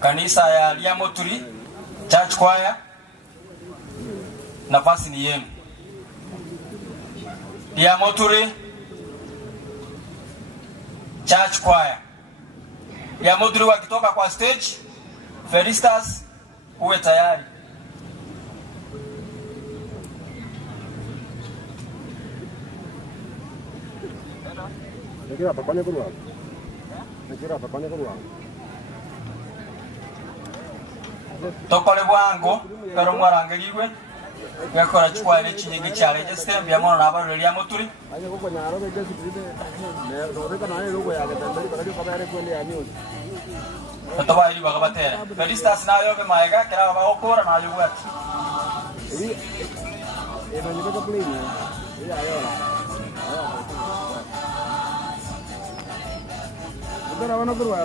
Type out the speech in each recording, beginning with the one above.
Kanisa ya Liamoturi Church Choir, nafasi ni yenu. Liamoturi Church Choir. Liamoturi wakitoka kwa stage, Felistas uwe tayari. Nikira papanya kwa wangu. Nikira papanya kwa wangu. Tokole bwango karo mwarangeliwe yakora chukwa ile chinyingi cha register bya mono na baro ya moturi aje ko nyaro be je sipide ne do ka na logo ya ga tandari bara jo kabare kwende ya miyo toba ili bakabatera Felistas na yo be maega kera ba okora na yo wati e no ni ko play ni ya yo Udah mana keluar?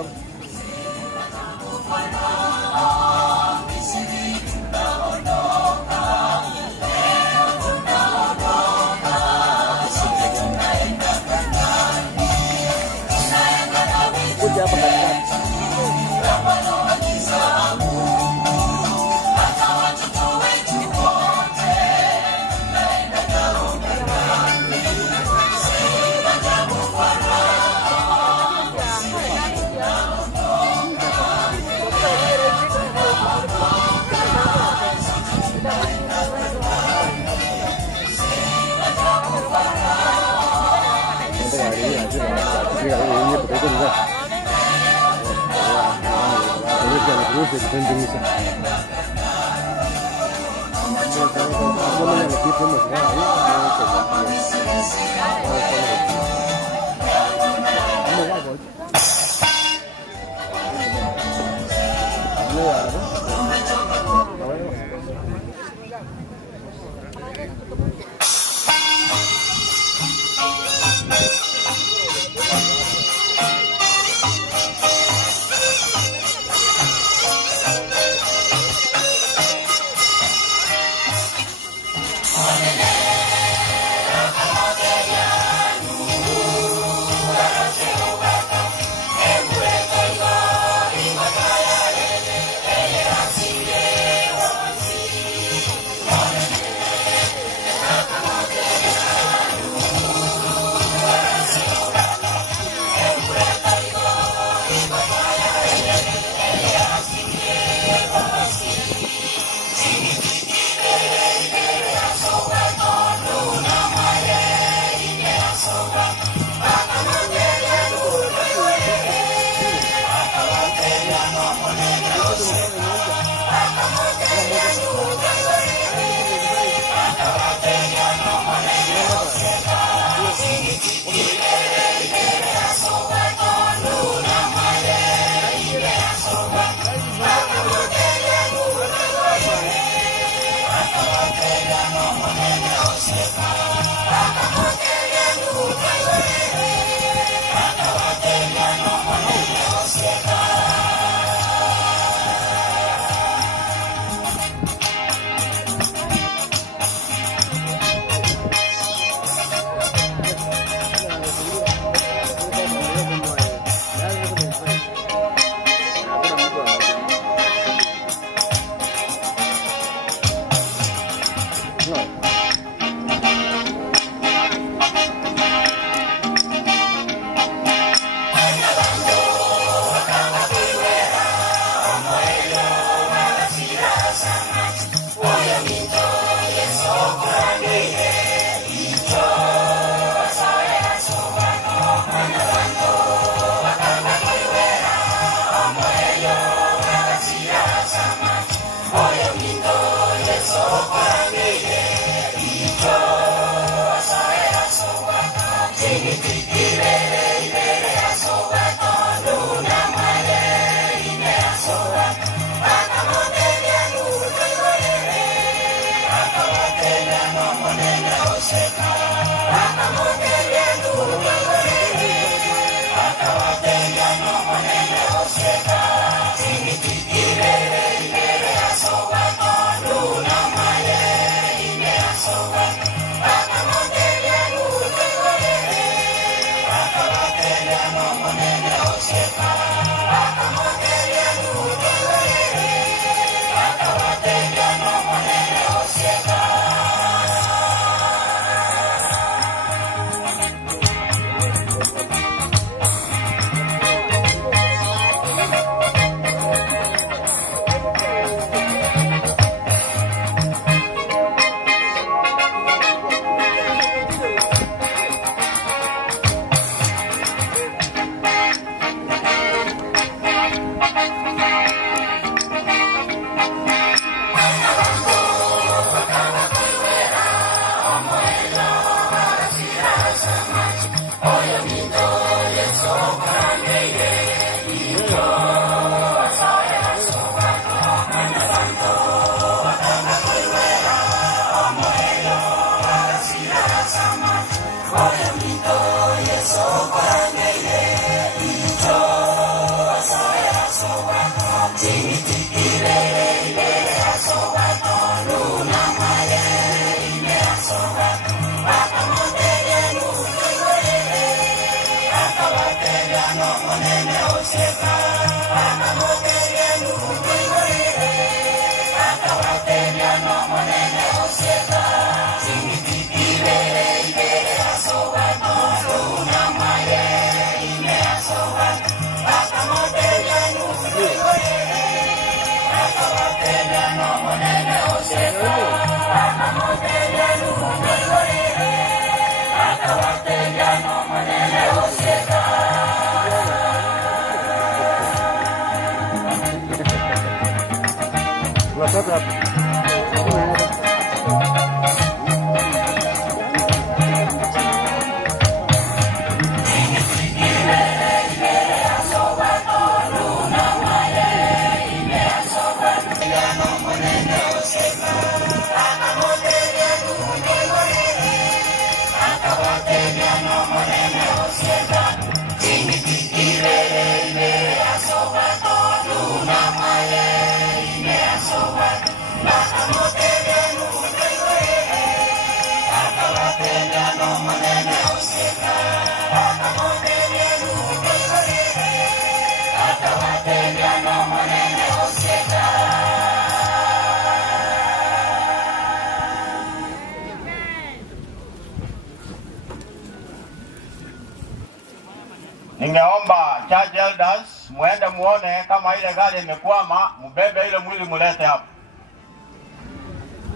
Ningeomba church elders muende muone kama ile gari imekwama, mbebe ile mwili mulete hapa.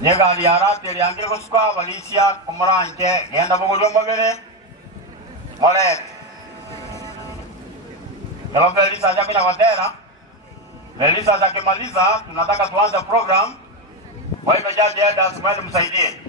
Nye gari ya rati iliangia kusuka walisia kumuranje genda bugulumba vile mulete. Kalau Felisa jamina watera, Felisa zakimaliza tunataka tuanze program. Kwa hivyo church elders mwende msaidie.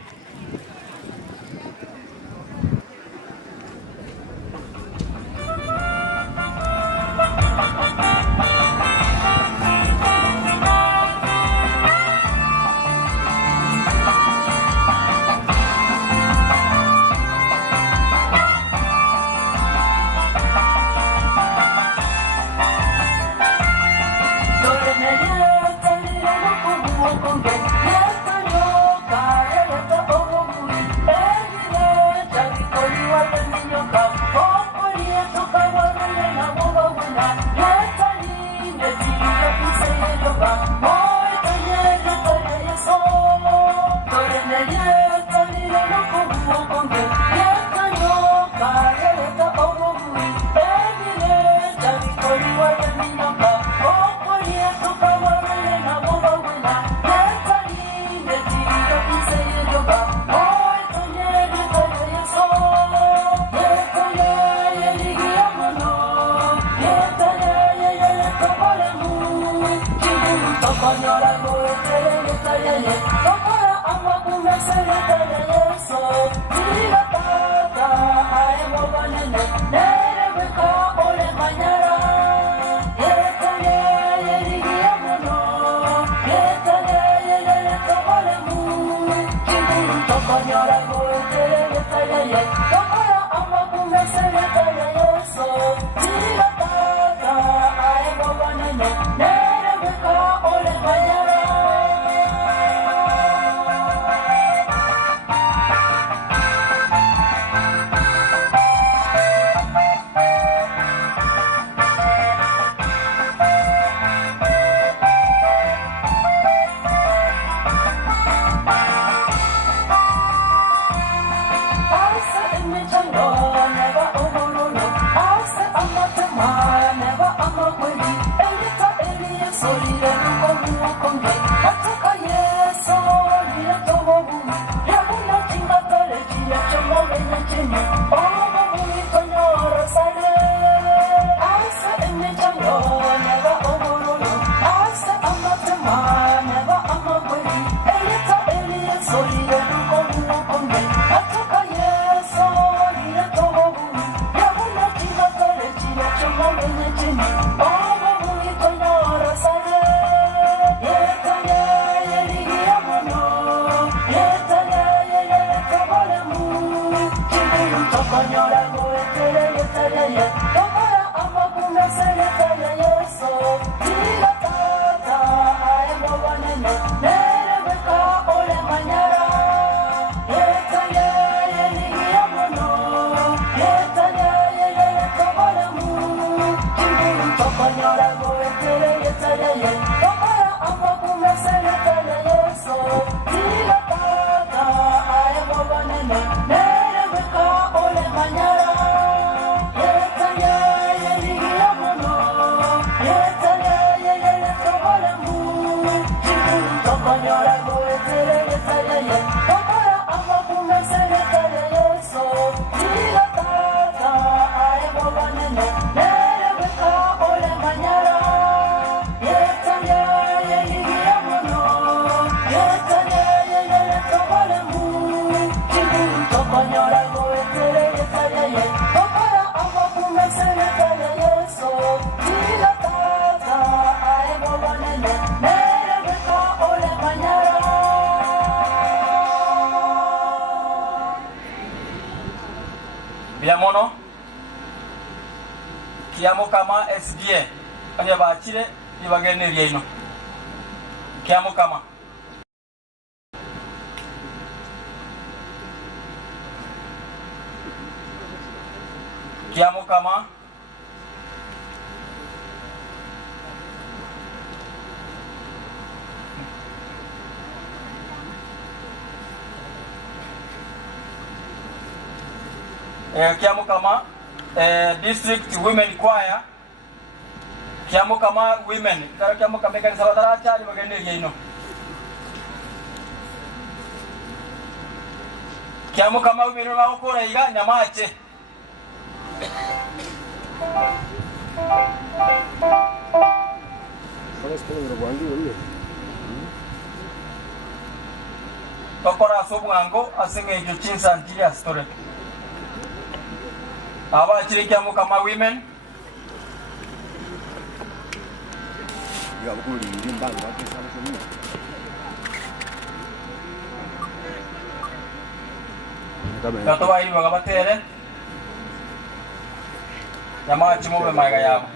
Biamono Kiamo kama SDA anya bachire ibagene ryaino Kiamo kama Kiamo kama Kiamo kama district women choir kiamo kama women kara kiamo kama kan sabatara chali bagende yeino kiamo kama women ba okora iga nyamache Tokora sobwango asenge juchinsa antilia story. Aba chirikiamo kama women. Ya bukuli ndimbani wake sana kumina. Katoba hili wakabatere. Yamaa chimube maiga yabo.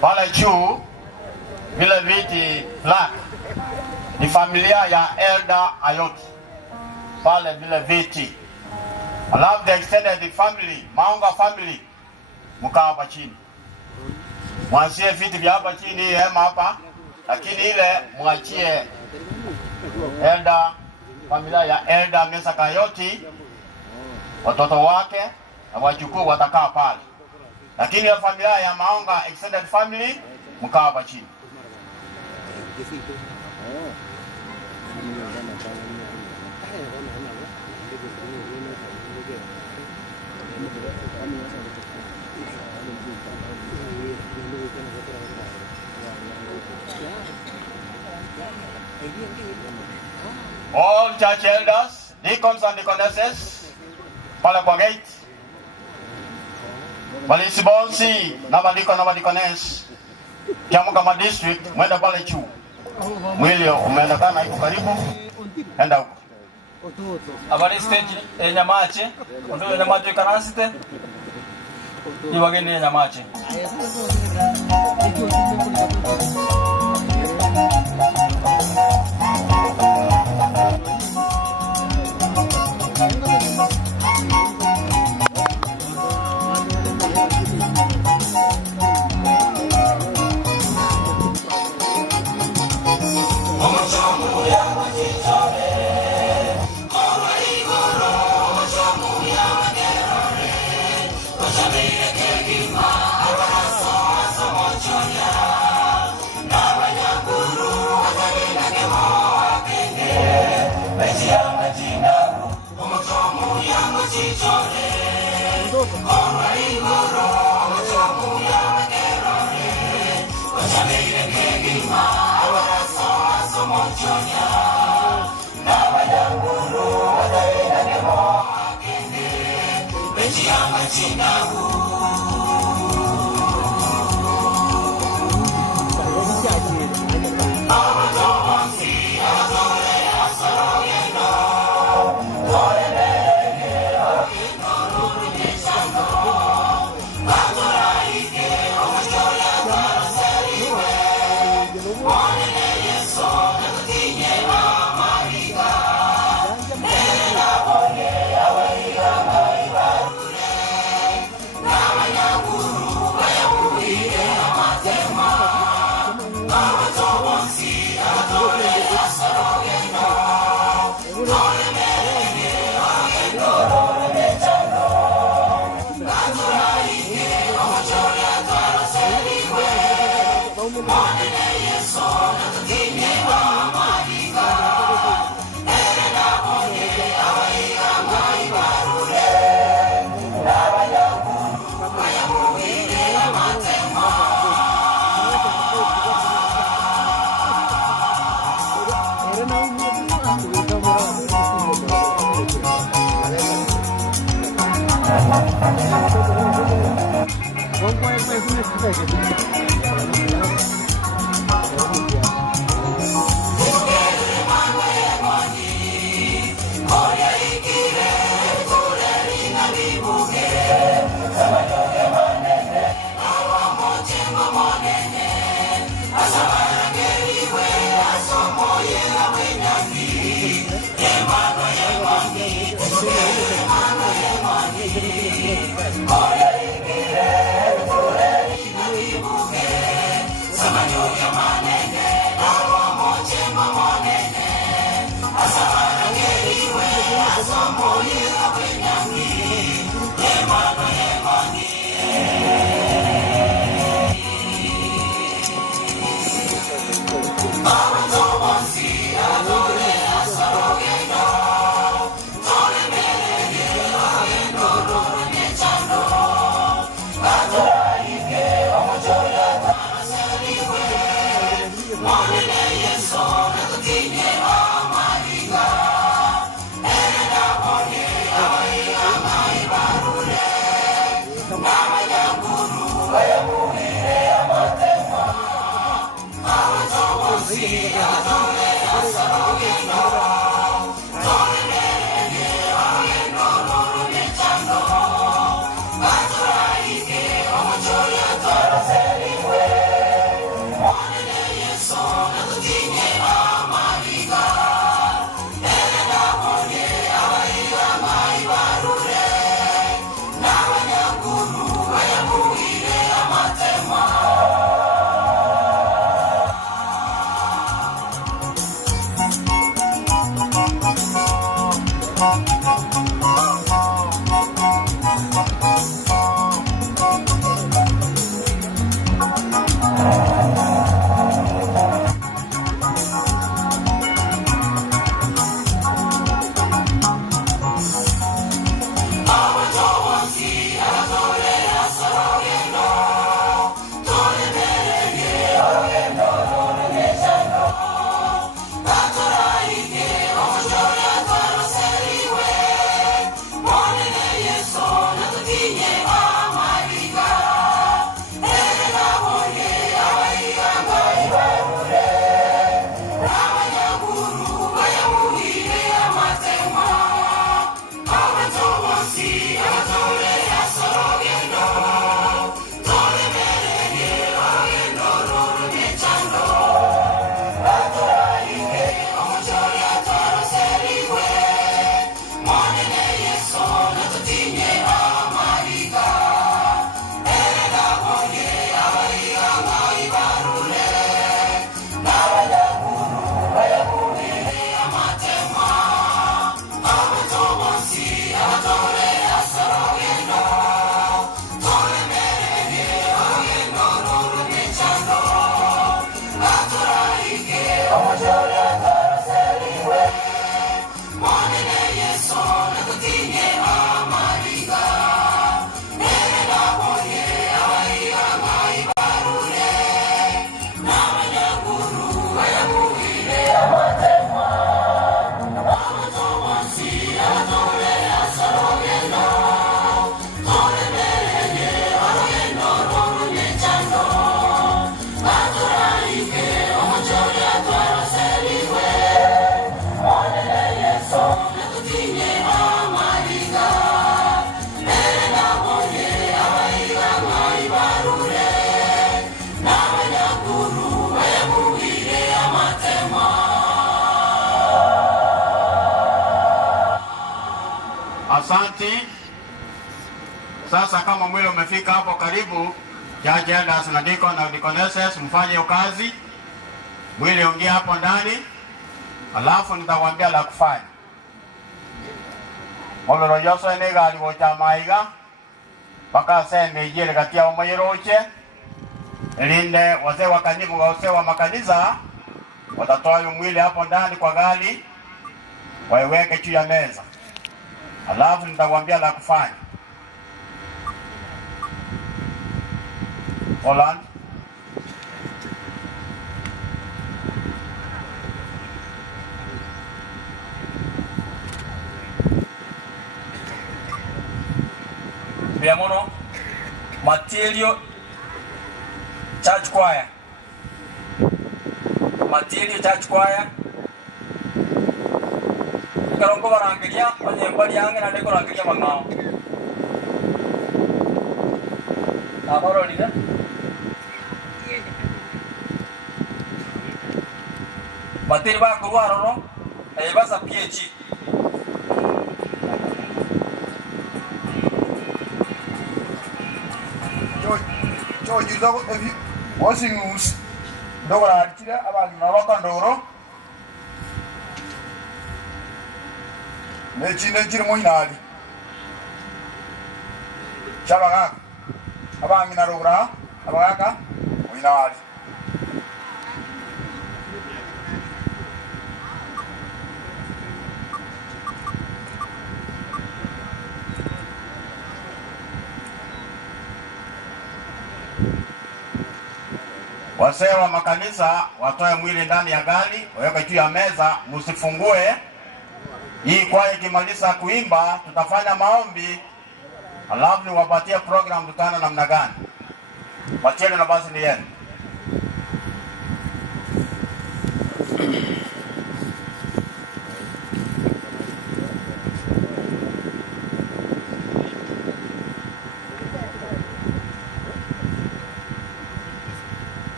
Pale juu vile viti black ni familia ya Elder Ayoti. Pale vile viti. Alafu the extended family, Maunga family mkaa hapa chini. Mwanzie viti vya hapa chini, hema hapa, lakini ile mwachie Elda, familia ya Elda Mesa Kayoti, watoto wake na wajukuu watakaa pale. Lakini ya familia ya Maonga extended family mkaa hapa chini. All church elders, deacons and deaconesses, pale kwa gate, Balisi na badiko na badikones, Kiamukama district, mwenda pale juu. Mwili umeonekana iko karibu, enda huko. Abari stage Nyamache, ndio Nyamache kanasite. Ni wageni Nyamache. Asante. Sasa kama mwili umefika hapo karibu, Judge Elders na Deacon na Deaconesses mfanye kazi. Mwili ongea hapo ndani. Alafu nitawaambia la kufanya. Moloro yoso enega aligocha maiga. Paka seme yele katia omoyeroche. Elinde wazee wa kanisa wazee wa makanisa watatoa mwili hapo ndani kwa gari waiweke juu ya meza. Alafu nitakwambia la kufanya. Holland. Biamono material church choir. Material church choir. Kalongo barangiria banyembali yange na ndeko rangiria bangao. Aboro lida. Material ba kuruaro no. Basa PH. Yo yuza evi wasingus ndogora akira abantu nabaka ndoro nechine moinali chabaga abangi narogora abagaka moinali Wazee wa makanisa watoe mwili ndani ya gari, waweke juu ya meza, msifungue. Hii kwaya ikimaliza kuimba, tutafanya maombi, alafu niwapatie program tutaana namna gani. Wacheni na basi ni yenu.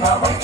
Para la voz,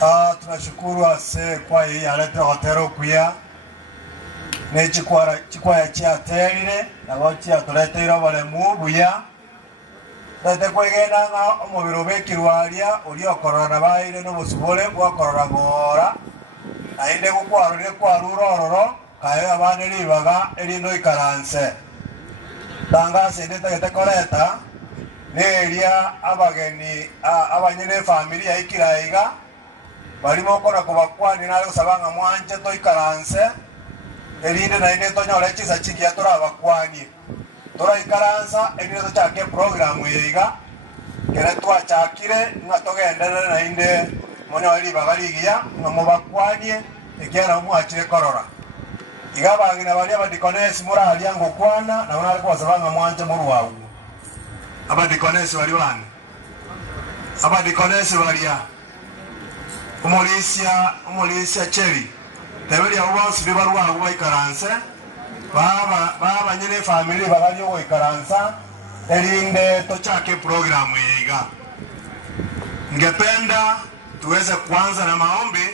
Tunashukuru ase kwa hii alete hotero kuya ne chikwaya chiaterire na gochi atoreteira bale mubuya date kwegena nga omubiro bekirwaria uri okorora baire no busubole bwakorora ngora ainde gukwarire kwarurororo kae abane ribaga erindo ikaranse tanga sinde tagete koreta neria abageni abanyene familia ikiraiga barimo kora kubakwani nari usabanga mwanje to ikaranse erinde na ine to nyore chisa chiki ya tora bakwani tora ikaransa erinde to chake program yiga kere twa chakire ngatogendere na inde monya wali bagaligia ngamo bakwani ekiara mwachire korora igabangi na bali abadikones murali yango kwana na unali kwa sabanga mwanje muruwawu abadikones bali bani abadikones bali ya umulisia cheri tebeli ya ubansi bibaruwa huwa ikaranse baba nyene family bagali huwa ikaransa erinde tochake programu yiga. Ningependa tuweze kuanza na maombi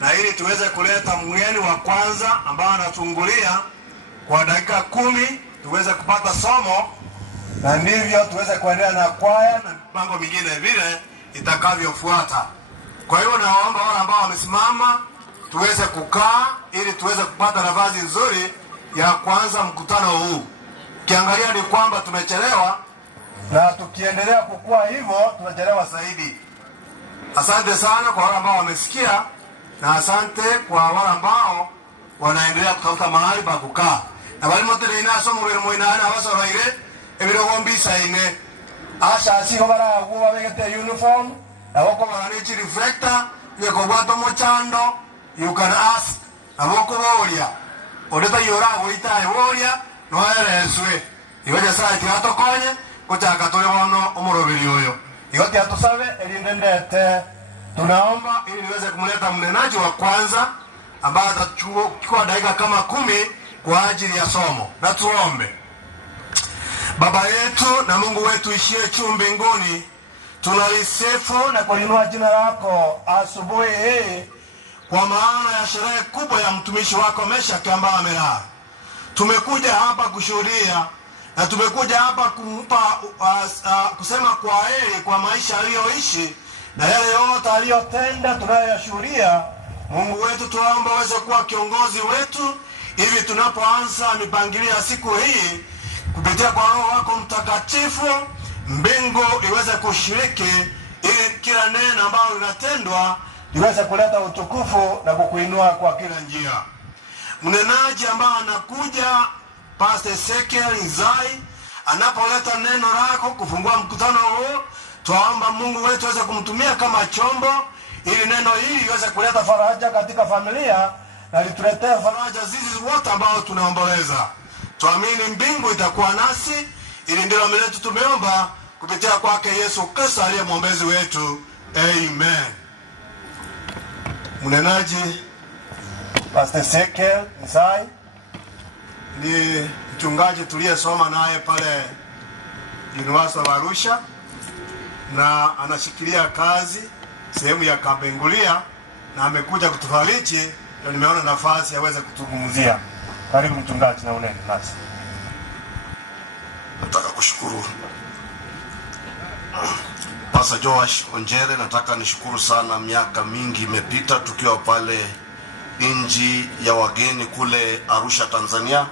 na ili tuweze kuleta mgeni wa kwanza ambao anatungulia kwa dakika 10 tuweze kupata somo na ndivyo tuweze kuendelea na kwaya na mipango mingine vile itakavyofuata. Kwa hiyo naomba wale ambao wamesimama tuweze kukaa ili tuweze kupata nafasi nzuri ya kwanza mkutano huu. Kiangalia ni kwamba tumechelewa na tukiendelea kukua hivyo tunachelewa zaidi. Asante sana kwa wale ambao wamesikia na asante kwa wale ambao wanaendelea kutafuta mahali pa kukaa. Na wale wote ni naso mubiri moinana abasoroire ebirogombisa ine. Asha asiko bara kuba begete uniform aboko baranichi reflector yeko gwato mochando you can ask aboko boria odeta yora goita boria no ereswe ibaje sai tiato konye kuchaka tole bono omorobiri oyo igoti atusabe elindendete. Tunaomba ili niweze kumleta mnenaji wa kwanza ambaye atachukua dakika kama 10 kwa ajili ya somo. Na tuombe. Baba yetu na Mungu wetu ishie juu mbinguni, tunalisifu na kuinua jina lako asubuhi hii kwa maana ya sherehe kubwa ya mtumishi wako Meshaki ambaye amelala. Tumekuja hapa kushuhudia na tumekuja hapa kumpa kusema kwa heri kwa maisha aliyoishi na yale yote aliyotenda tunayoyashuhudia. Mungu wetu tuomba uweze kuwa kiongozi wetu hivi tunapoanza mipangilio ya siku hii kupitia kwa Roho wako Mtakatifu, mbingu iweze kushiriki ili kila neno ambalo linatendwa liweze kuleta utukufu na kukuinua kwa kila njia. Mnenaji ambaye anakuja Pastor Ezekiel Nzai anapoleta neno lako kufungua mkutano huu, tuomba Mungu wetu aweze kumtumia kama chombo ili neno hili liweze kuleta faraja katika familia na lituletee faraja zizi wote ambao tunaomboleza. Tuamini mbingu itakuwa nasi, ili ndilo mletu tumeomba kupitia kwake Yesu Kristo aliye mwombezi wetu. Amen. Mnenaji Pastor Ezekiel Nzai ni mchungaji tuliyesoma naye pale University of Arusha na anashikilia kazi sehemu ya Kabengulia na amekuja kutufariji na nimeona nafasi aweze kutuzungumzia. Karibu mchungaji na unene nasi. Nataka kushukuru Pastor Joash Onjere. Nataka nishukuru sana, miaka mingi imepita tukiwa pale inji ya wageni kule Arusha, Tanzania.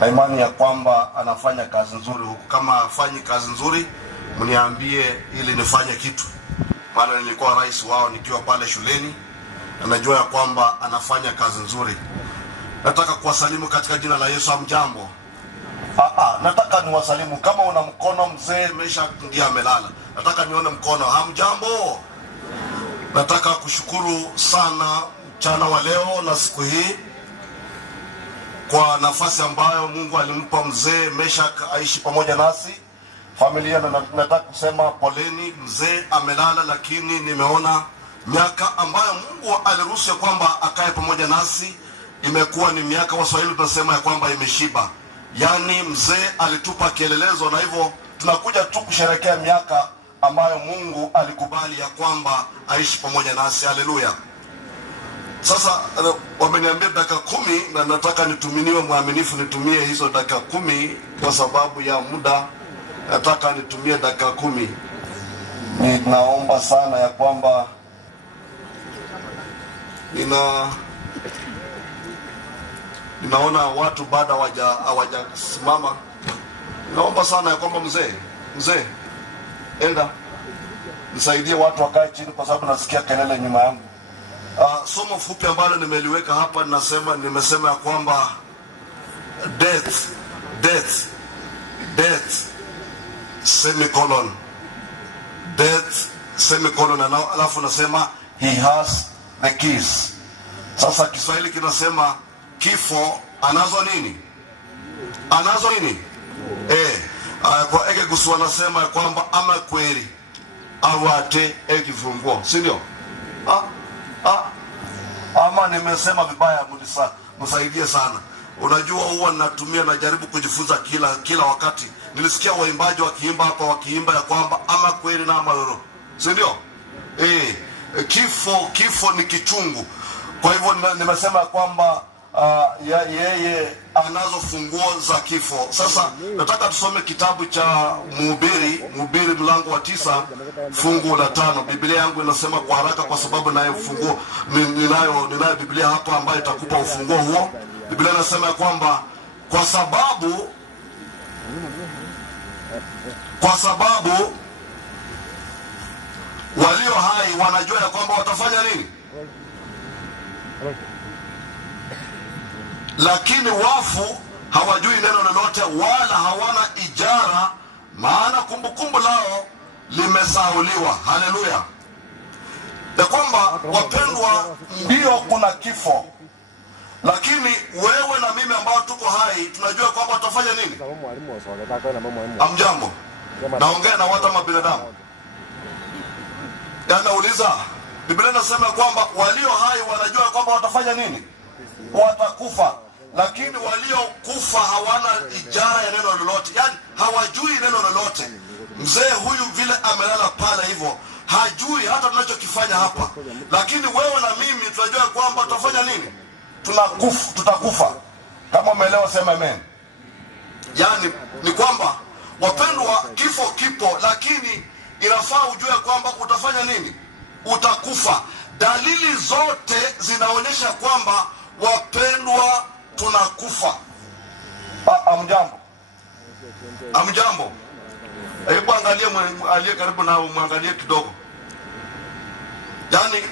Na imani ya kwamba anafanya kazi nzuri huku. Kama afanyi kazi nzuri, mniambie ili nifanye kitu. Maana nilikuwa rais wao nikiwa pale shuleni na najua ya kwamba anafanya kazi nzuri. Nataka kuwasalimu katika jina la Yesu. Hamjambo? Nataka niwasalimu. Kama una mkono, mzee Mesha ndiye amelala, nataka nione mkono. Hamjambo? Nataka kushukuru sana mchana wa leo na siku hii kwa nafasi ambayo Mungu alimpa mzee Meshak aishi pamoja nasi familia. Na nataka kusema poleni, mzee amelala, lakini nimeona miaka ambayo Mungu aliruhusu kwamba akae pamoja nasi imekuwa ni miaka, Waswahili tunasema ya kwamba imeshiba. Yani mzee alitupa kielelezo, na hivyo tunakuja tu kusherehekea miaka ambayo Mungu alikubali ya kwamba aishi pamoja nasi. Haleluya. Sasa wameniambia dakika 10 na nataka nituminiwe mwaminifu nitumie hizo dakika 10 kwa sababu ya muda. Nataka nitumie dakika 10. Ninaomba sana ya kwamba ninaona watu bado hawajasimama. Naomba sana ya kwamba mzee enda nisaidie watu wakae chini kwa sababu nasikia kelele nyuma yangu. Somo fupi ambalo nimeliweka hapa nimesema ya kwamba death semicolon alafu nasema he has the keys. Sasa Kiswahili kinasema kifo anazo nini? Kwa eke kusua nasema ya kwamba ama kweli awate kifunguo, si ndio? Ama nimesema vibaya? Msaidie sana. Unajua huwa najaribu kujifunza kila wakati. Nilisikia waimbaji wakiimba ya kwamba ama kweli na ama lolo, si ndio? Kifo ni kichungu. Kwa hivyo nimesema kwamba yeye anazo funguo za kifo. Sasa nataka tusome kitabu cha Mhubiri mlango wa 9 fungu la 5. Biblia yangu inasema kwa haraka kwa sababu ninayo Biblia hapa ambayo itakupa ufunguo huo. Biblia inasema kwamba kwa sababu walio hai wanajua ya kwamba watafanya nini, lakini wafu hawajui neno lolote wala hawana ijara, maana kumbukumbu lao limesahauliwa. Haleluya. Ya kwamba wapendwa, ndio kuna kifo, lakini wewe na mimi ambao tuko hai tunajua kwamba tutafanya nini. Amjambo, naongea na watu wa binadamu. Nauliza, Biblia inasema kwamba walio hai wanajua kwamba watafanya nini, watakufa, lakini waliokufa hawana ijara ya neno lolote, yani hawajui neno lolote. Mzee huyu vile amelala pale hivyo hajui hata tunachokifanya hapa, lakini wewe na mimi tunajua kwamba tutafanya nini, tutakufa. Kama umeelewa sema amen. Yani ni kwamba wapendwa, kifo kipo, lakini inafaa ujue kwamba utafanya nini, utakufa. Dalili zote zinaonyesha kwamba wapendwa tunakufa. Amjambo. Hebu angalia aliye karibu na muangalie kidogo. Yani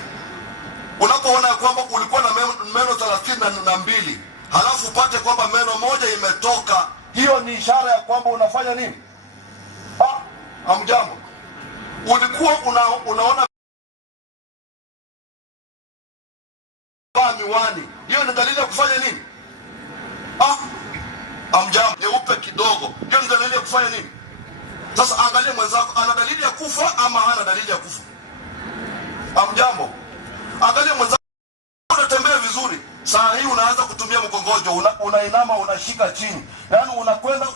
unapoona kwamba ulikuwa na meno 32 halafu upate kwamba meno moja imetoka, hiyo ni ishara ya kwamba unafanya nini? Amjambo. Ulikuwa unaona miwani, hiyo ni dalili ya kufanya nini? Amjambo. Nyeupe kidogo, hiyo ni dalili ya kufanya nini? Sasa angalia mwenzako, ana dalili ya kufa ama hana dalili ya kufa? Amjambo. Angalia mwenzako, unatembea vizuri, saa hii unaanza kutumia mkongojo, unainama unashika chini, yaani unakwenda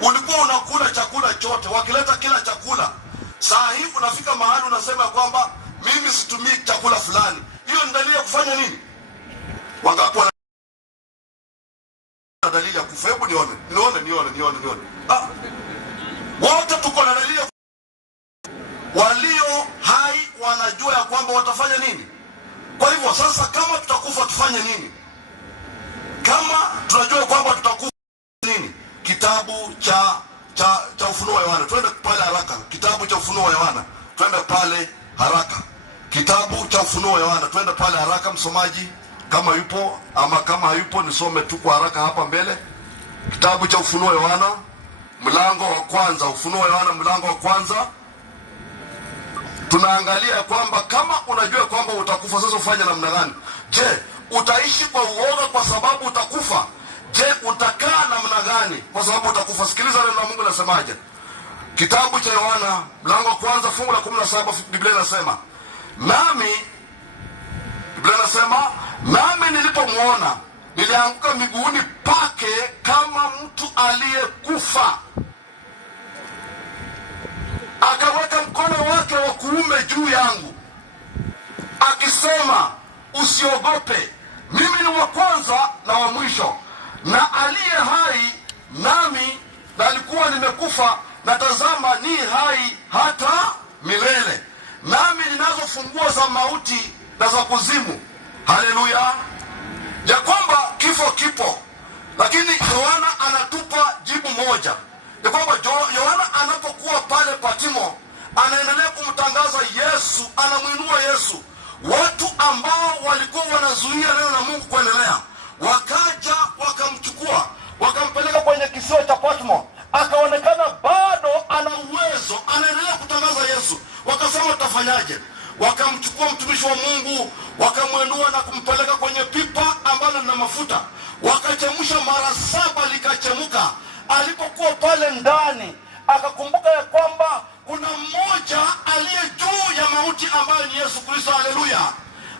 ulikuwa unakula chakula chote, wakileta kila chakula. Saa hii unafika mahali unasema kwamba mimi situmii chakula fulani. Hiyo ni dalili ya kufanya nini? Wangapi wana dalili ya kufa? Hebu nione. Wote tuko na dalili. Walio hai wanajua ya kwamba watafanya nini. Kwa hivyo sasa, kama tutakufa tufanye nini? Kama tunajua kwamba tutakufa nini? Kitabu cha Ufunuo wa Yohana. Twende pale haraka. Kitabu cha Ufunuo wa Yohana. Twende pale haraka. Kitabu cha Ufunuo wa Yohana. Twende pale haraka msomaji, kama yupo, ama kama hayupo nisome tu kwa haraka hapa mbele. Kitabu cha Ufunuo wa Yohana mlango wa kwanza. Ufunuo wa Yohana mlango wa kwanza. Tunaangalia kwamba kama unajua kwamba utakufa, sasa ufanye namna gani? Je, utaishi kwa uoga kwa sababu utakufa? Je, utakaa namna gani kwa sababu utakufa? Sikiliza neno la Mungu linasemaje. Kitabu cha Yohana mlango wa kwanza fungu la 17. Biblia inasema, nami nilipomuona nilianguka miguuni pake kama mtu aliyekufa. Akaweka mkono wake wa kuume juu yangu akisema, usiogope, mimi ni wa kwanza na wa mwisho na aliye hai, nami nalikuwa nimekufa, na tazama ni hai hata milele, nami ninazo funguo za mauti na za kuzimu. Haleluya! Ya kwamba kifo kipo, lakini Yohana anatupa jibu moja, ya kwamba Yohana anapokuwa pale Patimo anaendelea kumtangaza Yesu, anamuinua Yesu. Watu ambao walikuwa wanazuia neno la Mungu kuendelea wakaja wakamchukua, wakampeleka kwenye kisiwa cha Patmo. Akaonekana bado ana uwezo, anaendelea kutangaza Yesu. Wakasema utafanyaje? Wakamchukua mtumishi wa Mungu, wakamwendua na kumpeleka kwenye pipa ambalo lina mafuta, wakachemsha mara 7 likachemuka. Alipokuwa pale ndani akakumbuka ya kwamba kuna mmoja aliye juu ya mauti ambaye ni Yesu Kristo. Haleluya!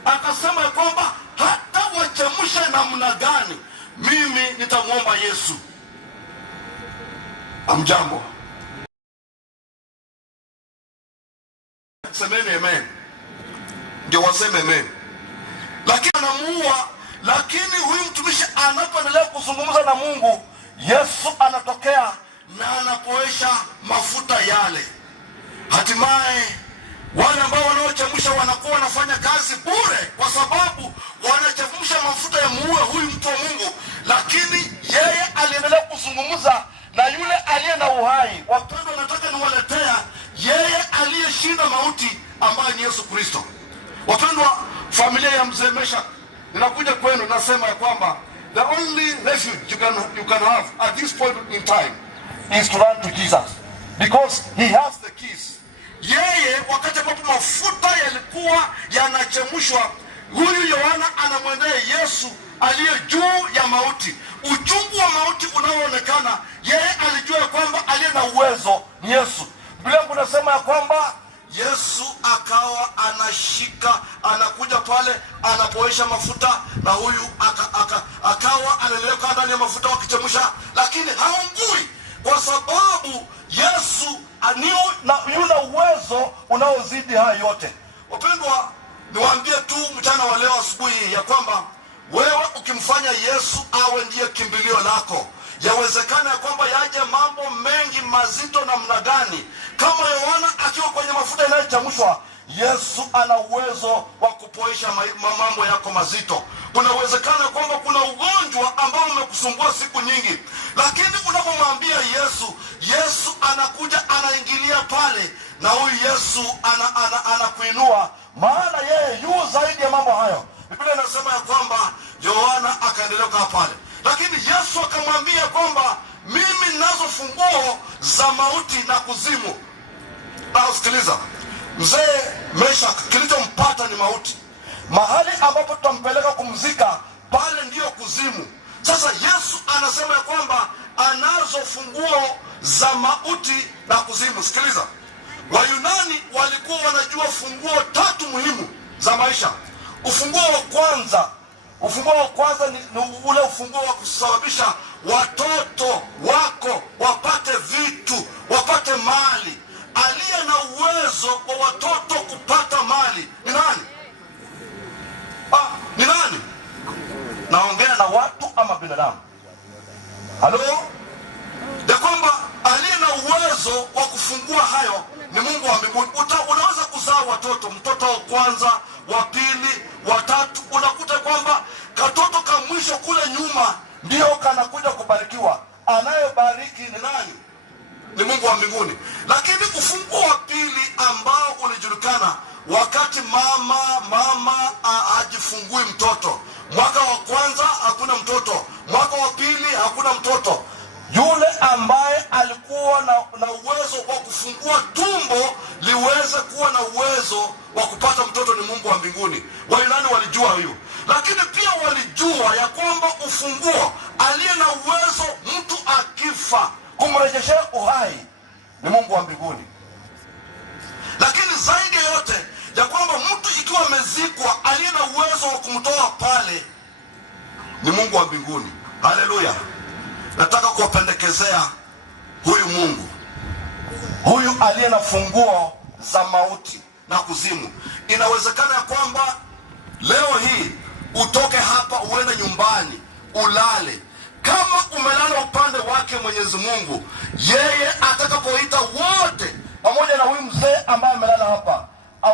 Akasema ya kwamba hata wachemshe namna gani, mimi nitamwomba Yesu. Amjambo, semeni amen. Ndio waseme amen. Lakini anamuua. Lakini huyu mtumishi anapoendelea kuzungumza na Mungu, Yesu anatokea na anapoesha mafuta yale. Hatimaye wale ambao wanaochemsha wanakuwa wanafanya kazi bure, kwa sababu wanachemsha mafuta ya muue huyu mtu wa Mungu. Lakini yeye aliendelea kuzungumza na yule aliye na uhai. Wapendwa, nataka niwaletea yeye aliyeshinda mauti ambaye ni Yesu Kristo. Wapendwa, familia ya mzee Meshak, ninakuja kwenu nasema ya kwamba the only refuge you can have at this point in time is to run to Jesus, because he has the keys. Yeye wakati ambapo mafuta yalikuwa yanachemshwa, huyu Yohana anamwendea Yesu aliye juu ya mauti. Uchungu wa mauti unaoonekana, yeye alijua kwamba aliye na uwezo ni Yesu. Biblia inasema ya kwamba Yesu akawa anashika, anakuja pale anapoesha mafuta, na huyu akawa anaelekea ndani ya mafuta wakichemsha, lakini haungui, kwa sababu Yesu yuna uwezo unaozidi haya yote. Wapendwa, niwaambie tu mchana wa leo, asubuhi, ya kwamba wewe ukimfanya Yesu awe ndiye kimbilio lako, yawezekana ya kwamba yaje mambo mengi mazito namna gani. Kama Yohana akiwa kwenye mafuta yanayochemshwa, Yesu ana uwezo wa kupoesha mambo yako mazito. Kuna uwezekano kwamba kuna ugonjwa ambao umekusumbua siku nyingi, lakini unapomwambia Yesu, Yesu anakuja, anaingilia pale, na huyu Yesu anakuinua, maana yeye yu zaidi ya mambo hayo. Biblia inasema ya kwamba Yohana akaendelea kukaa pale, lakini Yesu akamwambia kwamba mimi ninazo funguo za mauti na kuzimu. Na usikiliza, mzee Meshak, kilichompata ni mauti. Mahali ambapo tutampeleka kumzika, pale ndiyo kuzimu. Sasa Yesu anasema ya kwamba anazo funguo za mauti na kuzimu. Sikiliza, Wayunani walikuwa wanajua funguo 3 muhimu za maisha. Ufunguo wa kwanza ni ule ufunguo wa kusababisha watoto wako wapate vitu, wapate mali. Aliye na uwezo wa watoto kupata mali ni nani? Ni nani? Naongea na watu ama binadamu? Halo? Ya kwamba aliye na uwezo wa kufungua hayo ni Mungu wa mbinguni. Unaweza kuzaa watoto, mtoto wa kwanza, wa pili, wa tatu, unakuta kwamba katoto ka mwisho kule nyuma ndio kanakuja kubarikiwa. Anayebariki ni nani? Ni Mungu wa mbinguni. Lakini ufunguo wa pili ambao ulijulikana wakati mama hajifungui mtoto, mwaka wa kwanza hakuna mtoto, mwaka wa pili hakuna mtoto, yule ambaye alikuwa na uwezo wa kufungua tumbo liweze kuwa na uwezo wa kupata mtoto ni Mungu wa mbinguni. Wayunani walijua hiyo, lakini pia walijua ya kwamba ufunguo, aliye na uwezo mtu akifa kumrejeshea uhai ni Mungu wa mbinguni. Lakini zaidi ya yote, ya kwamba mtu ikiwa amezikwa, aliye na uwezo wa kumtoa pale ni Mungu wa mbinguni. Haleluya. Nataka kuwapendekezea huyu Mungu, huyu aliye na funguo za mauti na kuzimu. Inawezekana ya kwamba leo hii utoke hapa uende nyumbani ulale. Kama umelala upande wake Mwenyezi Mungu, yeye atakapoita wote pamoja na huyu mzee ambaye amelala hapa,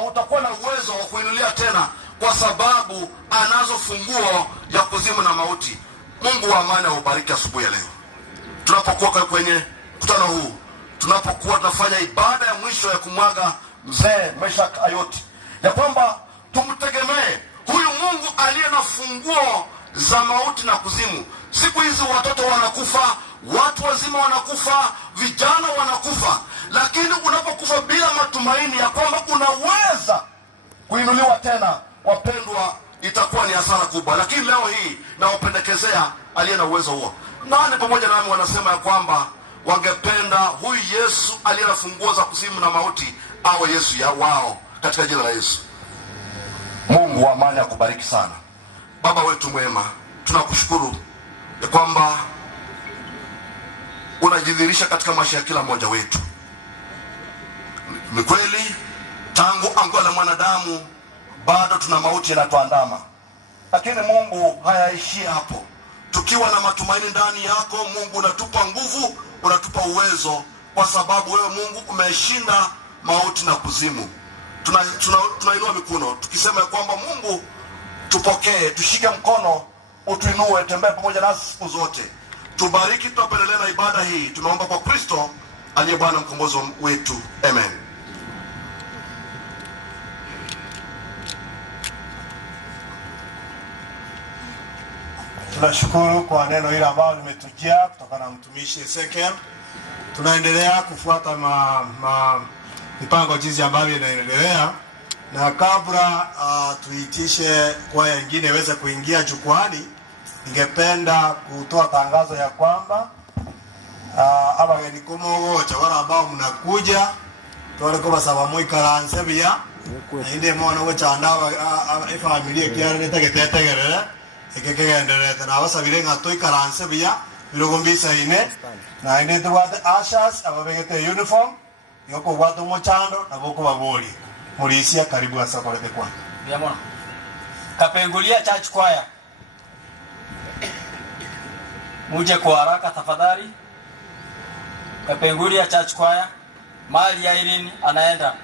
utakuwa na uwezo wa kuinulia tena, kwa sababu anazo funguo ya kuzimu na mauti. Mungu wa amani aubariki asubuhi ya leo. Tunapokuwa kwenye mkutano huu, tunapokuwa tunafanya ibada ya mwisho ya kumwaga mzee Meshak Ayoti, ya kwamba tumtegemee huyu Mungu aliye na funguo za mauti na kuzimu. Siku hizi watoto wanakufa, watu wazima wanakufa, vijana wanakufa, lakini unapokufa bila matumaini ya kwamba unaweza kuinuliwa tena, wapendwa, itakuwa ni hasara kubwa. Lakini leo hii nawapendekezea aliye na uwezo huo. Nani pamoja nami wanasema ya kwamba wangependa huyu Yesu aliye na funguo za kuzimu na mauti awe Yesu ya wao, katika jina la Yesu. Mungu wa amani akubariki sana. Baba wetu mwema, tunakushukuru ya kwamba unajidhihirisha katika maisha ya kila mmoja wetu. Ni kweli tangu ango la mwanadamu bado tuna mauti yanatuandama, lakini Mungu hayaishi hapo. Tukiwa na matumaini ndani yako Mungu, unatupa nguvu, unatupa uwezo, kwa sababu wewe Mungu umeshinda mauti na kuzimu. Tunainua mikono tukisema kwamba Mungu tupokee, tushike mkono, utuinue, tembee pamoja nasi siku zote. Tubariki, tunapendelea na ibada hii. Tunaomba kwa Kristo aliye Bwana mkombozi wetu. Amen. Tunashukuru kwa neno hili ambalo limetujia kutoka na mtumishi Ezekiel. Tunaendelea kufuata mipango jinsi ambavyo inaendelea, na kabla tuitishe kwaya nyingine iweze kuingia jukwani, ningependa kutoa tangazo ya kwamba abageni kumogocha wala ambao mnakuja tuwale kwa basaba muikaranse bia inde mwana go chanda familia kiara netagetetegerere ekekegenderete na basabire ngato ikaranse bia birogombisa ine na inde tuwate ashas ababegete uniform yoko watu mochando na boko baboli mulisia karibu asakolete kwa Diamond Kapengulia Church Choir, muje kwa haraka tafadhali. Kapengulia Church Choir, mali ya Irene anaenda.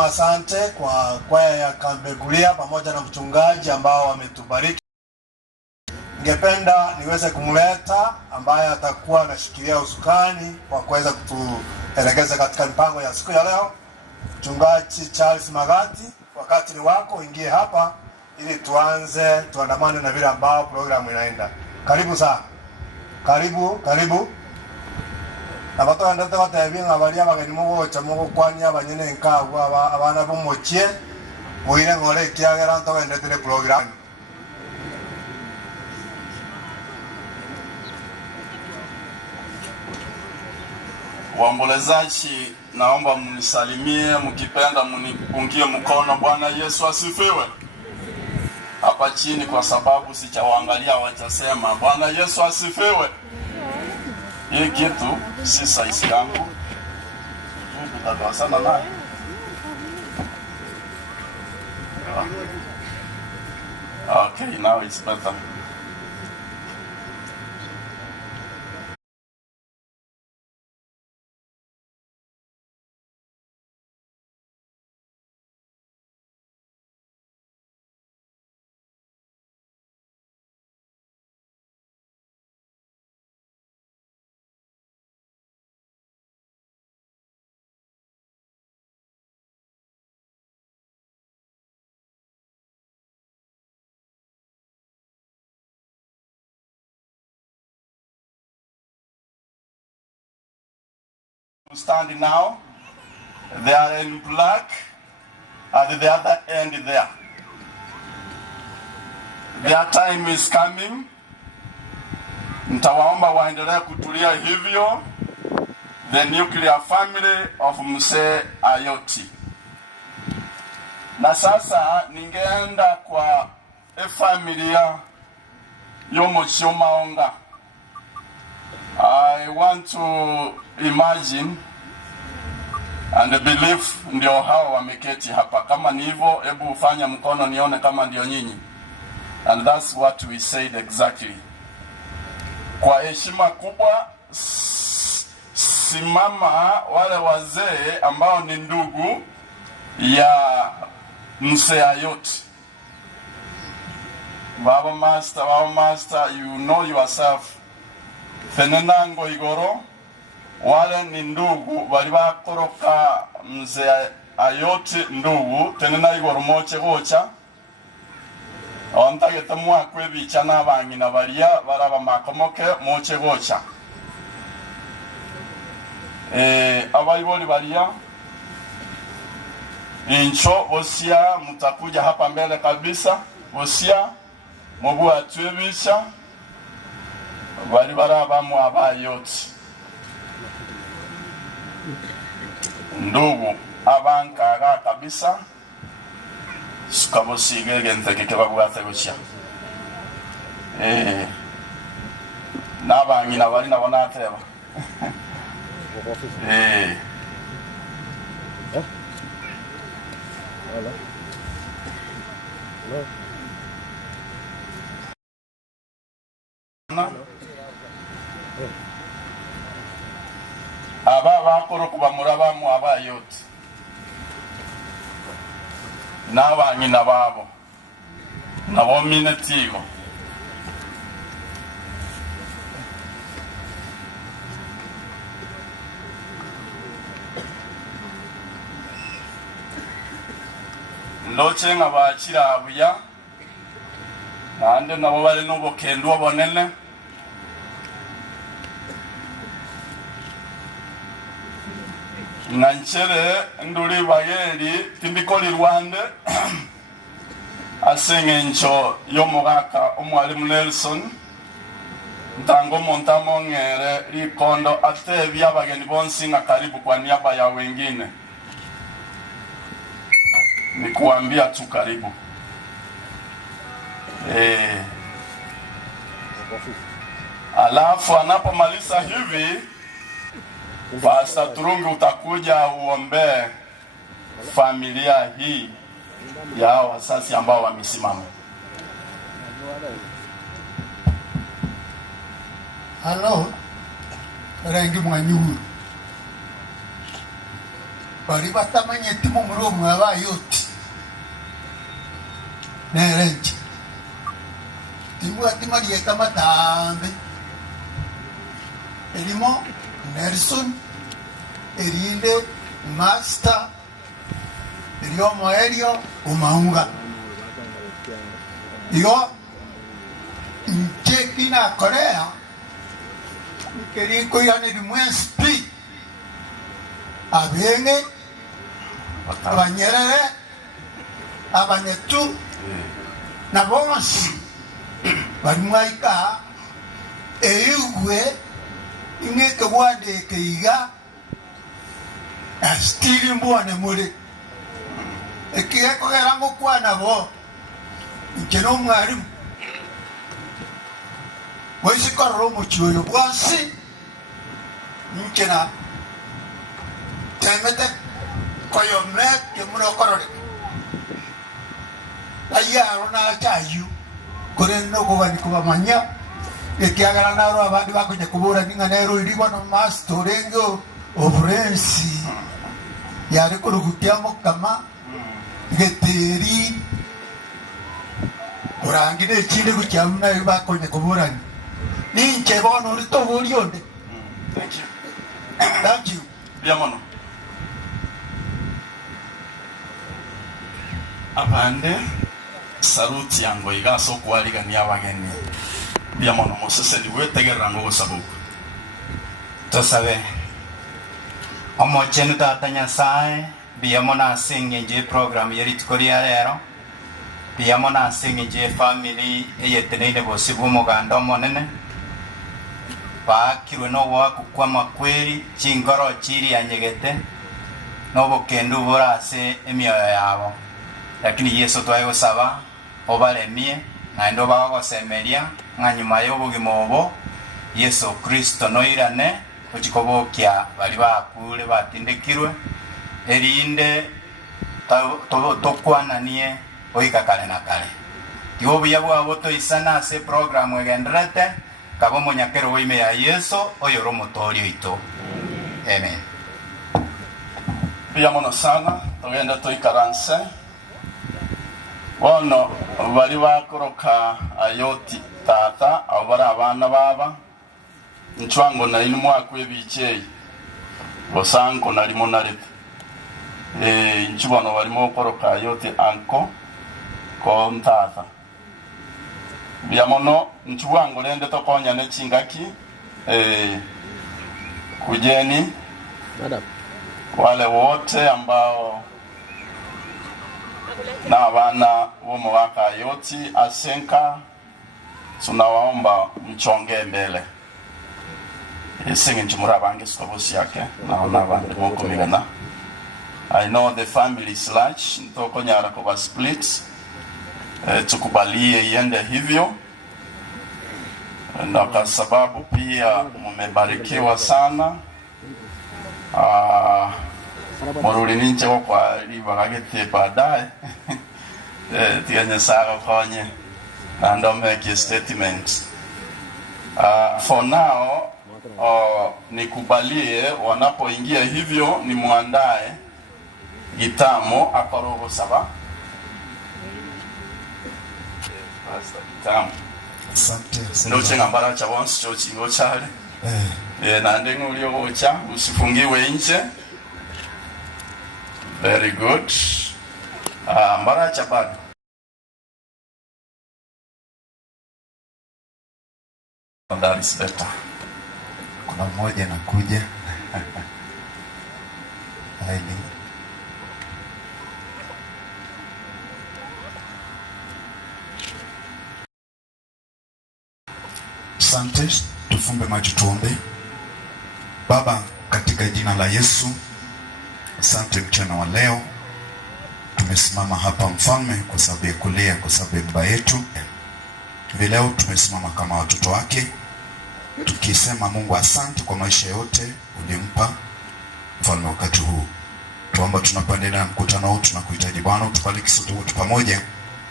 kusema asante kwa kwaya ya Kambegulia pamoja na mchungaji ambao wametubariki. Ningependa niweze kumleta ambaye atakuwa anashikilia usukani kwa kuweza kutuelekeza katika mipango ya siku ya leo. Mchungaji Charles Magati, wakati ni wako, ingie hapa ili tuandamane na vile ambao programu inaenda. Karibu sana. Karibu. Abato ndate batabye ngabali abageni mugo chamugo kwani abanyene nkagwa abana bomochie muire ngore kiagera nto ndete program. Waombolezaji, naomba mnisalimie, mkipenda mnipungie mkono. Bwana Yesu asifiwe. Hapa chini kwa sababu sichawaangalia watasema Bwana Yesu asifiwe. Hii kitu si size yangu. Tutakosana naye. Okay, now it's better. Standing now, they are in black at the other end there. Their time is coming. Nitawaomba waendelee kutulia hivyo. The nuclear family of Mzee Ayoti. Na sasa ningeenda kwa familia Yomochio Maonga. I want to imagine and believe ndio hao wameketi hapa. Kama ni hivyo, hebu ufanye mkono nione kama ndio nyinyi. And that's what we said exactly. Kwa heshima kubwa, simama wale wazee ambao ni ndugu ya Mzee Ayoti. Baba Master, you know yourself. Fenenango Igoro, wale ni ndugu wali bakoroka Mzee Ayoti ndugu tenena Igoro moche gocha ontagete mwakwe bicha n'abangina bariya baraba makomoke moche gocha abayiboli bariya incho osia mtakuja hapa mbele kabisa osia mobu atwebisha bari baraba mu Abayoti ndugu abankaga kabisa sikabosige genteke kebagwate gushya nabangina bari nabona ateba aba bakoro kuba muraba mu Abayoti n'abanyina babo nabo minetigo ndoche ngabakira abuya nande nabo bali n'ubukendo bonene nanchere nduri bageri tindikoli Rwanda asengencho yomugaka omwalimu Nelson ntango montamo ngere likondo atebya abageni bonsi nga karibu kwa niaba ya wengine nikuambia tu karibu alafu anapomaliza hivi Pastor Turungi utakuja uombe familia hii ya wasasi ambao wamesimama. Hello, Rengi Mwanyuru. bari batamanye timo muri umwaba yoti nerenje timu atimali ekamatambe elimo Nelson erinde master eliomo elio umaunga yo nchekina Korea keriko yani dimwespi abenge abanyerere abanyetu na bonsi barimwaika eyugwe ingeke wande keiga astiri mbone muri ekiyeko gerango kwana bo nkeno mwarimu wesi korro mu chiyo bwansi nkena temete koyo ke muno korore ayaro na chayu kore no ko bani ko bamanya ekiagala naro abandi bakoje kubura ninga nero iriwa no mastorengo obrensi yare kurugutiamo kama geteri urangire chinde kucyamuna bakoje kubura ninche bono rito burionde. Thank you. Biamono. Abande saluti yango igaso kwaliga ni abageni. Biamono Moses liwe tegerango gosabuku. Tosabe. Omo chenu tatanya sae biamona singe program yeri tukoria lero. Biamona singe family eyetenene bosibu muganda monene. Pakirwe no waku kwa makweri chingoro chiri anyegete no bokendu borase emioyo yabo lakini Yesu twayo saba obalemie na ndo bagosemeria nganyuma y'obugimobo Yesu Kristo noirane ukikobokia bali bakule batindikirwe erinde tokwananie oikakale na kale tibo byabo aboto isana se program egenderete kabo monyakero wime ya Yesu oyoro motorio ito. Amen. Biamono sana tugenda tuikaranse bono bali bakoroka ayoti tata abara abana baba nchwango na inu mwaka webichei bosanko nalimo narete nchibono balimo koroka ayoti anko ko ntata biamono nchwango lende tokonya ne chingaki kujeni madam wale wote ambao na wana womo waka yoti asenka tunawaomba mchonge mbele isingi nchimura bange skobosi yake na bandi moko migana. I know the family is large ntoko nyara kwa split tukubalie iende hivyo na kwa sababu pia mmebarikiwa sana moruli ninche kwa liba kagete baadaye tianye sara konye na ndo make a statement for now nikubalie wanapoingia hivyo ni muandae gitamo akorobo saba gitamo asante ndo chenga mbara cha once chochi ngochale na ndengo ulio ocha usifungiwe nje. Very good. Mbara cha bado that is better. kuna mmoja nakuja haili asante. Tufumbe macho tuombe. Baba, katika jina la Yesu, asante mchana wa leo tumesimama hapa mfalme kwa sababu ya kulia, kwa sababu ya baba yetu. Leo tumesimama kama watoto wake tukisema Mungu asante kwa maisha yote ulimpa mfalme wakati huu. Tuomba tunapoendelea na mkutano huu tunakuhitaji Bwana utubariki sote wote pamoja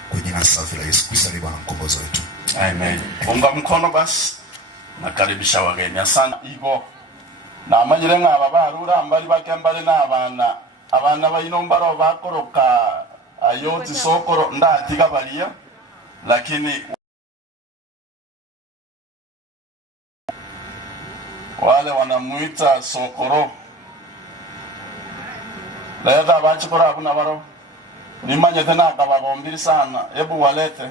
kwa jina safi la Yesu Kristo Bwana mkombozi wetu. Amen. Unga mkono basi. Nakaribisha wageni. Asante hivyo. Na amajire ngaba barura ambali bakembale na abana abana bayinombaro bakoroka ayoti sokoro ndatiga balia, lakini wale wanamuita sokoro leta bachikora hakuna baro nimanye tena akabagombiri sana, hebu walete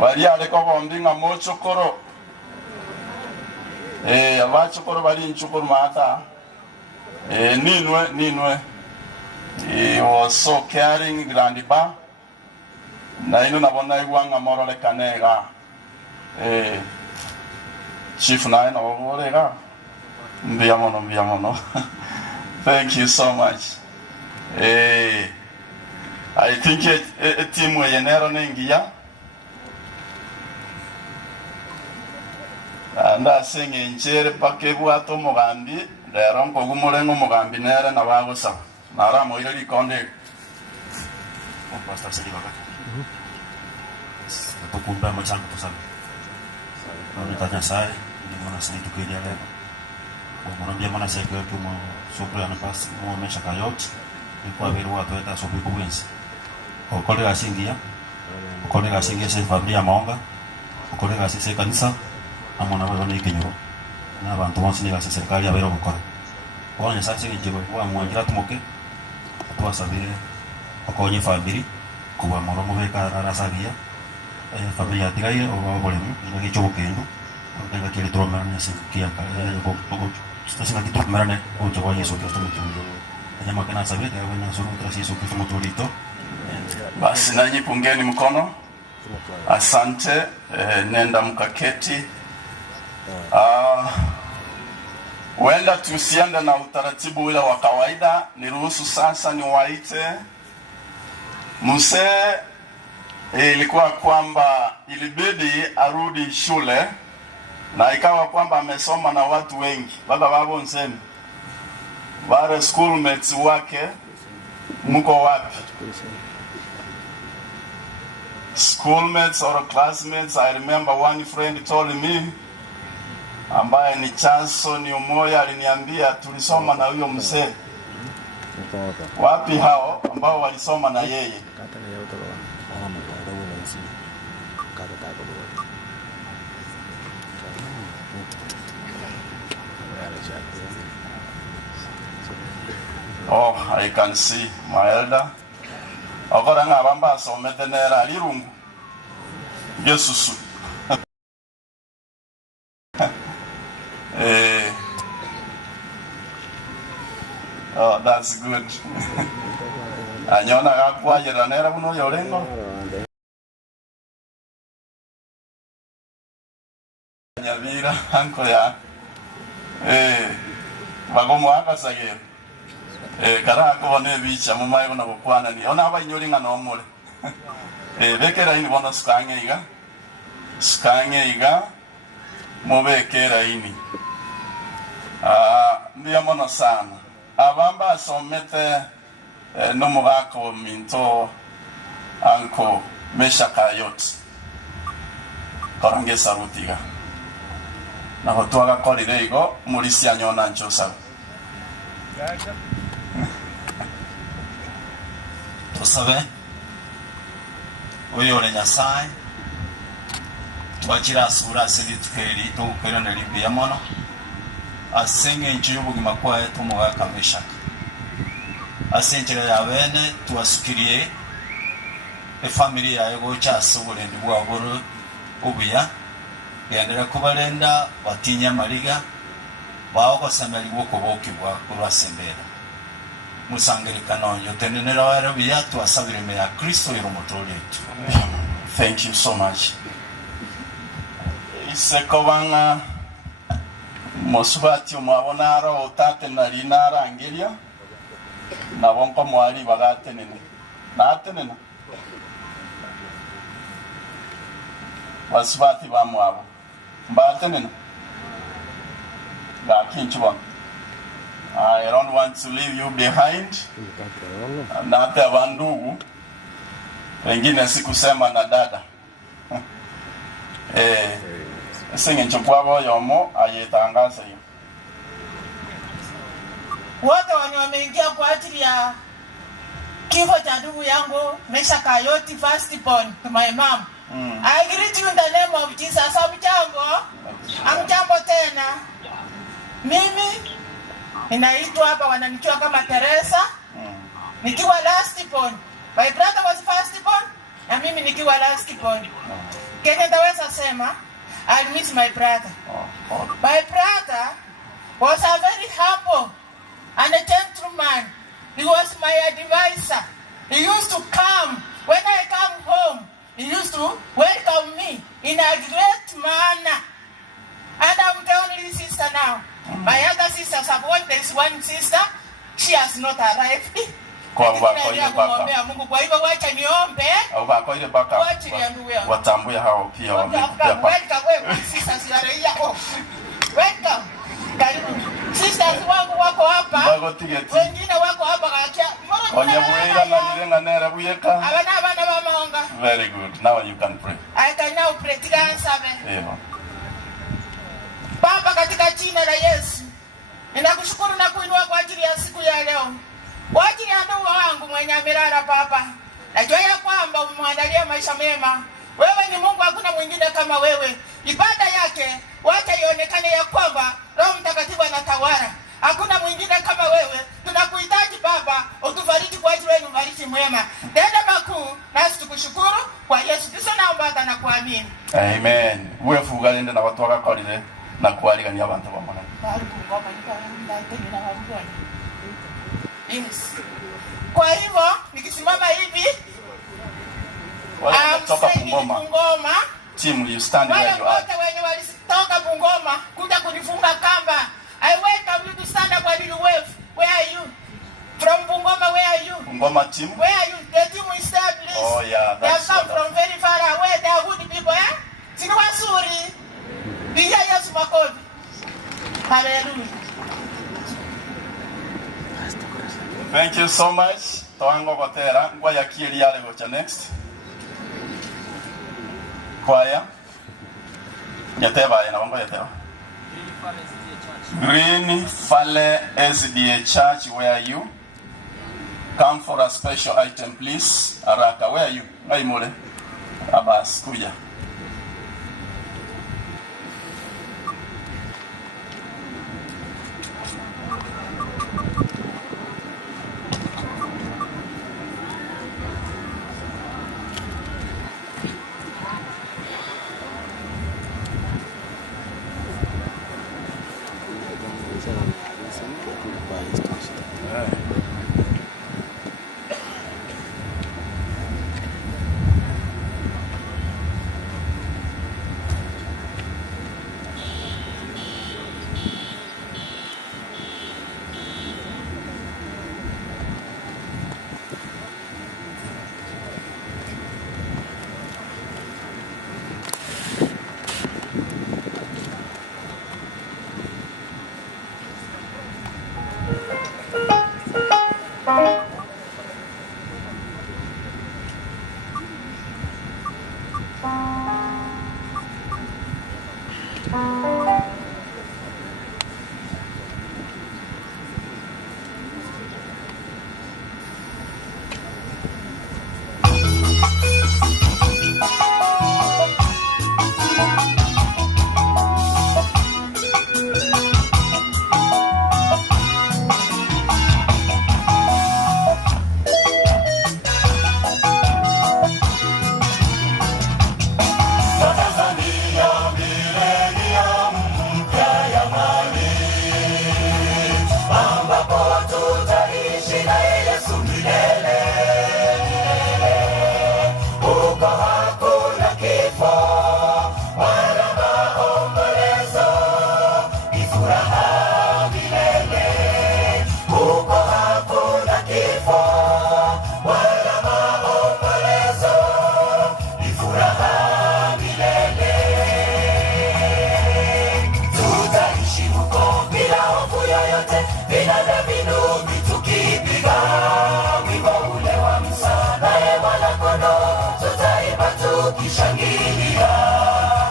bali aleko bombinga mochokoro abachokoro bali nchukuru mata ninwe he was so caring grandiba na ino nabona igwanga morole kanega chief na ino orega mbiamono thank you so much. I think a team we yenero nengia anda singe nchere pakebu ato mugambi lero nko gumulengo mugambi nere na bagosa nara moire likonde pastor seliba ka tukumba machango tusana nitanya sai ni mwana sisi tukilia leo mwanambia mwana sisi kwa tumo sokra na pasi mo mesha kayot kwa vile watu weta sobi kuwenzi okolega singia se familia maonga okolega sisi kanisa amona baba ni kinyo na abantu bonse ni base serikali abero gukora bona sasa ngiye kwa mwangira tumoke twasabire okonye family kuba moro mubeka rarasabia familia tigaye obole mu ngicho bukendo nga kile tromana sikia kale ko sasa ngati tromana ko kwa Yesu Kristo mtume nyama kana sabia kwa suru trasi Yesu Kristo mtulito basi nanyi pungeni mkono asante nenda mkaketi. Wenda tusiende na utaratibu ule wa kawaida, niruhusu sasa niwaite mzee. Ilikuwa kwamba ilibidi arudi shule na ikawa kwamba amesoma na watu wengi baba babo nsemi wale schoolmates wake mko wapi? Schoolmates or classmates. I remember one friend told me ambaye ni chanso ni umoja aliniambia tulisoma na huyo mzee. Wapi hao ambao walisoma na yeye? Oh, I can see my elder. Okoranga bamba somete nera lirungu. Yesusu. Oh, that's good. Anyona gakwa yeranera buno yorengo. Nyabira anko ya. Bagomo akasagero. Kara akobone bicha mumaye bona bokwana ni. Ona abanyoringa no mole. Bekera ini bona skange iga. Mubekera ini. Ndiya mona sana. Abamba somete no mugako minto anko mesha kayot. Korange sarutiga. Na hotuaga korire igo mulisi anyona nchosa. Tusabe oyo le Nyasaye twakira sura sidi tukeri tukera na libya mono asenge njubu gimakwa yetu mugaka meshaka asenjera ya bene tuwasikirie familia yago cyasubulende bwaboro ubuya yandera kubalenda batinya mariga bawo samali boko bokibwa kurasembera musangere kanonyo tenenera warabiya tuwasabire me ya Kristo iromotoletu. Thank you so much. Isekobanga mosubati umabonara otate narinara angelia na bonko mwali bagatenene natenena basubati bamwabo mbatenena gakinchwa. I don't want to leave you behind. Na hata wandugu wengine sikusema na dada singe nchukwa yomo ayetangaza hiyo wote wameingia kwa ajili ya kifo cha ndugu yangu Mesha Kayoti, firstborn to my mom. I greet you in the name of Jesus. Amjambo tena. Mimi ninaitwa hapa, wananichua kama Teresa, nikiwa lastborn. My brother was firstborn na mimi nikiwa lastborn. Kenya ndaweza sema I miss my brother. My brother was a very humble and a gentleman. He was my advisor. He used to come when I come home. He used to welcome me in a great manner. And I'm the only sister now. My other sisters have one. There is one sister. She has not arrived. Kwa hivyo wacha niombe. Watambue hao pia wamekuja. Welcome. Karibu. Sisters wangu wako hapa. Wengine wako hapa kakia. Very good. Now you can pray. I can now pray. Baba, katika jina la Yesu, ninakushukuru na kuinua kwa ajili ya siku ya leo. Kwa ajili ya ndugu wangu mwenye amelala Baba. Najua ya kwamba umemwandalia maisha mema. Wewe ni Mungu, hakuna mwingine kama wewe. Ibada yake wacha ionekane ya kwamba Roho Mtakatifu anatawala. Hakuna mwingine kama wewe. Tunakuhitaji Baba, utufariji kwa ajili ya mfariji mwema. Tenda makuu nasi tukushukuru kwa Yesu Kristo, naomba na kuamini. Amen. Wewe fugalinde na watu wakakolile na kualigania abantu ba Mungu. Yes. Kwa hivyo nikisimama hivi Bungoma, team, you stand where you are. When you walitoka Bungoma kuja kunifunga kamba, I welcome you to stand up and you wave. Where are you? From Bungoma, where are you? Bungoma team. Where are you? The team is there, please. Oh yeah, they have come from very far away. They are good people, eh? Sini wasuri. Biya Yesu makofi. Hallelujah. Thank you so much. Toango Gotera, ngoya kieli yale gocha next. Choir. Yateba yana wango yateba. Green Valley SDA Church, where are you? Come for a special item, please. Araka, where are you? Maimole. Abas, kuja.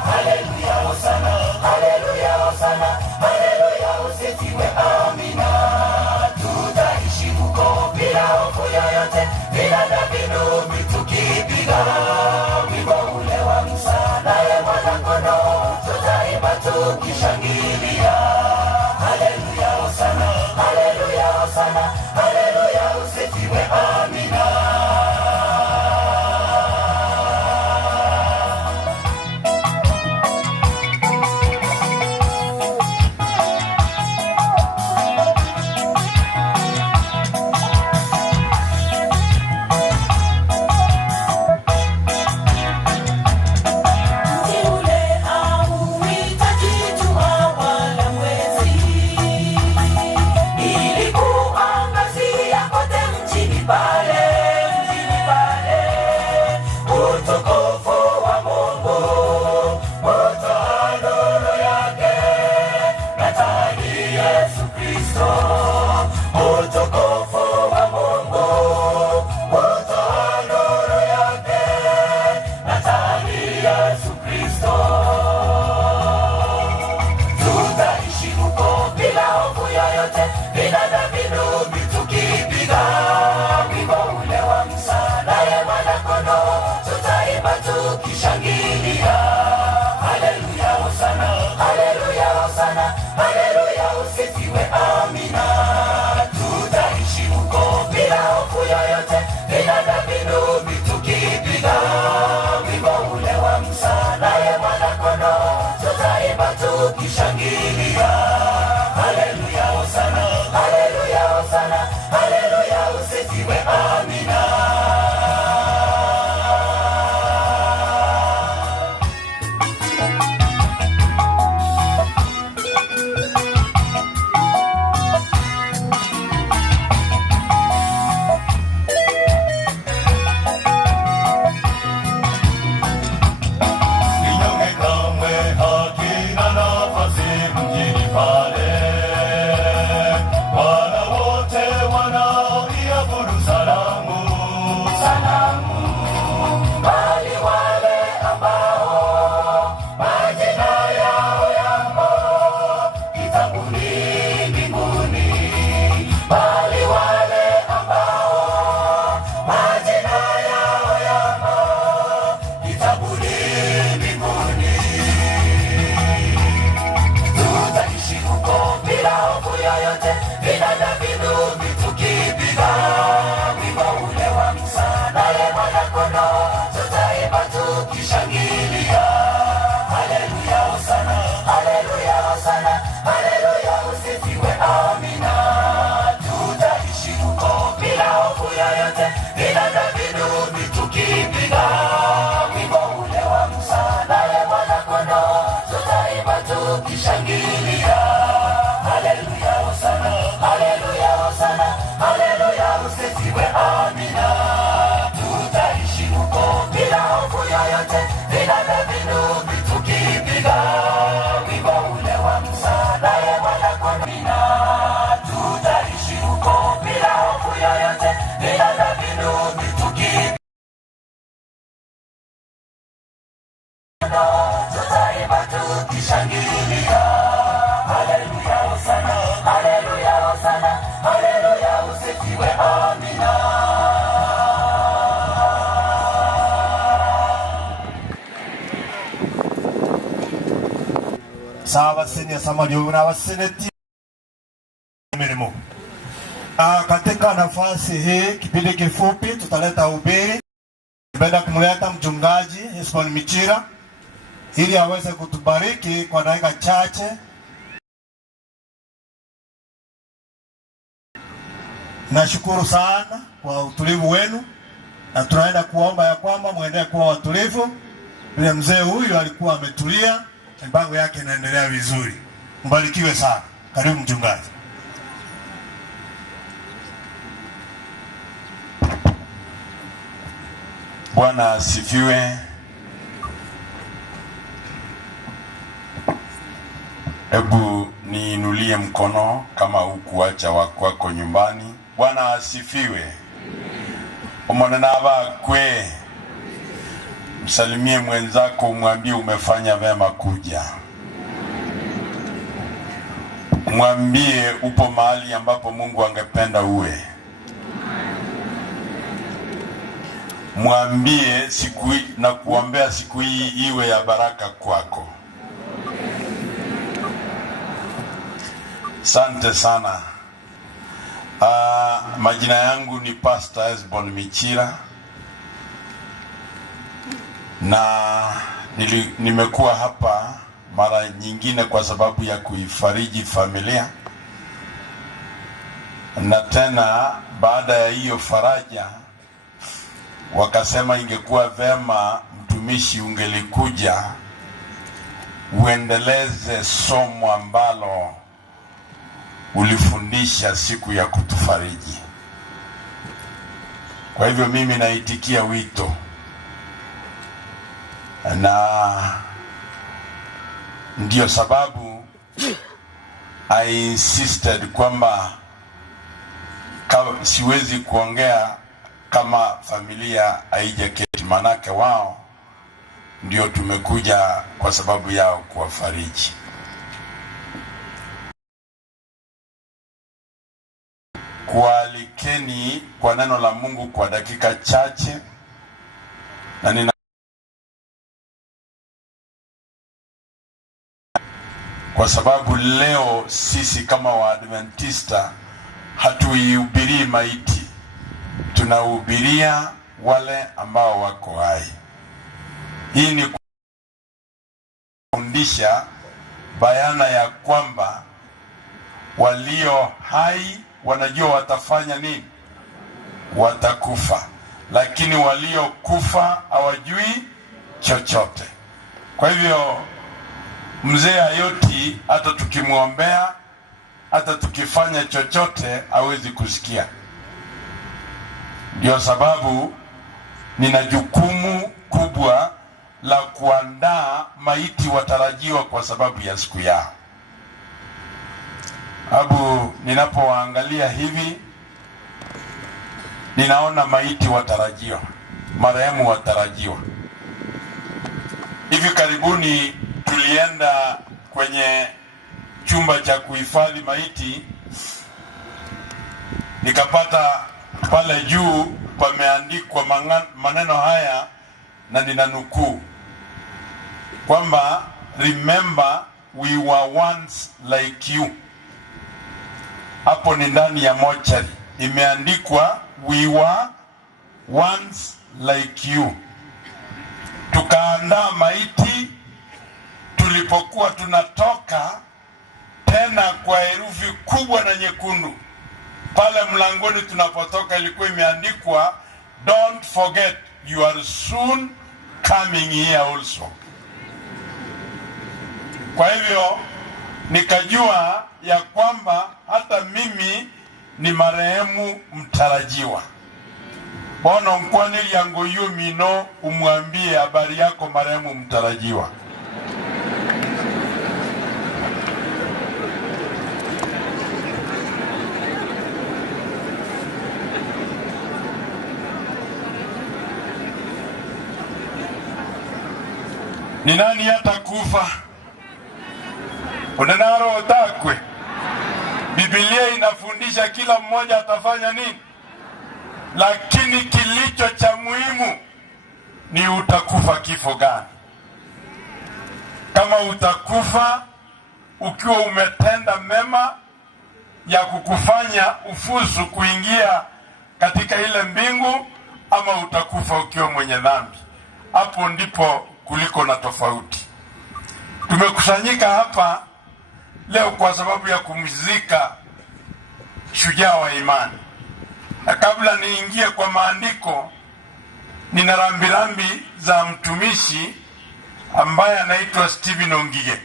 Hallelujah, Hosanna, Hallelujah, usifiwe, amina. sana, haleluya usifiwe, amina. Sawa senior samadi na waseneti minimum. Katika nafasi hii kipindi kifupi tutaleta ubiri. Nipenda kumleta mchungaji Esbon Michira ili aweze kutubariki kwa dakika chache. Nashukuru sana kwa utulivu wenu na tunaenda kuomba ya kwamba muendelee kuwa watulivu. Vile mzee huyu alikuwa ametulia, mpango yake inaendelea vizuri. Mbarikiwe sana. Karibu mchungaji. Bwana asifiwe. Hebu niinulie mkono kama hukuacha wako nyumbani. Bwana asifiwe. Umonena bakwe. Msalimie mwenzako, umwambie umefanya vema kuja. Mwambie upo mahali ambapo Mungu angependa uwe. Mwambie siku na kuombea siku hii iwe ya baraka kwako. Asante sana. Majina yangu ni Pastor Esbon Michira na nimekuwa hapa mara nyingine kwa sababu ya kuifariji familia, na tena baada ya hiyo faraja wakasema ingekuwa vema mtumishi ungelikuja uendeleze somo ambalo ulifundisha siku ya kutufariji. Kwa hivyo mimi naitikia wito, na ndio sababu I insisted kwamba siwezi kuongea kama familia haijaketi, manake wao ndio tumekuja kwa sababu yao kuwafariji. Kualikeni kwa neno la Mungu kwa dakika chache, na kwa sababu leo sisi kama Waadventista hatuihubiri maiti, tunahubiria wale ambao wako hai. Hii ni kufundisha bayana ya kwamba walio hai wanajua watafanya nini, watakufa, lakini waliokufa hawajui chochote. Kwa hivyo mzee Hayoti hata tukimwombea, hata tukifanya chochote hawezi kusikia. Ndio sababu nina jukumu kubwa la kuandaa maiti watarajiwa kwa sababu ya siku yao. Ninapoangalia hivi ninaona maiti watarajiwa, marehemu watarajiwa. Hivi karibuni tulienda kwenye chumba cha kuhifadhi maiti, nikapata pale juu pameandikwa maneno haya, na ninanukuu kwamba remember we were once like you. Hapo ni ndani ya mochari imeandikwa we were once like you. Tukaandaa maiti, tulipokuwa tunatoka tena kwa herufi kubwa na nyekundu pale mlangoni tunapotoka ilikuwa imeandikwa don't forget you are soon coming here also. Kwa hivyo nikajua ya kwamba hata mimi ni marehemu mtarajiwa. Bono mkwani yango yumino umwambie habari yako marehemu mtarajiwa. Ni nani hatakufa? Unenaro otakwe. Biblia inafundisha kila mmoja atafanya nini, lakini kilicho cha muhimu ni utakufa kifo gani. Kama utakufa ukiwa umetenda mema ya kukufanya ufuzu kuingia katika ile mbingu, ama utakufa ukiwa mwenye dhambi, hapo ndipo kuliko na tofauti. Tumekusanyika hapa leo kwa sababu ya kumzika shujaa wa imani. Na kabla niingie kwa maandiko, nina rambirambi za mtumishi ambaye anaitwa Stephen Ongige.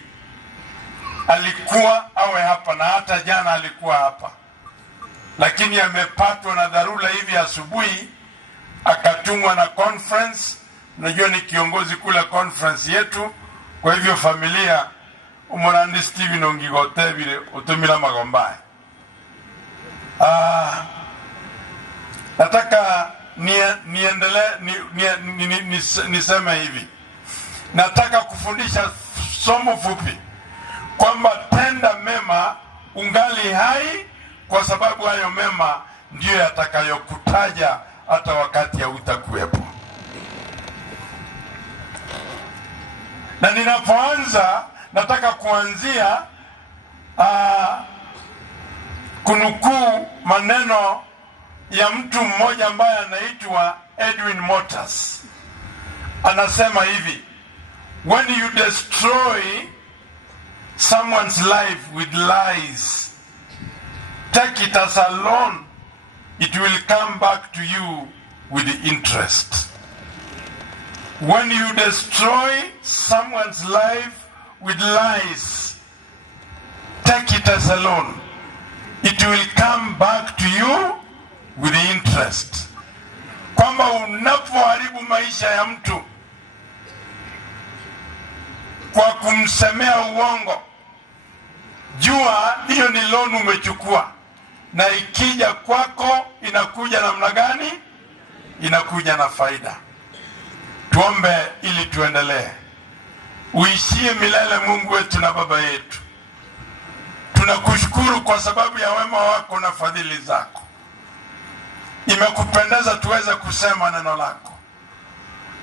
Alikuwa awe hapa na hata jana alikuwa hapa, lakini amepatwa na dharura hivi asubuhi, akatumwa na conference. Najua ni kiongozi kule conference yetu, kwa hivyo familia umurandi Stephen Ongige tebire utumira magombaye. Nataka niseme hivi. Nataka kufundisha somo fupi kwamba tenda mema ungali hai, kwa sababu hayo mema ndiyo yatakayokutaja hata wakati hautakuwepo. Na ninapoanza nataka kuanzia kunukuu maneno ya mtu mmoja ambaye anaitwa Edwin Motors. Anasema hivi: when you destroy someone's life with lies, take it as a loan, it will come back to you with interest. When you destroy someone's life with lies, take it as a loan, it will come back to you with interest. Kwamba unapoharibu maisha ya mtu kwa kumsemea uongo, jua hiyo ni loan umechukua, na ikija kwako inakuja namna gani? Inakuja na faida. Tuombe ili tuendelee. Uishie milele Mungu wetu na Baba yetu. Tunakushukuru kwa sababu ya wema wako na fadhili zako. Imekupendeza tuweze kusema neno lako.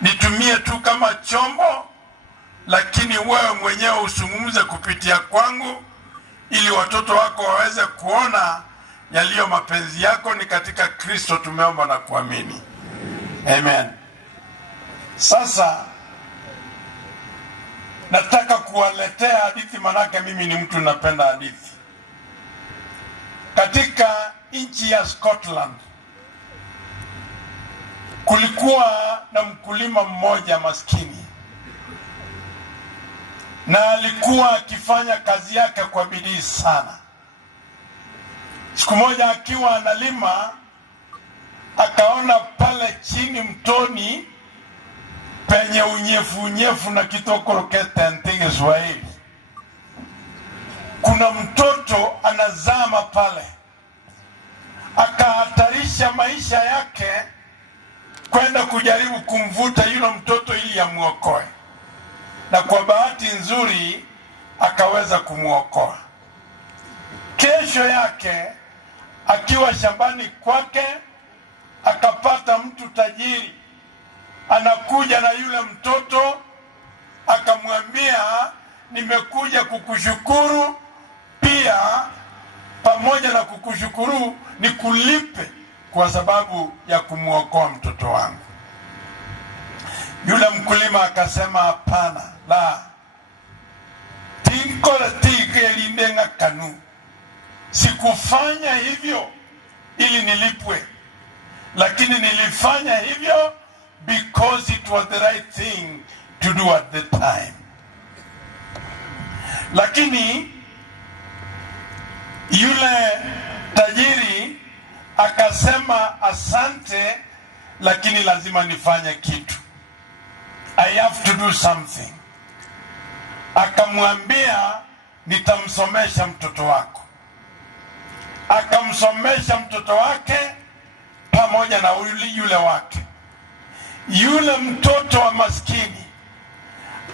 Nitumie tu kama chombo, lakini wewe mwenyewe usungumuze kupitia kwangu, ili watoto wako waweze kuona yaliyo mapenzi yako. Ni katika Kristo tumeomba na kuamini. Amen. Sasa nataka kuwaletea hadithi, manake mimi ni mtu napenda hadithi. Katika nchi ya Scotland kulikuwa na mkulima mmoja maskini, na alikuwa akifanya kazi yake kwa bidii sana. Siku moja akiwa analima, akaona pale chini mtoni penye unyefu na kitokoroke ntege Swahili, kuna mtoto anazama pale. Akahatarisha maisha yake kwenda kujaribu kumvuta yule mtoto ili amuokoe, na kwa bahati nzuri akaweza kumuokoa. Kesho yake akiwa shambani kwake, akapata mtu tajiri anakuja na yule mtoto, akamwambia, nimekuja kukushukuru, pia pamoja na kukushukuru nikulipe kwa sababu ya kumuokoa mtoto wangu. Yule mkulima akasema, hapana, la, tinkora tike lindenga kanu, sikufanya hivyo ili nilipwe, lakini nilifanya hivyo because it was the right thing to do at the time. Lakini yule tajiri akasema, asante, lakini lazima nifanye kitu. I have to do something. Akamwambia, nitamsomesha mtoto wako. Akamsomesha mtoto wake pamoja na yule wake. Yule mtoto wa maskini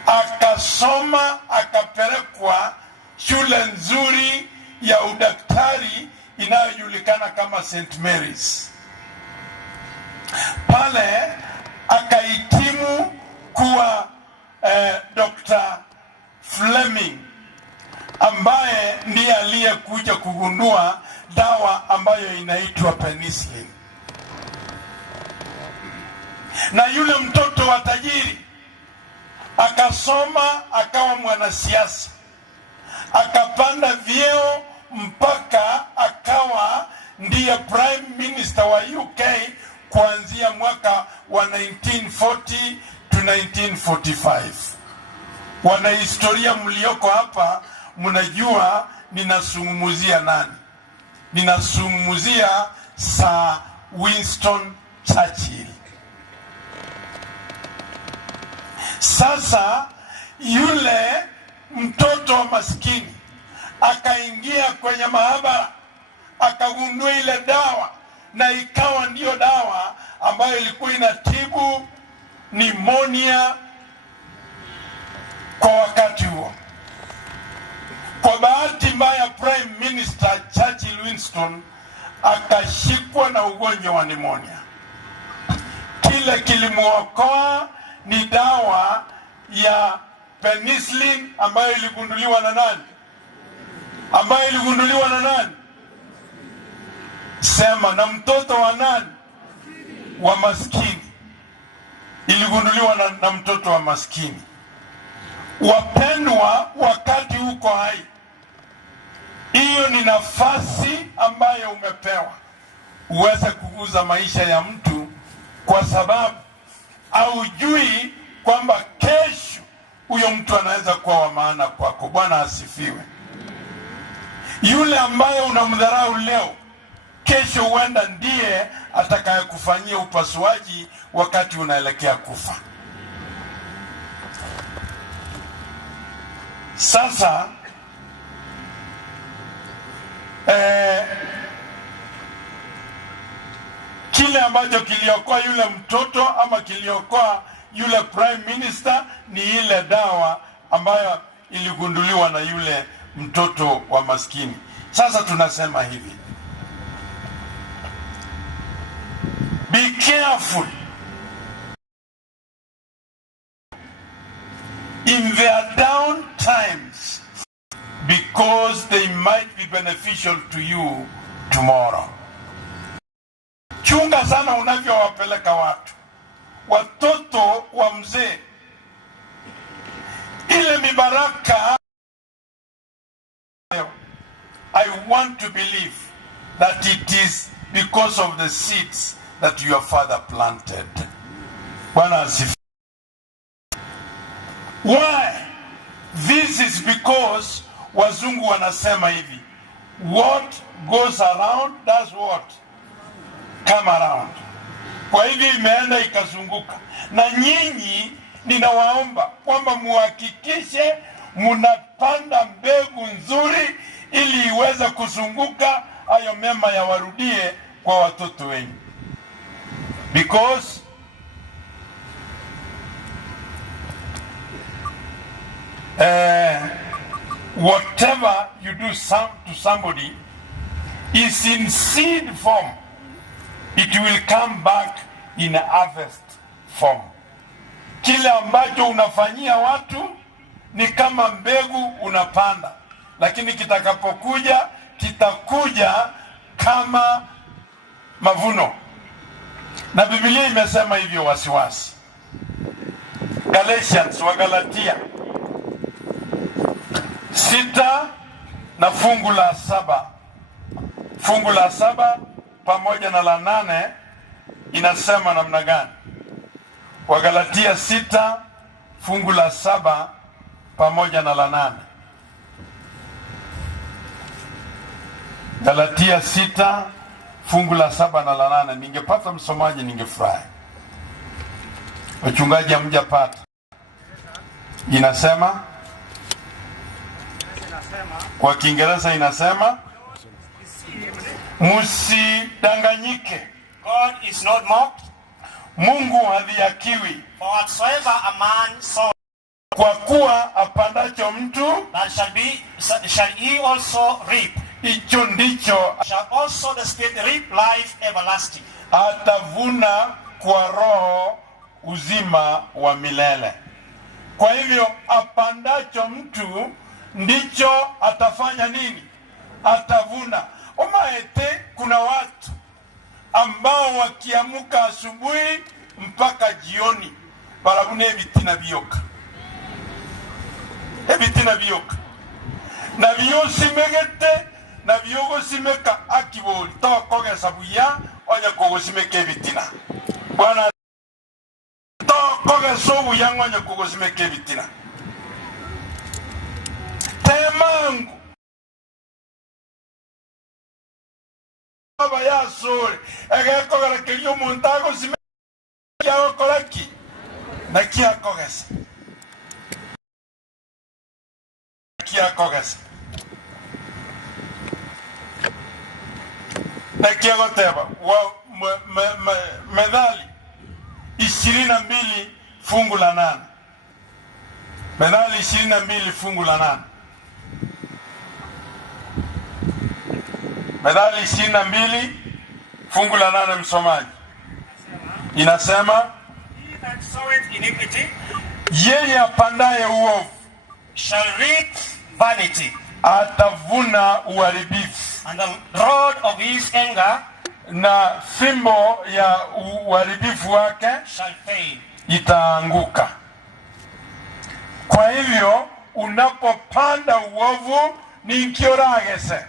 akasoma, akapelekwa shule nzuri ya udaktari inayojulikana kama St. Mary's. Pale akahitimu kuwa Dr. Fleming, ambaye ndiye aliyekuja kugundua dawa ambayo inaitwa penicillin. Na yule mtoto wa tajiri akasoma, akawa mwanasiasa, akapanda vyeo mpaka akawa ndiye prime minister wa UK kuanzia mwaka wa 1940 to 1945. Wanahistoria mlioko hapa mnajua ninazungumzia nani. Ninazungumzia Sir Winston Churchill. Sasa yule mtoto wa maskini akaingia kwenye maabara, akagundua ile dawa, na ikawa ndiyo dawa ambayo ilikuwa inatibu pneumonia kwa wakati huo. Kwa bahati mbaya, Prime Minister Churchill Winston akashikwa na ugonjwa wa pneumonia. Kile kilimuokoa ni dawa ya penicillin ambayo iligunduliwa na nani? Sema na mtoto wa nani? Wa maskini. Iligunduliwa na mtoto wa maskini. Wapendwa, wakati uko hai, hiyo ni nafasi ambayo umepewa uweze kuguza maisha ya mtu, kwa sababu haujui kwamba kesho huyo mtu anaweza kuwa wa maana kwako. Bwana asifiwe. Yule ambaye unamdharau leo, kesho huenda ndiye atakayekufanyia upasuaji wakati unaelekea kufa. Sasa kile ambacho kiliokoa yule mtoto ama kiliokoa yule prime minister ni ile dawa ambayo iligunduliwa na yule mtoto wa maskini. Sasa tunasema hivi, be careful in their down times, because they might be beneficial to you tomorrow. Chunga sana unavyowapeleka watoto wa mzee. Ile mibaraka, I want to believe that it is because of the seeds that your father planted. Bwana asifiwe. Why? This is because wazungu wanasema hivi, what goes around does what? Come around. Kwa hivyo imeenda ikazunguka. Na nyinyi ninawaomba kwamba muhakikishe munapanda mbegu nzuri ili iweze kuzunguka, hayo mema yawarudie kwa watoto wenu. Because whatever you do to somebody is in seed form, it will come back in a harvest form. Kile ambacho unafanyia watu ni kama mbegu unapanda, lakini kitakapokuja kitakuja kama mavuno. Na Biblia imesema hivyo wasiwasi. Galatians wa Galatia 6 na fungu la 7. Fungu la 7 pamoja na la 8 inasema namna gani? Wa Galatia 6 fungu la 7 pamoja na la 8. Galatia 6 fungu la 7 na la 8. Ningepata msomaji ningefurahi. Wachungaji hamjapata. Inasema kwa Kiingereza inasema musidanganyike. God is not mocked. Mungu hadhihakiwi. For whatsoever a man sows, kwa kuwa apandacho mtu, that shall he also reap. Hicho ndicho shall also the Spirit reap life everlasting. Atavuna kwa Roho uzima wa milele. Kwa hivyo apandacho mtu ndicho atafanya nini? Atavuna. Omaete, kuna watu ambao wakiamuka asubuhi mpaka jioni barabune ebitina biyoka. Ebitina biyoka. Na biyosi megete, na biyogosi meka akiboli. Tawa koge sabuya, onya kogosi meke ebitina. Bwana tawa koge sobu yang onya kogosi meke ebitina. Temangu baba ya sore ege kogara kelio montago sime ya kolaki na kia kogesa na kia goteba wa Methali 22 fungu la 8. Methali 22 fungu la 8. Methali 22 fungu la 8, msomaji. Inasema, he that soweth iniquity, yeye apandaye uovu, shall reap vanity, atavuna uharibifu, and the rod of his anger na fimbo ya uharibifu wake shall fail. itaanguka. Kwa hivyo unapopanda uovu ni nkioragese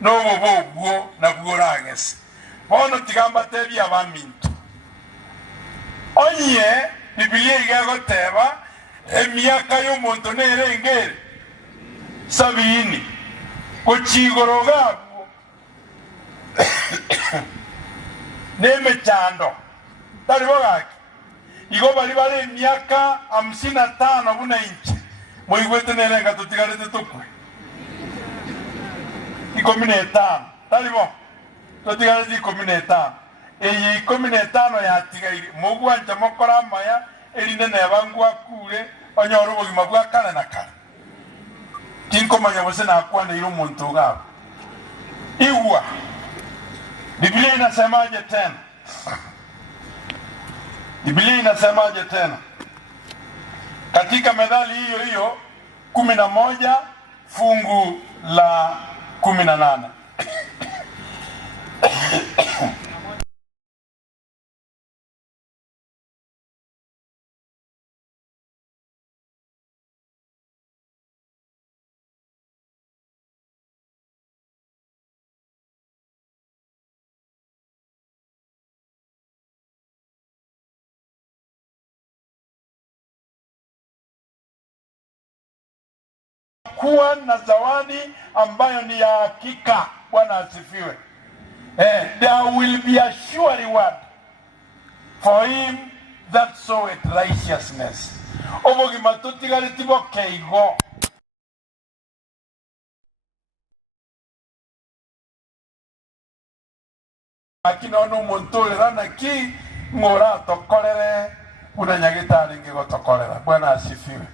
no bobo na bworagese bono tigamba tebi abamintu onye Biblia igagoteba emyaka y'omuntu nerengere 70 kuchigoro gabo nemechando taribogaki igo bali emyaka 55 buna inchi moigwete nerenga tutigarete tukwe 15 taribo tutigarete 15 eyi 15 yatigaire mugwanja mokora maya erinde nebangwa kure onyoro bugima bwa kale na kale tinkomanya bose nakwana iro muntu gabo iwa Biblia inasemaje tena? Biblia inasemaje tena? Katika Methali hiyo hiyo 11 fungu la 18. Kuwa na zawadi ambayo ni ya hakika. Bwana asifiwe. There will be a sure reward for him that soweth righteousness. Obogima tutigaritibo keigo. Akina ono montolera na ki ngora tokorere unanyagitari ngigo tokorera. Bwana asifiwe.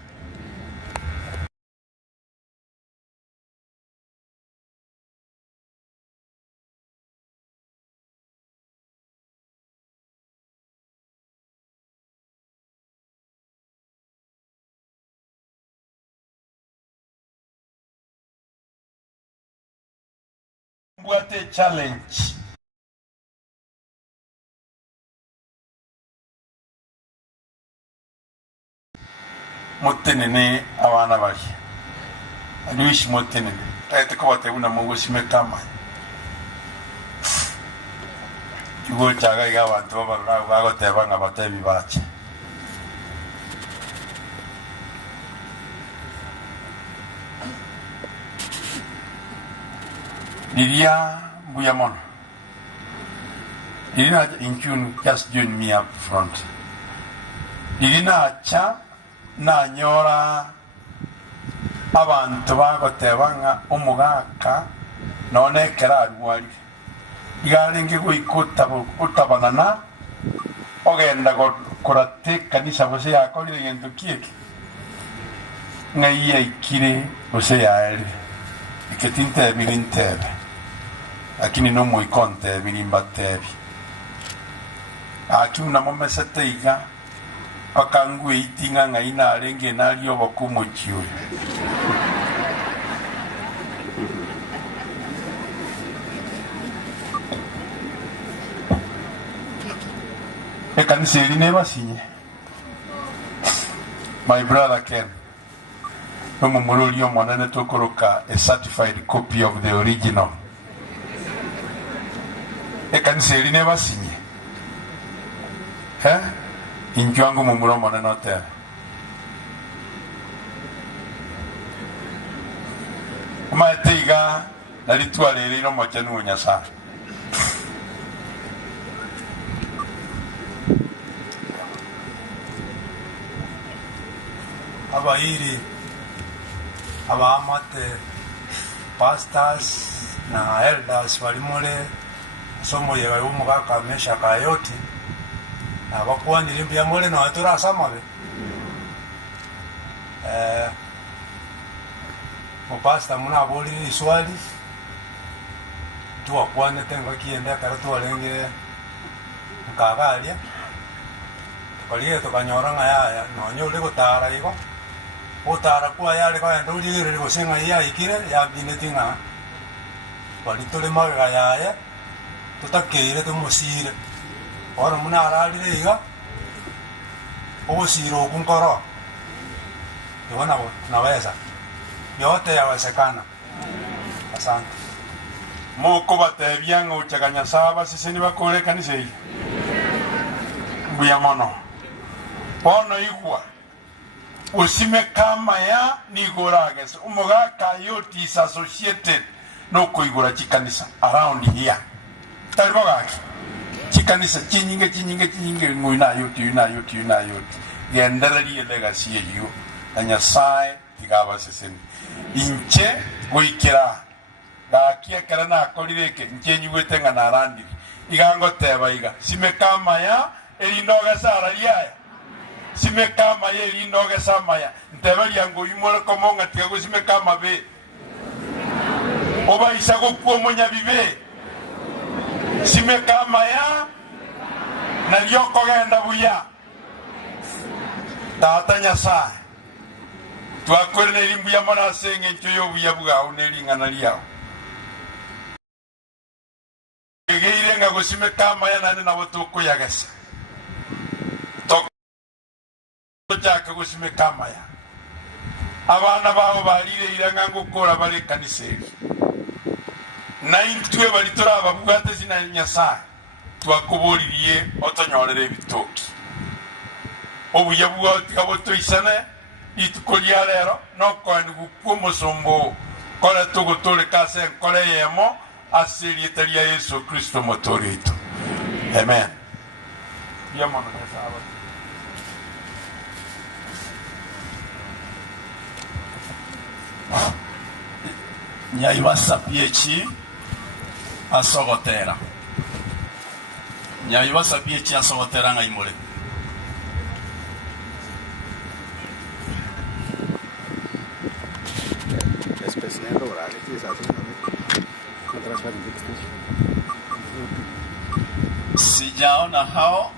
What a challenge. Motenene awana bali. Aduishi motenene. Taite kwa tebuna mungu simekama. Yugo chaga ya watu wa tebanga batebi bachi. Lidia Buyamon. Lina in June just join me up front. Lina cha na nyora abantu bagotebanga umugaka none kerarwari. Igaringe guikuta utabanana ogenda kurate kanisa bose yakorire gento kieki. Ngai ikire bose yaeli. Iketinte bilintebe. Lakini no muikonte bilimbatebi. Akuna momesete iga akangwe itinga ngaina arenge nalio bakumuchiwe. Ekanise lineba sinye. My brother Ken. Mumulolio mwanane tokoroka a certified copy of the original. Ekanise lineba sinye. Injuangu mumulo mwanane hotel. Umaetiga nalituwa lelino mochenu unyasa. Abairi abamate pastors na elders walimole somo yewe umugaka mesha kayoti abakwani limpia mole na watura samabe pastor muna aboli swali tuwa kwane tengo kienda karatu walenge mkagalia tukalie tukanyoranga ya nonyole gutara igo utara kwa yale kwa nduri gusenga ya ikire ya binetinga walitole maga yaye tutakire tumusire ora muna ararire iga ogusiro okunkoro yona tunaweza yote yawezekana. Asante. Moko batebia ng'ochaganya saba sisi ni bakore kanisa hii mbuya mono bono igwa usime kama ya nigoragese umugaka yoti is associated no kuigura chikanisa around here taribogaki chikanisa chinyinge ng'oina yoti gendereri legacy yiyo kanyasai tigaba sisi inche goikira gakia kera na korireke nchenyugwete ngana arandi igango tebaiga sime kama ya elinoga sara liaya sime kama ya elinoga samaya nteberia ngo yimore komonga tiago sime kama be oba isago kwa monya bibe sime kama ya na lyoko genda buya tata Nyasaye twakorene limbu ya mona senge ntoyo buya buga unelingana liao Geire gusime kama ya nane na watuko yagasa to chaka gusime kama ya abana baho barire iranga ngukora bari kaniseri na intwe bari turaba bugate zina Nyasaye twakuburirie otonyorere bitoki obuya bugati kaboto isane itukolia lero no kwandi gukumusombo kora tugutore kase kore yemo asili italia Yesu Kristo motorito. Amen. Yamana sawa. Nyaiwasa PH asogotera. Nyaiwasa PH asogotera ngaimole. Sijaona hao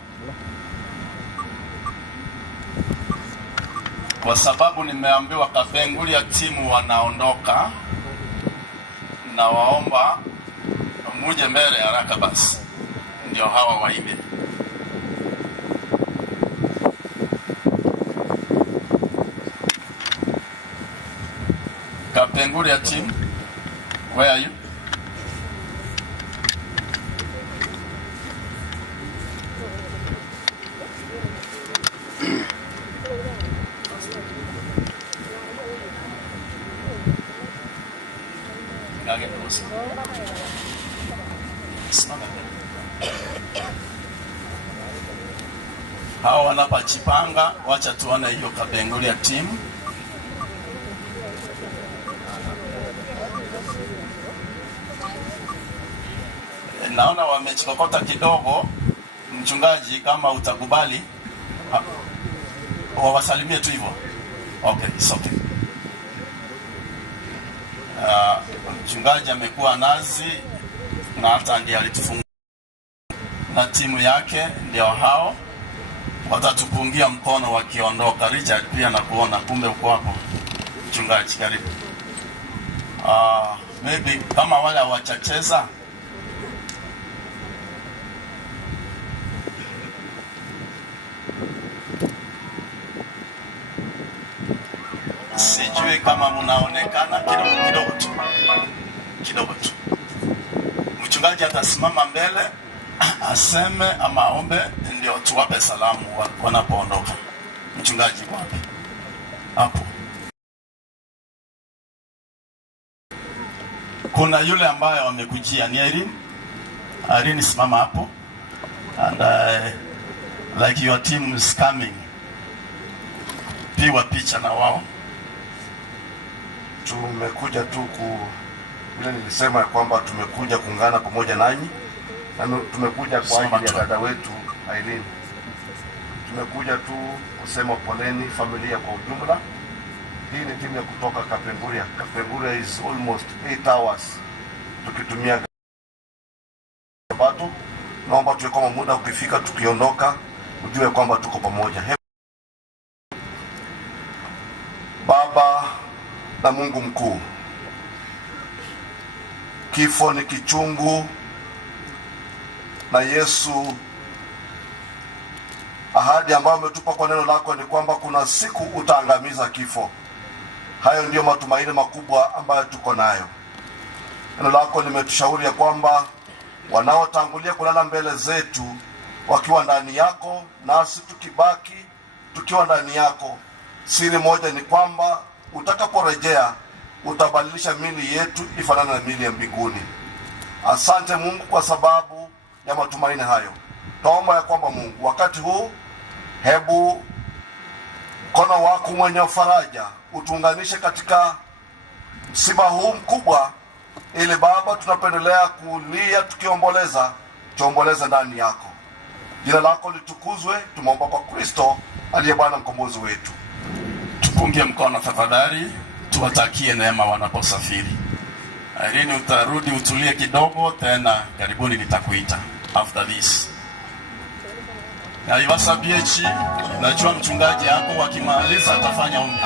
kwa sababu nimeambiwa Kapenguri ya timu wanaondoka, na waomba muje mbele haraka basi ndio hawa waimbe. Kapenguri ya timu, where are you? Hawa wanapachipanga, wacha tuone hiyo Kapenguri ya timu. Naona wamechokota kidogo. Mchungaji, kama utakubali wawasalimie tu hivyo. Okay, it's okay. Mchungaji amekuwa nazi na hata ndiye alitufunga na timu yake, ndio hao watatupungia mkono wakiondoka. Richard pia nakuona, kumbe uko hapo. Mchungaji, karibu. Maybe kama wale hawachacheza sijui kama mnaonekana kidogo tu. Mchungaji atasimama mbele aseme ama aombe ndio tuwape salamu wanapoondoka. Mchungaji wapi? Hapo. Kuna yule ambaye wamekujia ni Irene, simama hapo. And like your team is coming. Piwa picha na wao. Tumekuja tu vile nilisema kwamba tumekuja kuungana pamoja nanyi, na tumekuja kwa ajili ya dada wetu Irene. Tumekuja tu kusema poleni familia kwa ujumla. Hii ni timu ya kutoka Kapenguria. Kapenguria is almost 8 hours tukitumia bado. Naomba tuwe kama muda ukifika tukiondoka ujue kwamba tuko pamoja. Baba na Mungu mkuu, kifo ni kichungu na Yesu, ahadi ambayo umetupa kwa neno lako ni kwamba kuna siku utaangamiza kifo. Hayo ndiyo matumaini makubwa ambayo tuko nayo. Neno lako limetushauri ya kwamba wanaotangulia kulala mbele zetu wakiwa ndani yako, nasi tukibaki tukiwa ndani yako. Siri moja ni kwamba utakaporejea utabadilisha mili yetu ifanane na mili ya mbinguni. Asante Mungu kwa sababu ya matumaini hayo. Tuomba ya kwamba Mungu, wakati huu hebu mkono wako mwenye faraja utuunganishe katika msiba huu mkubwa, ili Baba tunapendelea kulia tukiomboleza, tuomboleze ndani yako. Jina lako litukuzwe. Tumeomba kwa Kristo aliye Bwana mkombozi wetu. Tupungie mkono tafadhali, tuwatakie neema wanaposafiri. Irene, utarudi utulie kidogo, tena karibuni nitakuita after this. Na Ibasabiechi, najua mchungaji hapo wakimaliza atafanya ombi.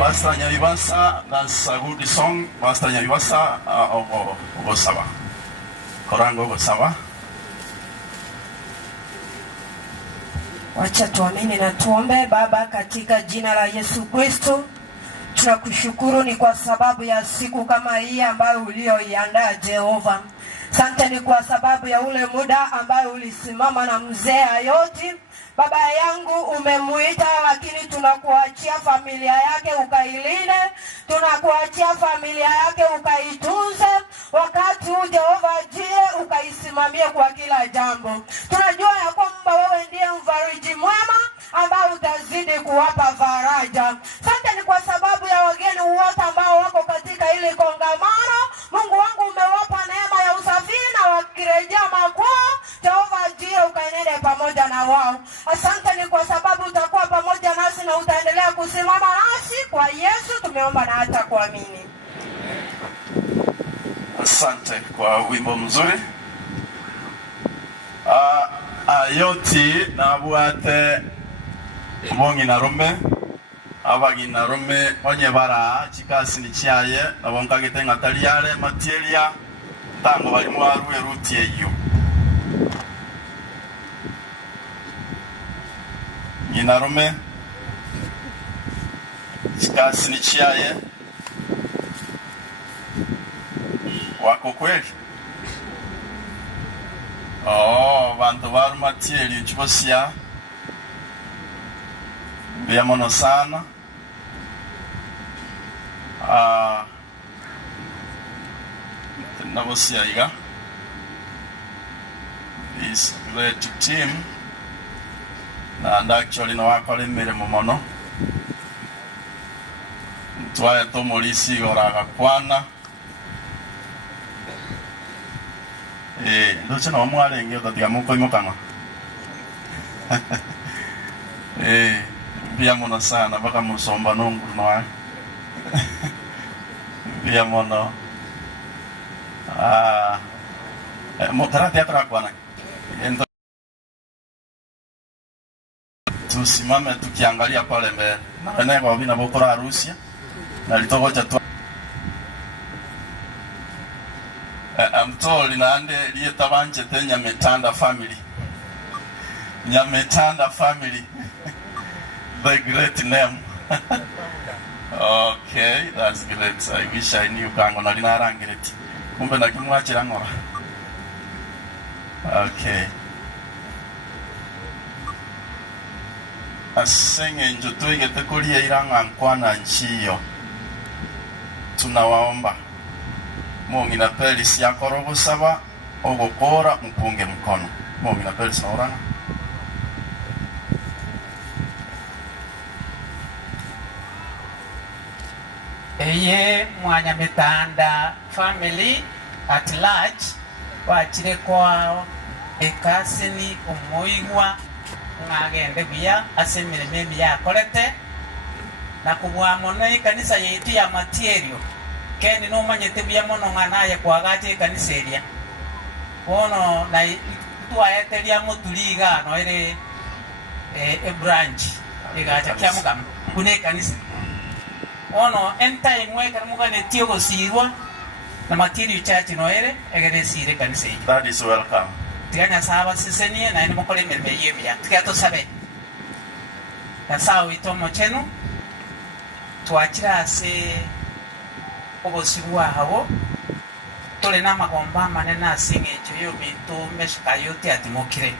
Pastor Nyavibasa, that's a good song. Pastor Nyavibasa, Ogo Sawa. Korango Ogo Sawa. Wacha tuamini na tuombe. Baba, katika jina la Yesu Kristo, tunakushukuru ni kwa sababu ya siku kama hii ambayo ulioiandaa Jehova. Asante ni kwa sababu ya ule muda ambayo ulisimama na mzee Ayoti. Baba yangu umemuita, lakini tunakuachia familia yake ukailinde, tunakuachia familia yake ukaitunze, wakati huu Jehova jie ukaisimamie kwa kila jambo. Tunajua ya kwamba wewe ndiye mfariji mwema ambao utazidi kuwapa faraja. Asante ni kwa sababu ya wageni wote ambao wako katika ile kongamano. Mungu wangu umewapa neema ya usafiri na wakirejea makwao, Jehova jie ukaenende pamoja na wao. Asante ni kwa sababu utakuwa pamoja nasi na utaendelea kusimama nasi. Kwa Yesu tumeomba na hata kuamini. Asante kwa wimbo mzuri. Ayoti na buate bongi na rome abagi na rome onye bara chikasi ni chiaye na bonka gitenga taliare materia tango bali mwaru eruti eyo ina rome chikasi ni chiaye wako kweli. Bantu baru matieri nchibosia biamono sana. Nabosia iga this great team and actually no wakole mirimo mono twae tomolisi oraga kwana ndoche no mwarenge utatia muko imokanga bia mono sana baka musomba nungu no bia mono motarati atra kwana endo tusimame tukiangalia pale mbele na kwa vina bokora harusi na litogocha tu I'm told in ande lieta banje te Nyametanda family. Nyametanda family. The great name. Okay, that's great. I wish I knew kango na lina rangireti. Kumbe na kimwachira ngora. Okay. Asenge njoto igete kulia iranga nkwana nchiyo. Tunawaomba Mungu na pelisi ya korogo saba ogokora mpunge mkono. Mungu na pelisi na orana. Eye Nyametanda family at large wachire kwao ekasini umuigwa ngagende bia asemire memi ya kolete na kubwa mono ikanisa yetu ya material keni no manyete bia mono nganaye kwagaje kanisa eria wono na tuayeteria mutuliga no ere branch igacha kyamugam kune kanisa ono enta imwe kamuga tio gosirwa na material church no ere egere sire kanisa. That is welcome. Tiganya saba sisenie na ni mukole merbe yebya tigato sabe tasawi tomo chenu tuachira se obosibwa habo tole na magomba manena singe cyo bintu meshika yote atimokire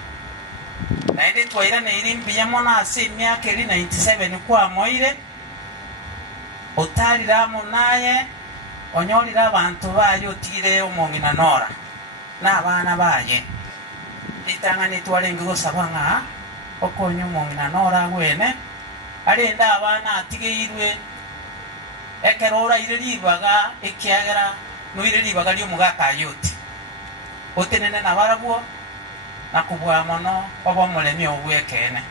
na ende twaira na irimbi yamona ase myaka 97 kwa moire otalira munaye onyolira abantu bayo tire omongina nora na abana baye itangani twalenga gosabanga okonyo omongina nora gwene arenda abana atigeirwe ekerora iriribaga ekiagera no iriribaga lyo mugaka yote otenene na barabwo na kubwa mono obo mulemi obwekene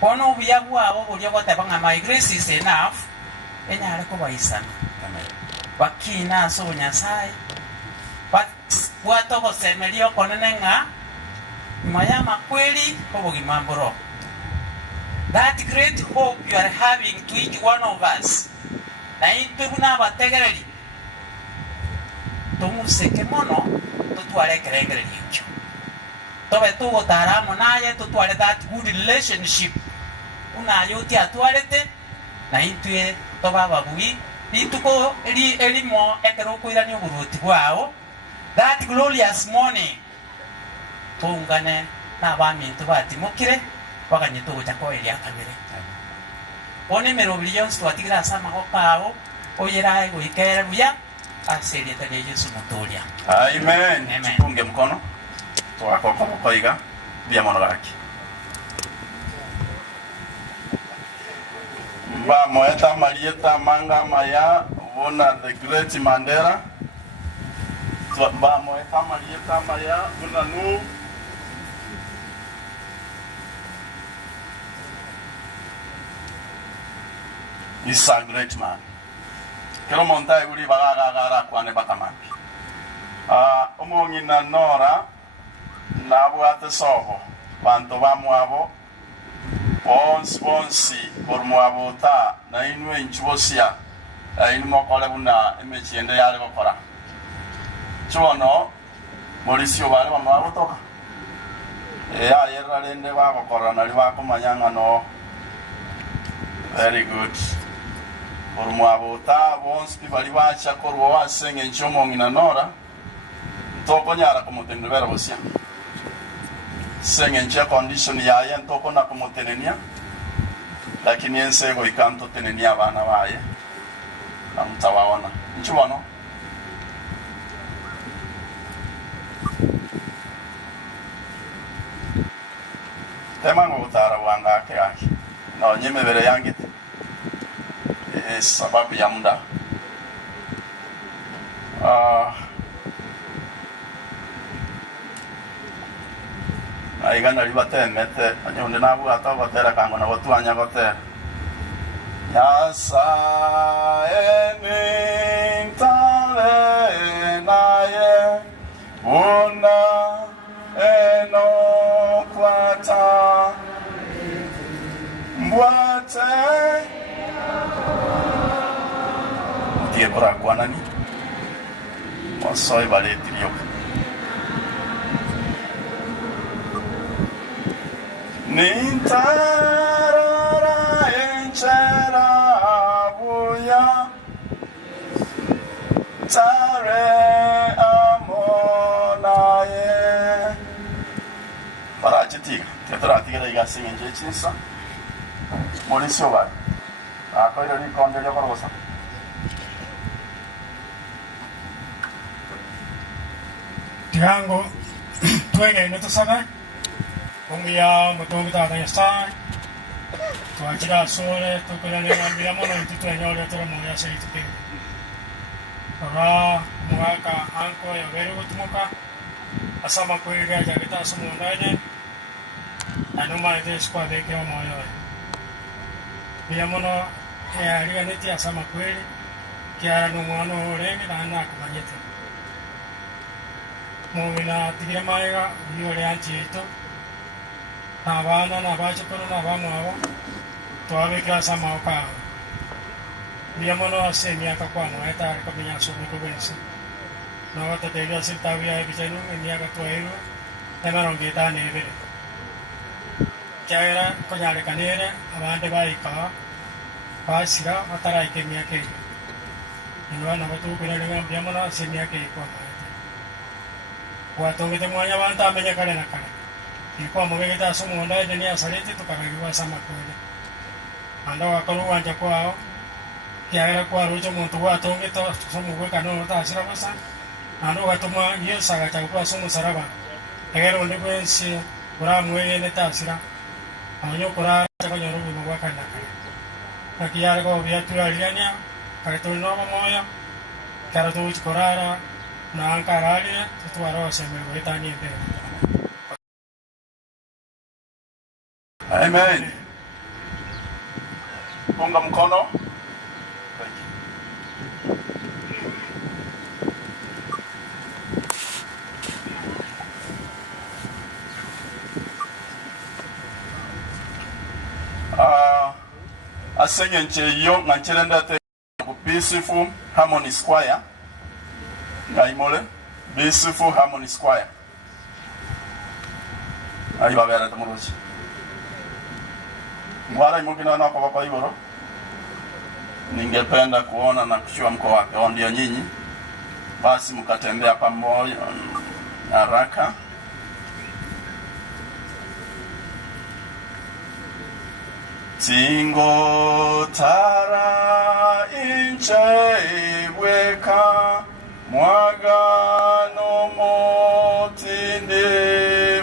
Pono biyabwa abo bulyo botabanga my grace is enough enyare ko bayisana bakina so nyasai but wato ko semelio konenenga maya makweli ko bugimamburo that great hope you are having to each one of us. Na itwe buna bategereri tumuseke mono tutware kerengereri ekyo tobe tugotaramu naye tutware that good relationship unayo ti atwarete na itwe toba babui bituko elimo ekerokwirani oburuti bwao that glorious morning tungane n'abamintu batimukire bakanyita oguchako eria kabere one merobiri yonsi twatigira asama okao oyerae goikere buya aseriete ne Yesu mutoria. Amen. Tupunge mkono twakoko koiga bia mono gaki ba moeta Marieta Manga Maya Vuna the Great Mandela ba moeta Marieta Maya Vuna nu is a great man. Kero montai uri bagagara kwane bakamampi. Omongi na nora na buate soho. Banto ba muabo bonsi por muabo ta na inwe nchuosia inu mokole buna emechiende yale bakora. Chuono Mauricio bale ba muabo toka. Ya yerra lende ba bakora na liba komanyanga no. Very good. Por muabota bons bali bacha korwo wasenge nchomo ngina nora toko nyara komutendebera bosia senge nche condition ya ya toko na komutenenia lakini ensego ikanto tenenia bana baye amtawaona nchuano temango utara wanga yake no nyemebere yangite sababu ya muda. Aigana libate mete anyonde nabu atabatera kango na watu anya gote. Yasa eni tale naye una eno kwata mbwate tie por aguanani wasoi vale trio nintarara enchera buya tare amonaye para chitiga tetra tiga iga singe chinsa Mauricio va akoiro ni konde yo korosa Tirango, tuege no tusabe, umia mutogita da yasta, tuachira sole, tukule ambia mono tutu enyore toro moya seituke. Ora muaka anko ya veru tumuka, asama kuiga jagita sumundaje, anuma ite skwa de ke moyo. Bia mono ya riga neti asama kuiri, kia no mono rengi na na kumanyete. Mungina tigira maiga yore anchito nabana nabachukuru nabamwabo twabe klasa mauka biamono asemia kwa mweta kamenya sumi kubense no wata tega sitavia bijanu enia ka toero temaronge ne bere kyaera konyare kanere abande baika basira matara ikemia ke nwa na batu birenga biamono asemia ke kwa watongete mwanya banta amenya kale na kale ilikuwa mwegeta somo ndaye denia saleti tukagirwa sama kwele anda wakalo wanja kwao kiagera kwa rojo muntu watonge to somo gweka no tasira basa ando gatuma yesa gacha kwa somo saraba egero ndikwensi bura mweye ne tasira anyo kura takanyo rubu mwaka na kale kakiara ko biatu aliania kale to no moya kara to uchikorara na ankarali tutuaro sema wetani ende. Amen. Punga mkono. asenye nche yo nganchelenda te Peaceful Harmony Square ngaimole Peaceful Harmony Square ayi babera tamurochi mwara imukina na kwa iboro. Ningependa kuona na kushua mko wake ndio nyinyi, basi mkatembea pamoja haraka. Tingo tara inche ibweka mwagano motinde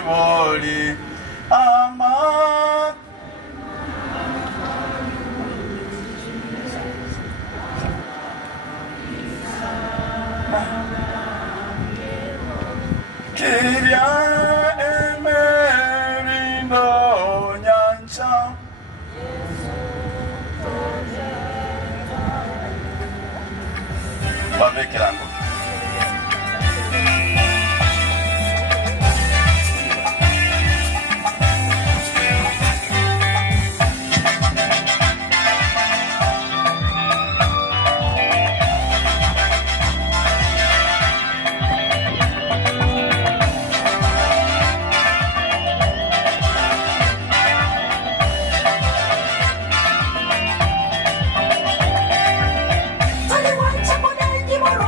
boli ama Kiria emerindo nyancha Babekirango Tali wancha kone jimoro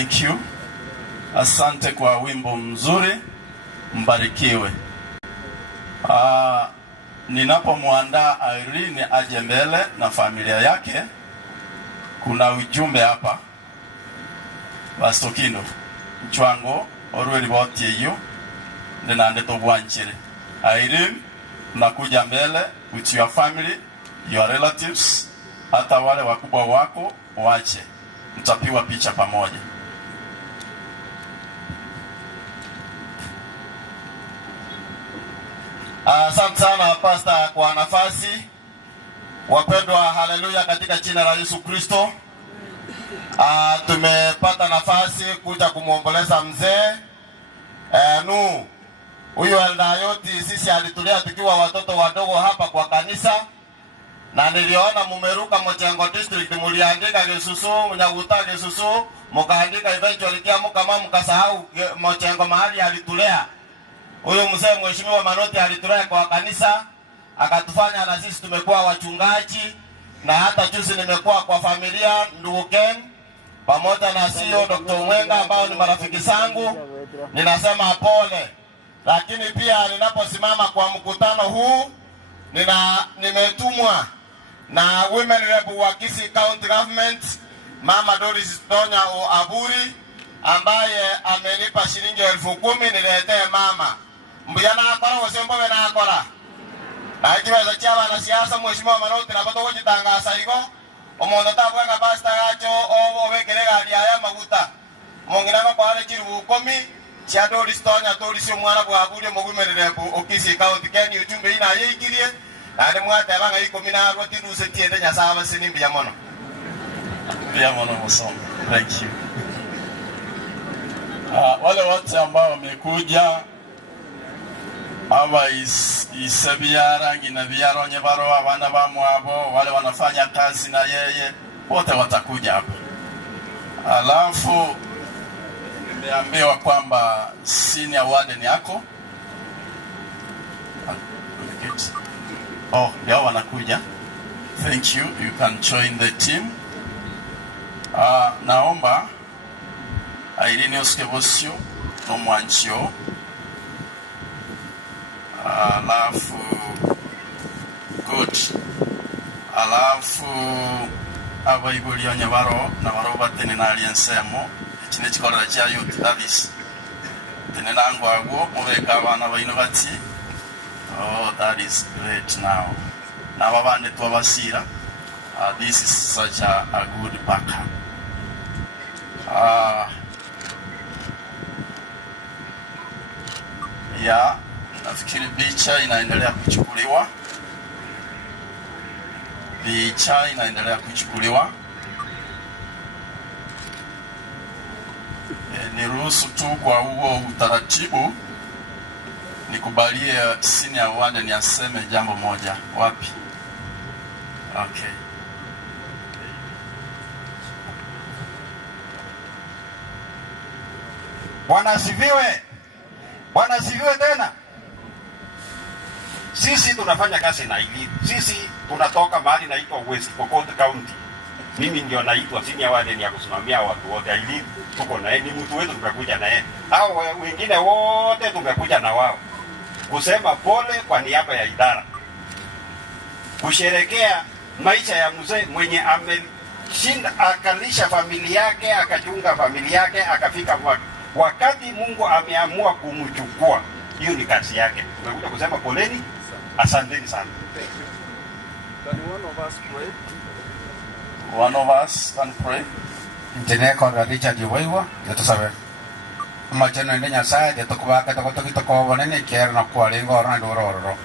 Thank you. Asante kwa wimbo mzuri. Mbarikiwe. Ninapomwandaa Irene aje mbele na familia yake, kuna ujumbe hapa. Bastokindo. Mchwango orweli boti hiyo nende tobwanchire. Irene, unakuja mbele with your family, your relatives, hata wale wakubwa wako waache. Mtapiwa picha pamoja. Asante sana Pastor kwa nafasi. Wapendwa, haleluya katika jina la Yesu Kristo. Tumepata nafasi kuja kumuomboleza mzee huyo Eldayoti. Sisi alitulia tukiwa watoto wadogo hapa kwa kanisa, na niliona mumeruka Mochengo district, muliandika Gesusu, Nyaguta Gesusu, mukaandika eventually kiamu kama mkasahau Mochengo mahali alitulea. Huyo mzee mheshimiwa Manoti alitulea kwa kanisa, akatufanya na sisi tumekuwa wachungaji, na hata juzi nimekuwa kwa familia ndugu Ken pamoja na CEO Dr. Mwenga ambao ni marafiki zangu. Ninasema pole, lakini pia ninaposimama kwa mkutano huu nimetumwa na Women Rep wa Kisii County Government, Mama Doris Donya Aburi, ambaye amenipa shilingi 10,000 niletee mama. Mbuyana akora wasembo wena akora. Na ikiweza chama na siasa mheshimiwa Manoti na bato kujitangaza iko. Omondo tabwanga pasta gacho obekerega ali aya maguta. Monginanga kwa ale chiru 10 cha Doris Donya Doris mwana kwa Aburi mu Women Rep Kisii County Kenya ujumbe ina yekirie. Na ni mwate banga iko mina roti duse tiende nya saba sinimbi ya mono. Pia mono musomo. Thank you. Wale wote ambao wamekuja aba isebia ngina biaronye baro abana ba mwabo wale wanafanya kazi na yeye wote watakuja hapa. Alafu nimeambiwa kwamba senior warden yako yao wanakuja. Thank you. You can join the team. Naomba Irene Oskebosio no Mwanchio. Alafu good. Alafu abaibuli onyabaro na baro batene na aliensemo kine chikorera cha youth service tene nango ago mubeka abana ba university. Oh, that is great now. Na babande twabasira. This is such a good backup. Nafikiri picha inaendelea kuchukuliwa. Niruhusu tu kwa huo utaratibu nikubalie senior warden aseme jambo moja. Wapi? Okay. Bwana asifiwe. Bwana asifiwe tena. Sisi tunafanya kazi na Irene. Sisi tunatoka mahali naitwa West Pokot County. Mimi ndio naitwa senior warden ya kusimamia watu wote. Irene tuko na yeye, ni mtu wetu, tumekuja na yeye. Hao wengine wote tumekuja na wao. Kusema pole kwa niaba ya idara. Kusherekea maisha ya mzee mwenye ameshinda, akalisha familia yake, akachunga familia yake, akafika wakati Mungu ameamua kumchukua. Hiyo ni kazi yake. Tumekuja kusema poleni, asanteni sana. Can one of us pray? Nteneko na Richard Iwaiwa, yeto sabe. Machano ndenya saa yeto kubaka to bonene kero na kwalingo orna dororo.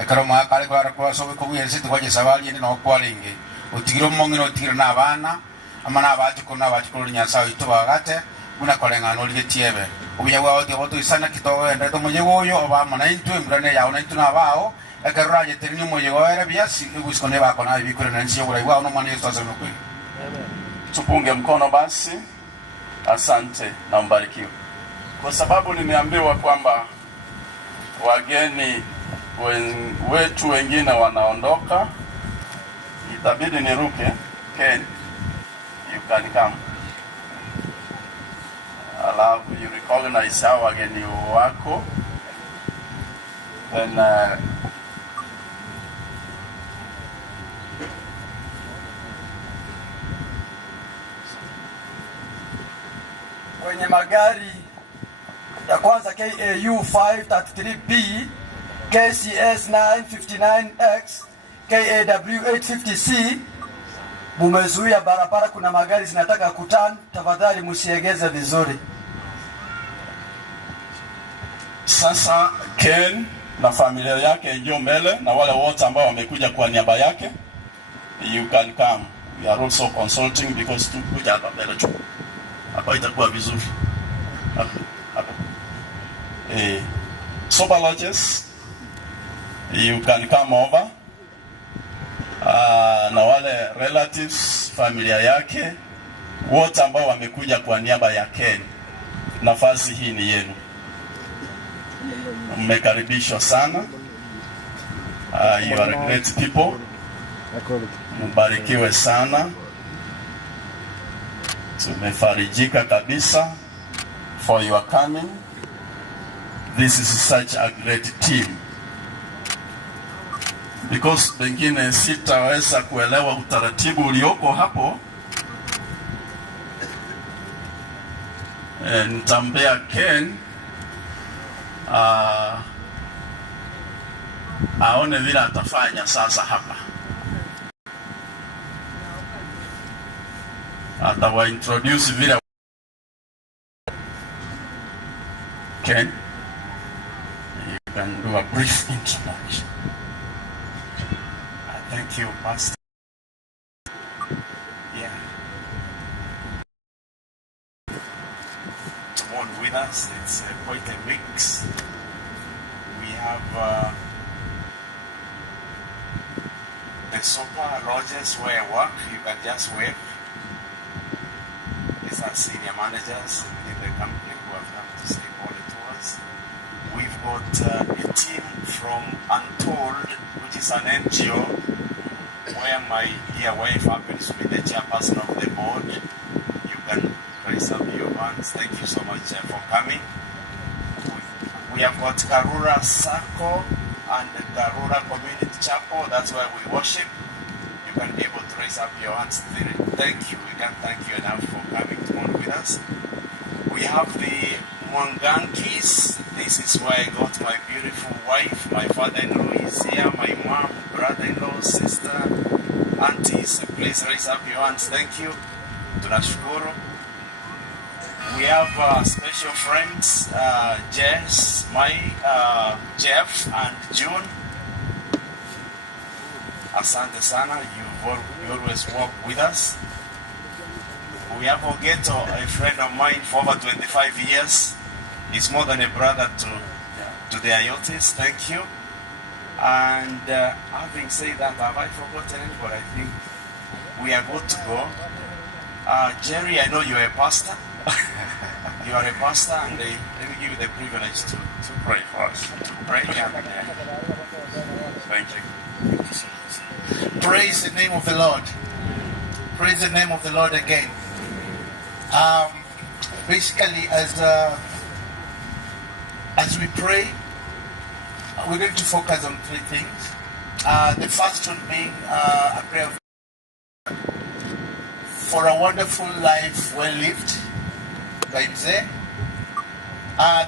Ekaro ma kale kwa sobe ko yense twaje sabali ni no kwalinge. Utigiro mongino utigiro na abana amana abati kuna abati ko nyasa ito bagate una kolenga no ligetiebe. Ubuya wa oto isana kito ende to moyegoyo oba mana into imbrane ya ona into na bao. Ekaro aje tenni moyego era biasi ubiskone ba kona bikure na nsi yobura wa no mani yeto sabe no kwe. Tupunge mkono basi. Asante na mbarikiwe. Kwa sababu nimeambiwa kwamba wageni wetu wengine wanaondoka, itabidi niruke. Ken, you can come. alafu you recognize hao wageni wako, then kwenye magari ya kwanza KAU 533B, KCS 959X, KAW 850C, mumezuia barabara, kuna magari zinataka kutana, tafadhali msiegeze vizuri. Sasa Ken na familia yake njoo mbele, na wale wote ambao wamekuja kwa niaba yake, you can come. We are also consulting because kuja hapa mbele tu. Hapa itakuwa vizuri. Hapa. Sober Lodges, you can come over. Na wale relatives, familia yake, wote ambao wamekuja kwa niaba ya Ken, nafasi hii ni yenu. Mmekaribishwa sana. You are great people. Mbarikiwe sana. Tumefarijika kabisa for your coming. This is such a great team. Because pengine sitaweza kuelewa utaratibu ulioko hapo. Nitampea Ken aone vile atafanya sasa hapa. Atawa introduce vile. Ken, you can do a brief introduction. Thank you, Pastor. Yeah. On with us, it's quite a mix. We have the Sober Lodges where I work. You can just wave. These are senior managers in the company who have come to say all to us. We've got a team from Untold, which is an NGO, where my dear wife happens to be the chairperson of the board. You can raise up your hands. Thank you so much for coming. We have got Karura Circle and the Karura Community Chapel. That's where we worship. You can be able to raise up your hands. Thank you. We can't thank you enough for coming to on with us. We have the Mwangankis. This is where I got my beautiful wife. My father-in-law is here. My mom, brother-in-law, sister, aunties. Please raise up your hands. Thank you. Tunashukuru. We have special friends, Jess, Jeff and June. Asante sana, you always walk with us. We have Ogeto, a friend of mine for over 25 years. He's more than a brother to the Ayotis. Thank you. And having said that, have I forgotten anybody? I think we are good to go. Jerry, I know you're a pastor. You are a pastor, and let me give you the privilege to pray for us. To pray. Thank you. Praise the name of the Lord. Praise the name of the Lord again. Basically, as we pray, we're going to focus on three things. The first one being a prayer for a wonderful life well lived by Mzee.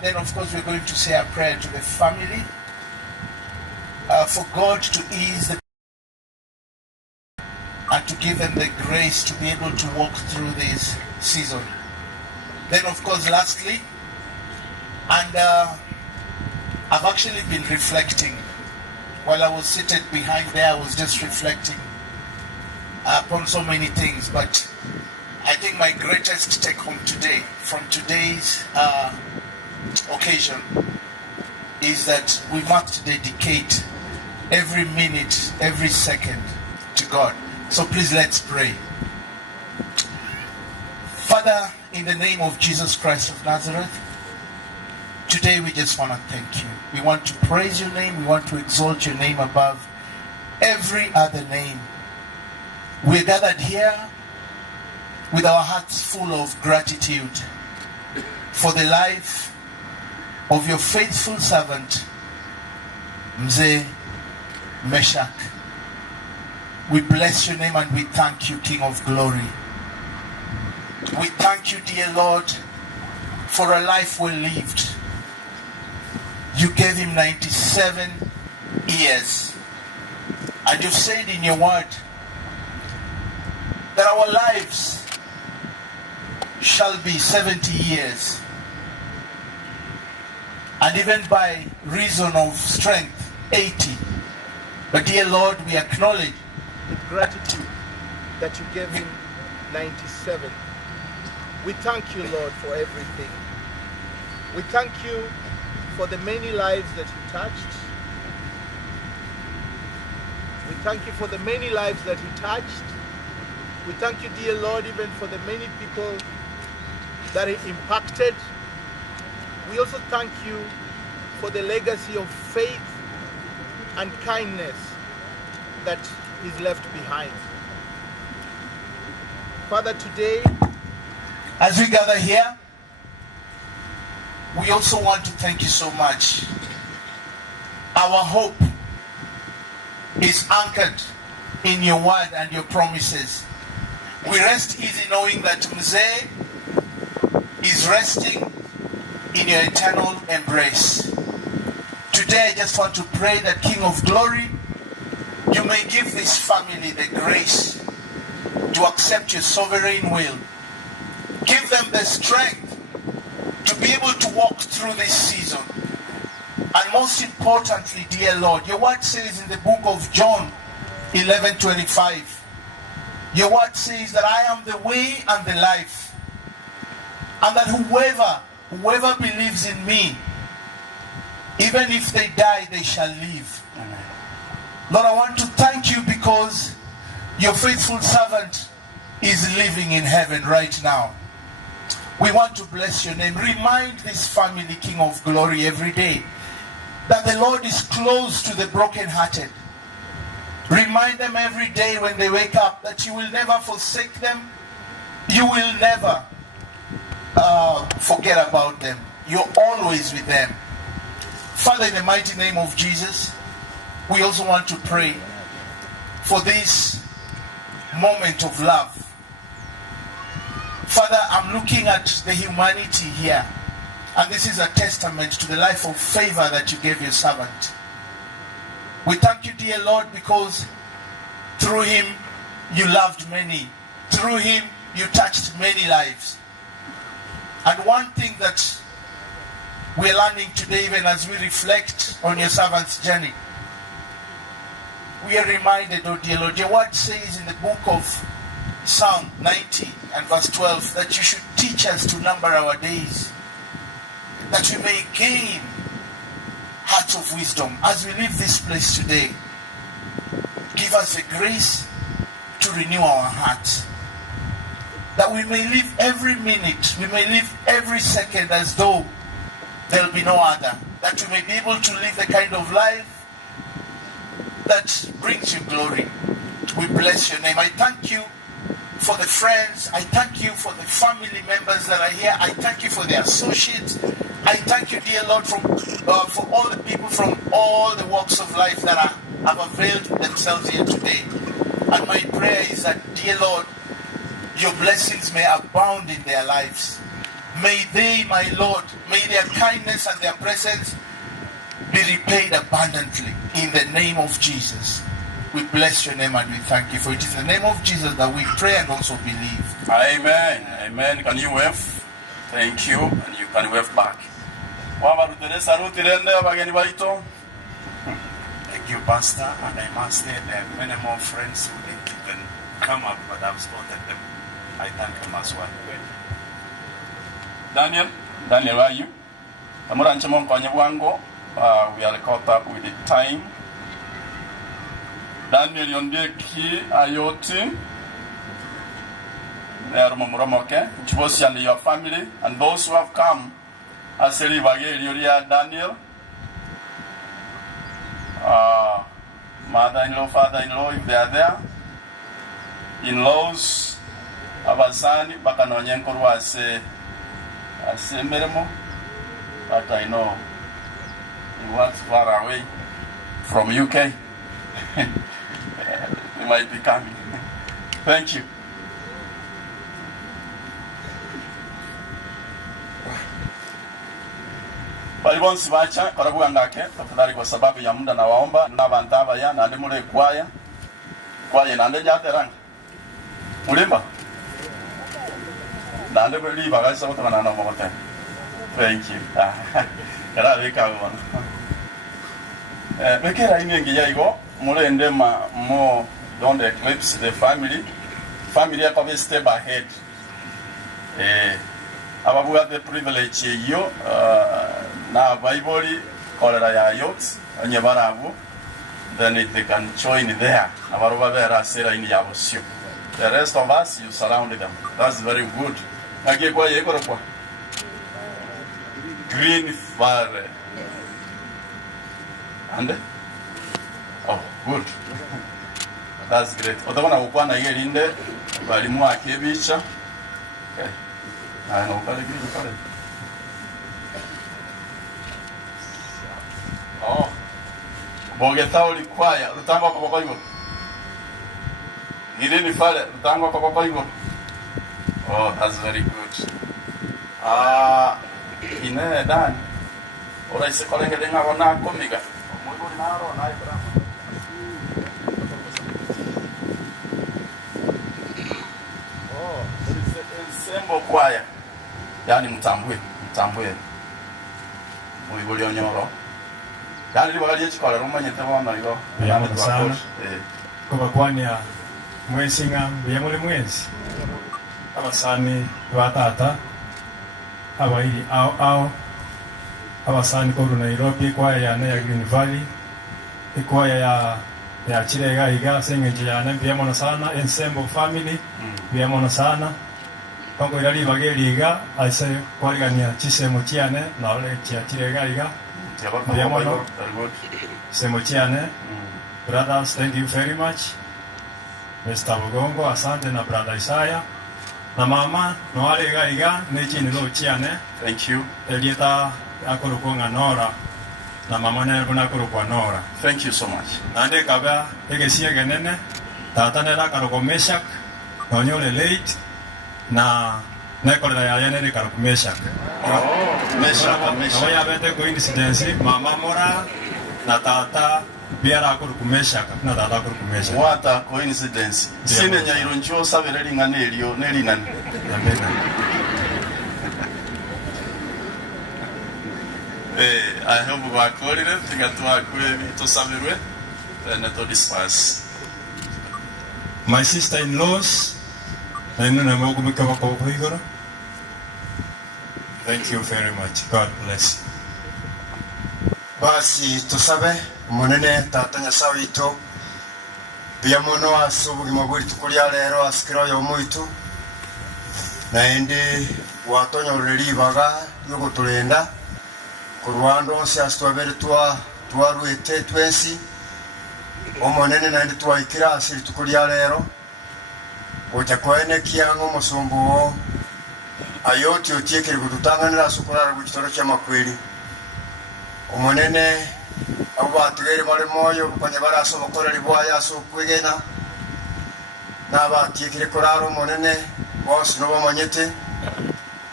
Then, of course, we're going to say a prayer to the family for God to ease the and to give them the grace to be able to walk through this season. Then, of course, lastly, and I've actually been reflecting while I was seated behind there. I was just reflecting upon so many things, but I think my greatest take home today from today's occasion is that we must dedicate every minute, every second to God. So please let's pray. Father, in the name of Jesus Christ of Nazareth, today we just want to thank you. We want to praise your name. We want to exalt your name above every other name. We're gathered here with our hearts full of gratitude for the life of your faithful servant, Mzee Meshach. We bless your name and we thank you, King of Glory. We thank you, dear Lord, for a life well lived. You gave him 97 years. And you've said in your word that our lives shall be 70 years. And even by reason of strength, 80. But dear Lord, we acknowledge with gratitude that you gave him 97. We thank you, Lord, for everything. We thank you for the many lives that he touched. We thank you for the many lives that he touched. We thank you, dear Lord, even for the many people that he impacted. We also thank you for the legacy of faith and kindness that he's left behind. Father, today, as we gather here, we also want to thank you so much. Our hope is anchored in your word and your promises. We rest easy knowing that Mzee is resting in your eternal embrace. Today I just want to pray that, King of Glory, you may give this family the grace to accept your sovereign will. Give them the strength to be able to walk through this season. And most importantly, dear Lord, your word says in the book of John 11:25, your word says that I am the way and the life, and that whoever believes in me, even if they die, they shall live. Amen. Lord, I want to thank you because your faithful servant is living in heaven right now. We want to bless your name. Remind this family, King of Glory, every day that the Lord is close to the brokenhearted. Remind them every day when they wake up that you will never forsake them. You will never forget about them. You're always with them. Father, in the mighty name of Jesus, we also want to pray for this moment of love. Father, I'm looking at the humanity here, and this is a testament to the life of favor that you gave your servant. We thank you, dear Lord, because through him you loved many. Through him you touched many lives. And one thing that we're learning today, even as we reflect on your servant's journey, we are reminded, oh dear Lord, your word says in the book of Psalm 90 and verse 12 that you should teach us to number our days, that we may gain hearts of wisdom as we leave this place today. Give us the grace to renew our hearts, that we may live every minute, we may live every second as though there will be no other, that we may be able to live the kind of life that brings you glory. We bless your name. I thank you for the friends. I thank you for the family members that are here. I thank you for the associates. I thank you, dear Lord, for all the people from all the walks of life that have availed themselves here today. And my prayer is that, dear Lord, your blessings may abound in their lives. May they, my Lord, may their kindness and their presence be repaid abundantly in the name of Jesus. We bless your name and we thank you, for it is in the name of Jesus that we pray and also believe. Amen. Amen. Can you wave? Thank you. And you can wave back. Thank you, Pastor. And I must say there are many more friends who didn't even come up, but I've spotted them. I thank them as well. Daniel, where are you? We are caught up with the time. Daniel Yondeki Ayoti, Chibosi and your family, and those who have come, Aseri Bagay, Yuria, Daniel, mother-in-law, father-in-law, if they are there, in-laws, Abazani, Bakanonyan Kurwase, Asemeremo, but I know he was far away from UK. He might be coming. Thank you. Balibonsi bacha karabu andake tafadhali kwa sababu ya muda na waomba na bantaba ya na ndimule kwaya na ndeja teranga mulimba na ndebe liba gaisa kutana na mokote. Thank you. Era beka bona bekera inengi yaigo mule ndema mo don't eclipse the family yako be step ahead. Ababu have the privilege yo na Bible kolera ya youth onye barabu, then they can join there. Abaruba vera sera ini yabosio. The rest of us, you surround them. That's very good. Age kwa yego kwa green fire and oh good. That's great. Otabona ukwana yerinde balimu akebicha. Okay. I know pale green pale. Oh. Bogeta ulikwaya, rutangwa kwa hivyo. Gideni pale, rutangwa kwa hivyo. Oh, that's very good. Ine dan. Ora ise kolenge denga wana komiga. Mungu naro na ibra. Oh, sembo kwaya. Yani mtambwe. Muigulio nyoro. Yani libagali chikola rumanye tabona ilo. Yani sana. Kuba kwanya mwesinga yamule mwezi. Abasani batata abairi ao abasani ko Nairobi kwaya ya Green Valley ikwaya ya Chirega iga sengeje ya nambiyamo sana ensemble family biyamo sana kongo irali bageriga aise kwalgania chisemo chiane na ole Chirega iga biyamo semo chiane. Brothers, thank you very much. Mr. Bugongo, asante na brother Isaiah. Na mama, no ale iga nechi nilo chiane. Thank you. Elieta akorokonga Nora. Na mama na kuna korokwa Nora. Thank you so much. Nande kaba egesia genene. Tata nela karokomeshak. Nonyole late. Na nekola ya yene karokomeshak. Oh, meshak. Oya bete coincidence mama mora na tata biara kurukumesha na tata kurukumesha. What a coincidence. Sine nyairo njo sabere lingane elio nelinani. I hope we are correct. Tigatua kwe to sabirwe. Then to disperse. My sister-in-laws, thank you very much. God bless. Basi tusabe munene tata nyasawe ito biamono asubugi maguri tukulia lero asikiro yo muitu na ende watonya ureri baga yugo tulenda kurwando si astwabere twaruete twensi omonene na ende twaikira asiri tukulia lero oja kwene kiango musumbu ayoti otiekere kututanganira sukurara gukitoro kya makweli omonene abo batigere bari moyo kwenye barasoba korera ibwaya so kwegena n'abatiekire koraro omonene bose no bamanyete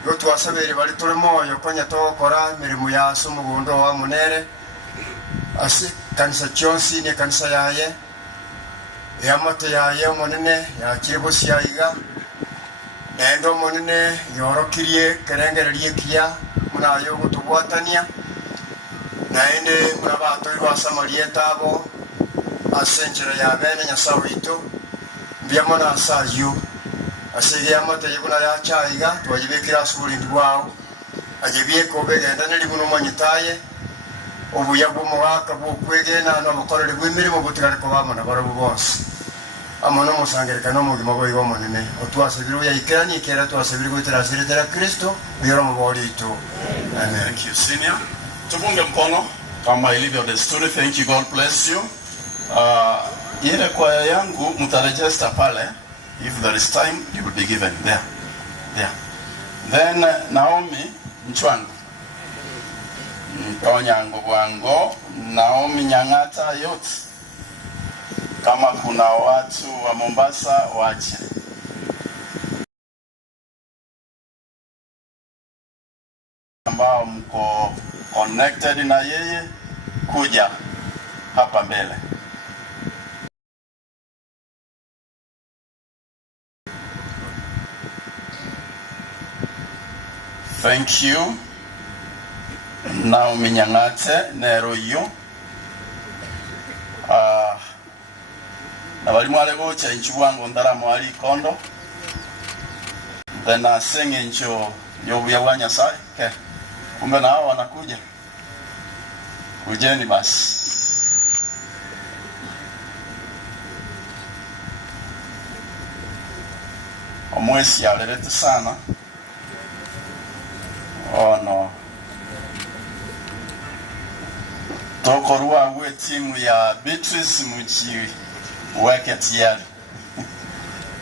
yo twasabere bari turi moyo kwenye tokora mirimo ya so mugondo wa munere ase kanisa chonsi ne kanisa yaye yamate yaye omonene ya kirebosi yayiga endo omonene yorokirie kerengererie kia munayo gutubwatania naende murabato rwasamarieta abo asenjera ya bene nyasawe ito byamona asayo asege amate yibuna ya chaiga twayibekira suri ndwao ajebye ko begenda neli buno manyitaye obuyabo mwaka bwo kwegena no mukorere bw'imirimo butigare ko bamona baro bose amono musangereka no mugimo go ibo monene otwasebiro ya ikirani ikera twasebiro gutera siretera Kristo biyoro mu bori ito. Amen. Thank you, senior. Tufunge mkono kama ilivyo desturi. Thank you, God bless you. Ile kwaya yangu mtaregister pale. If there is time, you will be given there. Then Naomi Nchwangu, Tonyango Bwango, Naomi Nyang'ata yote. Kama kuna watu wa Mombasa wache. Ambao mko connected na yeye kuja hapa mbele. Thank you. Naomi Nyang'ate nero yo. Na walimu wale gocha nchuwango ndara mwali kondo. Then sing ncho yobuya wanya sai. Okay. Kumbe na hao wanakuja. Kujeni basi. Omwesi alelete sana. Oh no. Tokorua uwe timu ya Beatrice Muchi weke tiyari.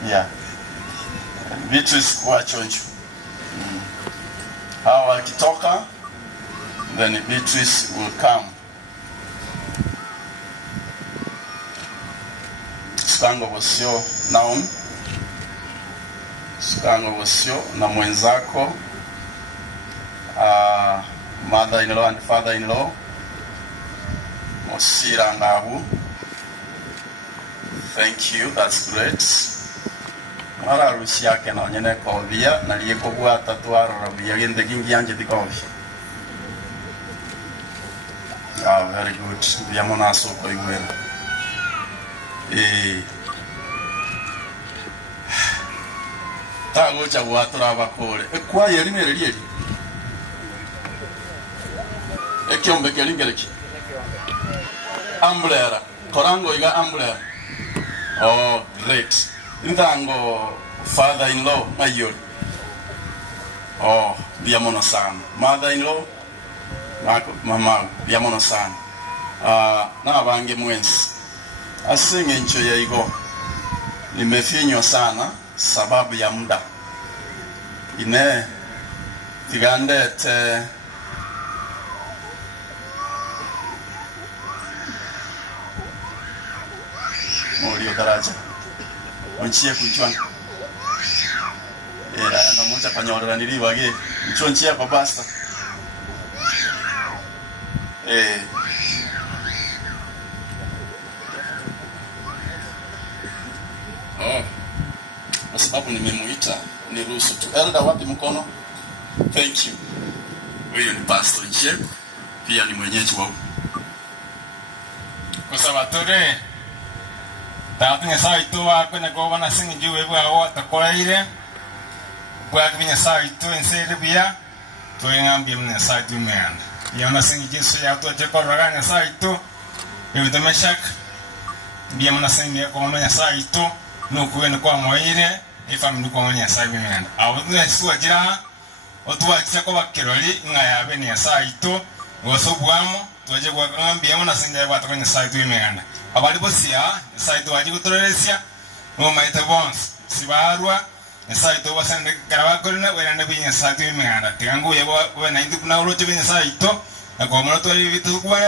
Yeah. Beatrice kuwa choncho. Hawa wakitoka, then Beatrice will come. Sikango Bosio Naomi. Sikango Bosio na mwenzako. Mother-in-law and father-in-law. Mosira Ngabu. Thank you, that's great. Mara rusi yake na nyene kovia na liye kogwa tatwa rabia yende kingi anje dikovi. Very good. Yamona soko igwela. Tago cha watura bakole. Kwa yeri mereli. Ekiombe kelingeleki. Umbrella. Korango iga umbrella. Oh, great. Ndango father-in-law mayori. Oh, biamono sana. Mother-in-law mama biamono sana. Na bange mwensi. Asinge ncho ya igo. Nimefinywa sana sababu ya muda. Ine tigandete Morio daraja. Onchie kuchwanga. Na moja kanyora nili wage. Nchonchia kwa basta. Kwa sababu nimemuita niruhusu tu. Elda wapi mkono? Thank you. Huyo ni Pastor Ncheko. Pia ni mwenyeji wa kwa sababu Tatunya saito wako na kwa wana singi juwe kwa takora ile kwa kinya saito ensere bia to ngambia mna saito man yana singi jinsi ya to chekora ganya saito bibi meshak bia mna singi kwa mna saito no kuene kwa moire ifamili kwa mna saito man awunya suwa jira otuwa cheko bakiroli ngaya bene saito wasobwamo twaje kwa ngambia mna singi kwa takanya saito man abali bosia saito waji kutoresia no maite bons sibarwa saito wasande karabakorina wena binya saito imengana tigangu yebo wena indu kuna uroche binya saito na kwa mwana to vitu kwa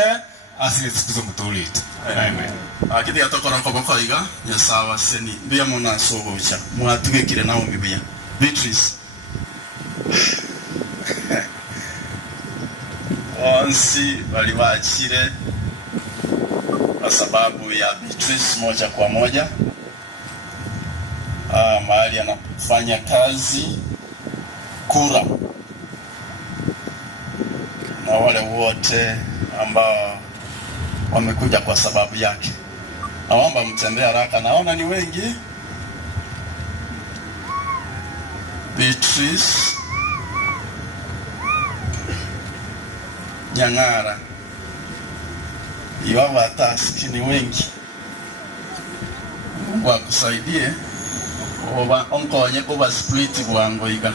asili tukuzo mutulito amen akidi atokora nkoboko iga nyasawa seni bia mona sogocha mwatugekire nawo mibia Beatrice onsi wali waachire kwa sababu ya Beatrice moja kwa moja. Mahali anafanya kazi kura na wale wote ambao wamekuja kwa sababu yake. Naomba mtembee haraka, naona ni wengi. Beatrice Nyang'ara iwawa taski ni wengi. Mungu akusaidie oba onkonye kuba split bwango iga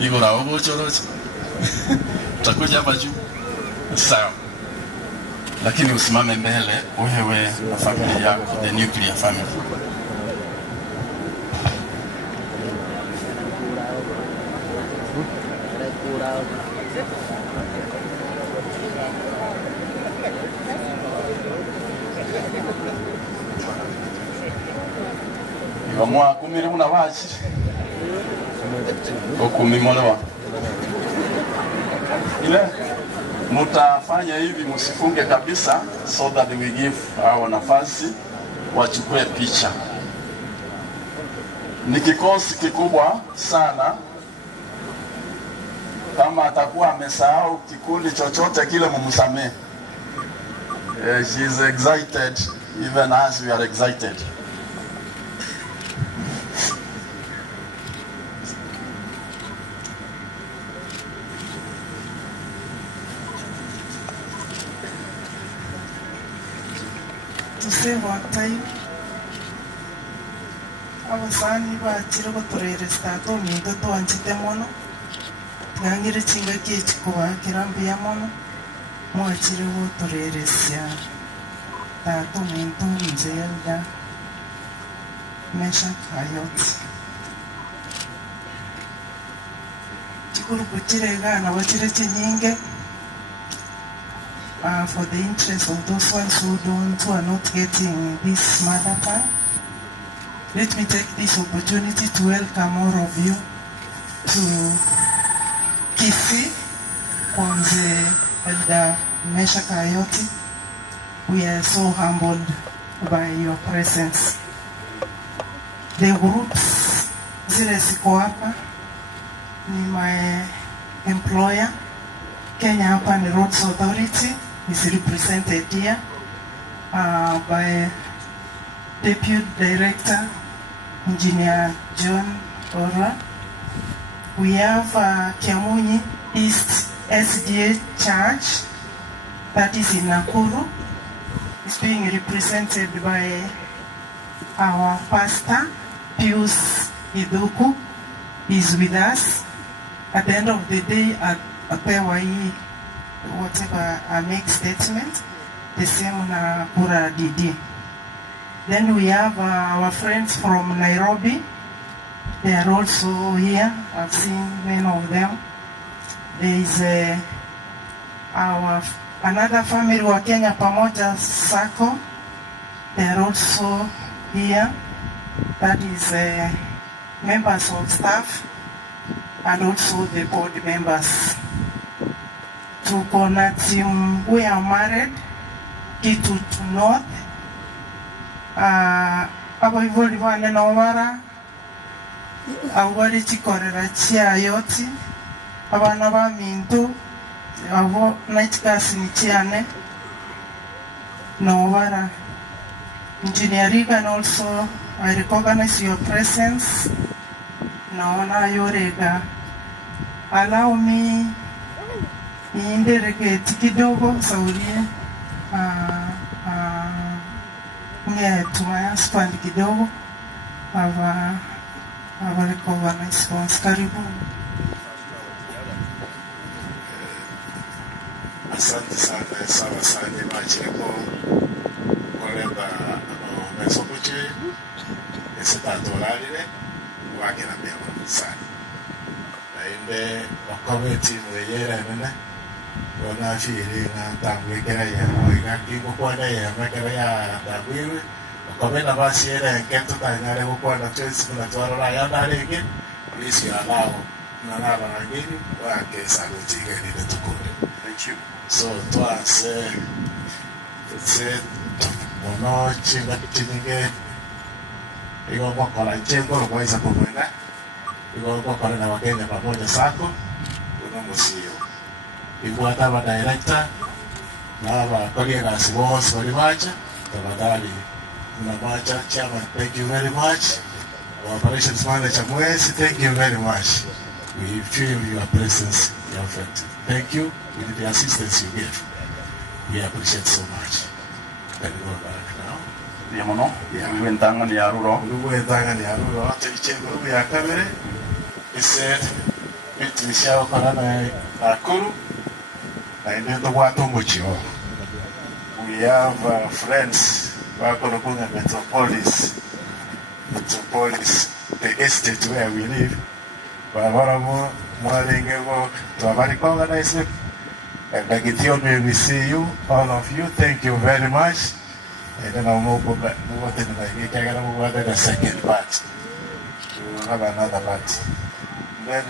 igora obochorocho takuja hapa juu sawa, lakini usimame mbele wewe na familia yako, the nuclear family. Iwamwa kumiri muna wachi. Okumi molewa. Ile mutafanya hivi, msifunge kabisa, so that we give our nafasi wachukue picha. Ni kikosi kikubwa sana. Kama atakuwa amesahau kikundi chochote kile, mumsamehe. She is excited even as we are excited. To save our time, abasani bakire guturere stato minto twanchite mono ngangire chinga kichikuba kirambiya mono mwachire gutureresya tato minto nzelda mesha kayoti chikuru kuchire gana bachire chinyinge. For the interest of those ones who are not getting this mother tongue, let me take this opportunity to welcome all of you to Kisii Kwanze Elder Mesha Kayoti. We are so humbled by your presence. The groups zile ziko hapa ni my employer, Kenya Urban Roads Authority, is represented here by Deputy Director Engineer John Ora. We have Kiamunyi East SDA Church, that is in Nakuru. It's being represented by our pastor, Pius Idoku, is with us. At the end of the day, at Pewai, whatever I make statement, the same na Kura Didi. Then we have our friends from Nairobi. They are also here. I've seen many of them. There is another family wa Kenya Pamoja Sacco. They are also here. That is members of staff and also the board members. Tuko na team, we are married, Kitutu North. Abo hivyo livane na wara, awali chikorera chia yoti, abana ba mintu, abo naichikasi ni chiane, na wara. Engineer Regan also, I recognize your presence. Naona yorega. Allow me niendelee kidogo saulie tumaya stand kidogo abalikuwa na response. Karibu. Asante sana sawa sana bachiko kolemba mesokuche esitatoralire wakena mewa sana nainde wakometi mweyera mena wana firi na tangwekera ya mwigaki kwa ya makera ya dawiwe wakomena basi era kento tangare kwa na choice kuna twara ya dareke please allow na naba ngini wake saluti ngeni tukore. Thank you. So tuanze mono chinga chininge igo kwa chengo kwa isa kumwenda igo kwa na Wakenya Pamoja Sacco uno musio igo ataba director na wa colleagues was very much tafadhali kuna macha chairman, thank you very much. Our operations manager Mwesi, thank you very much. We feel your presence, your effect. Thank you with the assistance you give. We appreciate so much. Can you go back now? Diamono, Wentanga ni Aruro. Wentanga ni Aruro. After you check over your camera, he said, "It's Michelle Karana Nakuru." I know the Watombuchio. We have friends Wakolokunga Metropolis, the estate where we live. Wawaramo Mwalingevo, to Abari organize it. And like Ethiopia, we see you, all of you. Thank you very much. And then I'll move over to the second part. To have another part. Then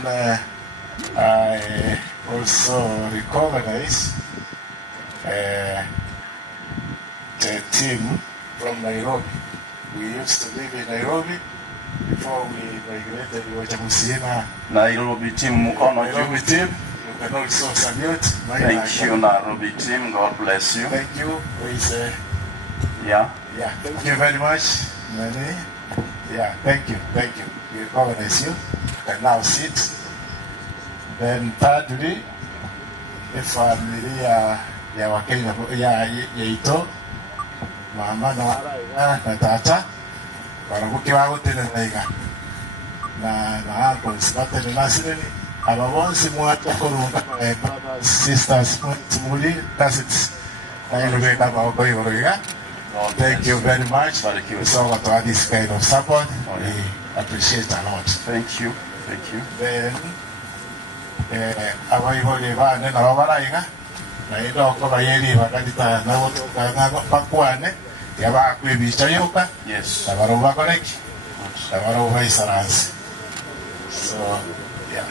I also recognize the team from Nairobi. We used to live in Nairobi before we migrated to Musina. Nairobi team, Nairobi team. You can also salute. Thank you, Nairobi team. God bless you. Thank you. Yeah. Thank you very much, Nani. Yeah, thank you. We recognize you. You can now sit. Then thirdly, the family ya Wakenya ya Ito, mama na tata, wanabuki wao tena naiga na hapo sipate ni nasiri ababonsi mwata kurunga brothers sisters muli cousins na ile beta ba ko yoroga. Thank you very much. So what are this kind of support? We appreciate a lot. Thank you. Then abaibole ba na babaraiga na ilo ko bayeli bakadita na woto ka pakwane ya ba kwebicha yoka. Yes. Tabaroba correct. Tabaroba isaransi. So yeah.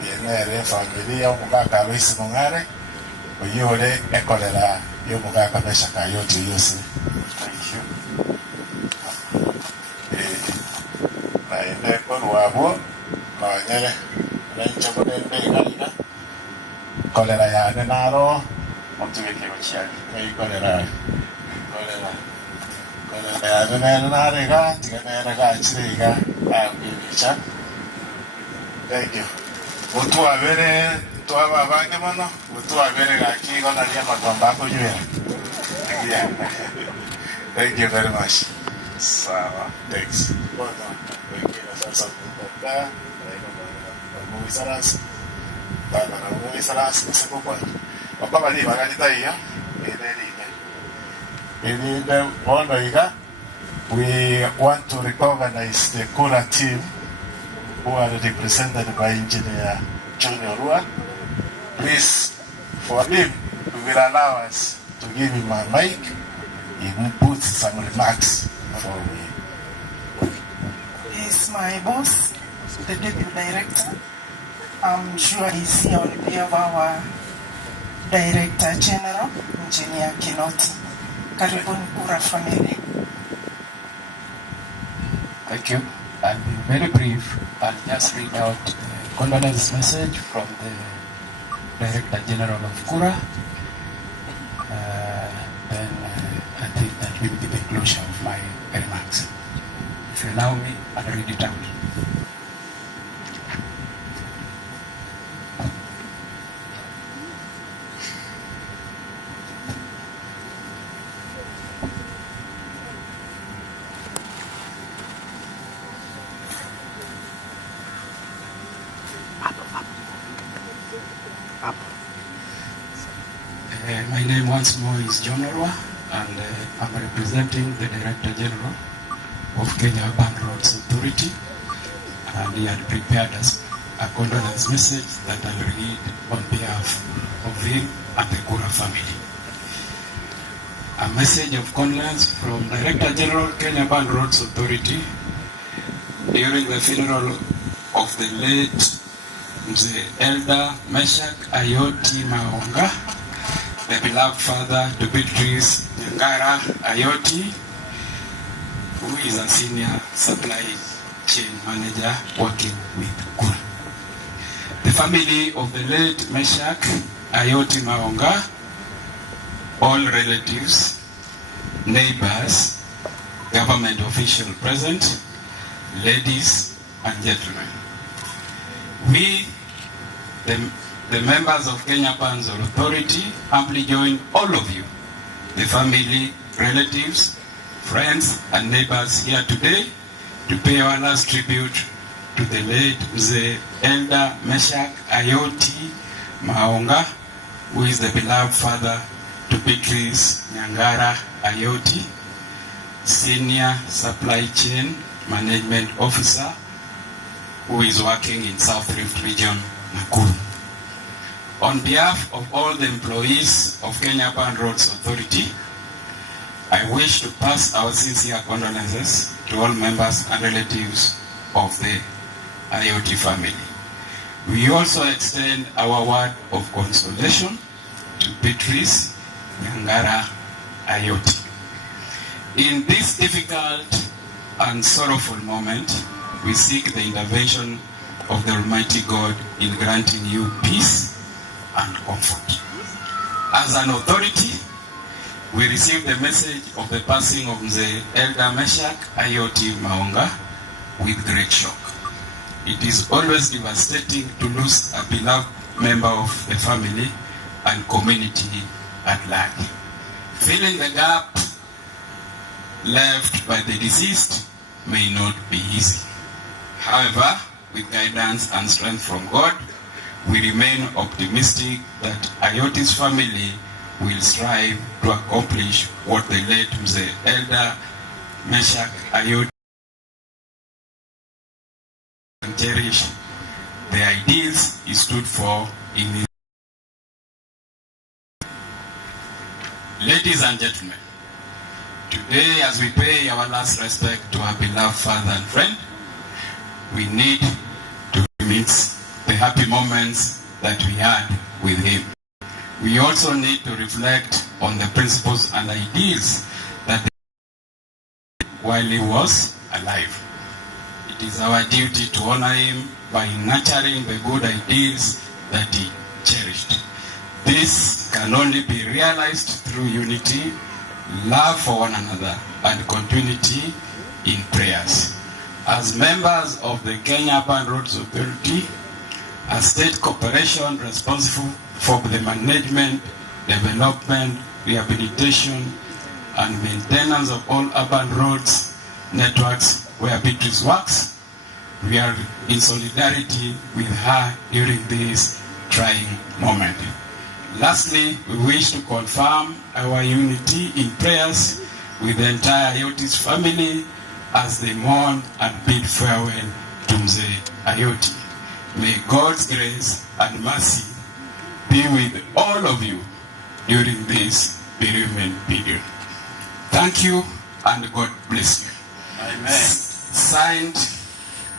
Viene familia umugaka Luis Mungare uyole ekolera y'umugaka Meshaka yote yose. Thank you. Na inde konwabo Kanyere, Rancho Benega, Colera Yanaro, Montevecchio Chiari, Colera Yanarega, Tiganera Chiga, Abicha. Thank you. Utua Vere, Tuava Vagamano, Utua Vere, Kigon and Yamako, thank you very much. So, thanks. We want to recognize the Kura team who are represented by Engineer Junior Rua. Please, for him, we will allow us to give him a mic. He will put some remarks for me. He's my boss, the deputy director. I'm sure he's here on behalf of our Director General, Engineer Kinoti. Karibuni Kura family. Thank you. I'll be very brief. I'll just read out the condolence message from the Director General of Kura. Then I think that will be the closure of my remarks. If you allow me, I'll read it out. My name once more is John Orwa, and I'm representing the Director General of Kenya Urban Roads Authority, and he had prepared us a condolence message that I'll read on behalf of him and the Kura family. A message of condolence from Director General Kenya Urban Roads Authority during the funeral of the late Mzee Elder Meshak Ayoti Maonga, the beloved father to Beatrice Nyangara Ayoti, who is a senior supply chain manager working with Kura. The family of the late Meshak Ayoti Maonga, all relatives, neighbors, government officials present, ladies and gentlemen. We, the members of Kenya Urban Roads Authority, humbly join all of you, the family, relatives, friends and neighbors here today to pay our last tribute to the late Mzee Elder Meshak Ayoti Maonga, who is the beloved father to Beatrice Nyangara Ayoti, Senior Supply Chain Management Officer who is working in South Rift Region, Nakuru. On behalf of all the employees of Kenya Urban Roads Authority, I wish to pass our sincere condolences to all members and relatives of the Ayoti family. We also extend our word of consolation to Beatrice Nyangara Ayoti. In this difficult and sorrowful moment, we seek the intervention of the Almighty God in granting you peace and comfort. As an authority, we received the message of the passing of the Elder Meshach Ayoti Maunga with great shock. It is always devastating to lose a beloved member of the family and community at large. Filling the gap left by the deceased may not be easy. However, with guidance and strength from God, we remain optimistic that Ayoti's family will strive to accomplish what the late Mzee Elder Meshach Ayoti and cherish the ideals he stood for in his. Ladies and gentlemen, today as we pay our last respect to our beloved father and friend, we need to reminisce the happy moments that we had with him. We also need to reflect on the principles and ideals that while he was alive. It is our duty to honor him by nurturing the good ideals that he cherished. This can only be realized through unity, love for one another, and continuity in prayers. As members of the Kenya Urban Roads Authority, a state corporation responsible for the management, development, rehabilitation, and maintenance of all urban roads networks where Beatrice works, we are in solidarity with her during this trying moment. Lastly, we wish to confirm our unity in prayers with the entire Ayoti's family as they mourn and bid farewell to Mzee Ayoti. May God's grace and mercy be with all of you during this bereavement period. Thank you and God bless you. Amen. Signed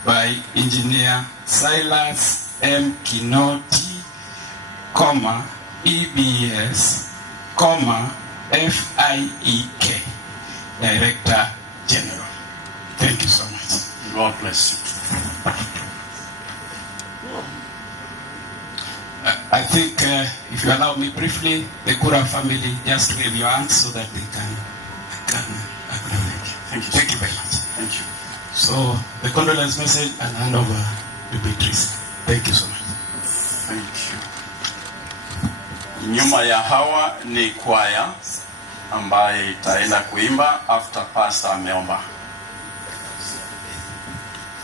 by Engineer Silas M. Kinoti, EBS, FIEK, Director General. Thank you so much. God bless you. I think if you allow me briefly, the Kura family, just wave your hands so that they can acknowledge. Thank you. Thank you very much. Thank you. So the condolence message and hand over to Beatrice. Thank you so much. Thank you. Nyuma ya hawa ni kwaya ambaye itaenda kuimba after pastor ameomba.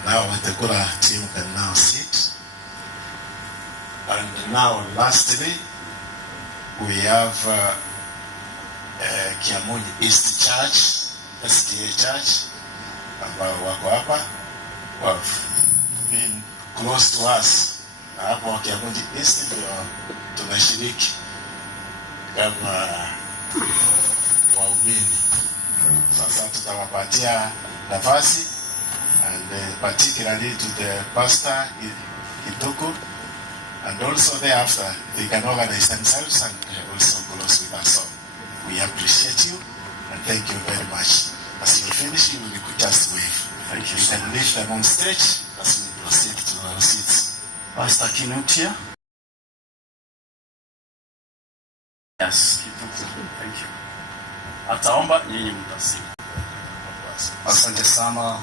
Now the Kura team can now sit. And now lastly, we have Kiamunyi East Church, SDA Church, ambao wako hapa, have been close to us. Na hapo Kiamunyi East ndio tunashiriki kama waumini. Sasa tutawapatia nafasi, and particularly to the pastor Ituku, and also thereafter they can organize themselves and also close with us. So we appreciate you and thank you very much. As we finish, you will just wave. Thank you. You can leave them on stage as we proceed to our seats. Pastor Kinutia. Yes. Thank you. Ataomba, nyinyi mtasema. Asante sana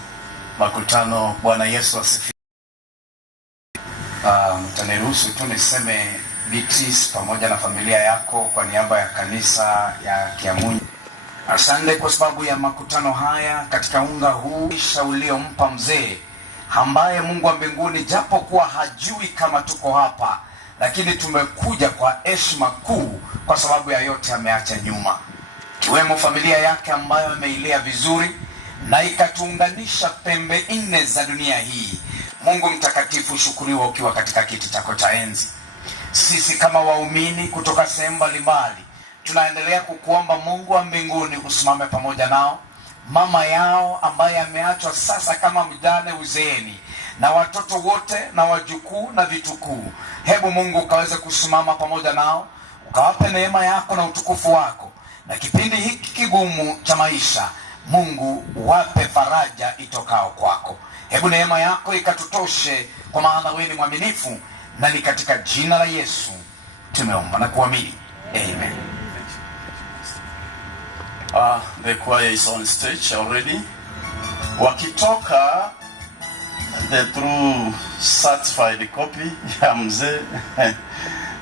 makutano. Bwana Yesu asifiwe. Mtaniruhusu tu niseme Beatrice pamoja na familia yako kwa niaba ya kanisa ya Kiamunyi. Asante kwa sababu ya makutano haya katika unga huu uliompa mzee ambaye Mungu wa mbinguni japo kuwa hajui kama tuko hapa, lakini tumekuja kwa heshima kuu kwa sababu ya yote ameacha nyuma, kiwemo familia yake ambayo ameilea vizuri na ikatuunganisha pembe nne za dunia hii. Mungu mtakatifu, shukuriwa ukiwa katika kiti chako cha enzi. Sisi kama waumini kutoka sehemu mbalimbali tunaendelea kukuomba Mungu wa mbinguni usimame pamoja nao, mama yao ambaye ameachwa sasa kama mjane uzeeni, na watoto wote na wajukuu na vitukuu. Hebu Mungu ukaweze kusimama pamoja nao, ukawape neema yako na utukufu wako, na kipindi hiki kigumu cha maisha Mungu wape faraja itokao kwako. Hebu neema yako ikatutoshe, kwa maana wewe ni mwaminifu, na ni katika jina la Yesu tumeomba na kuamini. Amen. The choir is on stage already. Wakitoka, the true certified copy ya mzee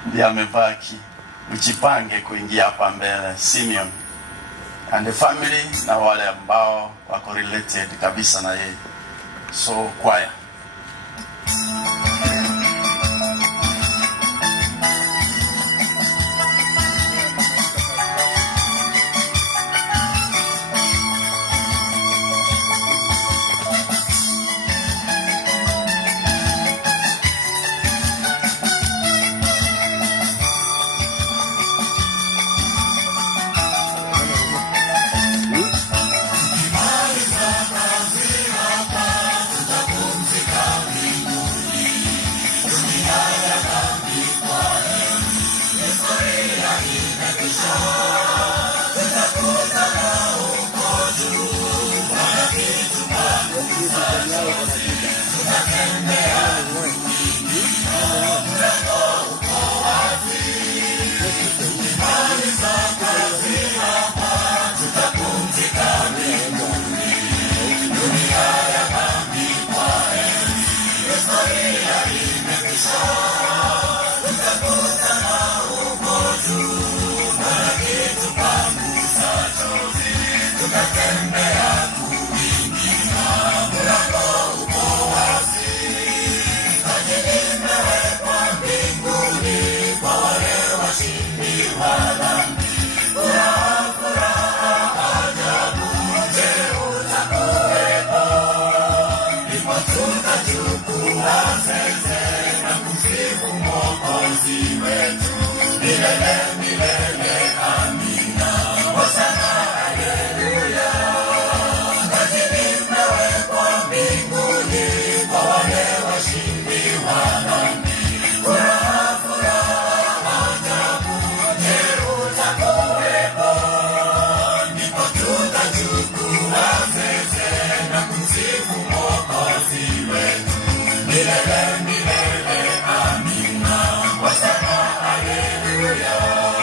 ndiye amebaki. Ujipange kuingia hapa mbele, Simeon and the family na wale ambao wako related kabisa na yeye. So choir. Milele, amina. Wasema haleluya.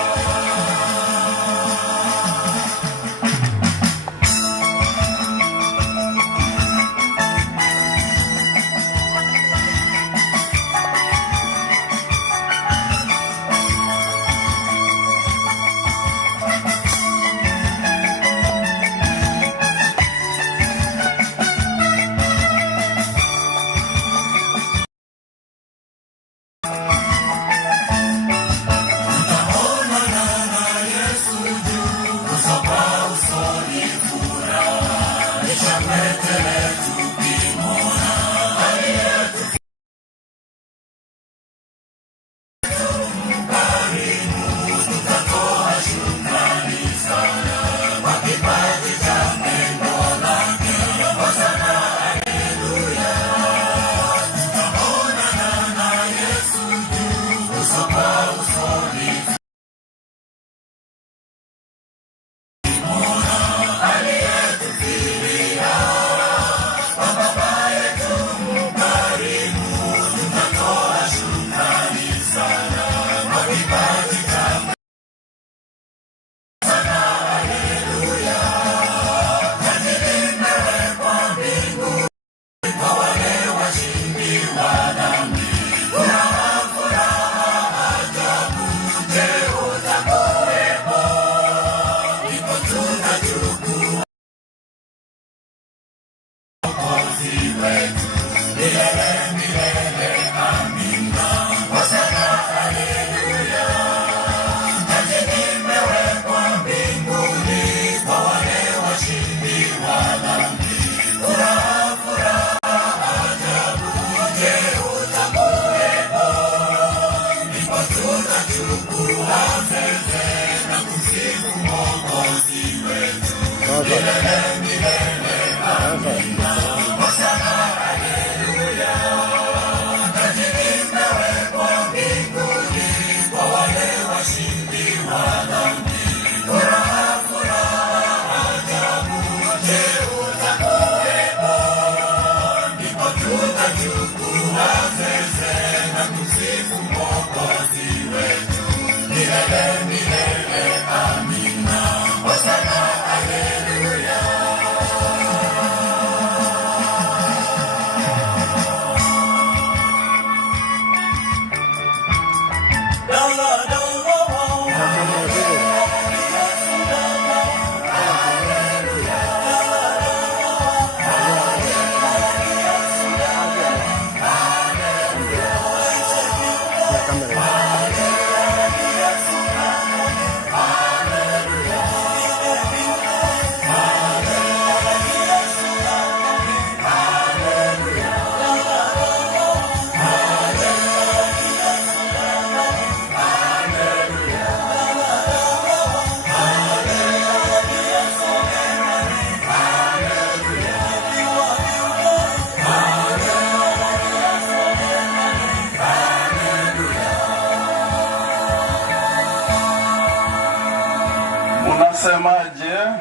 Unasemaje?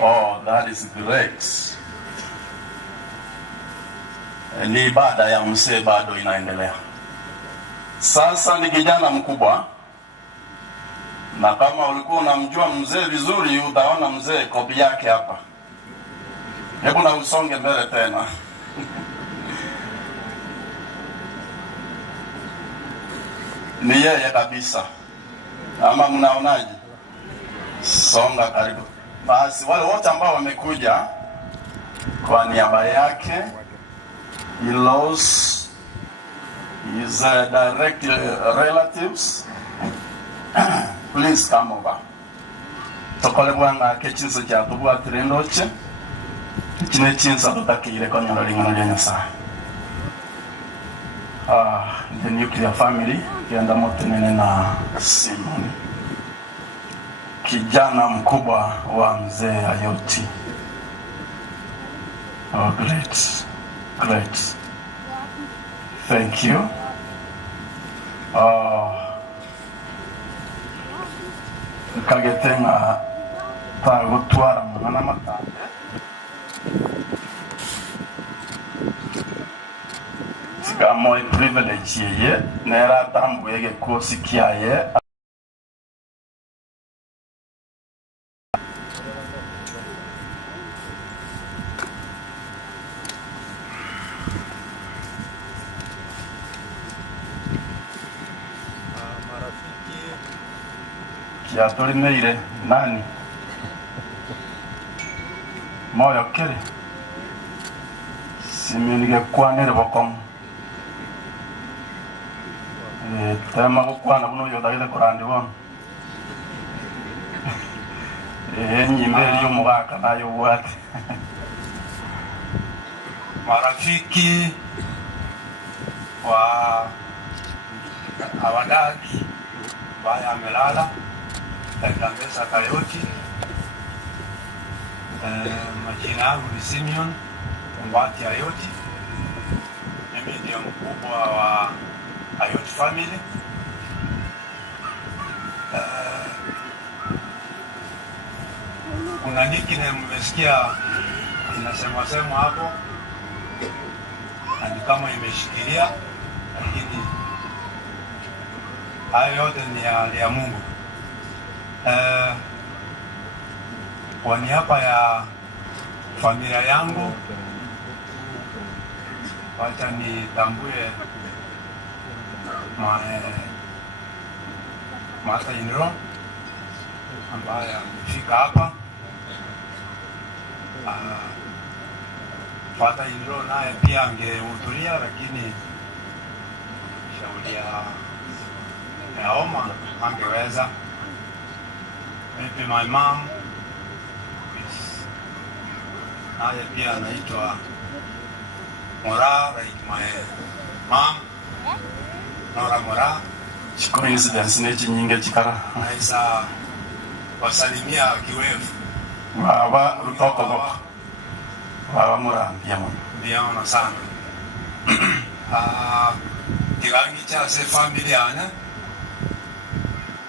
Oh, that is great. Ni ibada ya mzee bado inaendelea. Sasa ni kijana mkubwa, na kama ulikuwa unamjua mzee vizuri, utaona mzee kopi yake hapa. Hebu na usonge mbele tena. Ni yeye kabisa. Ama mnaonaje? Songa karibu. Basi wale wote ambao wamekuja kwa niaba yake, in-laws, his direct relatives, please come over. Tokole bwanga kechinso kya tubwatire ndoche. Kine chinsa tutakire kwa nyoro lingana lya Nyasaye. The nuclear family kianda motenene na Simon, kijana mkubwa wa mzee Ayoti. Oh, great, great. Thank you. Kagetenga tagutwara mwana matambe. Sigamo privilege ye nera tambuye kosi kiaye. Ya tulimeire nani moyo kere simenige kwanere bokom tema kukwana buno yodagide kurandi bono nyimberi y'umugaka nayo bwate. Marafiki wa awadaki baya melala katika mesa Kayoti, majina yangu ni Simeon Mbati Ayoti. Mimi ndio mkubwa wa Ayoti family. Kuna nickname mmesikia inasema hapo, ni kama imeshikilia, lakini hayo yote ni ya Mungu. Kwa niaba ya familia yangu, wacha nitambue mother-in-law ambaye amefika hapa. Father-in-law naye pia angehudhuria, lakini shauri ya homa angeweza. Maybe my mom naye pia anaitwa Mora, like my mom Nora Mora. Coincidence nechi nyinge chikara. Naisa wasalimia kiwevu. Baba utoko boko. Baba Mora ndiamona sana. Kirangi cha se familia ana.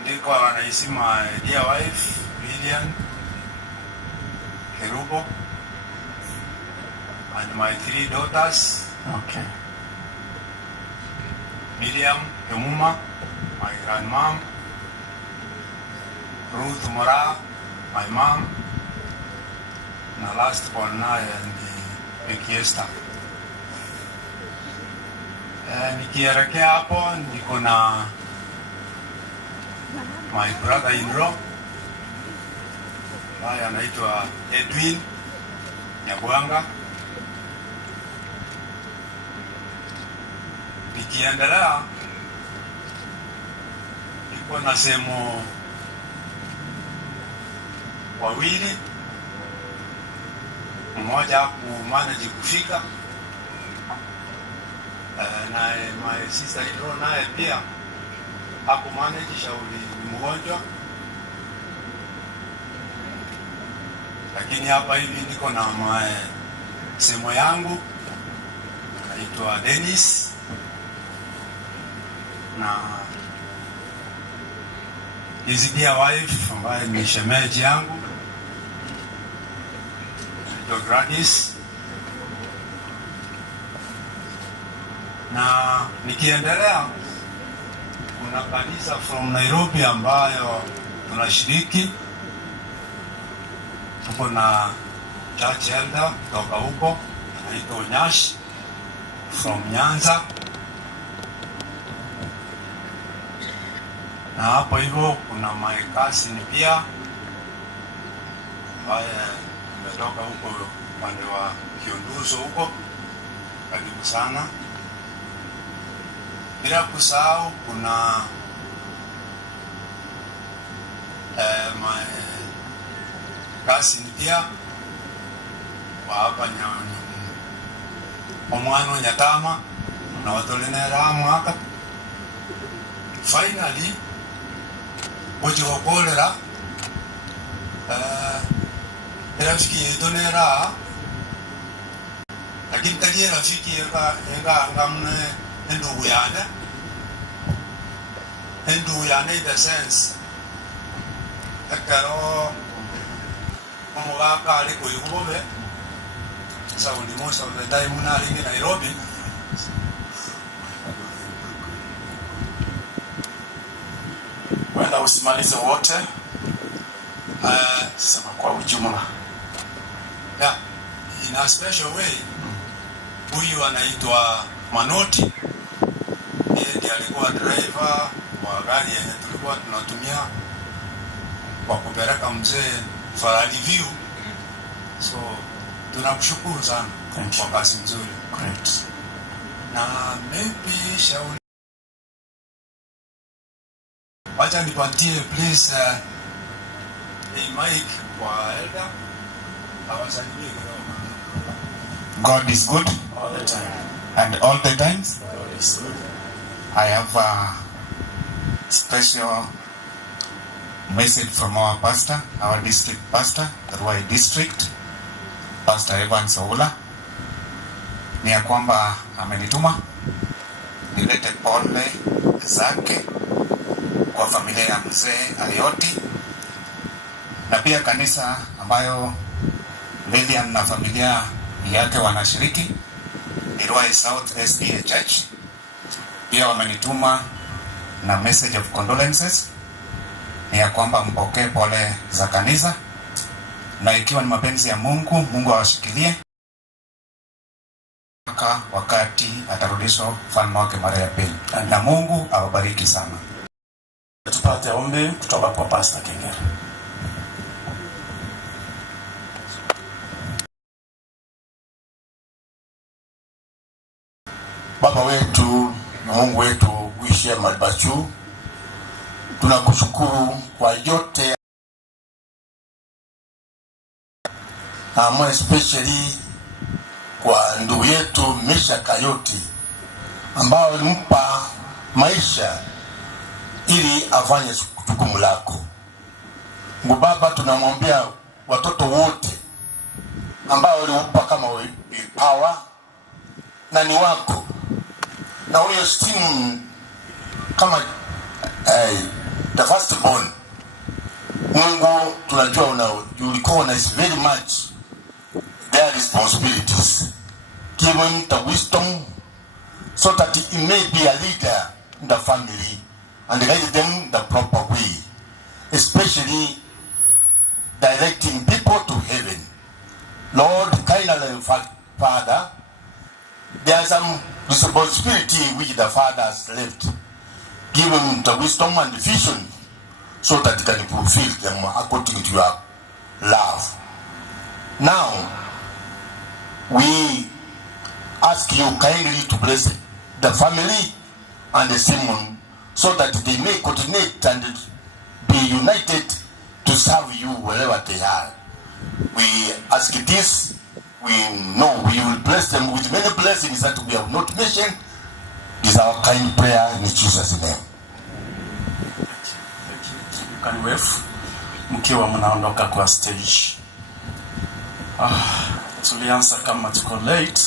Ndiko anaisi my dear wife Lilian Kerubo and my 3 daughters. Okay. Miriam Yomuma, my grandmom, Ruth Mora, my mom, and the last born now and Vicky Esther. Nikielekea hapo niko na my brother-in-law ambaye anaitwa Edwin Nyabwanga. Nikiendelea niko na sehemu wawili, mmoja kumanage kufika na my sister-in-law naye pia hakumanage, shauri ni mgonjwa. Lakini hapa hivi niko na sehemu yangu anaitwa Dennis, na his dear wife ambaye ni shemeji yangu Gladys, na nikiendelea kuna kanisa from Nairobi ambayo tunashiriki. Tuko na church elder kutoka huko anaitwa Nyash from Nyanza, na hapo hivyo kuna my cousin pia ambaye ametoka huko upande wa Kionduzo huko, karibu sana. Bila kusahau kuna my cousin pia wa hapa omwana wa Nyatama na watolena mwaka. Finally ujiwakolera rafiki yetu nera, lakini tajia rafiki yenga angamne ndugu yane in the sense akaro omugaka ali kuyugobe saundi most of the time muna lingi Nairobi. Wenda usimalize wote, sema kwa ujumla. Yeah, in a special way, huyu anaitwa Manoti. Yeye ndiye alikuwa driver wa gari yenye tulikuwa tunatumia kwa kupeleka mzee Faradi View. So tunakushukuru sana kwa kazi nzuri. Great. Na maybe shauri wacha nipatie please a mic kwa elder awasalimie kidogo. God is good all the time, and all the times. God is good. I have a special message from our pastor, our district pastor, the Ruai district, Pastor Evans Oula. Ni ya kwamba amenituma nilete pole zake kwa familia ya mzee Ayoti na pia kanisa ambayo Lilian na familia yake wanashiriki, ni Ruai South SDA Church. Pia wamenituma na message of condolences, ni ya kwamba mpokee pole za kanisa, na ikiwa ni mapenzi ya Mungu, Mungu awashikilie wakati atarudishwa ufalme wake mara ya pili, na Mungu awabariki sana. Tupate ombi kutoka kwa Pastor Kengere. Baba wetu na Mungu wetu uishie Maribachu, tunakushukuru kwa yote, more especially kwa ndugu yetu Mesha Kayoti ambao ulimpa maisha ili afanye jukumu lako. Mungu Baba, tunamwambia watoto wote ambao ulimpa kama power na ni wako, na huyo stimu kama the first born. Mungu, tunajua ulikuwa na very much their responsibilities. Give him the wisdom so that he may be a leader in the family and guide them the proper way, especially directing people to heaven. Lord, kindly, Father, there is some responsibility which the Father has left. Give him the wisdom and the vision so that he can fulfill them according to your love. Now, we ask you kindly to bless the family and the Simon so that they may coordinate and be united to serve you wherever they are. We ask this. We know we will bless them with many blessings that we have not mentioned. This is our kind prayer in Jesus' name. You can wave mkiwa mnaondoka kwa stage. Tulianza kama tuko late,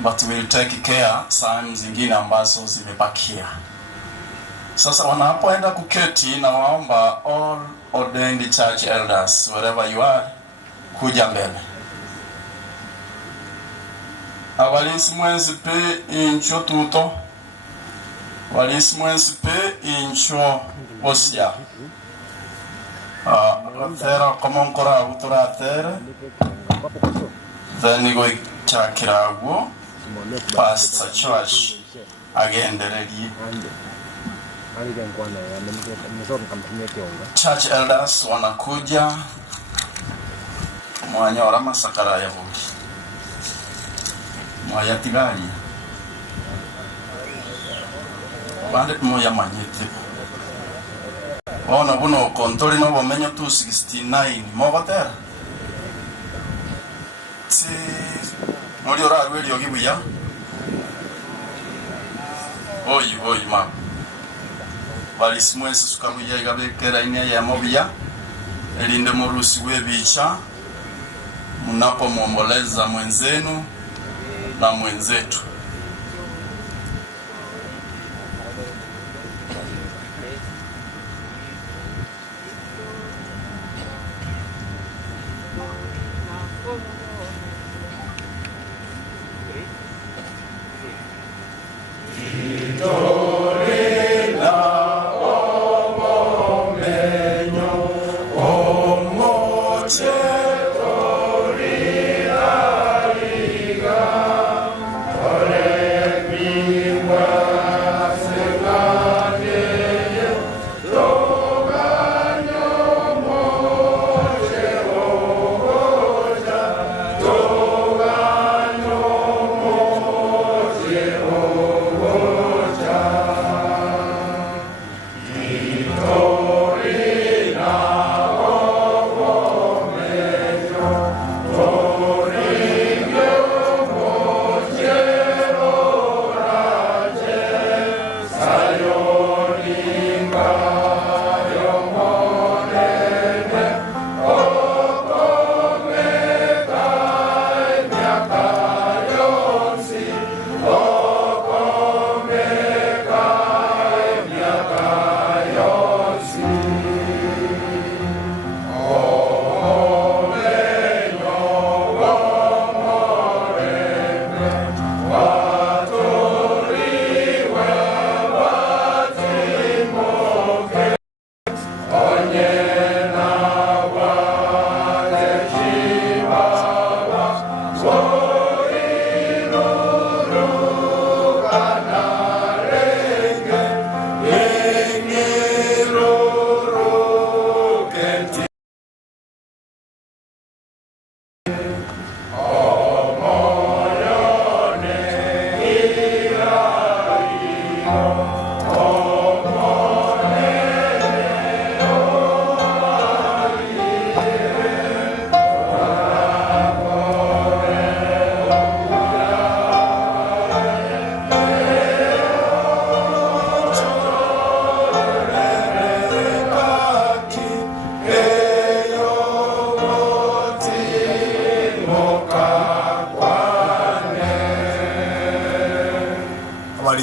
but we'll take care saa zingine ambazo zimebakia. Sasa wanapoenda kuketi, na waomba all ordained church elders wherever you are kuja mbele. Abalisi mwenzi pe incho tuto, abalisi mwenzi pe incho osia. Tera komonkora utura tere, then go chakirago Pastor Church agendererie. Church elders wanakuja mwanyora masakara ya bungi mwayatigari bande moya manyete ona buno kontori no bomenyo 269 mogotera si nori ora rweli ogibuya oyi ma balisi mwensi sukabuya igabekera inya ya mobia elinde morusi webicha mnapo muomboleza mwenzenu na mwenzetu.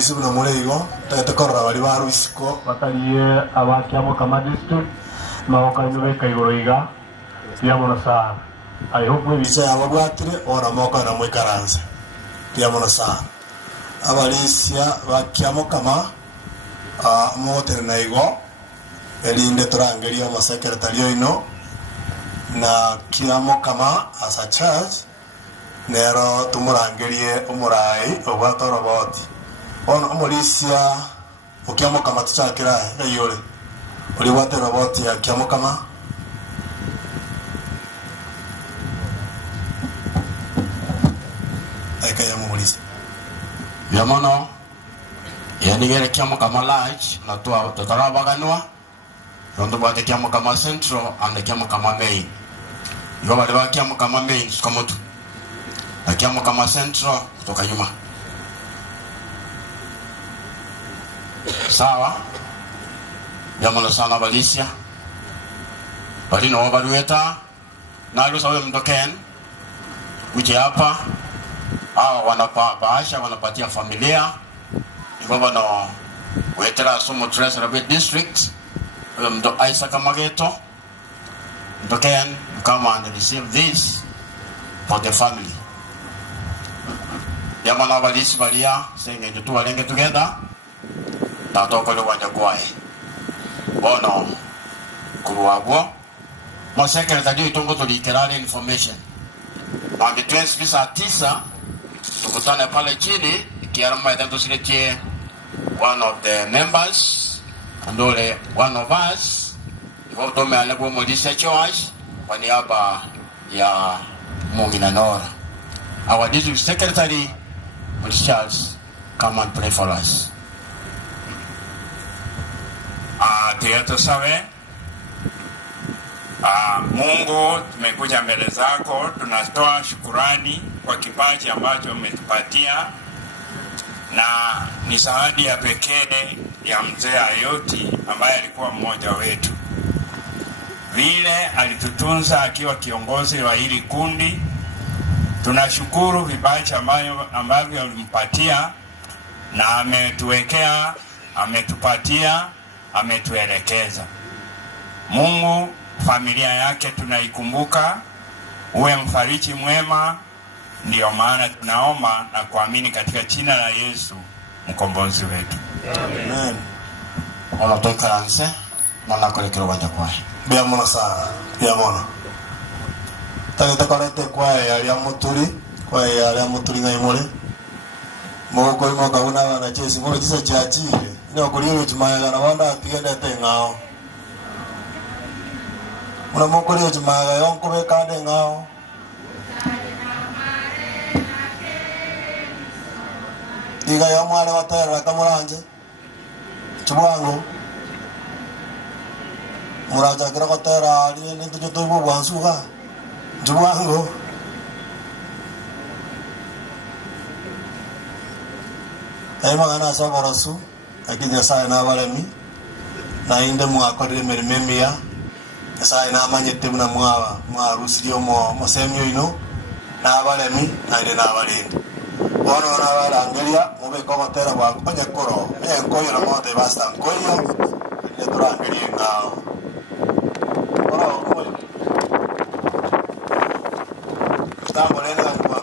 Sibuna muleigo tatekorra bali baruisiko bataliye abakiamo kama district maoka inubeka igoroiga tiamona saa I hope we bisa abagwatire ora moka na mwikaranze tiamona saa abalisia bakiamo kama motere na igo elinde turangeria ma secretary ino na kiamo kama as a church nero tumurangerie umurai obwatoro boti ono omulisia okiamo kama tuchakira eyore oli watera boti ya kiamo kama akaya mulisia yamono yanigere kiamo kama large na tutarabaganwa rondo bwate kiamo kama central and kiamo kama main yoba lewa kiamo kama main skamotu na kiamo kama central kutoka nyuma. Sawa yamono sana balisia balino wabarueta nalo sawe mdoken kuja hapa hawa wanapaasha wanapatia familia ibaba no wetera Sumu Treasury District, Mdo Isaac Mageto, Mdo Ken, come and receive this for the family. Yamana Valisi Valia, saying the two are linked together, Tatoko Wajaguay, Bono, Kuruabo, my secretary to go to the Kerala information. On the 20th visa Tisa, tukutane pale chini, Kiarama itatusilitie one of the members, and one of us, Votome Alego Modisa Choice, kwa niaba ya Mungi na Nora. Our district secretary, Mr. Charles, come and pray for us. Tuyato sawe. Mungu, tumekuja mbele zako, tunatoa shukurani kwa kipaji ambacho umetupatia, na ni zawadi ya pekee ya mzee Ayoti ambaye alikuwa mmoja wetu. Vile alitutunza akiwa kiongozi wa hili kundi, tunashukuru vipaji ambavyo alimpatia, na ametuwekea, ametupatia, ametuelekeza. Mungu, familia yake tunaikumbuka, uwe mfariji mwema. Ndiyo maana tunaomba na kuamini katika jina la Yesu mkombozi wetu. Amen. Wanatoka anse, mwana kolekero wanja kwa. Bia mwana sana, bia mwana. Tageta kolete kwa ya muturi, kwa ya muturi ngai mole. Moko imoka una wana chesi mole kisa chachire. Ina kuliyo chimaya na wanda atigenda tengao. Una moko liyo chimaya yonko bekande ngao. Iga ya mwale watera kamuranje chubwango muraja kira kotera ali ni tujo tubo bwansuga chubwango ayma ana sabarasu akinya sai na baremi na inde mwakorire merimemia sai na manyete muna mwarusirio mo semyo ino na baremi na inde na barindi Ono na warangeria mube koma tera wa kwenye koro enkoyo na mote basta nkoyo ile turangeria ngao ora okoyo stamo nene kwa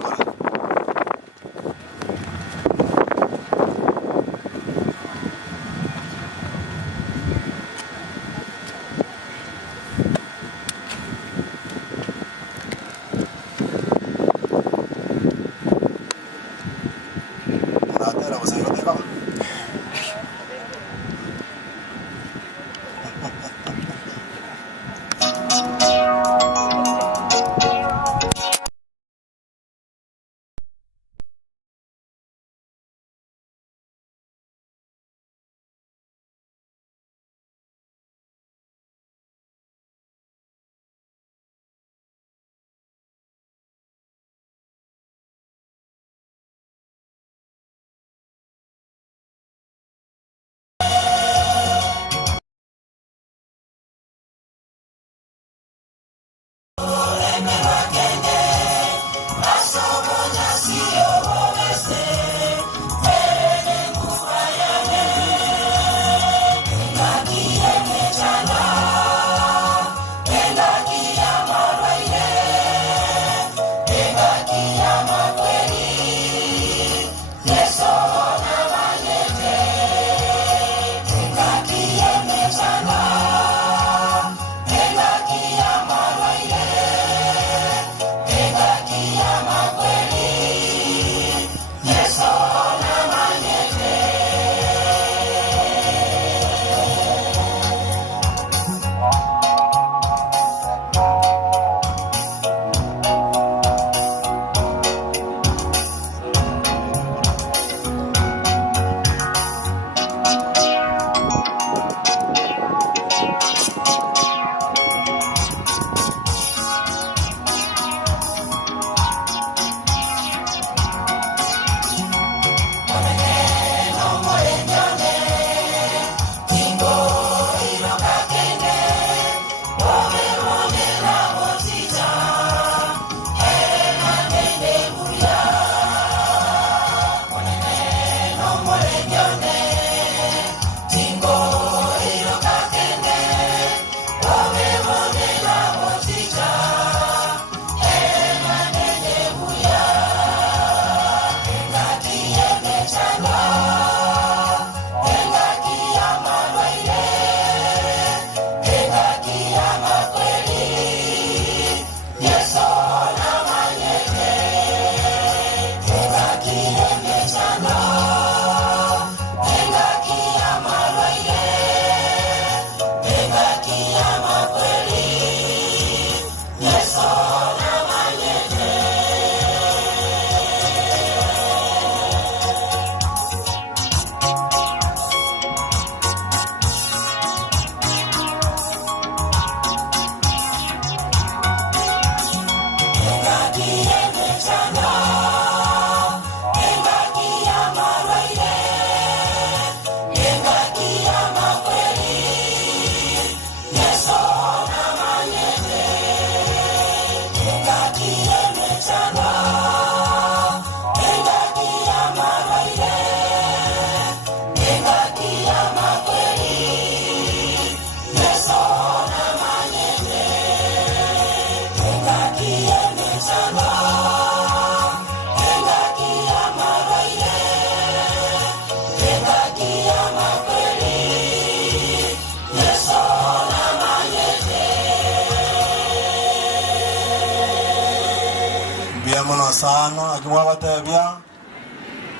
mono sana akimwa batebia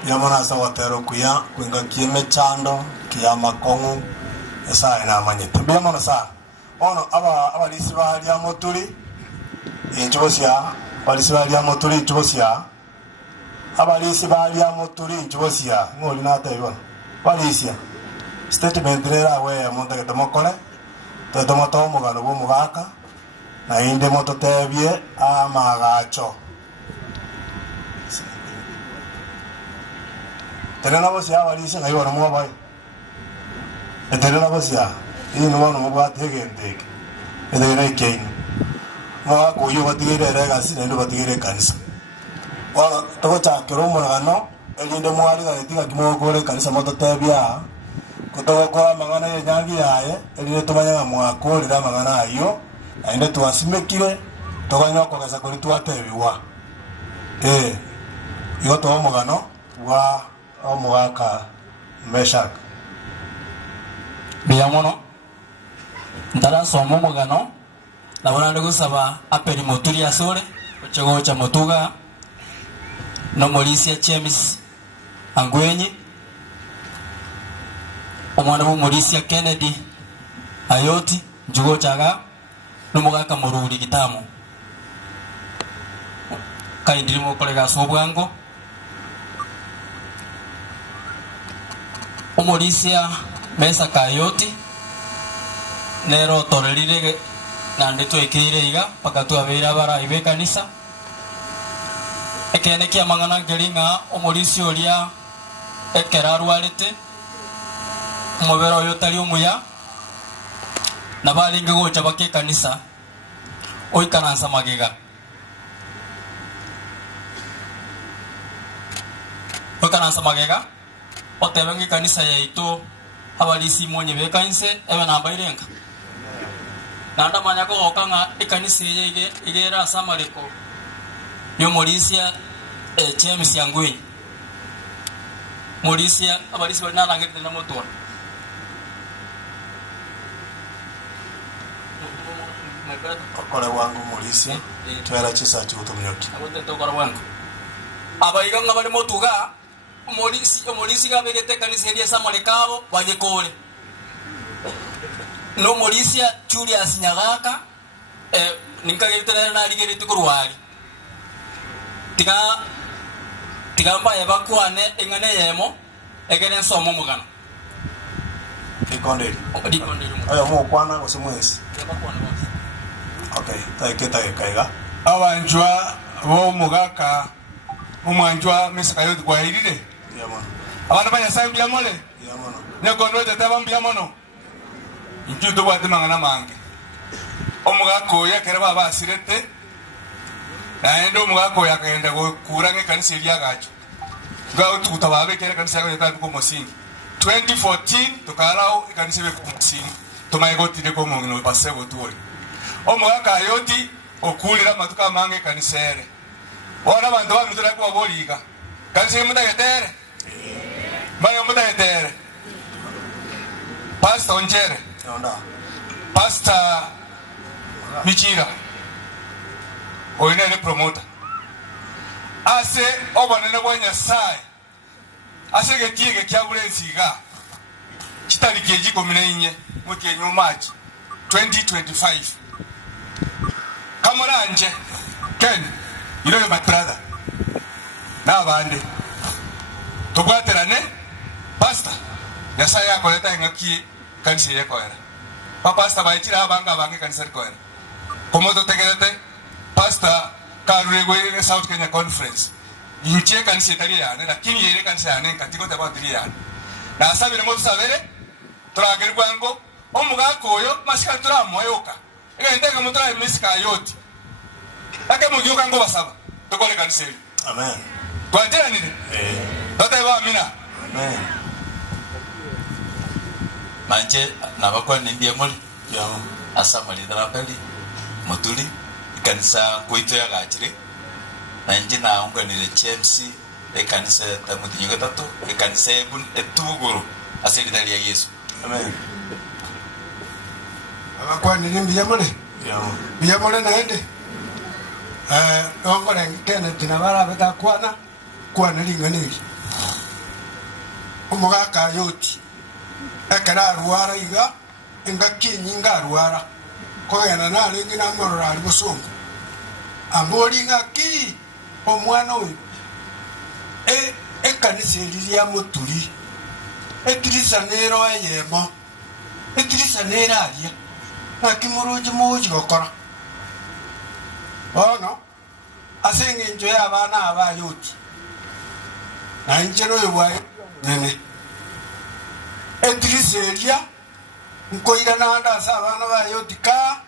ya mona sa watero kuya kwinga kieme chando kiya makongu esa ina manyete bia mono sana ono aba lisi bali ya motuli inchobosia balisi bali ya motuli inchobosia aba lisi bali ya motuli inchobosia ngoli na tayibona balisia statement rera we monta ke tomokole to tomoto mugano bo mugaka na inde moto tebie amagacho tenena bosia balisi ngai wana mo bai tenena bosia ino wana mo ba tegente edera ikein mo ko yo batigere rega sine ndo batigere kanisa wala to cha keromo ngano elinde mo ali ga tiga kimo gore kanisa moto tebia kutoka kwa mangana ya nyangi yae elinde tumanya mwako lira mangana ayo aende tuasimekire tokanyo ko kasa kuri tuatebiwa yo to mugano wa omugaka Meshak biyamono ndara somo mugano nabona ndi gusaba aperi motuli asore ochogo cha motuga no Morisia James Angwenyi omwana bo Morisia Kennedy Ayoti njugo chaga no mugaka Mururi Gitamo kaindirimo kolega sobwango Morisia Mesa Kayoti nero torerire na ndeto ekire iga pakatu abera bara ibe kanisa ekene kia mangana ngeringa Omorisio lia ekeraru alete mobero yotali omuya na balinga gocha bake kanisa oikanansa magega otebengi kanisa ya ito abalisi monye bekanse ebe namba irenga nanda manyako okanga ikanisa yege igera samareko yo Morisia James Angwenyi Morisia abalisi bana nangete na moto kole wangu Morisia twera chisa chutumyoki abote tokora wangu abaiganga bali motuga Morisi gabegete kanisa elia samareko wagekole no Morisia Julius Nyagaka ninkagitera na ligere kurwali tiga mbaye bakwane engane yemo egere nsomo mugano dikonde ayo mo kwana ko semwesi okay taiketa kaiga abanjwa bo mugaka umwanjwa Mesa Kayoti kwa irire abana banya sayo bya mole ne kondo tata bya mono injudo bwate mangana mange omugako yakera baba asirete naende omugako yakenda kurange kanisa lyagacho gawo tutababe kera kanisa yako ko musingi 2014 tukarao kanisa be ko musingi tumayegotire ko mungino pasebo tuwe omugaka yoti okulira matuka mange kanisa ere ora bantu bamutira ko boliga kanisa mutayetere bayo mutayetere pastor Njere Pastor Michira oinene promoter ase obanene bwanya sai ase getiege kyabulensiga kitali kejiko minenye muke nyumachi 2025 kamoranje Ken ilo yo my brother na bande tugwaterane pastor yasa yako leta ngaki kanisa yako era pastor baitira abanga bange kanisa ko era komoto tegerete pastor Karurego ile South Kenya Conference inche kanisa italiana lakini ile kanisa yane katiko tabatilia na asabire mo tusabere turagere gwango omugako oyo mashika turamoyoka igenteka mutura Mesa Kayoti ake mugiuka ngo basaba tukole kanisa amen twatira nini tata amina amen manje nabakwa ndiye muri asamali therapeli mutuli kanisa kuito ya gachire na njina ungwanire James kanisa tamutinyo gatatu kanisa etuguru aselitali ya Yesu amen abakwa ndiye mbiyamole naende ongore Kenneth na bara beta kwana linganiri umugaka yoti ekara ruara iga inga kinyinga ruara kogena na lingi na morora ali musungu amboli ngaki omwana uyu ekanisa lilia muturi etirisa nero yemo etirisa nera alia nakimuruji muji gokora ono asenge njo ya bana abayoti na njero yewaye nene etirisa elia nkoira na anda sabana bayoti ka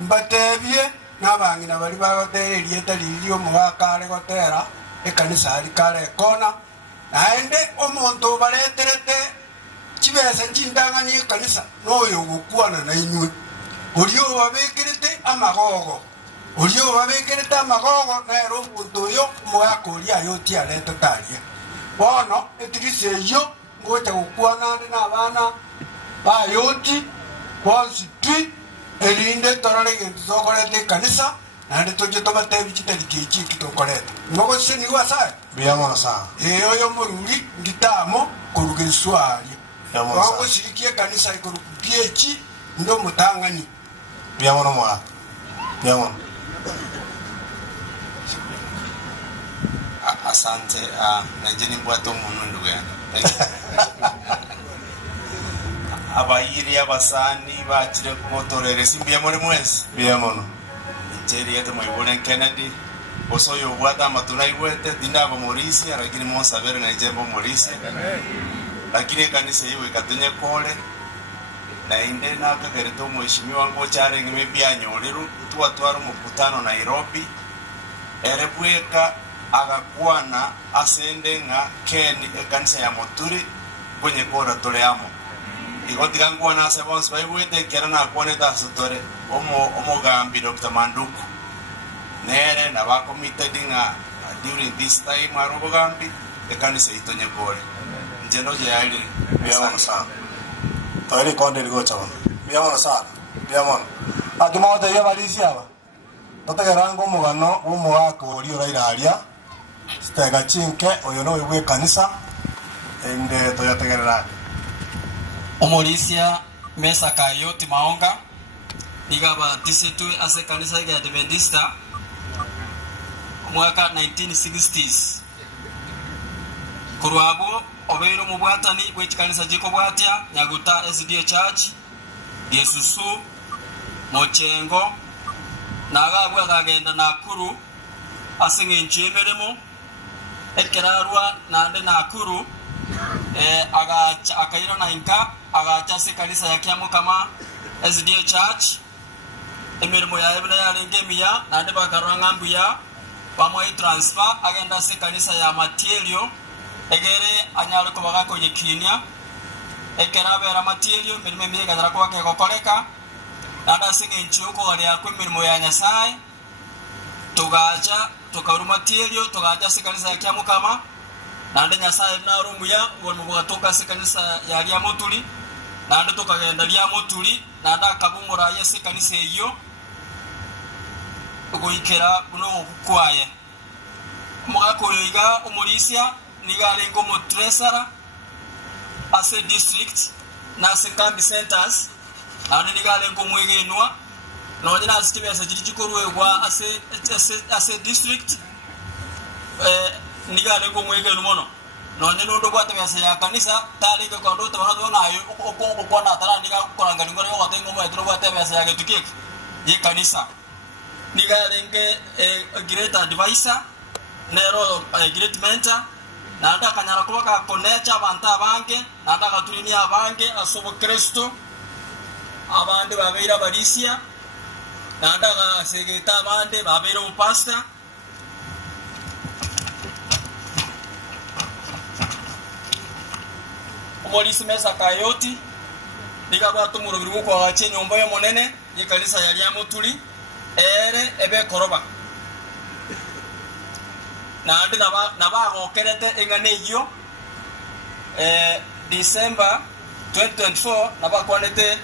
mbatebye nabangina bali bagotererie talilio mwakare gotera ekanisa ali kare kona naende omonto baleterete kibese njindanganye ekanisa noyo gukwana na inywe ulio babekirete amagogo nero omuntu yo mwakori ayoti alete talia bono etirise yo ngoja gukwana n'abana bayoti bonsi elinde torale gento sokorete kanisa nande toje tobate bichitali kichi kitokorete ngogo sini wasa biyamo sa oyo mururi ngitamo kuruge swali ngogo sirikie kanisa ikuru piechi ndo mutangani biyamo no mwa biyamo asante najeni bwato munundu ya abayiri abasani bakire kumotorere simbye muri mwese biyamo Njeri yete mwibule Kennedy osoyo bwata matuna iwete dinaba morisi aragini monsabere na ijembo morisi lakini kanisa yiwe katunye kole na inde na kagereto mheshimiwa ngo chare ngime byanyoleru twatwara mukutano Nairobi erebweka agakwana asende nga Ken kanisa ya moturi kwenye kora tole amo igotika ngwana sebons baiwete kerana akwane tasutore omo gambi Dr. Manduku nere na ba committed nga during this time arobo gambi ekanisa itonye kore njeno je ali biyamo sa tayari konde ligo chawan biyamo sa biyamo akimote ya balisia ba totegerango mugano umwako olio rairaria stega chinke oyo no iwe kanisa ende toyategerera Omorisia Mesa Kayoti Maonga Nigaba tisetue ase kanisa ya Adventista mwaka 1960s Kurwabo obero mubwatani bwechikanisa jiko bwatya Nyaguta SDA Church Yesusu Mochengo nagabwa kagenda Nakuru asenge nchemeremo ekerarwa nande Nakuru akaira na inka agacha se kanisa ya Kiamu kama SDA Church emirimo ya ebile ya lengemia nande bakaranga mbuya bamwe transfer agenda se kanisa ya Material egere anyalo ko bagako yekinya ekerabera Material mirimo miga dara ko kegokoreka nanda singe nchuko ali akwe mirimo ya Nyasaye tugacha tukaru Material tugacha se kanisa ya Kiamu kama nande Nyasaye na rumuya wonu bwatoka se kanisa ya Lia Motuli nande tukagenda Lia Motuli nanda kabumura yese kanisa iyo ugoikera buno okwaye mwako yoiga umurisia nigalengo mutresara ase district na ase kambi centers nande nigalengo mwegenwa none asitime ase chikorwe kwa ase district nigalengo mwegenwa mono none ndo kwa ase ya kanisa tali ko ndo to hado nayo ko na tara niga koranga ngore ko tengo mo etro kwa ase ya getukik ye kanisa nigalenge great advisor nero great mentor nanda kanyara ko ka konecha banta banke nanda katulini abange asobo Kristo abande babeira barisia nanda ga segeta abande babeira upasta Omorisi Mesa Kayoti nikaba tumurubirwo kwa gache nyomba yo monene ni kanisa ya Lia Motuli ere ebe koroba nandi naba gokerete engane iyo December 2024 naba kwanete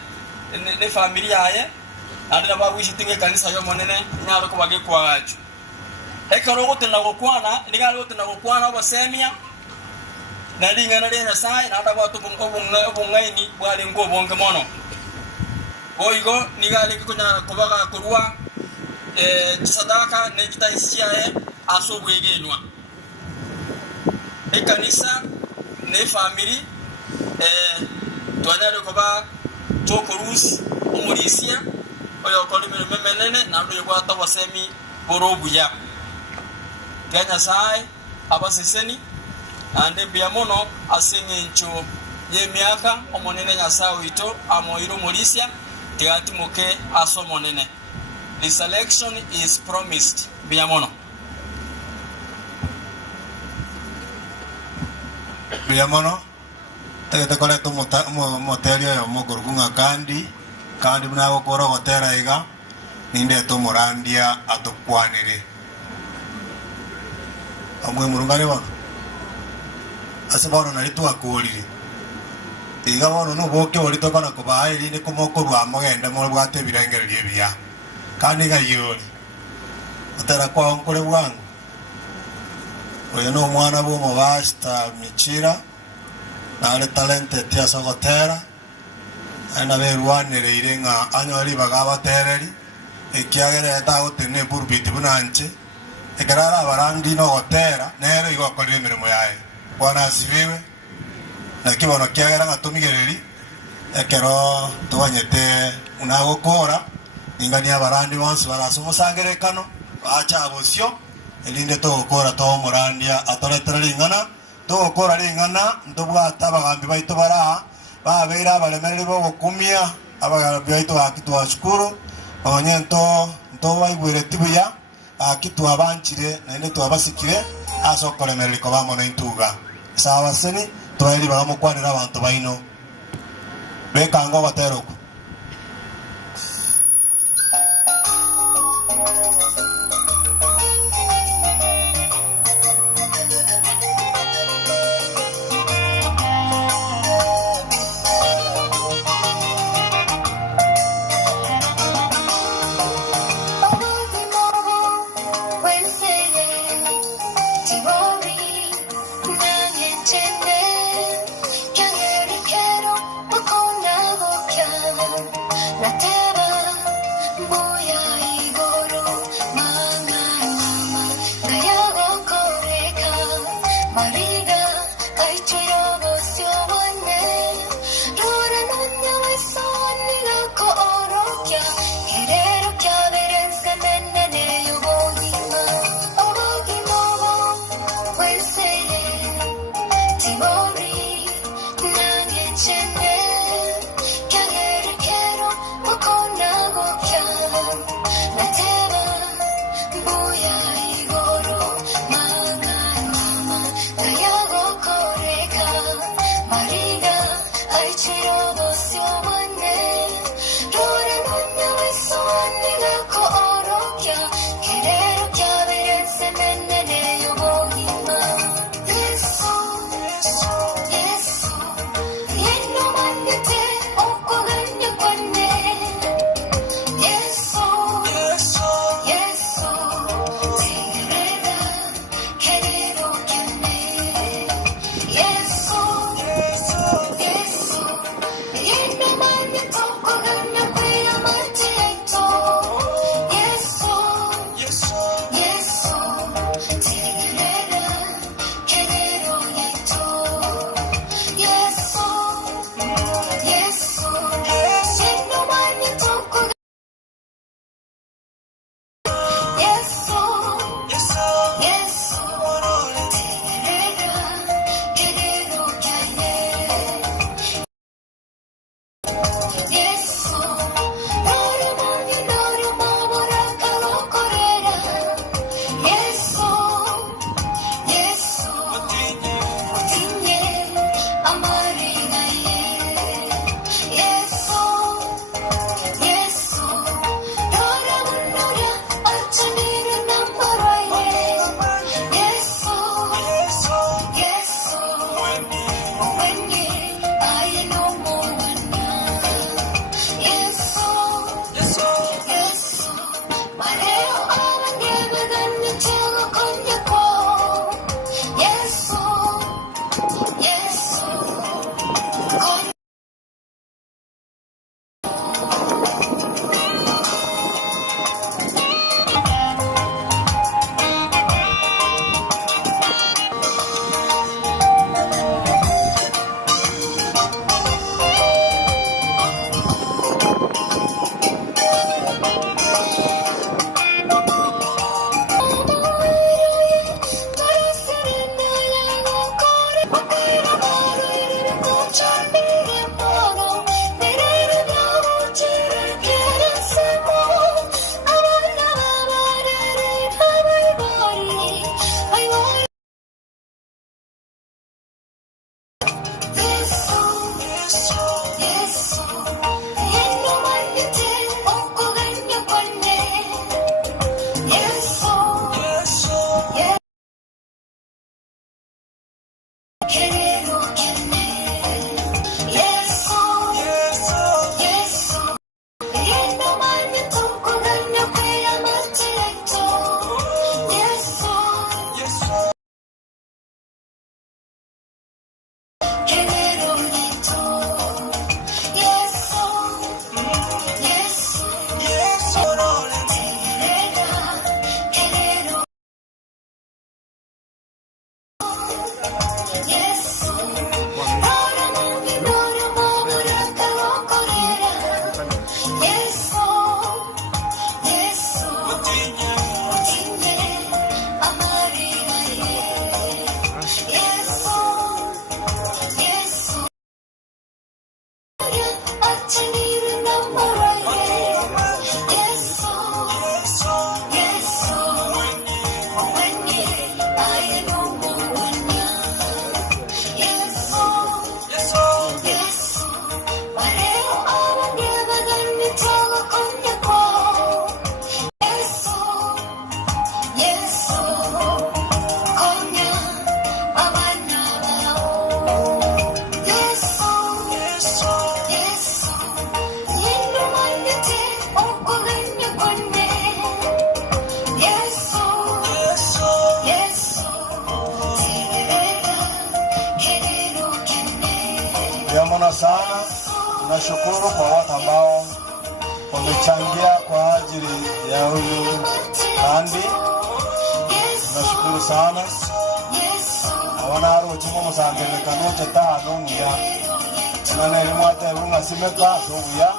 ne familia yae nandi naba wishitinge kanisa yo monene nyaro ko bage kwa gacho ekaro gutena gukwana nigari gutena gukwana obasemia na lingana lena sai na ata gwatu obungaini bwali ngo bonge mono oigo nigari kunya kubaga kurua sadaka ne kitaisiae asobwegenwa ekanisa ne family twanare kuba tokorusi umurisia oyo kolime memenene na ndo yogwata basemi borobuya Kenya sai abaseseni ande biamono asinge ncho ye miaka omonene nyasawe ito amoiro morisia tiati moke asomonene. This election is promised biamono. Biamono tegete kole to moterio yo mogorugunga kandi buna gokoro gotera iga ninde to morandia atokwanire amwe murungane ba asabano nari to akorire iga bono no boke orito kana ko bairi ne komoko rwa mogenda mo bwate birengererie bia kandi ga yori otera kwa onkore bwangu oyo no mwana bo mo basta michira na talente tia sogotera ana berwanire irenga anyori bagaba tereri ekiagere ta otene burbiti bunanche ekarara barandi no gotera nero igokorire mirimo yae bwana asibiwe na kibono kiagera ngatumigereri ekero tubanyete unagokora ingania barandi bonse barasumusangerekano acha abosyo elinde to gokora to murandia atoretera ringana to gokora ringana ndobwata bagambi baito bara babera balemerere bo gukumia abagambi baito akitwa shukuru abanyento nto baigwire tibuya akitwa banchire nende twabasikire asokolemerere ko bamona intuga sawa seni twairi bagamukwanira abantu baino bekango bateroko Diamond sana. Tunashukuru kwa watu ambao wamechangia kwa ajili ya huyu kandi. Tunashukuru sana. Wana roho musangene kanoche tano muya. Nana elimu ate runga simeka tuya.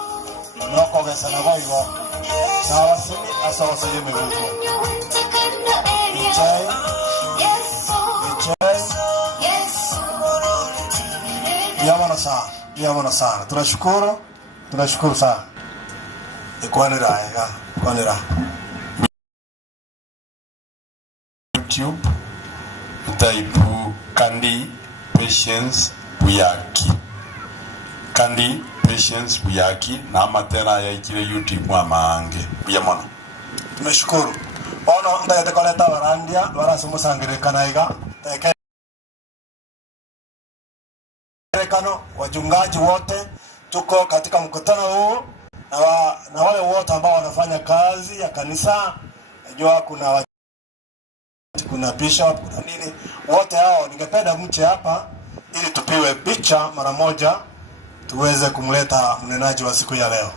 Noko gesa na boigo. Sawa sini asawa yeme huko. Ichai. Diamond sana. Tunashukuru sana. Ikwanira YouTube type Kandi Patience Buyaki. Kandi Patience Buyaki na matena ya ikile YouTube mwa maange. Diamond. Tumeshukuru. Ono ndayete koleta warandia warasumu sangire kanaiga. Wajungaji wote tuko katika mkutano huu na wale wote ambao wanafanya kazi ya kanisa. Najua kuna bishop, kuna nini, wote hao ningependa mche hapa ili tupiwe picha mara moja tuweze kumleta mnenaji wa siku ya leo.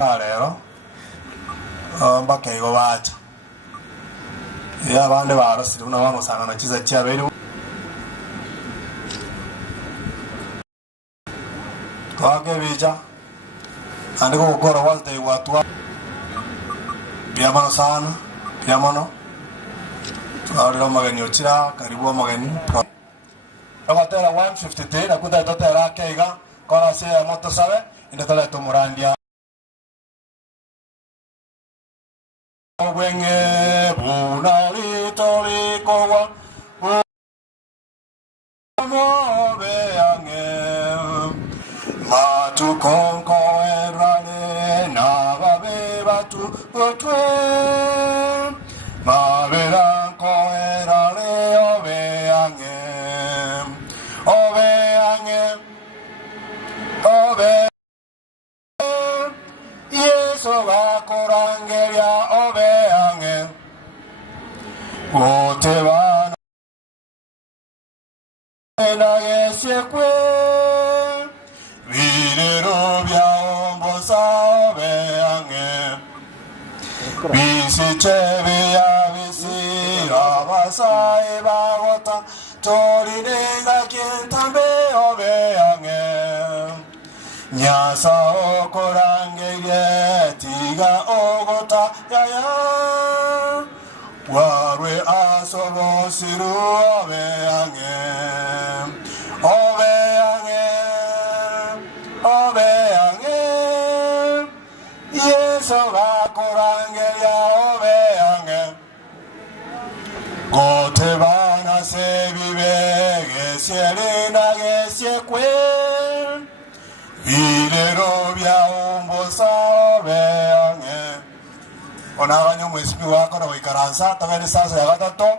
Leo mpaka hiyo wacha ya bande barasiri unabamo sana na kiza cha bero twage bija andiko gukora walde watu Diamond sana Diamond twari magani ochira karibu magani twatera 153 nakuta totera keiga kora se moto sabe indotala tomurandia Wenge bunali tori kowa Mobe ange Matu konko erale Nagabe batu utwe Mabera ko erale Obe ange Obe ange Obe Yeso ga korangeria obe ange Ote bana na yesekwe Virero bia ombosa obe ange Bisi chebe ya bisi Abasa ebagota Torinega kintambe obe ange Nyasa okorangerie tiga ogota yaya Warwe asobo siru obe ange Yeso ga korangeria obe ange Gote bana se vive Gesiere na gesiekwe Vilero bia umbosa obe ange Onawanyo mwesipi wako na wikaransa Taveni sasa ya gatato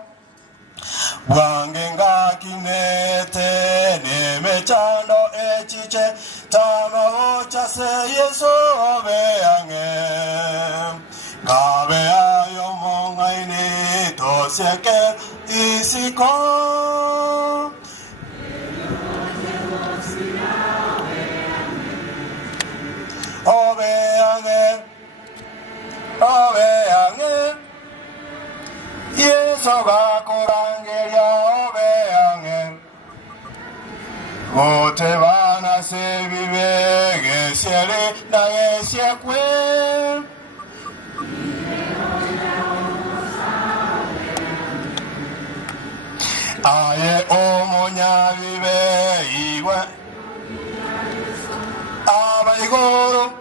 Wangenga kinete Nemechano echiche Tama ocha se yeso obe ange Kabe ayo monga ini Tosieke isiko Obe ange Yeso ga korangeria obe ange Gote bana se vive Gesiere na gesiekwe Aye omonya vive Iwe Abaigoro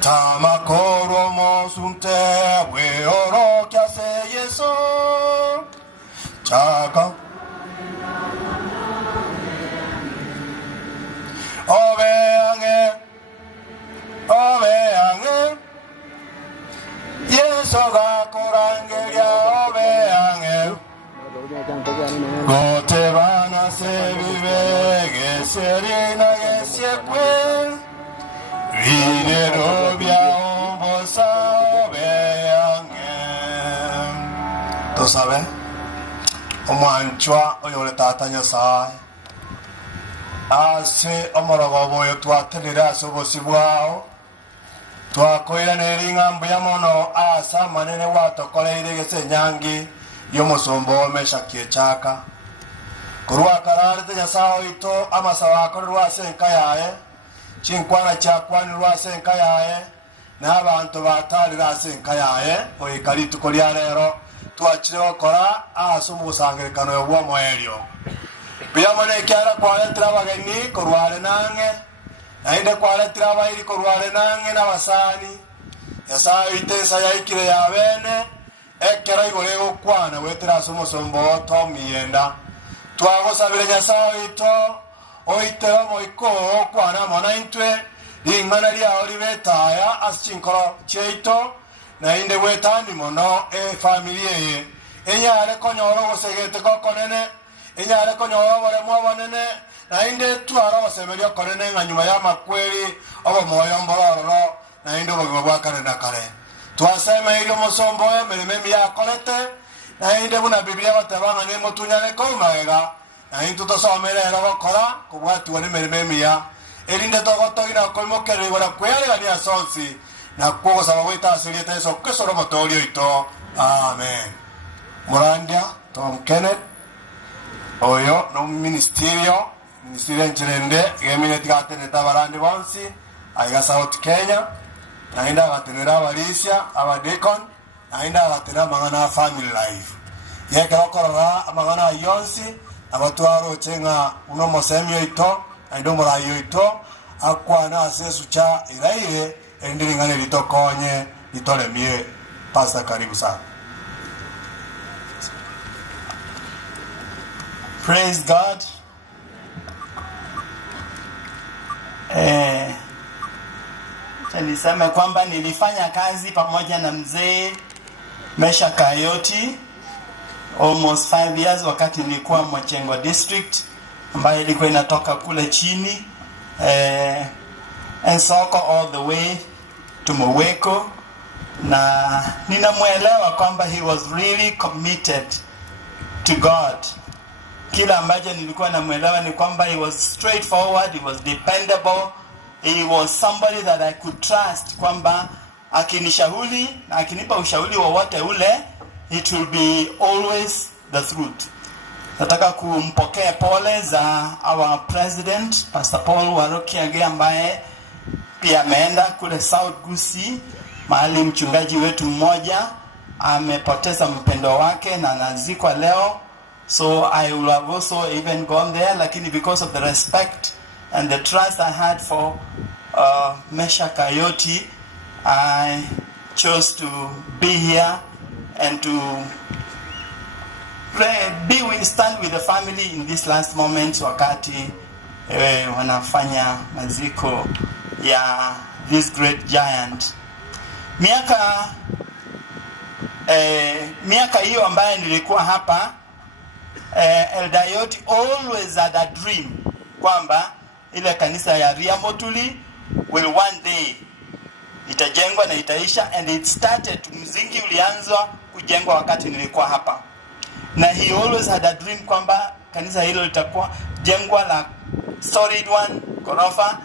Tamakoro mosunte we oro kyase yeso Chaka Obe ange Yeso ga korangeria obe ange Gote bana se vive Geseri na gesiekwe Videro bia ombosa obe ange tusabe omwanchwa oyore tata Nyasaye ase omorogobo oyo twatenire ase obosi bwao twakoire nering'ambu ya mono ase amanene gwatokoreire gese enyangi y'omosombo Meshaki Echaka korwa kararete Nyasaye oito amasaba akorerwa ase enka yaye chinkwana chakwanirwa ase enka yaye n'abantu batarira ase enka yaye oikari ituko ria rero twachire gokora ase omugusangerekano ya bw'omoerio buya mono ekiara kwaretera abageni korware nange naende kwaretera abairi korware nange n'abasani Nyasaye oito ensa yaikire ya bene ekero igore gokwana gwetera ase omosombo tomiyenda twagosabire Nyasaye oito oitero moiko okwana mona intwe ring'ana riao ribetaya ase chinkoro chiaito naende gwetani mono efamilia eye enyare konyora ogosegete gokonene enyare konyora oboremo obonene naende twara ogosemeria okonene ng'a nyuma ya makweri obomoyo mborororo naende obogima bwa kare na kare twasemeirie omosombo emeremo emiya akorete naende buna Biblia bateba ng'a nemotunyane koumagega naende tutosomere ero gokora kobwatiwa nemeremo emiya erinde togotogina koimokerera igora kwearegania sonsi na kugosaba gwita asiriete Yesu Kristo ro motori oito amen. Murandia Tom Kenneth oyo no ministerio nchirende gemine tigate tabarandi bonsi aiga South Kenya naenda gatenera abarisia abadekon naenda gatena mangana family life yeke okorora amangana yonsi abatwaro chenga uno mosemio ito aido morayo ito akwana asesu cha iraire endiringane litokonye litolemie. Pastor, karibu sana. Praise God. Niseme kwamba nilifanya kazi pamoja na mzee Mesha Kayoti almost 5 years wakati nilikuwa Mochengo district ambayo ilikuwa inatoka kule chini Ensoko all the way to Moweko, na ninamuelewa kwamba he was really committed to God. Kila ambacho nilikuwa namuelewa ni kwamba he was straightforward, he was dependable, he was somebody that I could trust kwamba akinishauri na akinipa ushauri wowote ule it will be always the truth. Nataka kumpokea pole za our president Pastor Paul Warokiage ambaye pia ameenda kule South Gusii mahali mchungaji wetu mmoja amepoteza mpendo wake na anazikwa leo. So I will have also even gone there, lakini because of the respect and the trust I had for Mesha Kayoti, I chose to be here and to stand with the family in this last moment wakati wanafanya maziko ya this great giant. Miaka hiyo ambaye nilikuwa hapa, Eldayot always had a dream kwamba ile kanisa ya Riamotuli will one day itajengwa na itaisha, and it started, mzingi ulianzwa kujengwa wakati nilikuwa hapa. Na he always had a dream kwamba kanisa hilo litakuwa jengwa la solid one, ghorofa,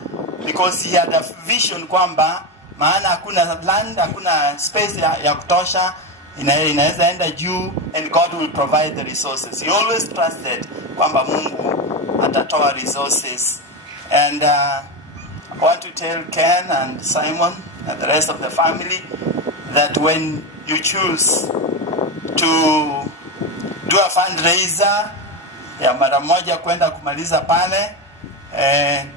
because he had a vision kwamba maana hakuna land, hakuna space ya kutosha, inaweza enda juu, and God will provide the resources. He always trusted kwamba Mungu atatoa resources. And I want to tell Ken and Simon and the rest of the family that when you choose to do a fundraiser ya mara moja kwenda kumaliza pale,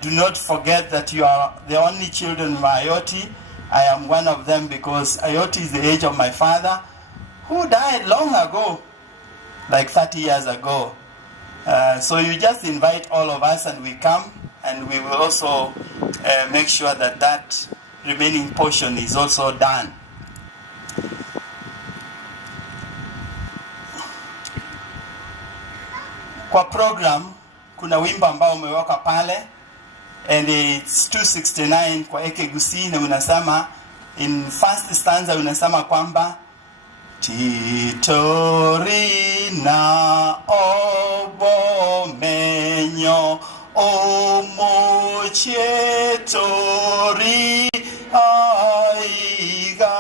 do not forget that you are the only children of Ayoti. I am one of them because Ayoti is the age of my father, who died long ago, like 30 years ago. So you just invite all of us and we come, and we will also make sure that that remaining portion is also done. Kwa program kuna wimbo ambao umeweka pale, and it's 269 kwa Eke Gusii, na unasema in first stanza unasema kwamba Titorina obomenyo omochetori aiga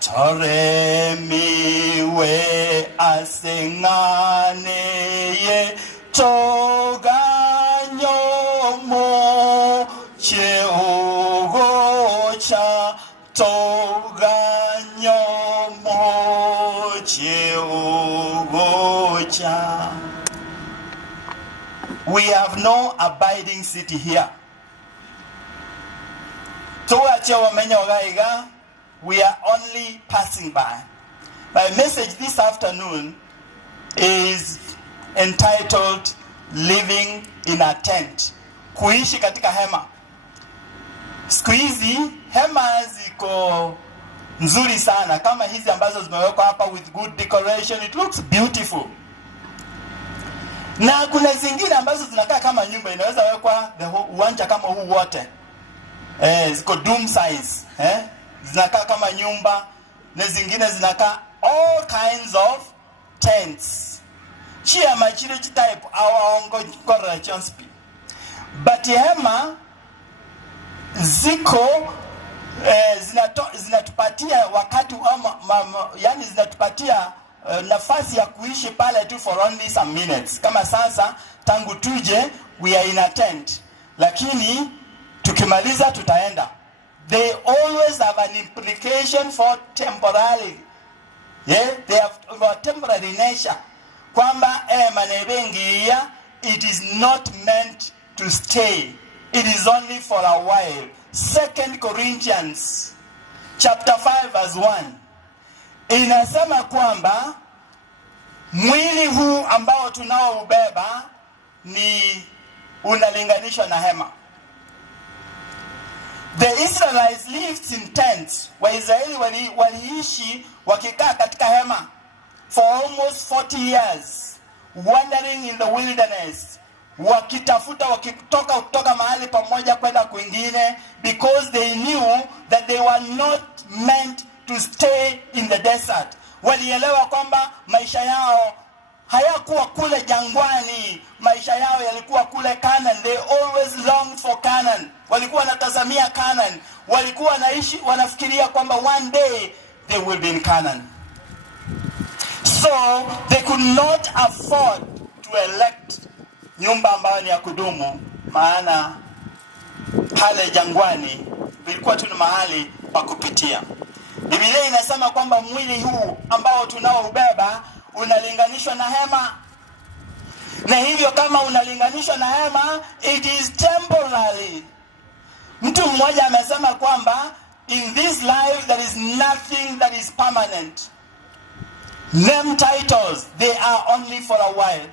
toremiwe asengane ye toganyomo cheogocha toganyomo cheogocha. We have no abiding city here. We are only passing by. My message this afternoon is entitled Living in a Tent. Kuishi katika hema. Siku hizi hema ziko nzuri sana kama hizi ambazo zimewekwa hapa with good decoration. It looks beautiful. Na kuna zingine ambazo zinakaa kama nyumba, inaweza wekwa uwanja kama huu wote. Ziko doom size, zinakaa kama nyumba, na zingine zinakaa all kinds of tents. Chia machire type awaongo kora chonspi. But hema ziko zinatupatia wakati yani zinatupatia nafasi ya kuishi pale tu for only some minutes. Kama sasa tangu tuje we are in a tent, lakini tukimaliza tutaenda. They always have an implication for temporary. They have a temporary nature. Kwamba manebengia, it is not meant to stay. It is only for a while. 2 Corinthians chapter 5 verse 1 inasema kwamba mwili huu ambao tunaoubeba ni unalinganishwa na hema. The Israelites lived in tents. Waisraeli waliishi wakikaa katika hema for almost 40 years, wandering in the wilderness, wakitafuta kutoka mahali pamoja kwenda kwingine, because they knew that they were not meant to stay in the desert. Walielewa kwamba maisha yao hayakuwa kule jangwani, maisha yao yalikuwa kule Canaan. They always longed for Canaan. Walikuwa wanatazamia Canaan. Walikuwa wanafikiria kwamba one day they will be in Canaan. So they could not afford to elect nyumba ambayo ni ya kudumu, maana pale jangwani vilikuwa tu mahali pa kupitia. Biblia inasema kwamba mwili huu ambao tunaoubeba unalinganishwa na hema. Na hivyo kama unalinganishwa na hema, it is temporary. Mtu mmoja amesema kwamba in this life there is nothing that is permanent. Name titles, they are only for a while.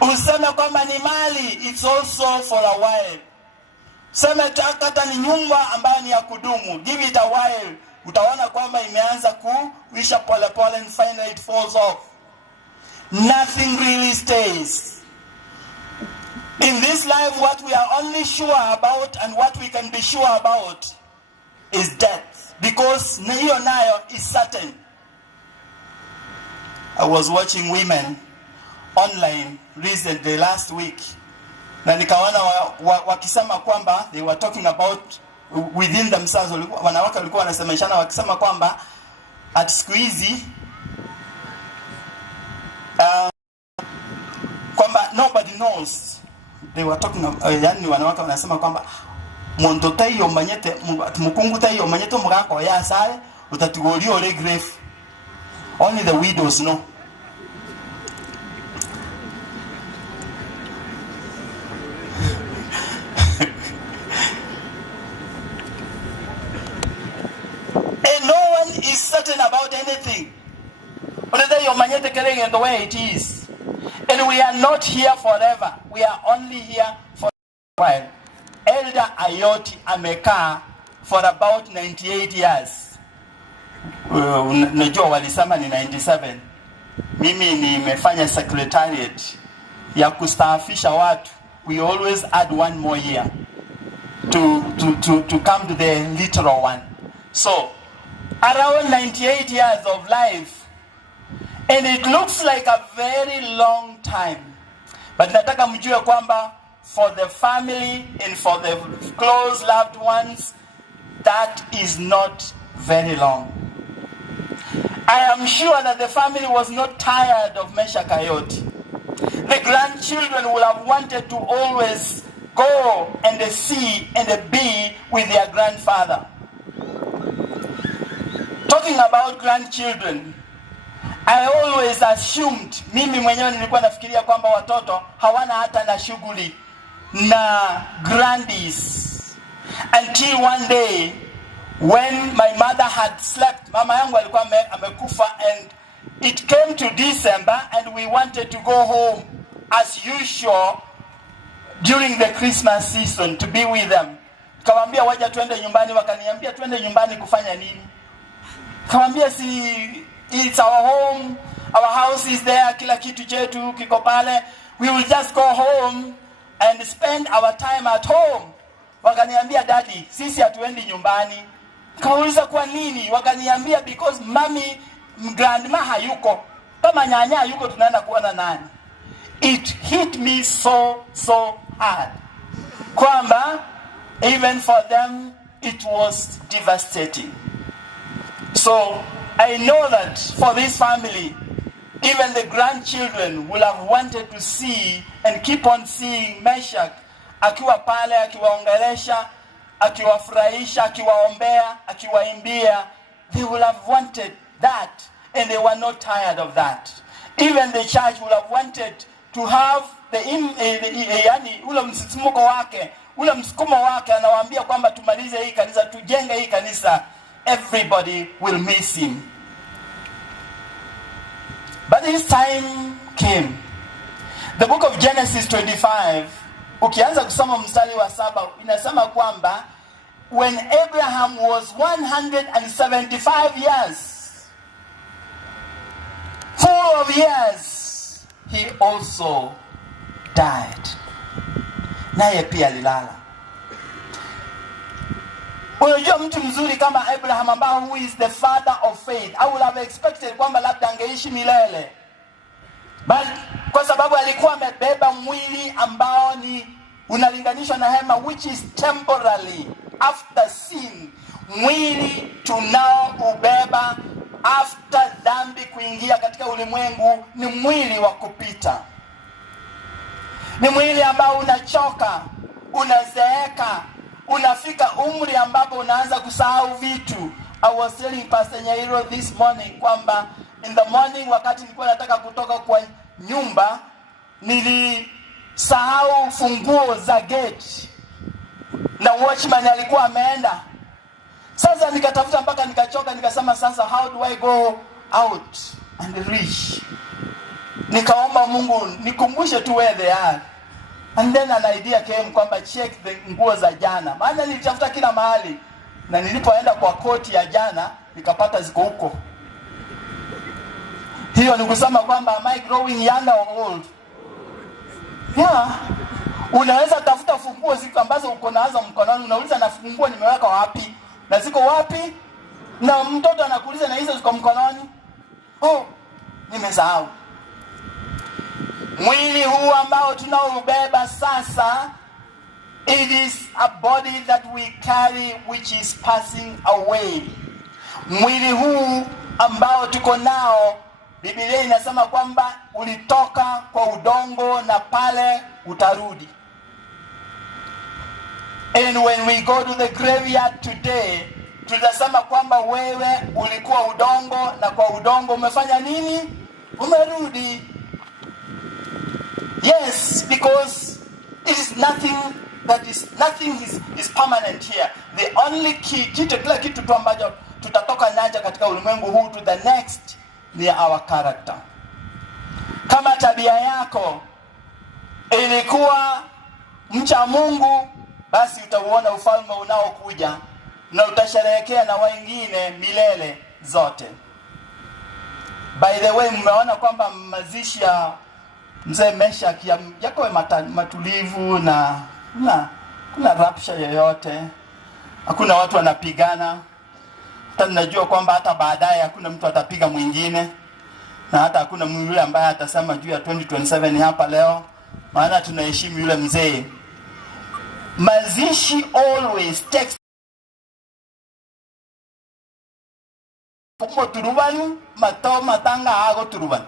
Useme kwamba ni mali, it's also for a while. Sema hata ni nyumba ambayo ni ya kudumu, give it a while. Utaona kwamba imeanza kuisha pole pole and finally it falls off. Nothing really stays. In this life, what we are only sure about and what we can be sure about is death, because hiyo nayo is certain. I was watching women online recently last week, na nikaona wakisema kwamba they were talking about within themselves. Wanawake walikuwa wanasemeshana wakisema kwamba at siku hizi kwamba nobody knows. They were talking yani wanawake wanasema kwamba mondo tayo manyete mukungu tayo manyete mugako ya sale utatugolio ole grave. Only the widows know. And no one is certain about anything. Whether your manyete killing and the way it is. And we are not here forever. We are only here for a while. Elder Ayoti amekaa for about 98 years. Najua walisema ni 97. Mimi nimefanya secretariat ya kustaafisha watu. We always add one more year to come to the literal one. So around 98 years of life, and it looks like a very long time. But nataka mjue kwamba for the family and for the close loved ones, that is not very long. I am sure that the family was not tired of Mesha Kayoti. The grandchildren would have wanted to always go and see and be with their grandfather. Talking about grandchildren, I always assumed, mimi mwenyewe nilikuwa nafikiria kwamba watoto hawana hata na shughuli na grandies. Until one day when my mother had slept, mama yangu alikuwa amekufa, and it came to December and we wanted to go home as usual during the Christmas season to be with them. Kawambia waja tuende nyumbani, wakaniambia tuende nyumbani kufanya nini? Kawambia si it's our home, our house is there, kila kitu chetu kiko pale. We will just go home and spend our time at home. Wakaniambia daddy, sisi hatuendi nyumbani. Kauliza kwa nini? Wakaniambia because mommy, grandma hayuko. Kama nyanya hayuko tunaenda kuona nani? It hit me so hard. Kwamba even for them it was devastating. So I know that for this family, even the grandchildren will have wanted to see and keep on seeing Meshach akiwa pale, akiwaongelesha, akiwafurahisha, akiwaombea, akiwaimbia. They will have wanted that, and they were not tired of that. Even the church will have wanted to have yani ule msisimuko wake, ule msukumo wake, anawaambia kwamba tumalize hii kanisa, tujenge hii kanisa. Everybody will miss him. But this time came. The book of Genesis 25, ukianza kusoma mstari wa 7, inasema kwamba when Abraham was 175 years, full of years, he also died. Naye pia alilala. Unajua mtu mzuri kama Abraham, ambao who is the father of faith, I would have expected kwamba labda angeishi milele. But kwa sababu alikuwa amebeba mwili ambao ni unalinganishwa na hema, which is temporarily after sin. Mwili tunao ubeba after dhambi kuingia katika ulimwengu ni mwili wa kupita. Ni mwili ambao unachoka, unazeeka, unafika umri ambapo unaanza kusahau vitu. I was telling Pastor Nyairo this morning kwamba in the morning wakati nilikuwa nataka kutoka kwa nyumba, nilisahau funguo za gate na watchman alikuwa ameenda. Sasa nikatafuta mpaka nikachoka, nikasema sasa how do I go out and reach? Nikaomba Mungu nikumbushe tu where they are. And then an idea came kwamba check the nguo za jana. Maana nilitafuta kila mahali, na nilipoenda kwa koti ya jana nikapata ziko huko. Hiyo ni kusema kwamba am I growing young or old? Yeah. Unaweza tafuta funguo ziko ambazo uko nazo mkononi, unauliza na funguo nimeweka wapi? Na ziko wapi? Na mtoto anakuuliza na hizo ziko mkononi? Oh, nimesahau. Mwili huu ambao tunaobeba sasa, it is a body that we carry which is passing away. Mwili huu ambao tuko nao, Biblia inasema kwamba ulitoka kwa udongo na pale utarudi. And when we go to the graveyard today, tunasema kwamba wewe ulikuwa udongo na kwa udongo umefanya nini? Umerudi. Yes, because it is nothing is permanent here. The only key, kila kitu tu ambacho tutatoka nacho katika ulimwengu huu to the next ni our character. Kama tabia yako ilikuwa mcha Mungu, basi utauona ufalme unaokuja na utasherehekea na wengine milele zote. By the way, mmeona kwamba mazishi ya mzee Meshach yako matulivu na kuna rapsha yoyote. Hakuna watu wanapigana. Tunajua kwamba hata baadaye hakuna mtu atapiga mwingine, na hata hakuna yule ambaye atasema juu ya 2027 hapa leo, maana tunaheshimu yule mzee. Mazishi always takes Pomo turuban, matao matanga ago turuban.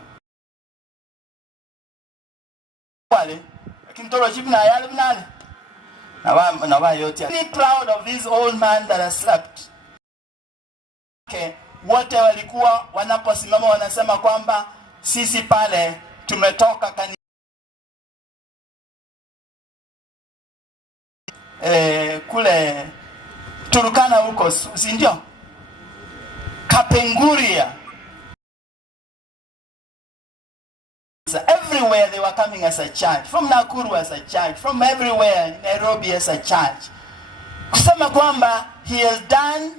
Wale, kintoro chipna yale binale. Na yote. I'm proud of this old man that has slept. Okay, wote walikuwa wanaposimama wanasema kwamba sisi pale tumetoka kule Turkana huko, si ndio? Kapenguria. So everywhere they were coming as a church. From Nakuru as a church. From everywhere, Nairobi as a church. Kusema kwamba he has done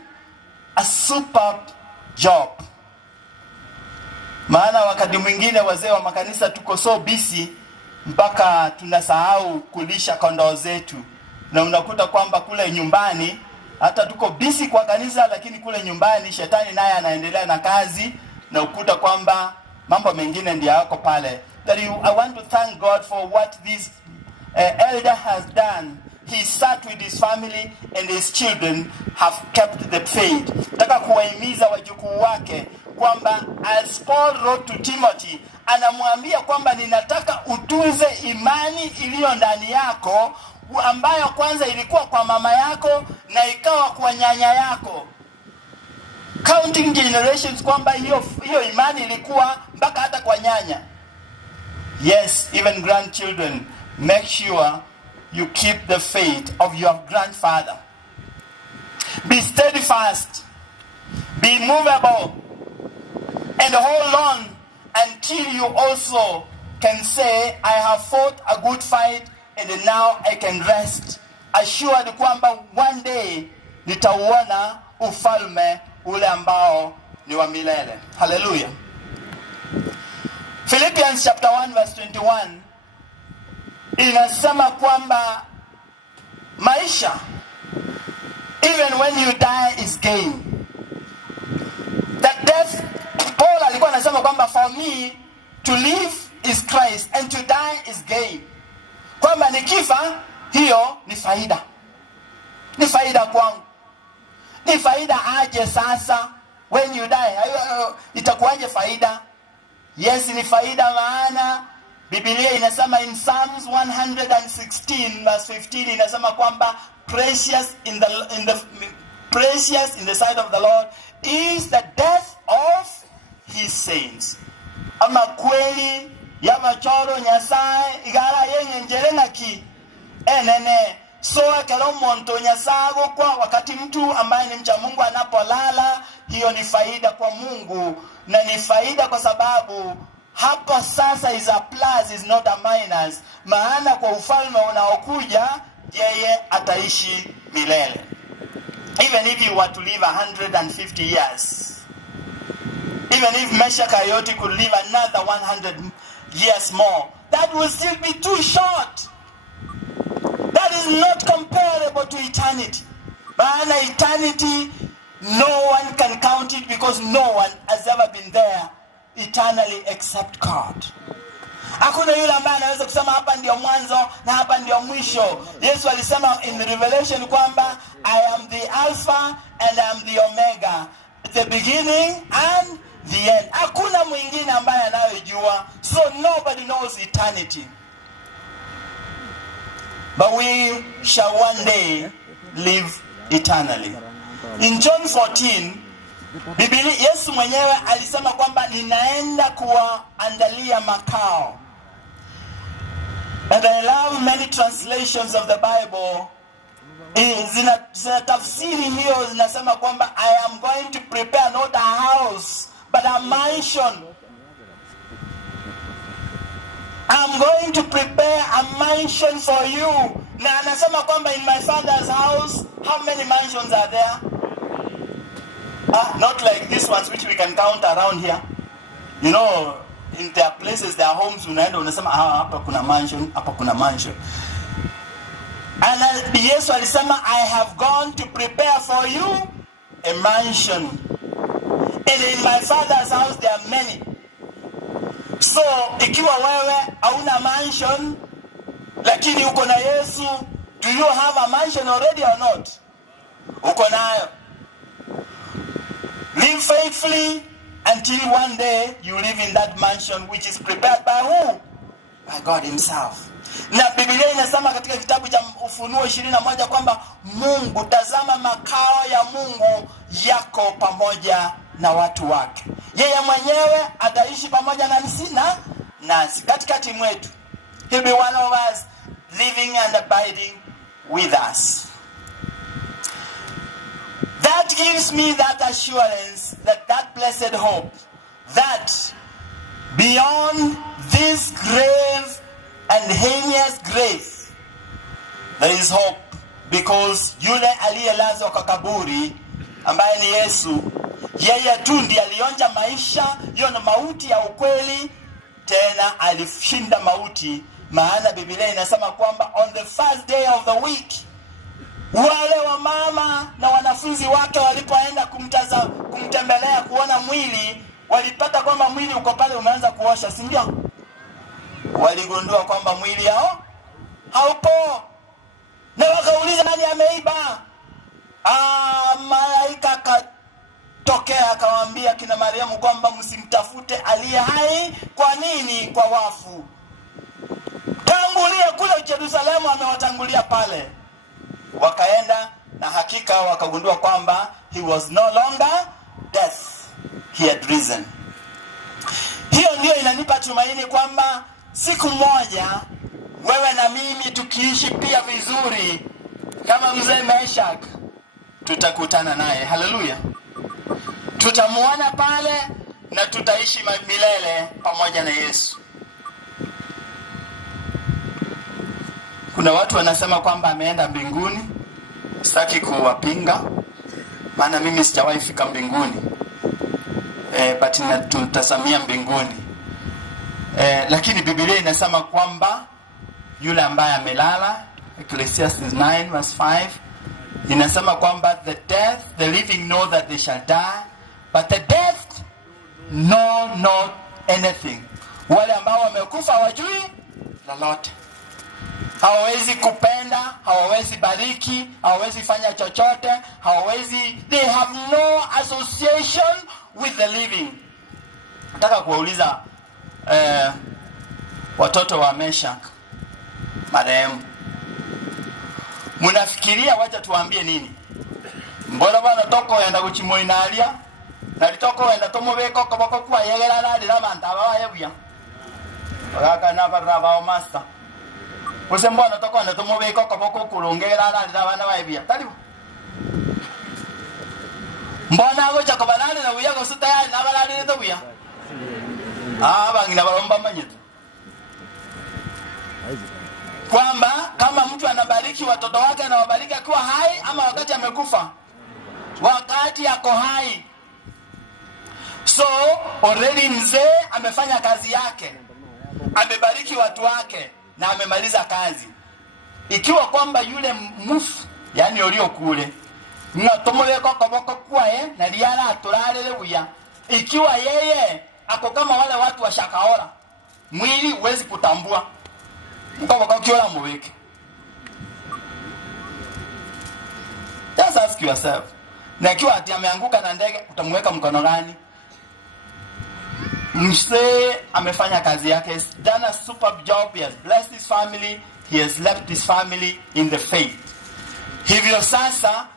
a superb job. Maana wakati mwingine wazee wa makanisa tuko so busy mpaka tunasahau kulisha kondoo zetu. Na unakuta kwamba kule nyumbani hata tuko busy kwa kanisa, lakini kule nyumbani shetani naye anaendelea na kazi, na ukuta kwamba mambo mengine ndio yako pale. I want to thank God for what this elder has done. He sat with his family and his children have kept the faith. Nataka kuwahimiza wajukuu wake kwamba as Paul wrote to Timothy, anamwambia kwamba ninataka utunze imani iliyo ndani yako, ambayo kwanza ilikuwa kwa mama yako na ikawa kwa nyanya yako. Counting generations, kwamba hiyo imani ilikuwa mpaka hata kwa nyanya. Yes, even grandchildren, make sure you keep the faith of your grandfather. Be steadfast, be immovable, and hold on until you also can say, I have fought a good fight and now I can rest. Assured kwamba one day nitauona ufalme ule ambao ni wa milele. Hallelujah. Philippians chapter 1 verse 21 inasema kwamba maisha, even when you die, is gain. That death, Paul alikuwa anasema kwamba for me to live is Christ and to die is gain. Kwamba nikifa hiyo ni faida. Ni faida kwangu. Ni faida aje sasa when you die? Itakuwaje faida? Yes, ni faida, maana Biblia inasema in Psalms 116 verse 15 inasema kwamba precious in the sight of the Lord is the death of his saints. Ama kweli ya machoro Nyasaye igara yenye njerenga ki enene so kero monto Nyasago kwa wakati mtu ambaye ni mcha Mungu anapolala, hiyo ni faida kwa Mungu, na ni faida kwa sababu hapo sasa is a plus, is not a minus. Maana kwa ufalme unaokuja yeye ataishi milele. Even if you were to live 150 years, even if Mesha Kayoti could live another 100 years more, that will still be too short. That is not comparable to eternity. But eternity, no one can count it, because no one has ever been there eternally except God. Hakuna yule ambaye anaweza kusema hapa ndio mwanzo na hapa ndio mwisho. Yesu alisema in Revelation kwamba I am the Alpha and I am the Omega, the beginning and the end. Hakuna mwingine ambaye anayojua. So nobody knows eternity. But we shall one day live eternally. In John 14, Biblia, Yesu mwenyewe alisema kwamba ninaenda kuwaandalia makao. And I love many translations of the Bible. Zina tafsiri hiyo zinasema kwamba I am going to prepare not a house but a mansion. I'm going to prepare a mansion for you. Na anasema kwamba in my father's house, how many mansions are there? Not like these ones which we can count around here. You know, in their places, their homes, unaenda unasema hapa kuna mansion, hapa kuna mansion. And Yesu alisema I have gone to prepare for you a mansion, and in my Father's house there are many. So ikiwa wewe hauna mansion lakini uko na Yesu, do you have a mansion already or not? Uko nayo. Live faithfully until one day you live in that mansion which is prepared by who? By God himself. Na Biblia inasema katika kitabu cha Ufunuo 21 kwamba Mungu, tazama makao ya Mungu yako pamoja na watu wake. Yeye mwenyewe ataishi pamoja na nasi katikati mwetu. He'll be one of us, living and abiding with us. That gives me that assurance, that blessed hope, that beyond this grave and heinous grave, there is hope, because yule aliyelazwa kwa kaburi ambaye ni Yesu, yeye tu ndiye alionja maisha, hiyo na mauti ya ukweli, tena alishinda mauti. Maana Biblia inasema kwamba on the first day of the week, wale wa mama na wanafunzi wake walipoenda kumtembelea kuona mwili, walipata kwamba mwili uko pale umeanza kuosha, si ndio? Waligundua kwamba mwili hao haupo. Na wakauliza nani ameiba? Malaika akatokea akawaambia kina Mariamu kwamba msimtafute aliye hai. Kwa nini? Kwa wafu. Tangulia kule Yerusalemu, amewatangulia pale. Wakaenda na hakika wakagundua kwamba he was no longer death, he had risen. Hiyo ndio inanipa tumaini kwamba siku moja wewe na mimi tukiishi pia vizuri kama mzee Meshak, tutakutana naye. Haleluya. Tutamuona pale na tutaishi milele pamoja na Yesu. Kuna watu wanasema kwamba ameenda mbinguni. Sitaki kuwapinga, maana mimi sijawahi fika mbinguni. But tunatazamia mbinguni. Lakini Biblia inasema kwamba yule ambaye amelala, Ecclesiastes 9 verse 5, inasema kwamba the living know that they shall die, but the dead know not anything. Wale ambao wamekufa hawajui lolote. Hawawezi kupenda, hawawezi bariki, hawawezi fanya chochote, they have no association with the living. Nataka kuwauliza watoto wa Meshak marehemu, mnafikiria wacha tuambie nini? Mbona bana toko enda kuchimoinalia na litoko enda tomobeko koboko kwa yegera na ndira mantaba wayebuya baka na baraba master use mbona toko enda tomobeko koboko kurongera na ndira bana wayebuya talibu mbona gocha kobanane na buya gosuta ya na balali to buya bangina balomba manyetu kwamba kama mtu anabariki watoto wake anawabariki akiwa hai ama wakati amekufa? Wakati yako hai. So already mzee amefanya kazi yake, amebariki watu wake na amemaliza kazi. Ikiwa kwamba yule mufu, yani ulio kule, ngatomoleko koboko kwae na liara atulale buya, ikiwa yeye ako kama wale watu wa Shakaora, mwili huwezi kutambua mkoboko kiola mweke. Just ask yourself, na ikiwa ati ameanguka na ndege utamweka mkono gani? Mzee amefanya kazi yake, he has done a superb job, he has blessed his family, he has left his family in the faith. Hivyo sasa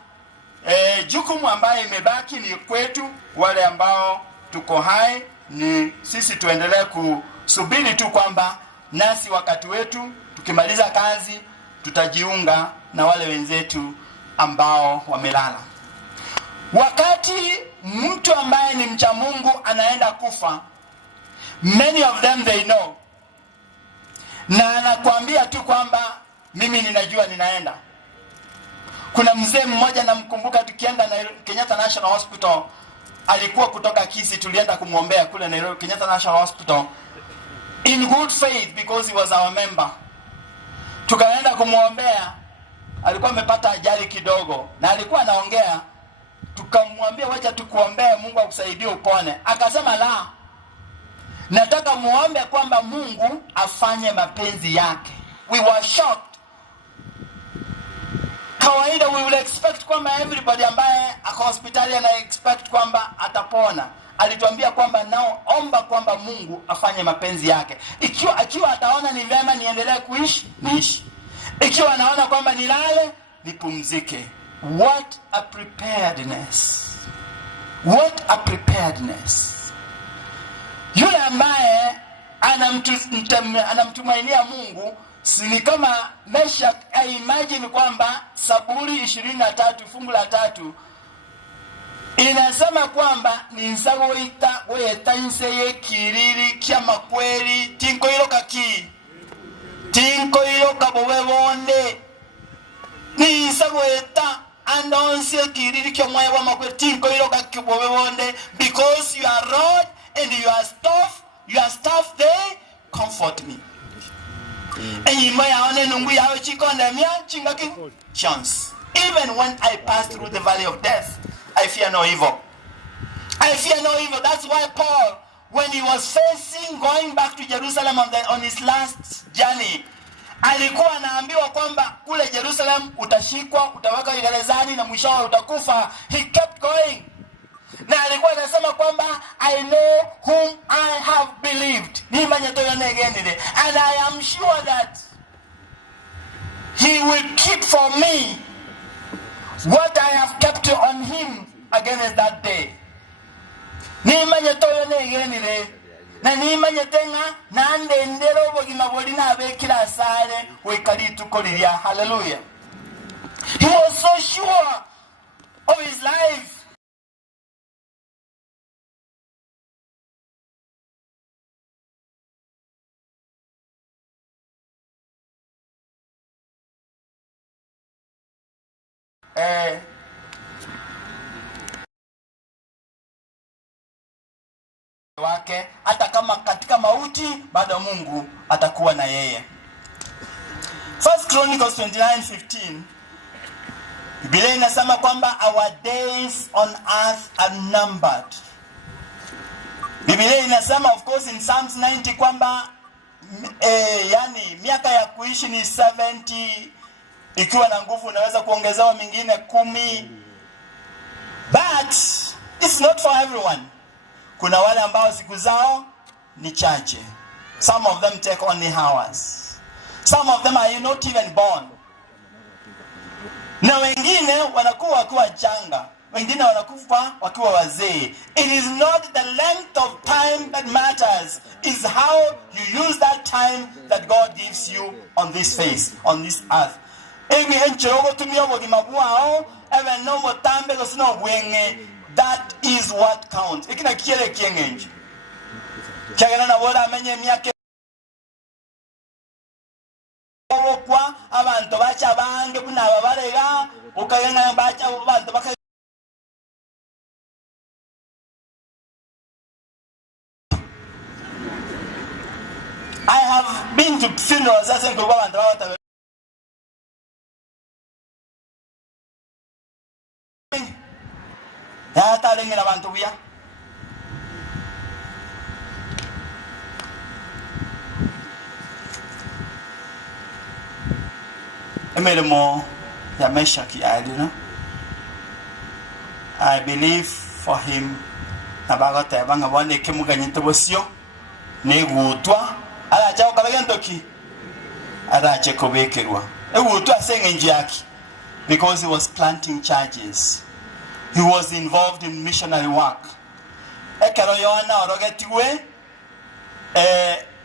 jukumu ambayo imebaki ni kwetu wale ambao tuko hai, ni sisi tuendelee kusubiri tu kwamba nasi wakati wetu tukimaliza kazi tutajiunga na wale wenzetu ambao wamelala. Wakati mtu ambaye ni mcha Mungu anaenda kufa, many of them they know, na anakuambia tu kwamba mimi ninajua ninaenda. Kuna mzee mmoja namkumbuka tukienda na Kenyatta National Hospital, alikuwa kutoka Kisii, tulienda kumuombea kule Nairobi Kenyatta National Hospital in good faith because he was our member. Tukaenda kumuombea, alikuwa amepata ajali kidogo na alikuwa anaongea tukamwambia wacha tukuombee Mungu akusaidie upone. Akasema la, nataka muombe kwamba Mungu afanye mapenzi yake. We were shocked. Kawaida we will expect kwamba everybody ambaye ako hospitali ana expect kwamba atapona. Alituambia kwamba nao omba kwamba Mungu afanye mapenzi yake. Ikiwa ataona ni vema niendelee kuishi, niishi. Ikiwa anaona kwamba nilale, nipumzike. What a preparedness. What a preparedness. Yule ambaye anamtumainia Mungu, si kama Mesha. Imagine kwamba Zaburi 23 fungu la 3 inasema kwamba ninsagoita wetanse ye kiriri kya makweli tinko iroka bobebonde ninsagoita andonse kiriri kya mwaye wa makweli tinko iroka kibobebonde, because you are rod and you are staff they comfort me. Even when I pass through the valley of death, I fear no evil. I fear no evil. That's why Paul, when he was facing going back to Jerusalem on his last journey, alikuwa anaambiwa kwamba kule Jerusalem utashikwa, utaweka gerezani na mwishowe utakufa. He kept going. Na alikuwa anasema kwamba I know whom I have believed. And I am sure that he will keep for me what I have kept on him against that day. Na nimanyetenga nande ndero bogima bolina abekira sare wekalitu koliria. Hallelujah. He was so sure of his life. Wake hata kama katika mauti bado Mungu atakuwa na yeye. 1 Chronicles 29:15 Biblia inasema kwamba our days on earth are numbered. Biblia inasema of course in Psalms 90 kwamba yani miaka ya kuishi ni 70, ikiwa na nguvu unaweza kuongezewa mingine 10. But it's not for everyone. Kuna wale ambao siku zao ni chache. Some of them take only hours. Some of them are not even born. Na wengine wanakuwa wakiwa changa, wengine wanakufa wakiwa wazee. It is not the length of time that matters, is how you use that time that God gives you on this face, on this earth. Ebi enchogo tumio bogima bwao ebe no motambe go sino bwenge. That is what counts. Ikina kiele kiengenji. Kyagana na wora amenye myake kwa abantu bacha bange buna babarega ukagana bacha abantu baka. I have been to funerals as in kwa abantu bata. Ya talengi na bantu bia. Emelemo ya Mesha ki ayina. I believe for him na bagata banga bone kemuganye ntobosio negutwa ala chao kabagendoki ara chekobekerwa egutwa sengenji yake, because he was planting churches. He was involved in missionary work. Ekero Yohana orogetiwe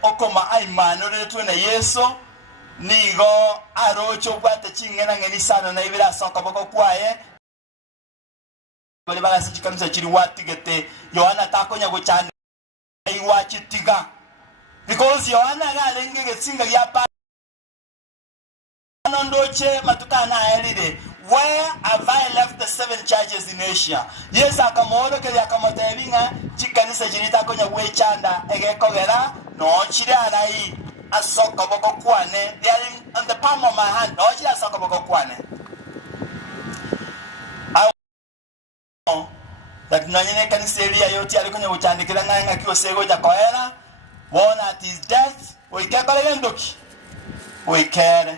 okoma aimano letu na Yesu nigo arocho gwate chingena ngeni sana na ibira soka boko kwaye bali bala sichikamisa chiri watigete Yohana takonya gochane iwachitiga, because Yohana galenge getsinga yapa nondoche matukana elide. Where have I left the 7 churches in Asia? Yes, akamoro ke yakamotevinga chikanisa jirita konya wechanda egekogera no chira nai asoka boko kwane. They are on the palm of my hand. No chira asoka boko kwane. tunanyene kanisa elia yoti alikunya uchandikira nganga kiyo sego ja koera wona at his death oikakole gendoki oikere.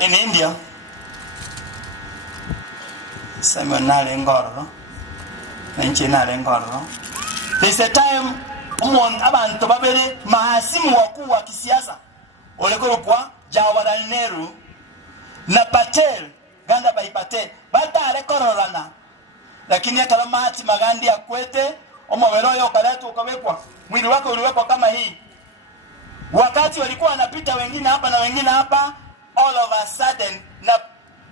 In India, Samuel Nale Ngororo, Nale Ngororo, there's a time abantu babere mahasimu wakuu wa kisiasa olekoro kwa Jawaharlal Nehru na Patel, Ganda Bhai Patel batare kororana, lakini akala Mahatma Gandhi akwete omoweroyo kaletu ukawekwa mwili wake uliwekwa kama hii. Wakati walikuwa wanapita wengine hapa na wengine hapa, all of a sudden na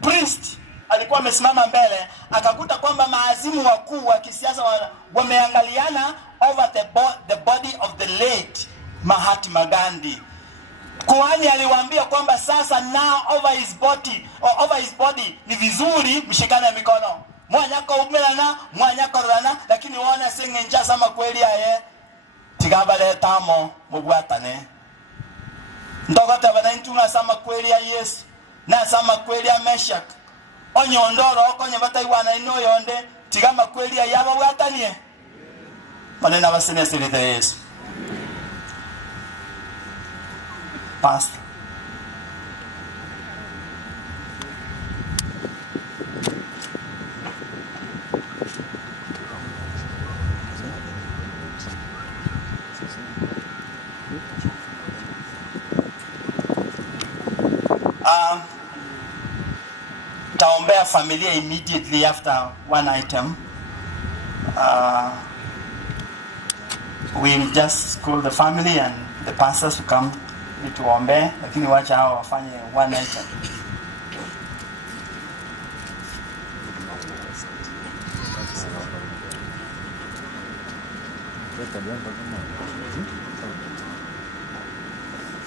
priest alikuwa amesimama mbele akakuta kwamba maazimu wakuu wa kisiasa wameangaliana over the body of the late Mahatma Gandhi. Kuhani aliwaambia kwamba sasa now over his body ni vizuri mshikane mikono. Mwanyako umelana, mwanyako rana, lakini wana singenja sama kweli aye tigabale tamo mubwatane. Ndogota banantunga sama kweli ya Yesu na sama kweli ya Meshak. Onyondoro okonye bataiwana ino yonde tigama kweli ya yaba bwatanie. Manena basene silite Yesu. Pastor. Taombea familia immediately after one item. We'll just call the family and the pastors to come to ombe, lakini wacha hao wafanye one item.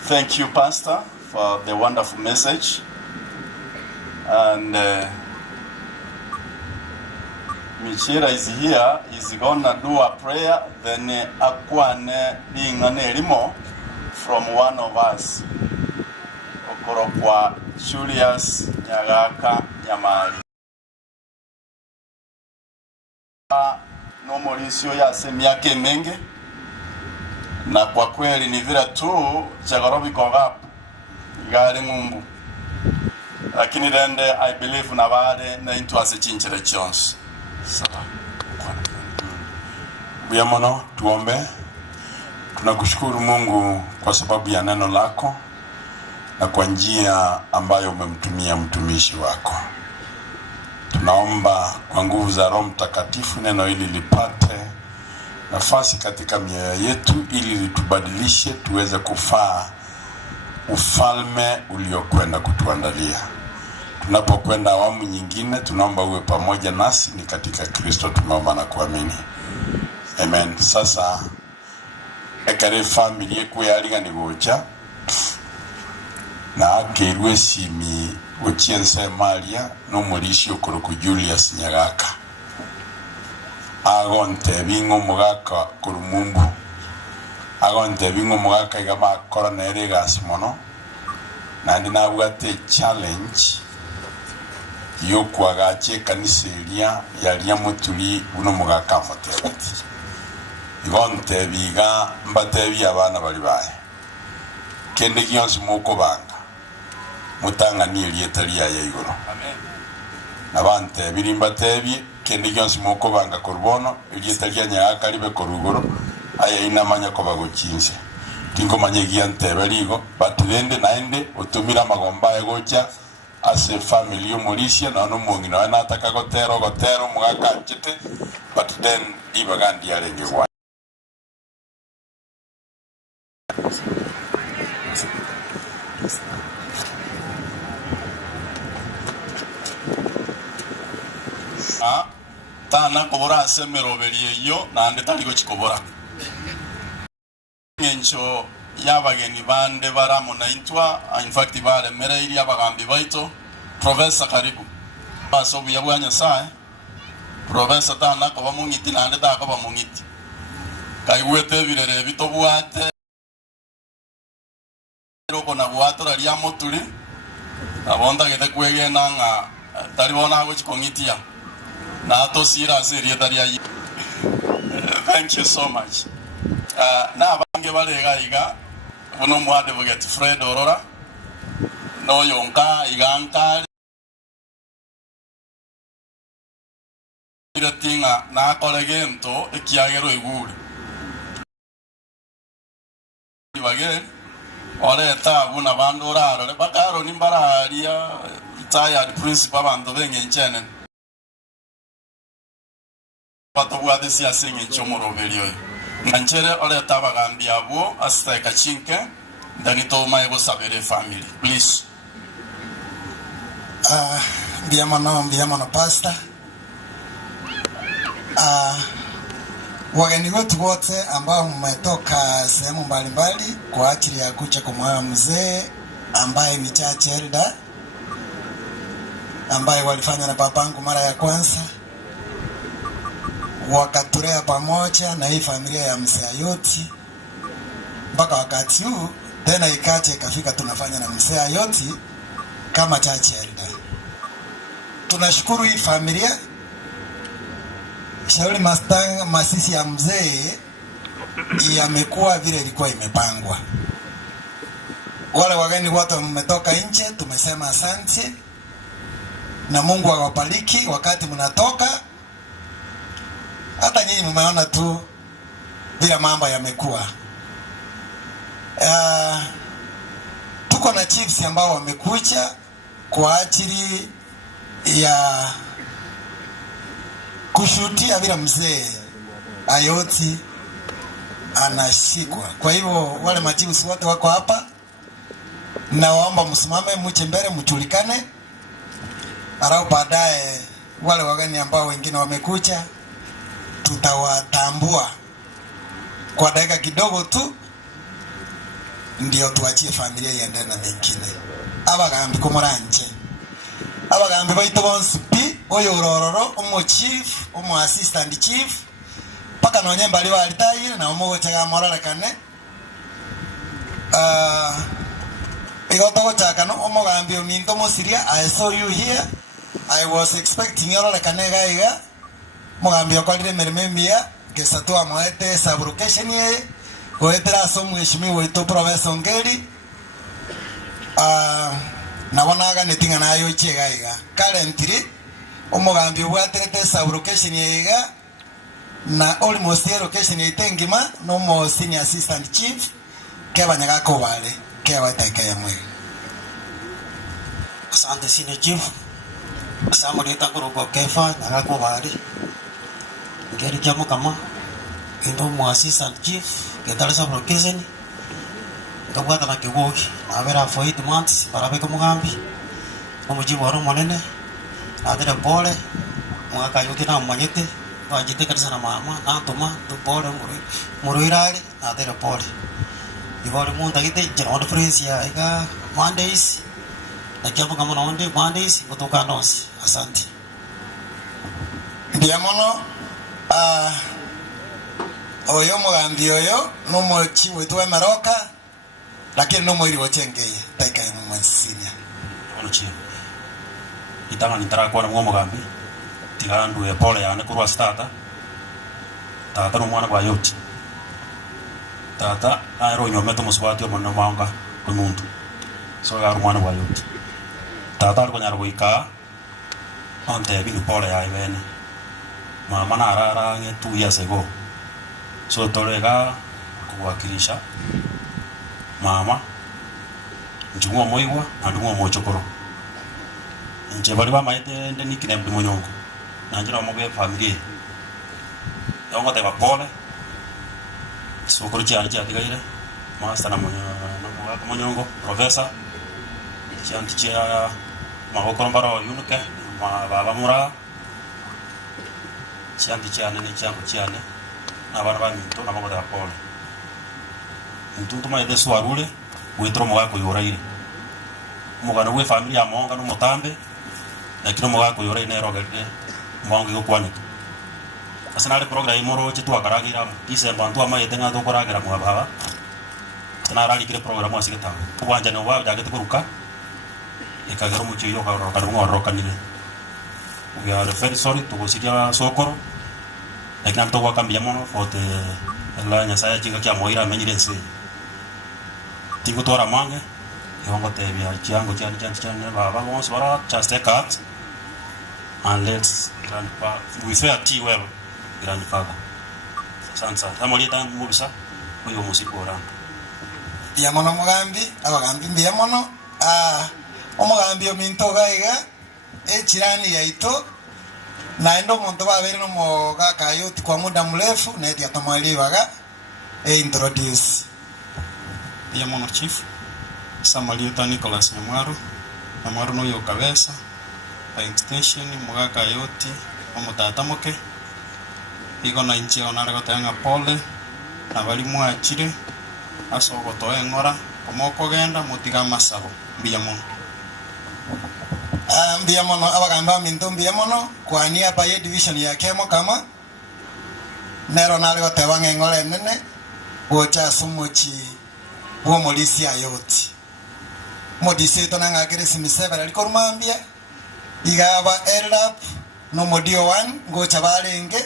Thank you, Pastor, for the wonderful message. And Michira is here, is gonna do a prayer, then akwane lingane limo from one of us. Okoropwa Julius Nyagaka Nyamali. No Mauricio ya semiake menge. Na kwa kweli ni vile tu chagorobi kogap gari ngumbu. Lakini rende I believe na bade na into ase chinchire chons. Sawa. Buyamono tuombe. Tunakushukuru Mungu kwa sababu ya neno lako na kwa njia ambayo umemtumia mtumishi wako. Tunaomba kwa nguvu za Roho Mtakatifu neno hili lipate nafasi katika mioyo yetu ili litubadilishe tuweze kufaa ufalme uliokwenda kutuandalia. Tunapokwenda awamu nyingine tunaomba uwe pamoja nasi, ni katika Kristo tumeomba na kuamini. Amen. Sasa ekare family yeku yaliga ni gocha na akerwe simi ochiense Maria no Mauricio okoroku Julius Nyagaka agonte bingo mugaka kurumumbu agonte bingo mugaka igama korona erega simono nandi nabwate challenge yokwagache kaniseria yalia mutuli buno mugaka motebati igonte biga mbatebi abana bali baye kende kiyonsi moko banga mutanga ni elietalia ya igoro amen nabante birimba tebi kende kiyonsi moko banga korbono elietalia Nyagaka libe korugoro aya inamanya ko bagochinse tingo manyegia ntebe ligo batudende naende utumira magomba egocha ase family yo Mauricio na no mungino na ataka gotero mugaka nchete but then ibagandi yarenge kwa tana kobora asemero beliyo na ndetali go chikobora ngencho yabageni bande baramu na intwa in fact bare mere iri abagambi baito professor karibu baso buyabwanya sae professor tana ko bamungiti na ndeta ko bamungiti kaiwete birere bitobwate roko na bwato raria moturi abonda gete kwege nanga taribona gochikongitia na tosira serie taria. Thank you so much. Na bange balega iga uno mu advocate Fred Orora no yonka iganka iratinga na kolegento ekiagero igure ibage ore tabu na bandora re bakaro nimbararia retired principal bando bengenchene patobwade sia singe chomoroberio nanchere ore tabagambia abo asteka chinke danito maego sabere family please. Mbiamano pastor. Wageni wetu wote ambao mmetoka sehemu mbalimbali kwa ajili ya kuja kumwona mzee ambaye ni church elder ambaye walifanya na babangu mara ya kwanza, wakatulea pamoja na hii familia ya mzee Ayoti mpaka wakati huu tena ikache ikafika tunafanya na mzee Ayoti kama church elder. Tunashukuru hii familia. Shauri masisi ya mzee yamekuwa vile ilikuwa imepangwa. Wale wageni wote mmetoka nje tumesema asante na Mungu awabariki wakati mnatoka. Hata nyinyi mmeona tu vile mambo yamekuwa. Tuko na chiefs ambao wamekuja kwa ajili ya kushuhudia vile mzee Ayoti anashikwa. Kwa hivyo wale machiefs wote wako hapa, naomba msimame mche mbele mjulikane. Arau baadaye wale wageni ambao wengine wamekuja tutawatambua kwa dakika kidogo tu, ndio tuachie familia iendelee na mengine. Abagambi komoranje abagambi baito bonsi pi oyo orororo omo chief omo assistant chief paka nonye mbali walitayire na omo gochaga morarekane igoto chaka no omo gambi ominto mosiria. I saw you here. I was expecting you orekane gaiga mugambi okorire merememia gesatu amoete sublocation ye goetera somu eshimi wito professor Ngeri nabonaga netinga nayo chegaiga currently omugambi bwaterete sublocation yega na almost location itengima no mo senior assistant chief kebanyaga ko bale kewateka yamwe. Asante senior chief samurita kurugo kefa nagako bale ngeri jamu kama ndo mo assistant chief getara sublocation ngabwata na kigoki abera for 8 months para beko mugambi omujibu waro monene adere pole mwaka yote na manyete wajite kanisa na mama na toma tu pole muruirari adere pole ibore munda gite jeno friends ya ega Mondays na kiapo kama naonde Mondays kutoka nosi. Asante ndiamono. Oyo mugambi oyo no mochi wetu emeroka lakini no moiri wochengeye taika ya mwansinya ono chi itanga nitara kwa mwa mugambi tigandu ya pole ya ne kurwa stata tata no mwana kwa Ayoti tata aero nyometo muswati omo no manga kwa muntu so ya mwana kwa Ayoti tata alikuwa nyara kuika onte bingu pole ya ibene mama na arara ngetu 2 years ago so torega kuwakilisha mama njumwa moigwa na ndumwa mochokoro nje bali bamaite ndeni kine mdu monyongo na njira mobe familia yongo te bapole so kuruchi anje atigaire master na monyongo professor chanti cha mahokoro mbaro yunuke ma baba mura chanti cha nene changu chiane na bana baminto na mogo te bapole ntutuma ide swarule wetro moga ko yoraire moga no we familia monga no motambe lakini moga ko yoraire ne rogede monga ko kwanika asanale program imoro chitu akaragira kise bantu ama yetenga to koragira mo baba tanara likire program asigeta kubanja no wa jagete kuruka ekagero mucho yo ka ro ka ngoro kanile We are very sorry to kusikia sokoro. Lakini kutoka kambi ya mono for the la nyasaya jinga kia moira menyire nsi. Tingo tora mange. Yongo te bia chiango chani baba wants bara just take out and let's grandpa we say tea well grandfather. Sansa tamolita mubisa uyo musiku ora. Ya mono mugambi abagambi mbi ya mono omugambi ominto gaiga echirani yaito naendo muntu babere no mogaka yoti kwa muda mrefu na eti atamwali baga introduce ya mono chief Samalieta Nicholas Nyamwaru no yo kabesa by extension mogaka yoti omutatamoke igo na inchi onarego tanga pole na bali mwachire asogoto engora komoko genda mutiga masabo mbiamono mbiamono abagamba minto mbiamono kwa niaba ya division ya kemo kama nero narego tebanga engora nene gocha sumochi wo molisi ayoti modisi to nanga keresi miseva aliko rumambia igaba elap no modio 1 gocha balenge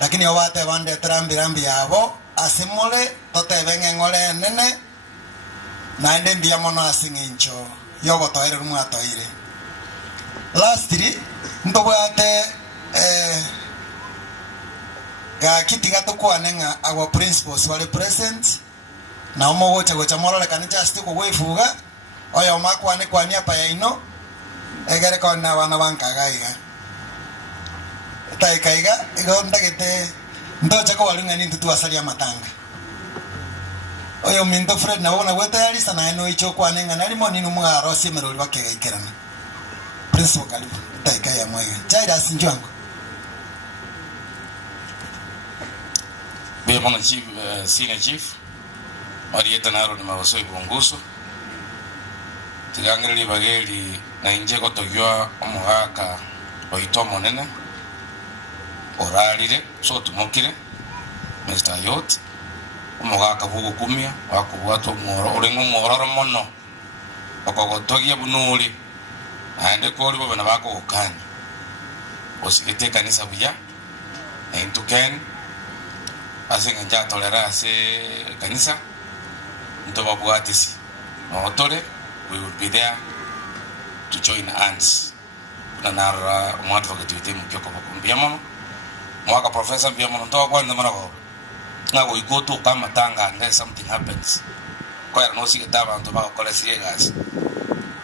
lakini obate bande trambi yabo asimole totebenge ngole nene naende mbiamono asingincho yogo toire rumu toire lastly ndobwate ga kitinga to kwanenga our principals wale present na omo wote gocha morole kanija stiko wefuga oyo makwane kwania pa yaino egere kona wana bankagaiga taikaiga igonda gete ndocha ko walunga ni tutu asalia matanga oyo minto Fred na bona weta yali sana eno icho kwanenga nali moni no mugaro simeroli bakega ikerana principal kalibu taikaya mwega chaira sinjwango be mona chief senior chief Marieta naro ni mawasoi bonguso tigangeli bageli na inje kotogwa omuhaka oito monene oralire so tumokire Mr. Yot omugaka bugo kumia wakubwato moro orengo mororo mono okogotogia bunuri ande koli bana bako okani osikete kanisa buya entuken asinga nja tolera ase kanisa ntoba bwatisi motore we will be there to join hands na nara mwadvocate with him kyoko mbiamono mwaka professor mbiamono ntoba kwa ndamarago ngago ikoto kama tanga unless something happens kwa no siketaba ntoba kola siegas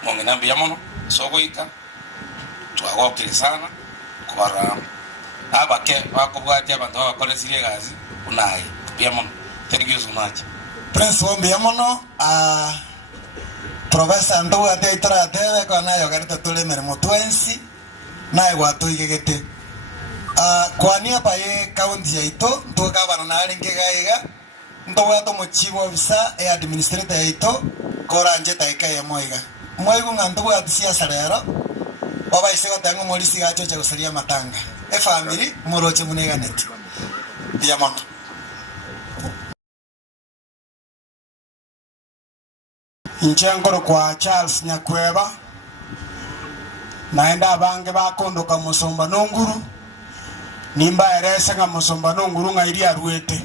mongena mbiamono sogoika tuagokire sana kubara abake bakobwati abantu bakola siegas unai mbiamono thank you so much Prince Mbiamono Professor ndo ate itara tebe kwa nayo garita tule meremo twensi nae watu igegete kwa niaba ye county ya ito ndo gavana na alinge gaiga ndo wato mochivo visa e administrator ya ito kora anje taika ya moiga moigu ngandu wa siasa lero baba isego tango molisi gacho cha kusalia matanga e family moroche munega net Mbiamono Inchangoro kwa Charles Nyakweba naenda abange bakondoka musomba nonguru nimba erese nga musomba nonguru nga iri arwete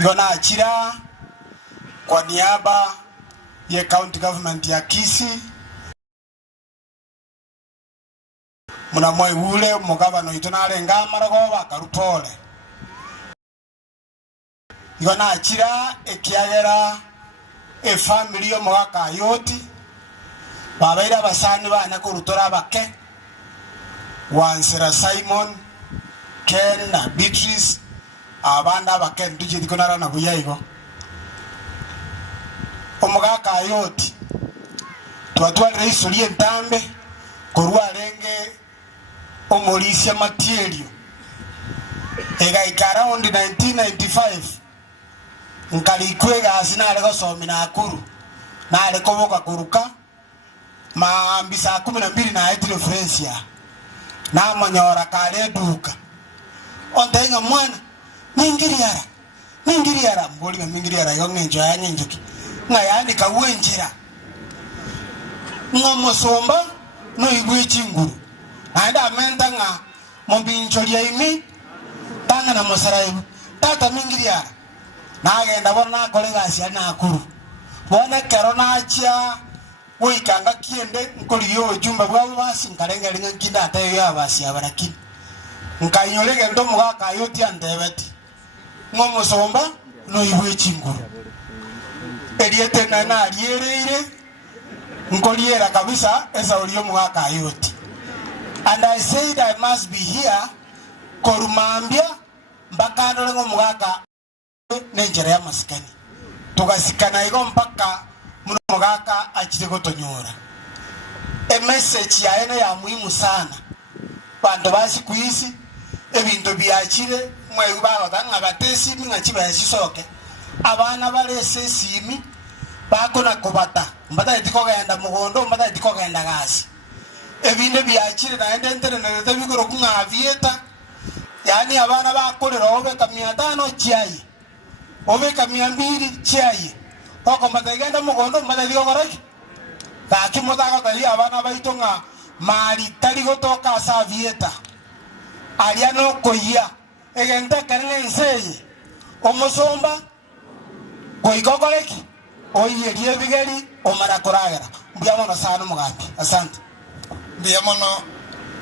ngona achira kwa niaba ya county government ya Kisii muna moi ule mugabano itonale ngamarago bakarupole ngona achira ekiagera e family yo mwaka yoti babaira basani bana ko rutora bake Wansera Simon Ken na Beatrice abanda bake ndije dikonara na buyayigo omugaka yoti twatwalira isuri entambe korwa renge omolisia material ega ikara on 1995 nkali kwega asina aleko somi na akuru na aleko boka kuruka maambisa 12 na etile Francia na manyora kale duka ondenga mwana mingiriara mboli mingiriara yongenjo yanyenjoki na yani kawenjira ngomosomba no igwe chinguru Naenda menta nga mombincholia imi tanga na mosaraibu tata mingiria na agenda bona kolega cia na akuru bona kero na achia wikanga kiende nkoliyo jumba bwabo basi nkarenga linga kinda tayo ya basi abaraki nkanyolege ndo mugaka yoti andebeti ngomo somba no iwe chinguru eriete na alierere nkoliera kabisa esa uliyo mugaka yoti. And I said I must be here korumambia mpaka ndole mugaka nenjera ya masikani tugasikana igo mpaka muno mugaka achire gotonyora. A message ya ene ya muhimu sana bantu basi kuisi ebintu byachire mwe bagotanga batesi minga chiba yasisoke abana balese simi bakona kubata mbata itikogenda mugondo mbata itikogenda gasi ebinde byachire na endentere na tabigoro kunga vieta yani abana bakorera obeka 500 chai obeka 200 chai oko matagenda mugondo matadigo goraki kaki motaga tali abana baitonga mali tali gotoka sa vieta aliano koia egenda karene nseye omosomba koigogoreki oiye liebigeri omarakoragera mbyamona sana mugambi. Asante mbiyamono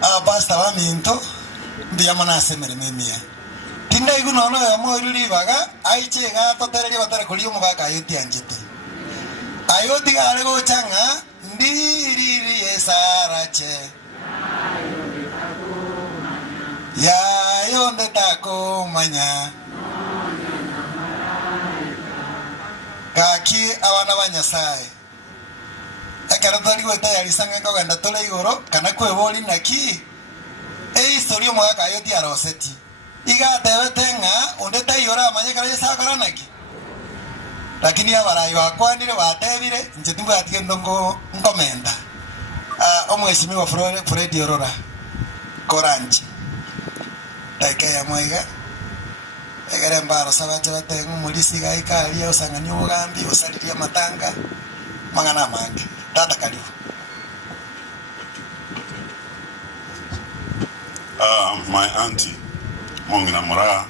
abasta baminto mbiyamona asemere memia tinda iguno no ya moiruri baga aiche ga totereri batare koliyo mugaka ayoti anjete ayoti gare go changa ndiriri esarache ya yonde tako manya kaki abana banyasai akaratari gweta yari sanga ngoganda tole igoro kana kwebori naki historia mwaka ayoti aroseti iga tebetenga onde tayora amanyekara yesakara naki lakini abarai bakwanire batebire njetimwe atige ndongo ngomenda omweshimiwa Fred Orora Koranji taike ya mwega egere mbaro sabaje batenga mulisi gaikari osanganya ubugambi osaliria matanga mangana mange tata karibu. My auntie Mongina Mora,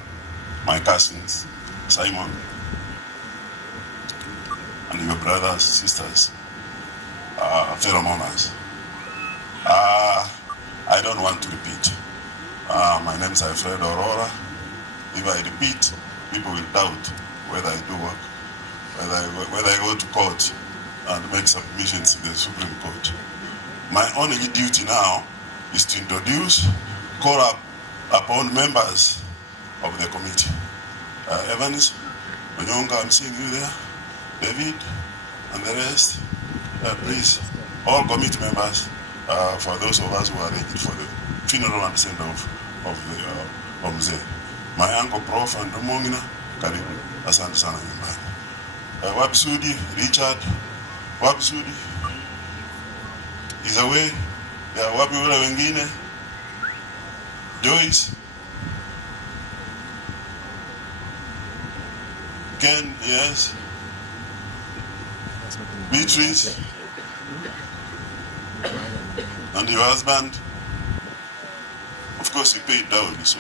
my cousins Simon and your brothers, sisters, fellow mourners. I don't want to repeat. My name is Fred Orora. If I repeat, people will doubt whether I do work, whether I go to court and make submissions to the Supreme Court. My only duty now is to introduce, call up upon members of the committee. Evans, Onyonga, I'm seeing you there. David, and the rest. Please, all committee members, for those of us who are ready for the funeral and send-off of Mzee. My uncle Prof. and Mongina, karibu, asante sana nyumbani. Wabisudi, Richard, Wabisudi is away. Wapi wale wengine? Joyce, Ken, yes. Beatrice, and your husband. Of course, he paid dowry, so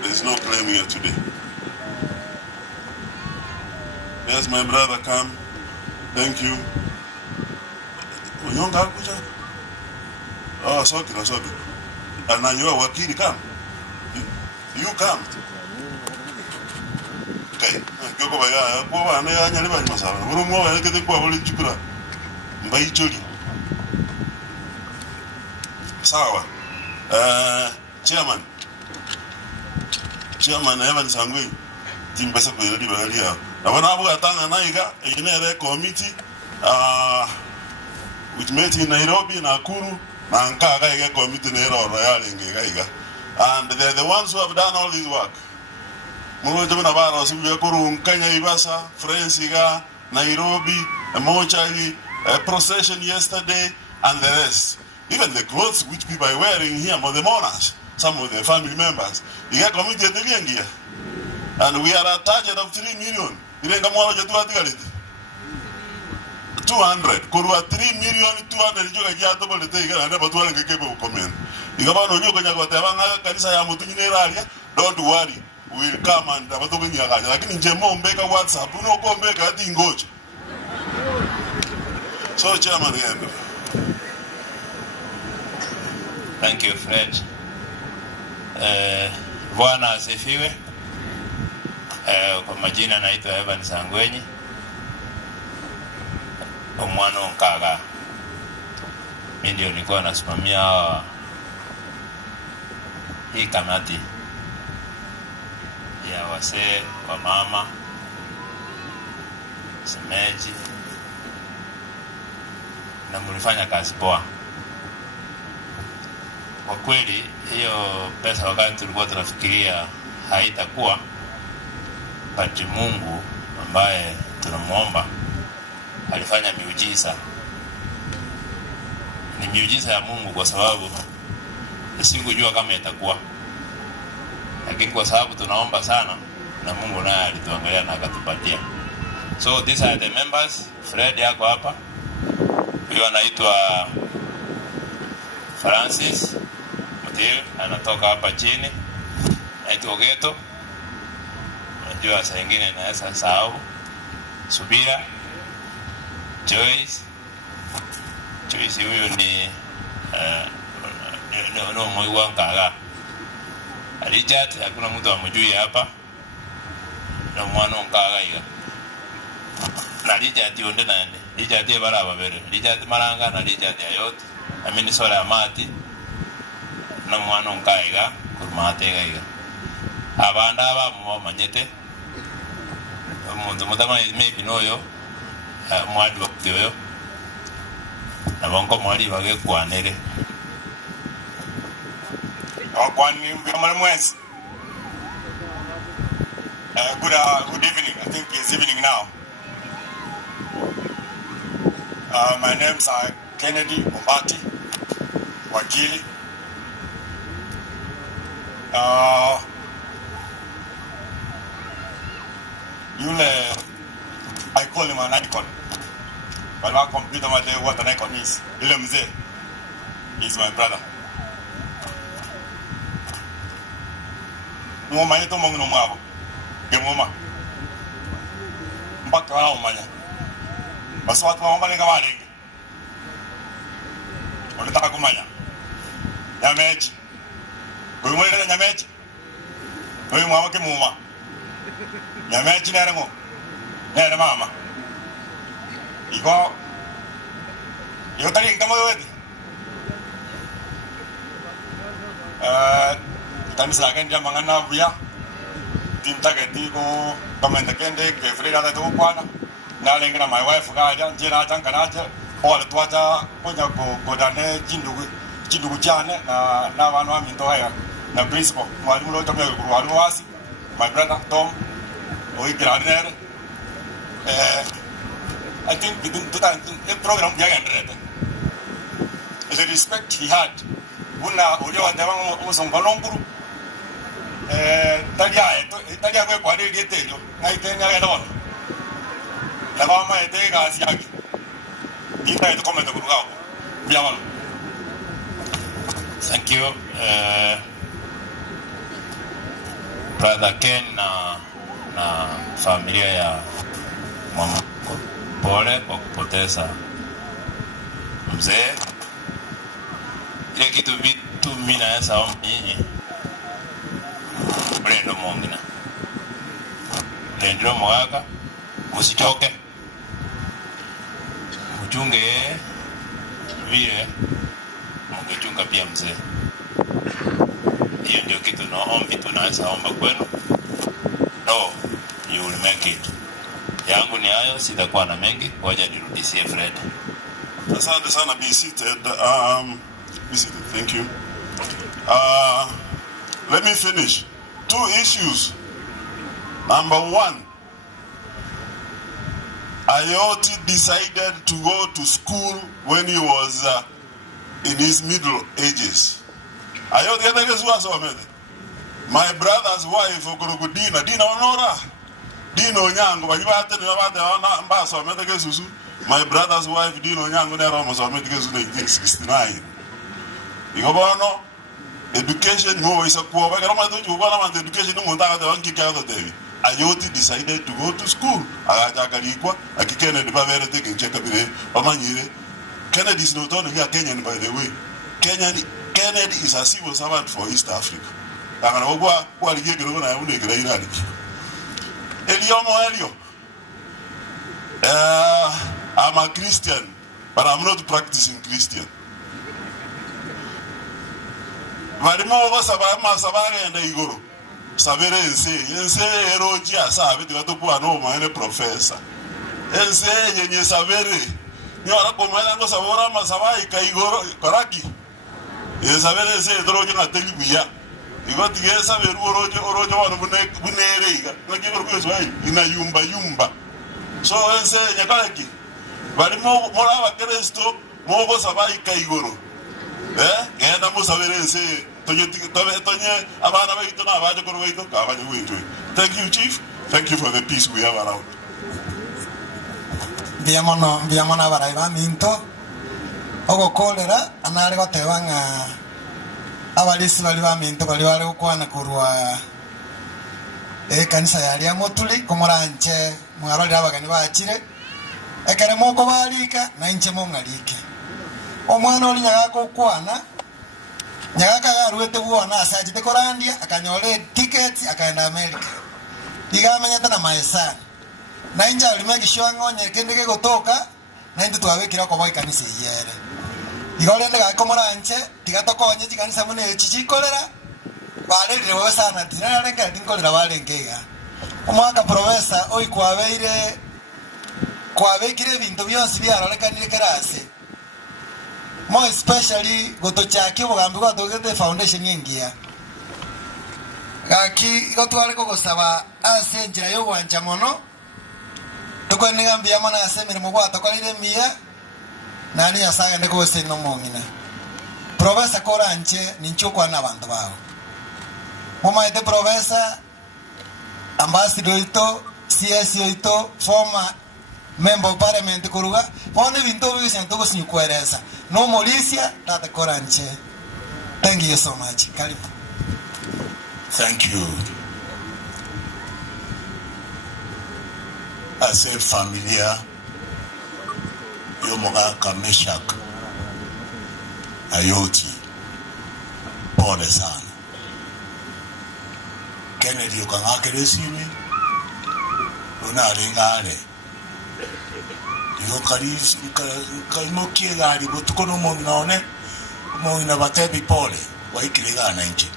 there's no claim here today. Yes, my brother, come. Thank you. Oh, sorry. And now you are wakili, come. You come. Okay. Sawa. Chairman Evans Angui, Timbesa Peri Balia. Now when I was at Tanganaiga, a committee which met in Nairobi, Nakuru, Nankaga committee Royal in Gaiga. And they're the ones who have done all this work. Murojo Navarro, Kuru, Kenya Ibasa, Franciga, Nairobi, a Mochari, a procession yesterday, and the rest. Even the clothes which people are wearing here among the mourners, some of their family members. You get committed to the year. And we are a target of 3 million. 3 200 kurwa 3,200,000 joka jato bole te igana na batwala ngeke ko comment igaba no nyoko nyako te banga kanisa ya mutu nyine ralia don't worry will come and abatoke nyaka lakini njemo mbeka WhatsApp no ko mbeka ati ngoje so chairman yendo. Thank you, Fred. Bwana asifiwe. Kwa majina naitwa Evan Sangwenyi. Omwana onkaga. Mimi ndio nilikuwa nasimamia hii kamati ya wasee wa mama semeji, na mlifanya kazi poa. Kwa kweli hiyo pesa wakati tulikuwa tunafikiria haitakuwa, but Mungu ambaye tunamuomba alifanya miujiza. Ni miujiza ya Mungu kwa sababu sikujua kama itakuwa, lakini kwa sababu tunaomba sana na Mungu naye alituangalia na akatupatia. So these are the members. Fred yako hapa, huyo anaitwa Francis Mutil, anatoka hapa chini, anaitwa Geto. Unajua saa nyingine naweza sahau. Subira, Joyce huyo ni no moyo wankaga. Richard hakuna mtu amjui hapa, na mwana onkaga hiyo. Na Richard yonde nande Richard baraba bere Richard maranga na Richard yote amini sora ya mati na mwana onkaiga kurmate gaiga abanda aba mu manyete umuntu mutama maybe noyo mwadi waktiyo na bonko mwali bage kwanere Kwani mbiyamale mwezi. Good evening. I think it's evening now. My name's Kennedy Ombati, Wakili. Yule, I call him an icon. But I computer my day what an icon is. Yule mzee is my brother. Ngoma yetu mongino mwabo. Ngoma. Mpaka wao manya. Basi watu waomba lenga wale. Unataka kumanya. Nyameji. Wewe mwenye nyameji. Wewe mwabo kimuma. Nyameji nere ngo. Nere mama. Iko tari kama wewe. Kanisa lake ndio mangana buya. Timtake tiko komenda kende ke frida da tu kwana. Na lenga my wife ga ja jira tanga na ja. Ola tuacha konya ko dane jindugu jane na wanu wa minto haya. Na principal mwalimu lo tamwe ku wanu wasi. My brother Tom Oigradner. I think the program yagendrete. The respect he had. Una ulio watawa musongolonguru. Talia kwe kwa dili yetelio. Ngaitenya ya dono. Laba ma etega asiaki. Ita ito komento kurugao. Biamalo. Thank you. Brother Ken na familia ya mama, pole kwa kupoteza mzee. Ile kitu vitu mimi naweza omba nyinyi, Brendo Mongina, Brendo Mwaka, msichoke, mchunge vile mngechunga pia mzee. Hiyo ndio kitu naombi tunaweza omba kwenu. No, you will make it. Yangu ni hayo, sitakuwa na mengi. Ngoja nirudishie Fred. Asante sana, be seated. Be seated. Thank you. Let me finish. 2 issues. Number 1, Ayoti decided to go to school when he was in his middle ages. Ayoti my brother's wife Dina Honora Dino Nyango, but you have to know about the ambassador, Susu, My brother's wife Dino Nyango Nero Mozambique is 1969. Igobono education mo isa kuwa ba kama to juba na education mo ndaka de wanki ka to devi. Ayoti decided to go to school. Agaja kalikwa akikene de bavere te ke cheka bire omanyire. Kennedy is not only a Kenyan, by the way. Kennedy is a civil servant for East Africa. I'm a Christian, but I'm not practicing Christian. Yo ahora como él no sabora masaba y caigoro coraki. Y saber ese droga na televía. Y cuando tiene saber orojo wano bunerega. No quiero que eso ahí. Ina yumba. So ese nyakaki. Bali moraba Cristo mogo saba y caigoro. Enda mo saber ese toñe abana baito na abajo con baito caballo wito. Thank you, Chief. Thank you for the peace we have around. Viamona baraiba minto ogo kolera anale gotebanga abalisi bali ba minto bali bali okwana kurwa kanisa yali amotuli komoranche mwaroli abagani bachire ekere moko balika na inche mongalike omwana oli nyaga kokwana nyaga kagarwete bwona asajite korandia akanyole tickets akaenda America igamenyeta na maesani na inja ulimeki shwangonye kendeke gotoka na indu twabekira ko boy kanisa yere igole ndega komoranche tigatokonye kanisa mune chichikolera balere wesa na tinara renga tinkolera balengega omwaka professor oi kwabekire bintu byonse byaralekanire kerase mo especially gotochaki bugambi gwatogete foundation yengia gaki gotwale ko gosaba ase njira yo gwanja mono toko nigambia mana asemere mugwa tokolire mia nani yasaga ndiko se no mongine professor koranche ninchukwa na bantu bawo moma ite professor ambassador ito CSO ito former member of parliament kuruga pone bintu bise ntoko sinyukwereza no Mauricia tata koranche. Thank you so much. Karibu. Thank you. I said familia Yomogaka Meshak Ayoti pole sana. Kennedy ukangakere simi unaringale yokaris kaimokie gari botukono monone moina batebi pole waikirigana nje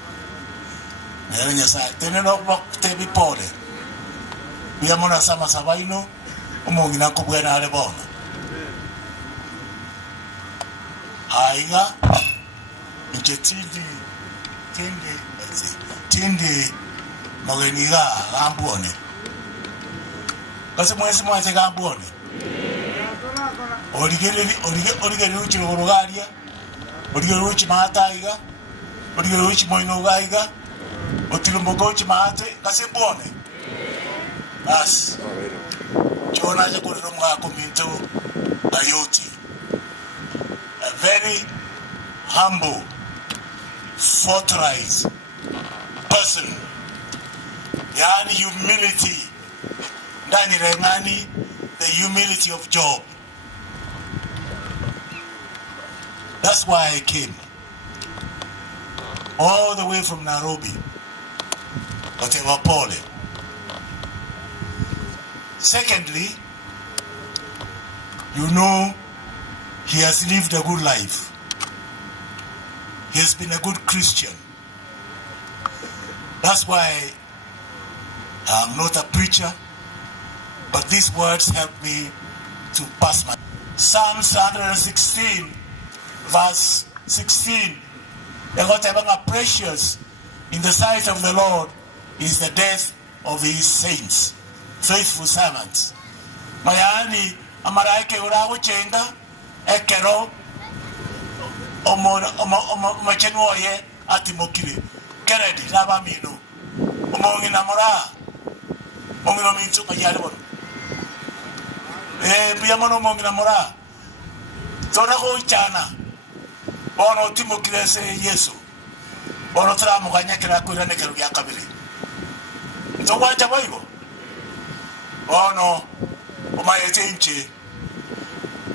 nenya sa teneno batebi pole biamona sama sabaino umongina ko bwena ale bona aiga njetindi tindi mageniga ambone kasi mwezi mwaje gambone origere uchi rogaria origere uchi mataiga origere uchi moino gaiga otilombogo uchi mate kasi bone bas jona je ko romga ko minto Ayoti, a very humble, forthright person, yani humility ndani rengani, the humility of Job. That's why I came all the way from Nairobi, whatever Paul. Secondly, you know, he has lived a good life. He has been a good Christian. That's why I'm not a preacher, but these words help me to pass my... Psalms 116, verse 16. Whatever precious in the sight of the Lord is the death of his saints, faithful servants. Mayani amaraike urago chenga ekero omachenwoye atimokiri Kennedy laba mino omongi namora omino mincho kayale bon Buya mono mongina mora. Tona ko chana. Bono timo kilese Yesu. Bono tra muganya kira kuira ne keru ya kabili. To wacha boigo. Bono umaye chenche.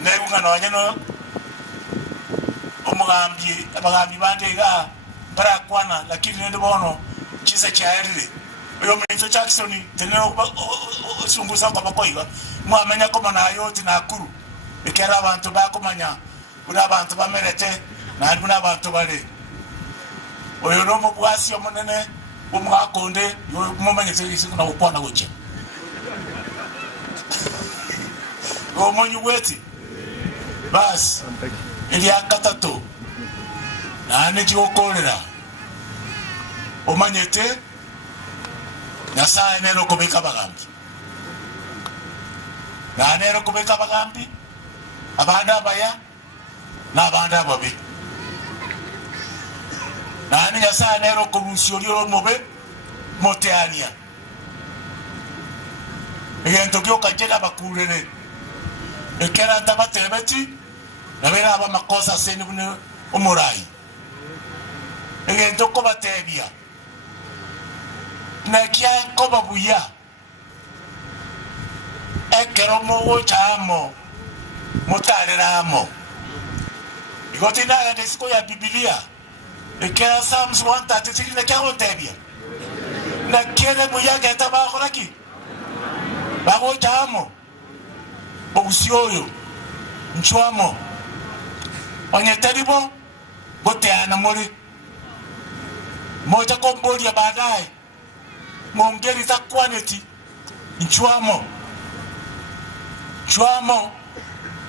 Ne ungana wanyano umugambi abagambi bandega para kwana lakini ndio bono chisa cha erire. Yo mwenzo Jackson tenero sunguza kwa bakoiga. Mwamenya koma na yoti na kuru. Bikera abantu bakomanya. Kuna abantu bamerete na kuna abantu bale. Oyo no mubwasi omunene umwakonde yo mumanye sisi kuna ukwana goche. Go monyu weti. Bas. Ili akatato. Na ane okolera. Omanyete Nyasaye nero kubika bagambi. Na nero kubika bagambi. Abanda baya na abanda babi. Na Nyasaye nero kurusiolio mobe moteania. Egento kyo kajega bakurene. Ekera ndaba telebeti na bera aba makosa seni bune umurai. Egento ko batebia. Na kia koba buya ekero mo chamo mutareramo igoti na ndisiko ya Biblia ekera Psalms 133 na kia otebia na kile buya geta ba khoraki ba go chamo bogusioyo nchwamo onye taribo bote ana mori moja kombolia baadaye mongeri za quality nchwamo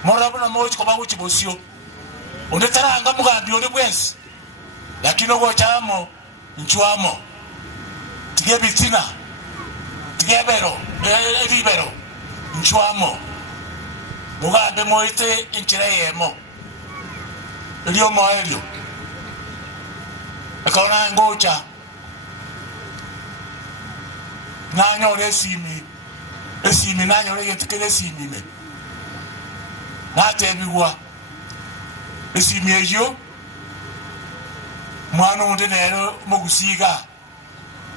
morabuna mochi kwa baguchi bosio ondetaranga mugambi ole bwesi lakini ogo chamo nchwamo tige bitina tige bero libero nchwamo mugambe moite inchireyemo elio moelio akaona ngocha nanyo resimi nanyo regetekele esimi me natebiwa esimi eyo mwana unde nero mugusiga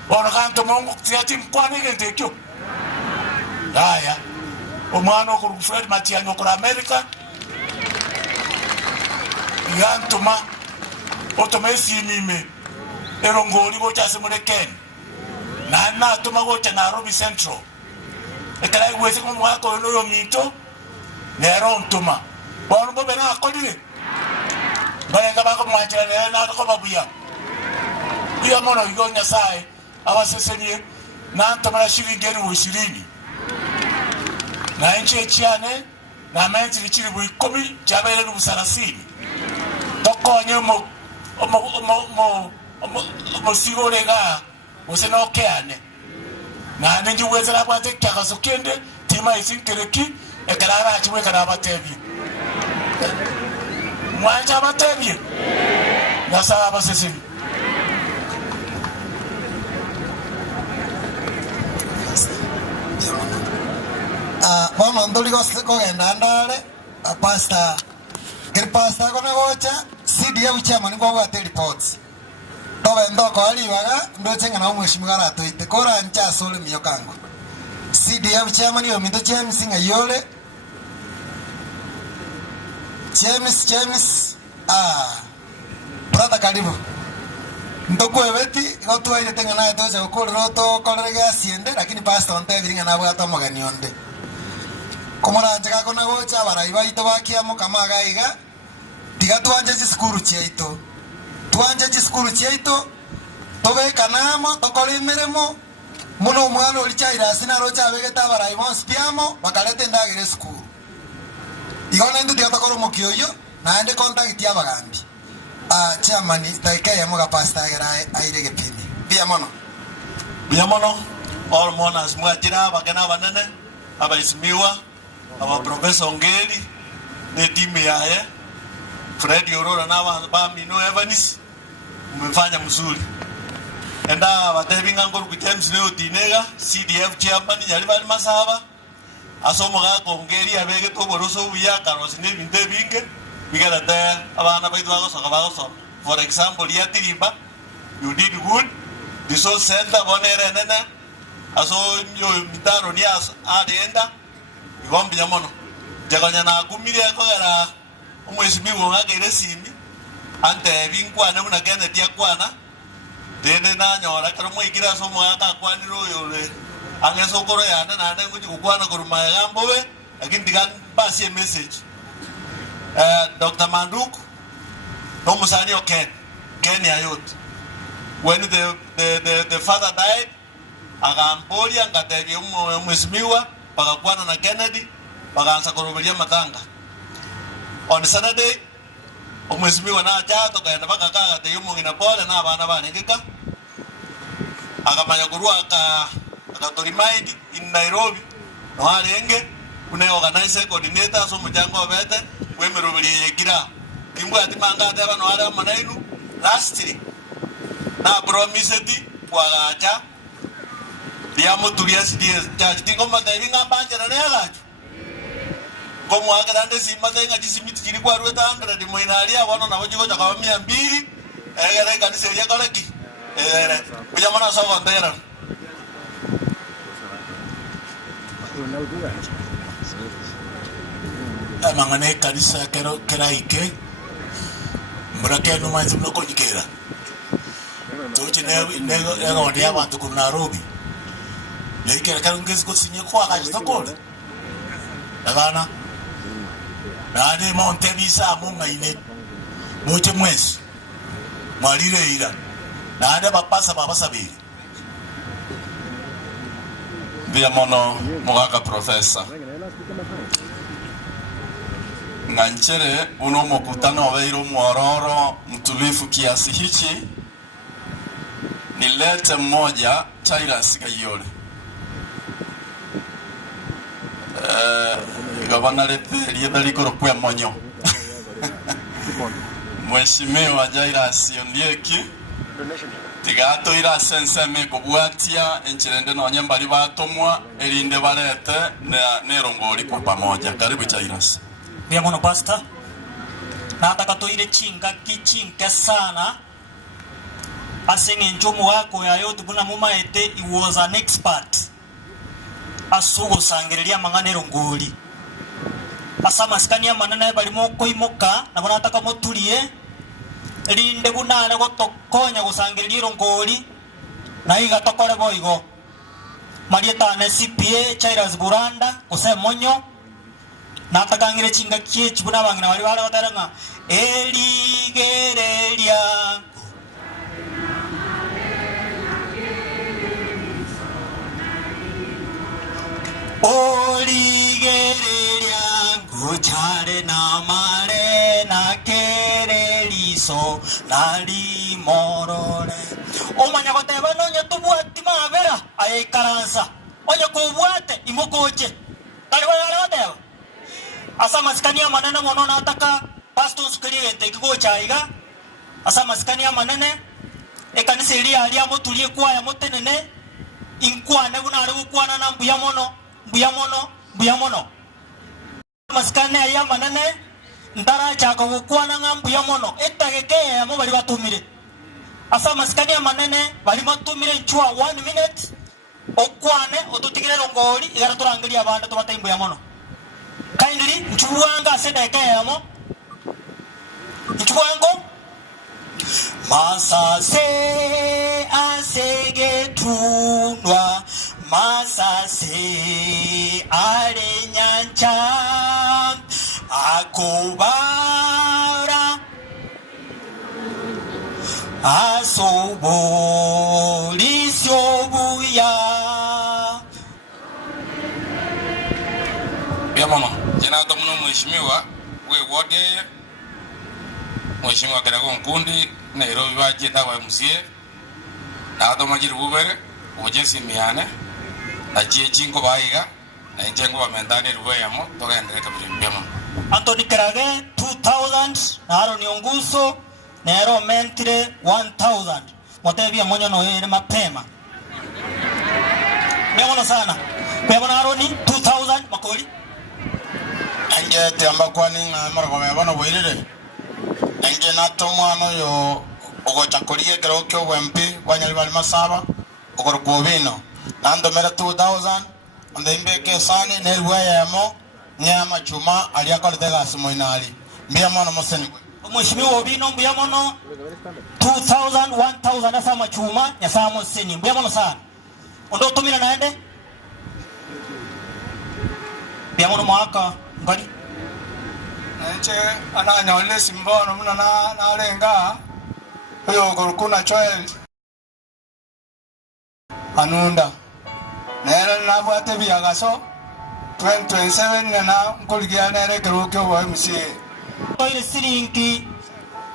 ono kanto mongo tiati mkwane gentekyo haya omwana okuru Fred Matiang'i okuru America yantuma otoma esimi me erongoli gochase mulekeni na tuma gocha Nairobi Central ekala igwese ko mwako no mito nero ntuma bono bobe na akodire baye ngaba ko mwachira na ko babuya iya mono igo Nyasaye abasesenie na ntama shilingi 20 na nche chiane na menti chiri bu 10 chabele bu 30 tokonye mo sigolega useno keane na ninji wezera kwate kyakaso kende tima isinkereki ekarara achimwe kana batebi mwanja batebi nasa abaseseni bono ndoli ko genda ndale pastor kona gocha CDF chairman ko gwa reports tobe ndoko ali baga ndocenga na umweshimiwa ratoite kora ncha sole miyokango CDF chairman yo mito James Ngayole James brother karibu ndoko ebeti gotu aire tenga na toje okorero to korega siende lakini pastor ntebiringa na bwa tomogani onde komora njaka kona gocha baraiba ito bakiamo kama gaiga tiga tuanje sikuru cheito tuanje chiskuru cheito tobe kanamo tokole meremo muno mwana olichaira sina rocha begeta baraimon spiamo bakalete ndagire skuru igona ndu tigatokoro mokioyo na ende contact ya bagambi chairman taika ya moga pastor era aire gepini bia mono all monas mwatira bakana banene abaisimiwa aba professor Ngeli ne timu yae Fred Aurora na ba Mino Evans umefanya mzuri enda watevinga ngoro ku James Leo Dinega CDF chairman yali bali masaba asomo ga kongeri abege to boroso buya karos ne binde binge bigala ta abana baitu bago. For example, Yatiriba, you did good. The soul center bonere nena aso yo mitaro ni adenda igombi yamono jaganya na kumiria ko era umwesimi wonga kere simi ante binkwana muna kende tia kwana dene na nyora karo mwikira so mwaka kwani royo le angeso koro ya na na nguji kukwana kuruma yambowe lakini digan basi message Dr. Manduk no musani oken Kenya youth. When the father died, agamboli angategi umesimiwa pakakuana na Kennedy pakaanza kurubilia matanga. On Saturday umesimiwa na chato kaenda paka kaga te yumo ngina pole na abana bana ngika akamanya kurua akatorimide in Nairobi no arenge une organize coordinator so mujango obete we merubilia yekira kimbu atimanga ate bana wale manainu lastly na promised kwa acha diamo turias dias jati ko matavi ngabanja na nega como agrande si matenga jisimiti kiri kwa rueta 100 moinali abona na bojigo cha kwa 200 egere kanisa ya koleki kujamana sawa ndera amangane kanisa keraike murake no manzi mno konyikera tochi nego ndia abantu ku Nairobi nekera karungezi kusinye kwa kajitokole abana nani monte visa munga ine moche mwezi mwalire ira nani bapasa babasabiri via mono mugaka profesa nganchere uno mkutano wairo mwororo mtulifu kiasi hichi nilete mmoja Tyrus Kayole gavana lete daliko kwa monyo Mheshimiwa Jairus Ondieki tigato ira senseme kubwatia enchirende no nyamba libatomwa elinde balete na nerongori kwa pamoja. Karibu Jairus. Bia mono pastor. Nataka toire kichinga sana. Asenge njomu wako ya yote buna muma ete he was an expert. Asugo sangerelia mangane rongori. Asama skania manana bali moko imoka na bana nataka motulie. Linde bunana gotokonya gusangerelia rongori na iga tokore boigo. Marieta na CPA Jairus Buranda kuse monyo. Natakangire chinga kiechi buna bangina bali bale bataranga eligerelia oligerelia guchare na mare na kereliso nali morore omanya goteba no nyatubwati mabera ayikaransa onya kubwate imokoche kali bale bateba asa maskania manene mono nataka pastors kriete kikocha iga asa maskania manene ekanisa ilia alia motulie kwa ya motenene inkwane bunare bukwana na mbuya mono maskania ya manene ndara chako bukwana na mbuya mono etageke ya mo bali batumire asa maskania manene bali batumire nchua 1 minute okwane otutigire rongori igara turangiria abanda tubata imbuya mono kindly nchuwanga sedeka yamo nchuwango masase asegetunwa masase arenyancha akobara asobolisyobuya ya mama jana to mno mheshimiwa we wode mheshimiwa Karago Nkundi Nairobi baje tawa MCA na to majiri bubere ujesi miane na jingo baiga na njengo bamendane ruwe yamo to gendere kabiri mama Anthony Karage 2000 na Aaron Nyonguso na Ero Mentre 1000 motebia monyo no yene mapema. Memono sana. Bwana Aroni 2000 makoli. Enge tiamba kwani ngamara kwa mebana bwirire. Enge nato mwana yo ogochakorie gerokyo wempi kwanyali bali masaba ogorgobino. Nando mera 2000 ndembeke sane nerwa yamo nyama chuma aliakoltega simoinali. Mbia mwana moseni. Mheshimiwa Obino mbia mono 2000 1000 asama chuma nyasamo seni mbia mono sana. Ondo tumira naende. Mbia mono mwaka ngani. Nche ananya ole simbono muna na lenga. Oyo gorukuna choel. Anunda. Nera nabwate biagaso 2027 na nkoligia nere gerokyo wa MCA. Otoire siringi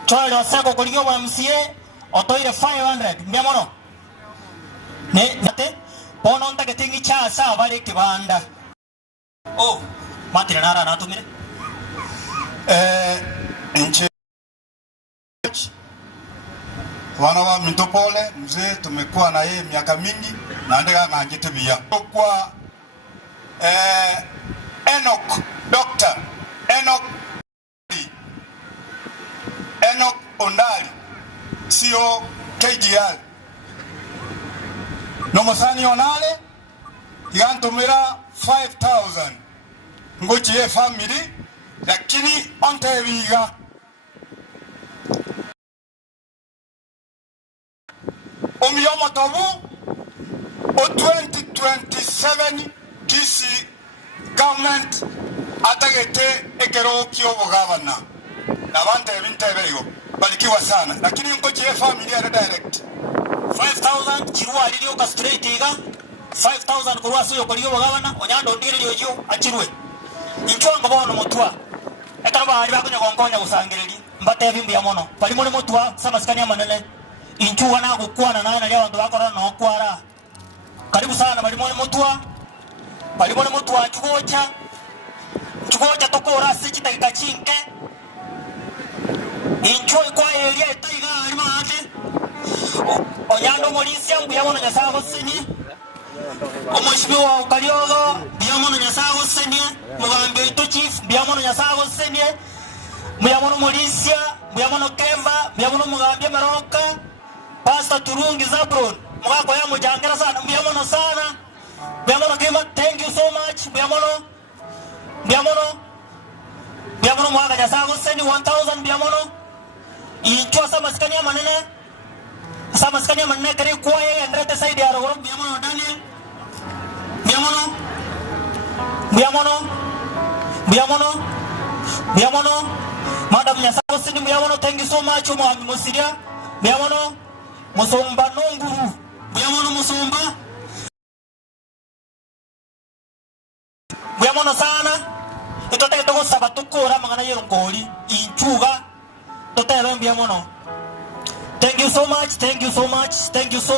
choiro sako koligio wa MCA otoire 500 mbiamono ne nate pono ntake tingi cha sa bari kibanda oh matira nara natumire nche wana wa Mitopole mzee tumekuwa na yeye miaka mingi na ndega ngangite bia kwa Enoch Dr. Enoch Ondali sio KGR nomosani onale yantumira 5000 ngochie family lakini ontebiga omiyomo tobu o 2027 kisi government atagete ekerokyo bugabana nabante bintebego balikiwa sana lakini ngochie family ya direct 5000 chirwa lilio ka straight iga 5000 kurwa suyo kolio bugabana onyando ndire lyo achirwe inchongo bono mutwa ekaraba ali bakunya konkonya usangiriri mbate bimbi ya mono bali muri mutwa sama sikania manene inchuwa na gukwana naye na lya bantu bakora no kwara karibu sana bali muri mutwa chugocha tokora sichi takika chinke inchoi kwa elia itaiga alima ate onyando molisia mbuya mono nyasago sini omweshimiwa ukaliogo mbuya mono nyasago sini mugambe ito chief mbuya mono nyasago sini mbuya mono molisia mbuya mono kemba mbuya mono mugambe meroka Pastor Turungi Zabron mwako ya mujangera sana mbuya mono sana mbuya mono kemba thank you so much mbuya mono mwaka nyasago sini 1000 mbuya mono inchwa sama sikania manene kare kwa yeye ndrete side ya rogoro biamono Daniel biamono madam nyasago sini biamono thank you so much mwami musiria biamono musomba nunguru biamono musomba biamono sana itote toko sabatukura mangana yerongoli inchuga totero biamono. Thank you so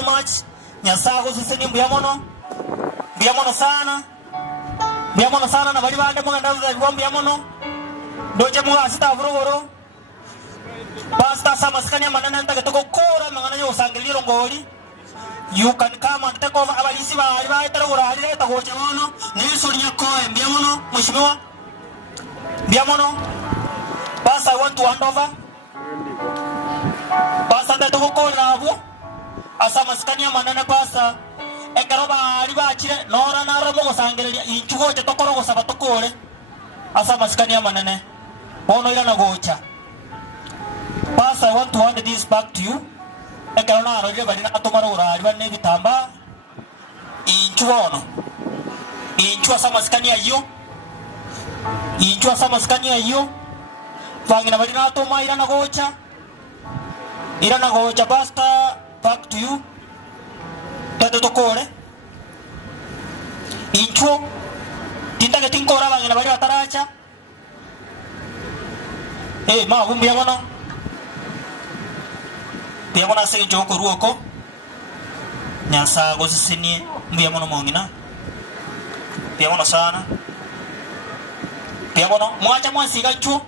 much. Nyasago siseni mbiamono sana na bali bande mo nganda za mbiamono doje mo asita vrogoro pasta sama skania manana ntake toko kora mangana yo sangiliro ngoli you can come and take over abalisi ba ali ba etero ora ali eta gocha mono ni sonya ko mbiamono mheshimiwa mbiamono pasta I want to hand over pasa da toko kora abo asa maskania manana pasa ekaroba ali bachire nora na robo gosangereria inchugo te tokoro go sabatokore asa maskania manane bono ira na gocha pasa I want to hand this back to you ekarona aroje bali na atomaro ura ali bane bitamba inchuono inchua asa maskania yo fangina bali na atoma ira na gocha basta back to you tete tokore inchuo tinda ke tinkora bangena bari bataracha ma gumbia mono biamona se joko ruoko nyasago sisini mbia mono mongina biamona sana biamono mwacha mwasiga chuo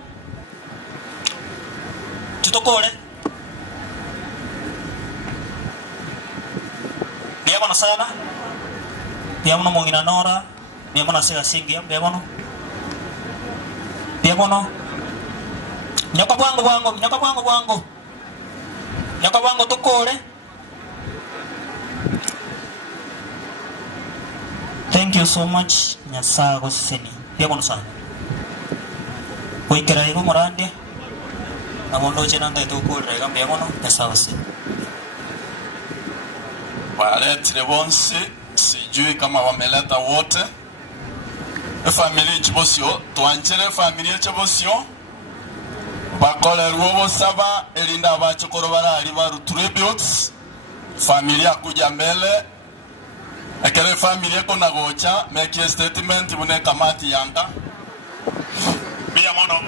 tutokore biamono sana biamono mongina nora Miamona sega singi ya miamono. Miamono. Nyoka bwango. Nyoka bwango tukore. Thank you so much. Nyasago seni. Miamono sana. Kuikera ego morandia. Namondo chenanda tukore ga miamono nyasago seni. Waletile bonse sijui kama wameleta wote. Familia Chibosio, tuanchere familia Chibosio. Bakole ruobo saba elinda abachokoro barali baru tributes. Familia kuja mbele. Ekere familia kona gocha make a statement bune kamati yanga. Bia mono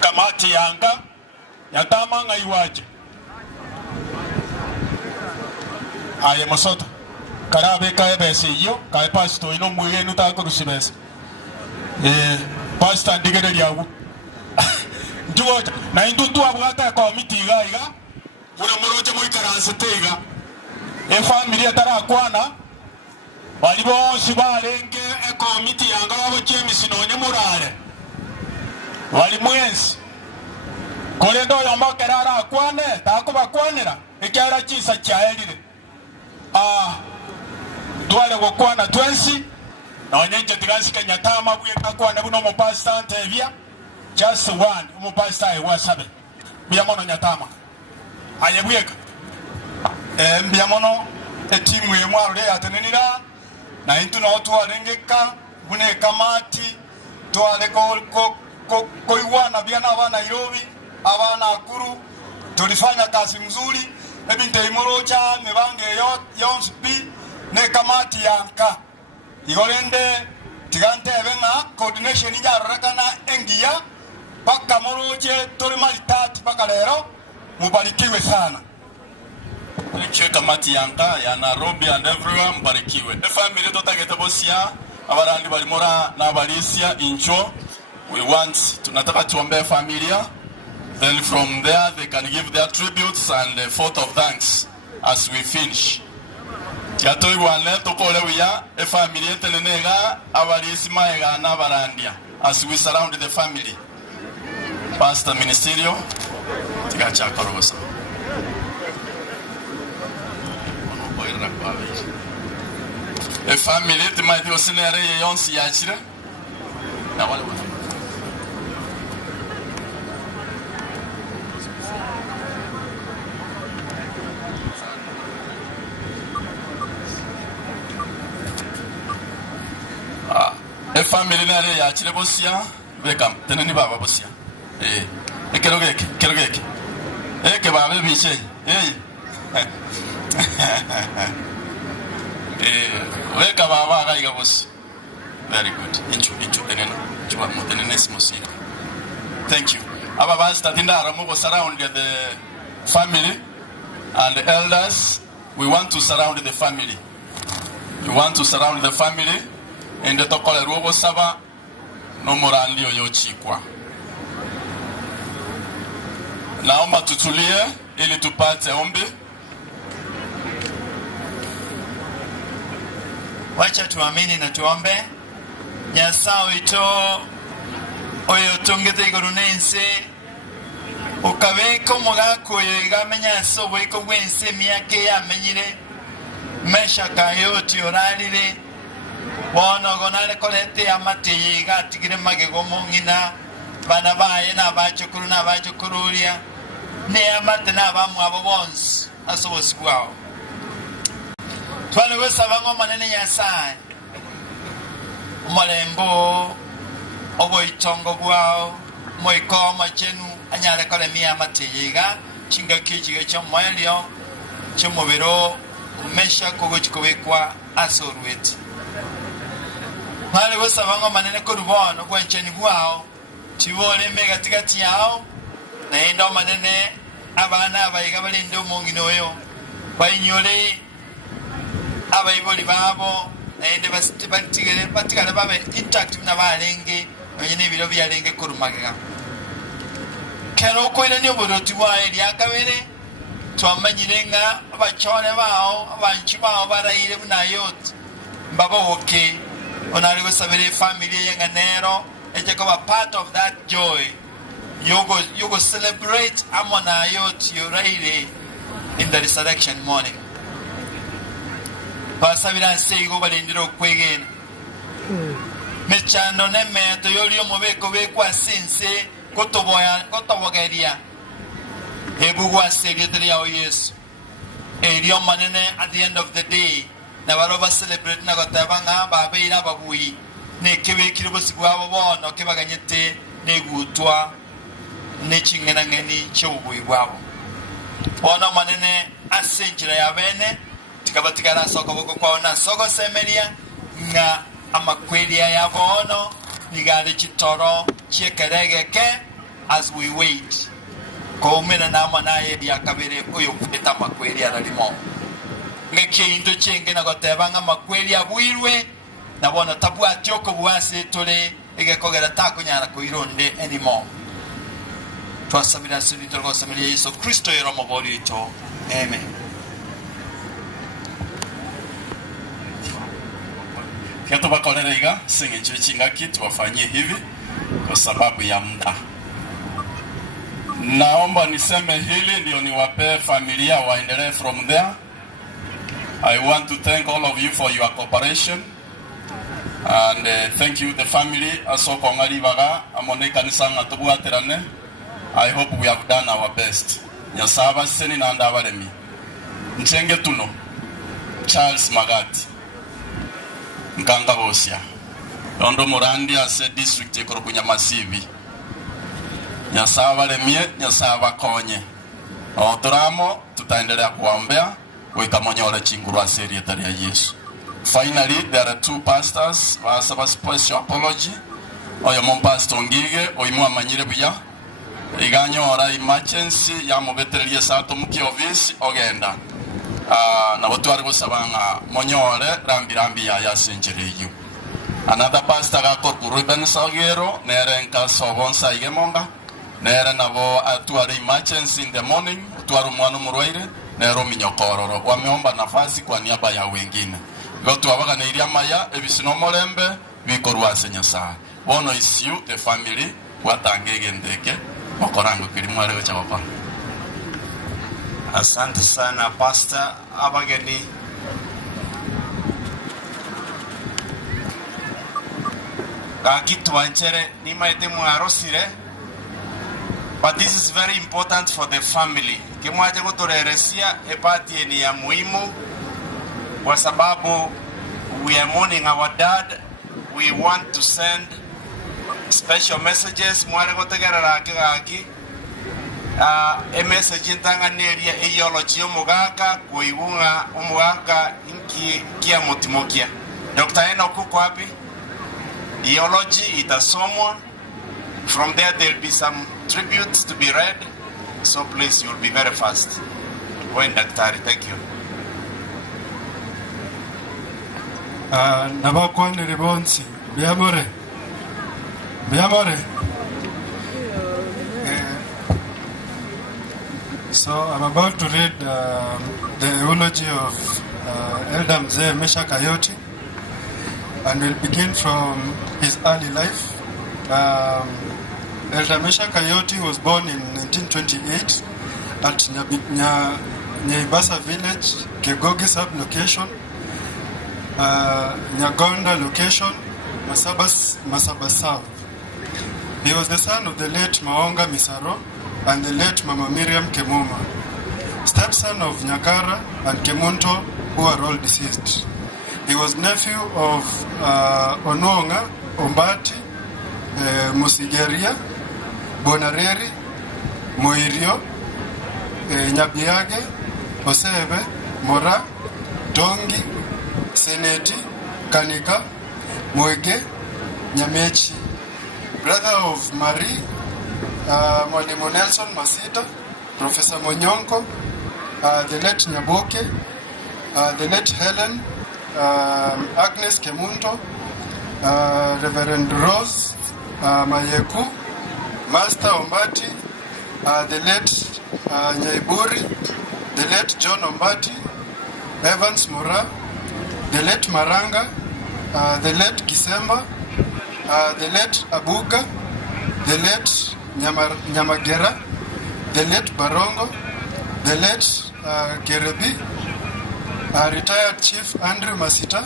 kamati yanga yatama ngaiwaje. Aye mosoto karabe kae bese yo kae pasto ino muye nuta kurusibese pasta ndigere yawo njugo na indutu abwata committee iga bure muroje moikaranse tega family atara kwana balibo sibalenge committee yanga babo chemisi nonye murale wali mwensi kole ndo yomokerara kwane takuba kwanira ikyara chisa chaelire duale gukwana twensi na onyenje tigansika nyatama buye kakwana buno mu pastor antevia just one mu pastor wa sabe biya mono nyatama ayebuyeka biya mono etimu ye mwaro le atenenira na intu no tualengeka bune kamati tuale ko iwana biya na bana Nairobi abana akuru tulifanya kazi mzuri ebinte imorocha mebange yonspi ne kamati yanka igorende tigante ebenga coordination ijarakana engia paka moroche toli malitati paka lero mubarikiwe sana. Nche kamati yanka ya Nairobi and everyone mbarikiwe. Family totagete bosia abarandi balimora na balisia incho we want tunataka tuombe familia. Then from there they can give their tributes and a vote of thanks as we finish. Tiatoi wane tokole wiya e family telenega abalisi maega na barandia as we surround the family. Pastor Ministerio tigacha korosa. E family timaiti osinere yonsi yachira na wale family nare ya chile bosia bekam teneni baba bosia kerogeke ke baba biche weka baba ga bosi. Very good. Inchu tenena chwa mutenene simosina. Thank you. Aba basta tindara mo surround the family and the elders. We want to surround the family. You want to surround the family. Ende tokole ruobo saba no morandi oyochikwa. Naomba tutulie ili tupate ombi. Wacha tuamini na tuombe. Nyasaye ito oyo tongete igorunense ukabeko mugako yigamenya sobo iko gwense miyake yamenyire mesha kayoti oralire bono gonale kolete amate gatigire magegomo ngina bana baye na bachukuru na bachukururia ne amate na bamu abo bonse asobo sikwao twale wesaba ngomanene Nyasaye Malembo obo itongo bwao moikoma chenu anyale kole miya matiyiga chinga kijiga cha mwelio chumubiro umesha kugochikobekwa asorweti Mali wesaba ngomanene korubono gwencheni bwao tibole mega tigati yao naenda manene abana abayiga balinde omongino weyo bayinyole abayiboli babo naende batigale babe interactive na balenge banyine biro byalenge kurumagega kero koile ni oboroti wae lyakabere twamanyirenga abachone bao abanchi bao baraire bunayot mbabo oke onali gusabira family yenganero ejekoba part of that joy. You go celebrate amona yot yuraire in the resurrection morning. Pasabira sego balindiro kwegena. Mechano ne meto yoli omubeko bekwa sinse kotobogeria. Ebugwa secretary of Yesu. Elio manene at the end of the day. Na baroba celebrate na gotabanga babeira babui. Ne kewe kirobosigwa bono kebaganyete ne gutwa ne chingena ngeni chobui bwabo. Ono manene asenjira ya bene tikabatikana soko boko kwaona soko semeria nga amakwelia ya bono nigade chitoro chiekeregeke as we wait. Komena na manaye dia kabere oyo kubeta makwelia ralimo. Ngeke indo chenge na gotebanga makwelia buirwe na bona tabu atioko buase tole egekogera takunyara kuironde anymore. Twasamira suri twasamira Yesu Kristo yeromo bori to. Amen. Kiatu bakolera iga singe chichinga kitu wafanyie hivi kwa sababu ya muda. Naomba niseme hili ndio niwape familia waendelee from there. I want to thank all of you for your cooperation and thank you the family asoko ngari baga amone kanisa ngatubuaterane. I hope we have done our best. Nyasaba seni na ndabaremi. Nchenge tuno. Charles Magati. Nkanga Bosia. Rondo Morandi ase district ekorokunya masivi. Nyasaba lemie, nyasaba konye. Otoramo tutaendelea kuombea wekamonyole chinguru aseri ya Yesu. Finally, there are two pastors wasaba special apology. Oyo mon pastor ngige oimwa manyire buya. Iganyo ora emergency ya mubeterelie sato muki office ogenda. Na watu wari gusabanga monyore rambi ya yasenjereyo. Another pastor gakor Ruben Sagero nerenka sobonsa igemonga. Nere nabo atuari emergency in the morning, tuaru mwana murwaire, nero minyokororo. Wameomba nafasi kwa niaba ya wengine. Gotu wabaga na iria maya, ebisino molembe, vikorwase Nyasaye. Bono is you, the family, watangege ndeke, wakorangu kilimware wecha wapa. Asante sana pastor abageni. Gakitu wanchere ni maite mwarosire. But this is very important for the family. Kimwaje kutoreresia epati ni ya muhimu kwa sababu we are mourning our dad. We want to send special messages mware kutegerera akigaki. A message intanganeria eyology omugaka kuigunga omugaka inki kia mutimokia. Dr. Enoch uko wapi? Eyology itasomwa. From there there'll be some tributes to be read. So please, you'll be very fast. Go in, Daktari. Thank you. Nabakwane ribonsi. Biamore. So I'm about to read the eulogy of Elder Mzee Mesha Kayoti, and we'll begin from his early life. Elder Mesha Kayoti was born in 1928 at Nyaibasa village, Kegogi sub-location, Nyagonda location, Masaba South. He was the son of the late Maonga Misaro and the late Mama Miriam Kemuma, stepson of Nyakara and Kemunto, who are all deceased. He was nephew of Ononga, Ombati, Musigeria, Bonareri, Moirio, Nyabiage, Osebe, Mora, Dongi, Seneti, Kanika, Moige, Nyamechi, brother of Marie, Mwalimu Nelson Masita, Professor Monyonko, the late Nyaboke, the late Helen, Agnes Kemunto, Reverend Rose Mayeku, Master Ombati, the late Nyaiburi, the late John Ombati, Evans Mura, the late Maranga, the late Gisemba, the late Abuga, the late Nyamagera, the late Barongo, the late Kerebi, retired Chief Andrew Masita,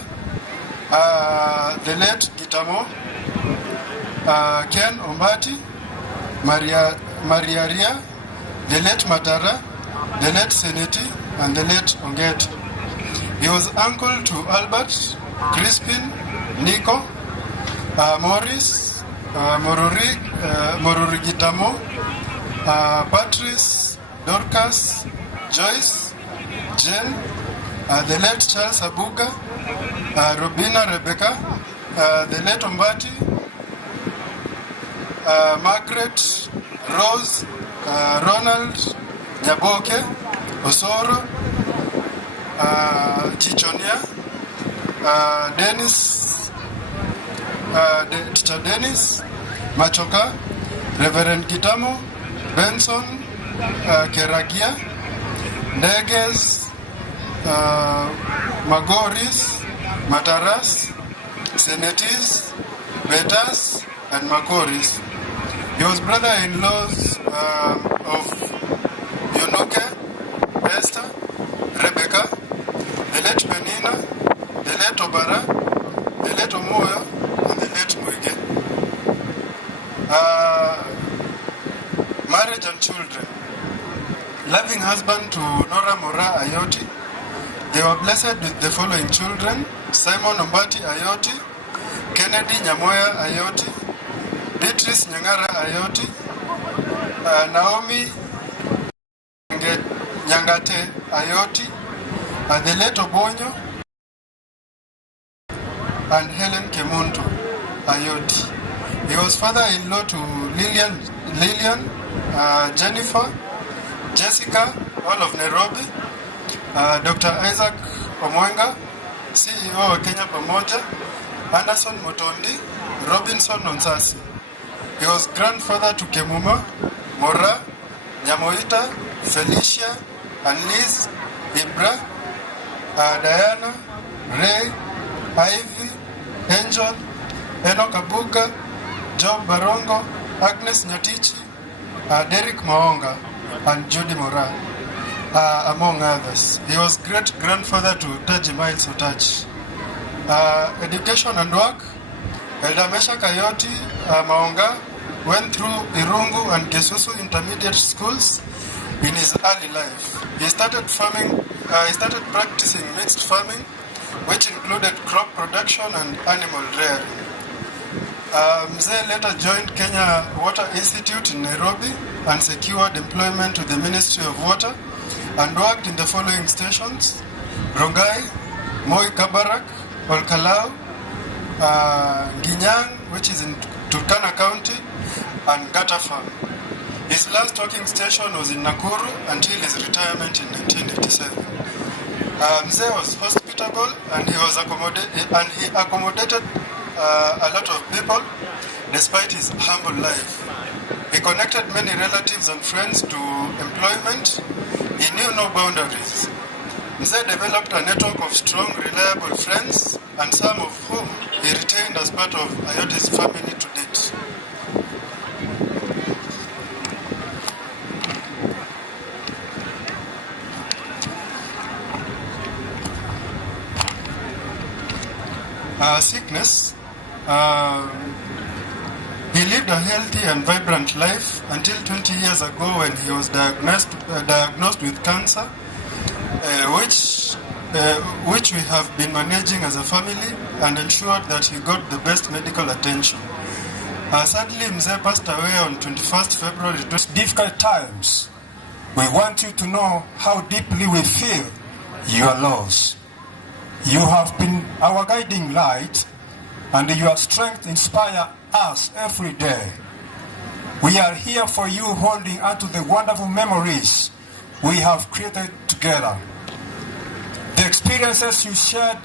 the late Gitamo, Ken Ombati, Maria Ria, the late Matara, the late Seneti, and the late Onget. He was uncle to Albert, Crispin, Nico, Morris, Moruri Gitamo, Patrice, Dorcas, Joyce, Jen, the late Charles Abuga, Robina Rebecca, the late Ombati, Margaret, Rose, Ronald, Nyaboke, Osoro, Chichonia, Dennis, Teacher Dennis, Machoka, Reverend Gitamo, Benson, Keragia, Neges, Magoris, Mataras, Senetis, Betas, and Makoris. He was brother-in-laws of Yonoke, Esther, Rebecca, the late Penina, the late Obara, the late Omoyo, and the late Muige. Marriage and children. Loving husband to Nora Mora Ayoti. They were blessed with the following children: Simon Ombati Ayoti, Kennedy Nyamoya Ayoti, Beatrice Nyangara Ayoti, Naomi Nyangate Ayoti, the late Obonyo, and Helen Kemunto Ayoti. He was father-in-law to Lillian, Jennifer, Jessica, all of Nairobi, Dr. Isaac Omwenga, CEO of Kenya Pamoja, Anderson Mutondi, Robinson Nonsasi. He was grandfather to Kemuma, Mora, Nyamoita, Felicia, and Liz, Ibra, Diana, Ray, Ivy, Angel, Enoch Abuga, Job Barongo, Agnes Nyatichi, Derek Maonga, and Judy Mora, among others. He was great-grandfather to Taji Miles Otachi. Education and work. Elder Mesha Kayoti Maonga went through Irungu and Kesusu intermediate schools in his early life. He started practicing mixed farming, which included crop production and animal rearing. Mzee later joined Kenya Water Institute in Nairobi and secured employment to the Ministry of Water and worked in the following stations: Rongai, Moi Kabarak, Olkalau, Ginyang, which is in Turkana County, and Gata Farm. His last working station was in Nakuru until his retirement in 1987. Mzee was hospitable and he accommodated a lot of people despite his humble life. He connected many relatives and friends to employment. He knew no boundaries. Mzee developed a network of strong, reliable friends, and some of whom he retained as part of Ayoti's family to date. Sickness. He lived a healthy and vibrant life until 20 years ago when he was diagnosed with cancer, which we have been managing as a family and ensured that he got the best medical attention. Sadly, Mzee passed away on 21st February. Those difficult times, we want you to know how deeply we feel your loss. You have been our guiding light, and your strength inspires us every day. We are here for you, holding on to the wonderful memories we have created together. The experiences you shared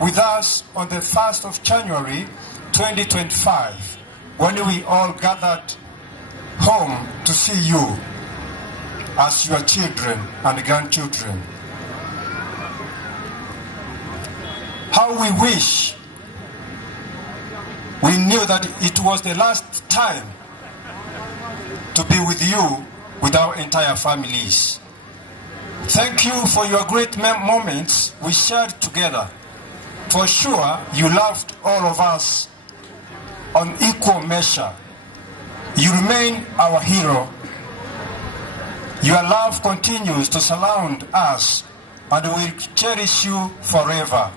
with us on the 1st of January 2025, when we all gathered home to see you as your children and grandchildren. How we wish we knew that it was the last time to be with you with our entire families. Thank you for your great moments we shared together. For sure, you loved all of us on equal measure. You remain our hero. Your love continues to surround us, and we will cherish you forever.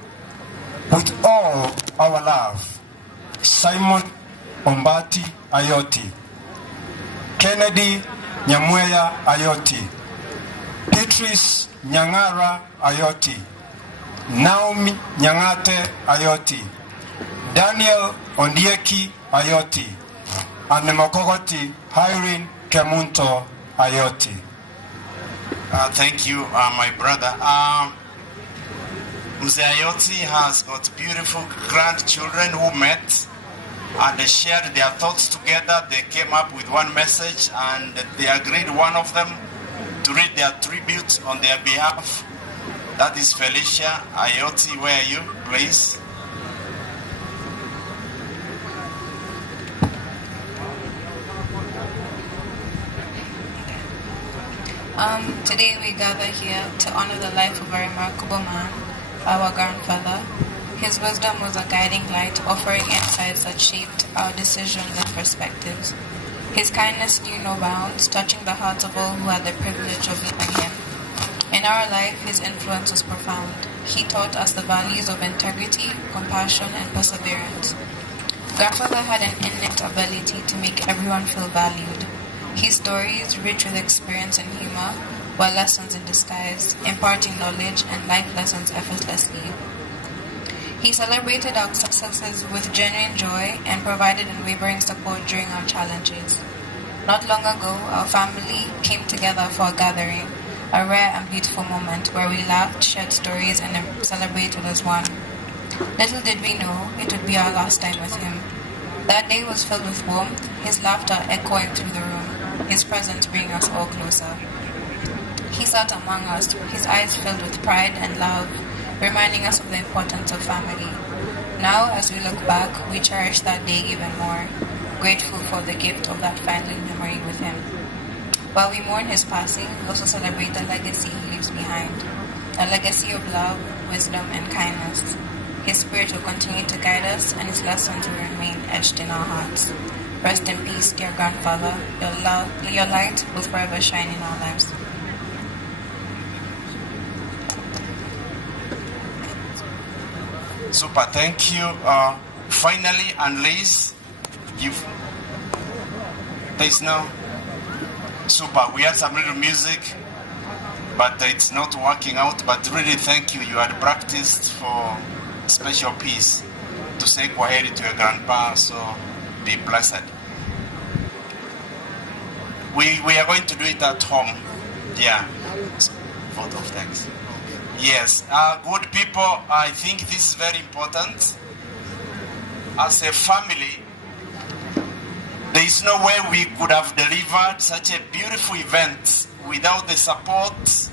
With all our love. Simon Ombati Ayoti, Kennedy Nyamweya Ayoti, Beatrice Nyangara Ayoti, Naomi Nyangate Ayoti, Daniel Ondieki Ayoti, and Mokogoti Irene Kemunto Ayoti. Thank you, my brother. Mzee Ayoti has got beautiful grandchildren who met and they shared their thoughts together. They came up with one message and they agreed, one of them, to read their tribute on their behalf. That is Felicia Ayoti. Where are you, please? Today we gather here to honor the life of a remarkable man, our grandfather. His wisdom was a guiding light, offering insights that shaped our decisions and perspectives. His kindness knew no bounds, touching the hearts of all who had the privilege of knowing him. In our life, his influence was profound. He taught us the values of integrity, compassion, and perseverance. Grandfather had an innate ability to make everyone feel valued. His stories, rich with experience and humor, were lessons in disguise, imparting knowledge and life lessons effortlessly. He celebrated our successes with genuine joy and provided unwavering support during our challenges. Not long ago, our family came together for a gathering, a rare and beautiful moment where we laughed, shared stories, and celebrated as one. Little did we know it would be our last time with him. That day was filled with warmth, his laughter echoing through the room, his presence bringing us all closer. He sat among us, his eyes filled with pride and love, reminding us of the importance of family. Now, as we look back, we cherish that day even more, grateful for the gift of that final memory with him. While we mourn his passing, we also celebrate the legacy he leaves behind, a legacy of love, wisdom, and kindness. His spirit will continue to guide us, and his lessons will remain etched in our hearts. Rest in peace, dear grandfather. Your light will forever shine in our lives. Super, thank you. Finally, and Liz, there's no. Super, we had some little music, but it's not working out. But really, thank you. You had practiced for special piece to say kwaheri to your grandpa, so be blessed. We are going to do it at home. Yeah. Vote of thanks. Yes. Good people, I think this is very important. As a family, there is no way we could have delivered such a beautiful event without the support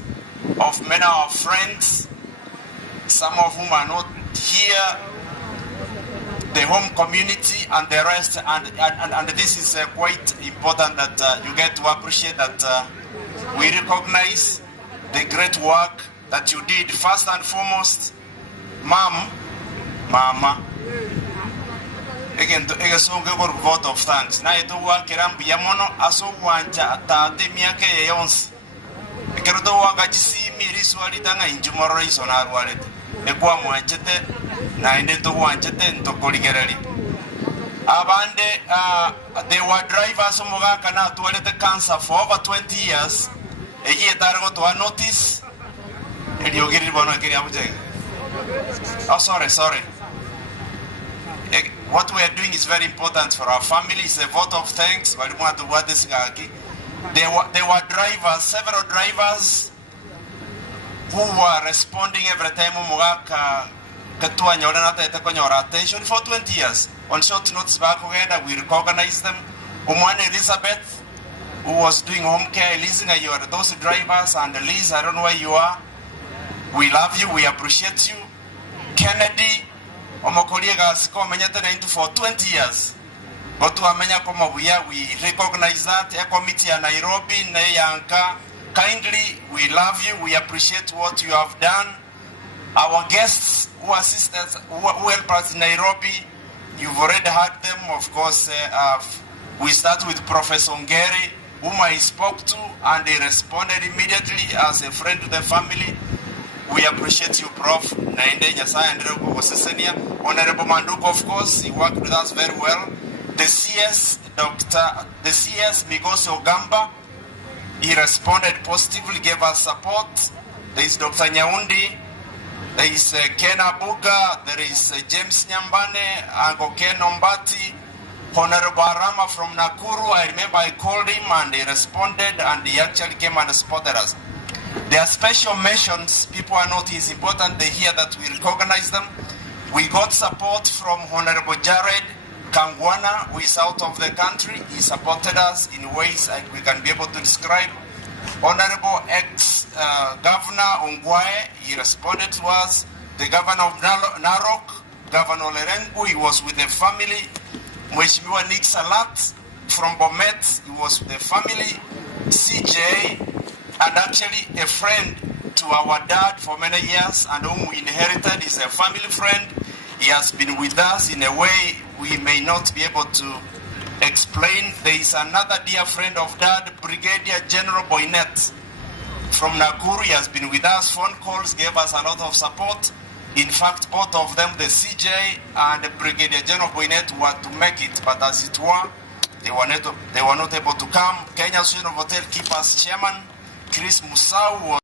of many of our friends, some of whom are not here, the home community and the rest, and this is quite important that you get to appreciate that we recognize the great work that you did. First and foremost, Mama, again, a vote of thanks. Na ito wa kirambi ya mono aso wanja atate miaka yonsi. Kerudo wa gachisi mirisu alitanga injumoro isona arwalete. Ekwa mwanchete na inde to wanchete ntokoligerali. Abande they were drivers omugaka na tuwalete cancer for over 20 years. Eji etargo to a notice. Eliogiri bono kiri amujeng. Oh, sorry. What we are doing is very important for our family. It's a vote of thanks. There were drivers, several drivers, who were responding every time attention for 20 years. On short notice back together, we recognize them. Umwane Elizabeth, who was doing home care. Elizabeth, you are those drivers, and Liz, I don't know where you are. We love you, we appreciate you. Kennedy, omokorie gasiko menyete na into for 20 years. But to amenya koma we recognize that a committee in Nairobi, Nayanka, kindly, we love you, we appreciate what you have done. Our guests who assist us, who help us in Nairobi, you've already heard them, of course. We start with Professor Ngeri, whom I spoke to, and he responded immediately as a friend to the family. We appreciate you, Prof. Honorable Manduko, of course, he worked with us very well. The CS, Migosi Ogamba, he responded positively, gave us support. There is Dr. Nyaundi, there is Ken Abuga, there is James Nyambane, Ango Ken Ombati, Honorable Arama from Nakuru. I remember I called him and he responded, and he actually came and supported us. There are special mentions. People are not, it's important they hear that we recognize them. We got support from Honorable Jared Kangwana, who is out of the country. He supported us in ways we can be able to describe. Honorable ex-Governor Ongwae, he responded to us. The Governor of Narok, Governor Lerengu, he was with the family. Mheshimiwa Nick Salat from Bomet, he was with the family. CJ, and actually a friend to our dad for many years, and whom we inherited, is a family friend. He has been with us in a way we may not be able to explain. There is another dear friend of Dad, Brigadier General Boynet from Nakuru. He has been with us, phone calls, gave us a lot of support. In fact, both of them, the CJ and the Brigadier General Boynet, were to make it, but as it were, they were not able to come. Kenya Association of Hotel Keepers Chairman, Chris Musau, was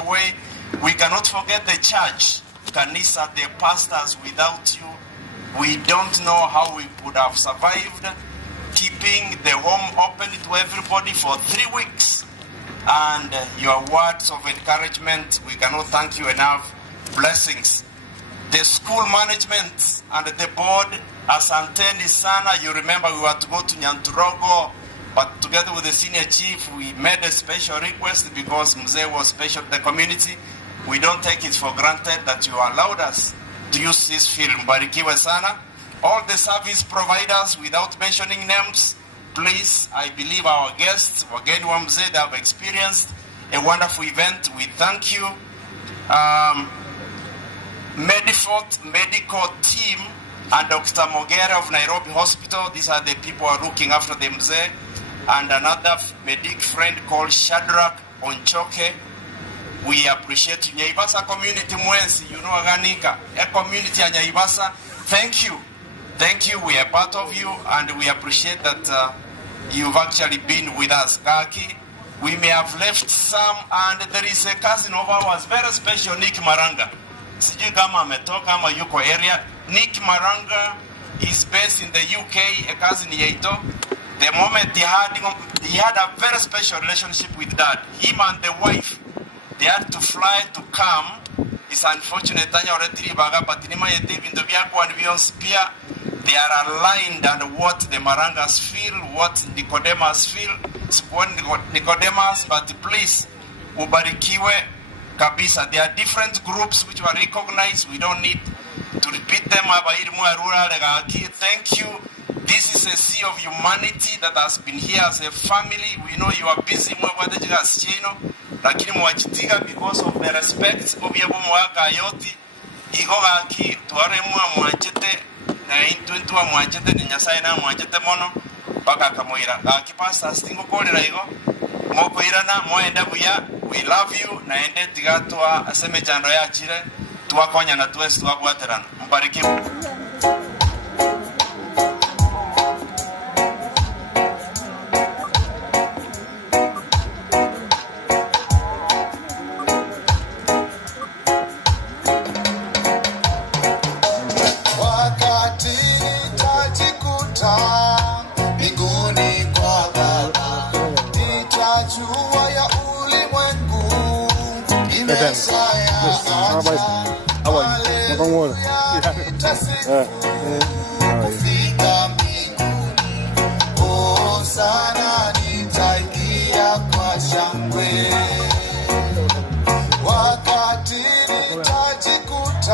away. We cannot forget the church, Kanisa, the pastors. Without you, we don't know how we would have survived, keeping the home open to everybody for 3 weeks. And your words of encouragement, we cannot thank you enough. Blessings. The school management and the board, asanteni sana. You remember we were to go to Nyanturogo, but together with the senior chief, we made a special request because Mzee was special to the community. We don't take it for granted that you allowed us to use this film. Barikiwe sana. All the service providers, without mentioning names, please, I believe our guests, Wageni wa Mzee, they have experienced a wonderful event. We thank you. Medifort medical team and Dr. Mogera of Nairobi Hospital, these are the people who are looking after the Mzee, and another medic friend called Shadrach Onchoke. We appreciate you. Nyaivasa community mwensi, you know Aganika, a community in Nyaivasa. Thank you. Thank you. We are part of you, and we appreciate that you've actually been with us. Kaki, we may have left some, and there is a cousin of ours, very special, Nick Maranga. Sijui kama ametoka ama yuko area. Nick Maranga is based in the UK, a cousin Yeito. The moment he had a very special relationship with Dad. Him and the wife, they had to fly to come. It's unfortunate but they are aligned and what the Marangas feel, what Nicodemus feel. Nicodemus, but please, ubarikiwe kabisa. There are different groups which were recognized. We don't need to repeat them. Thank you. This is a sea of humanity that has been here as a family. We know you are busy, lakini mwachitiga because of the respect obye bumwaka yoti igogaki tware mwachete na intu mwachete ni nyasaye na mwachete mono baka kamoira akipasa stingo kolera igo moko irana moenda buya. We love you na ende tigatwa aseme jando ya chire twakonya na twese twagwaterana. Mbarikiwe. Wakati nitajikuta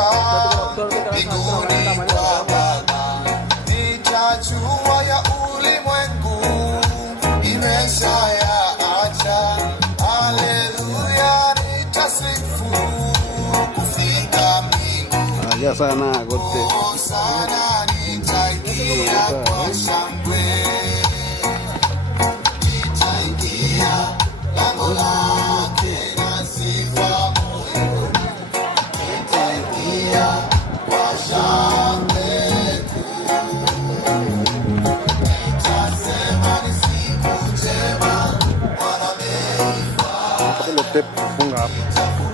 Ongea sana kote. Sana nitaingia kwa shangwe, nitaingia lango lake na sifa moyoni, nitaingia kwa shangwe kuu, nitasema ni siku njema Bwana ameifanya, nitafurahi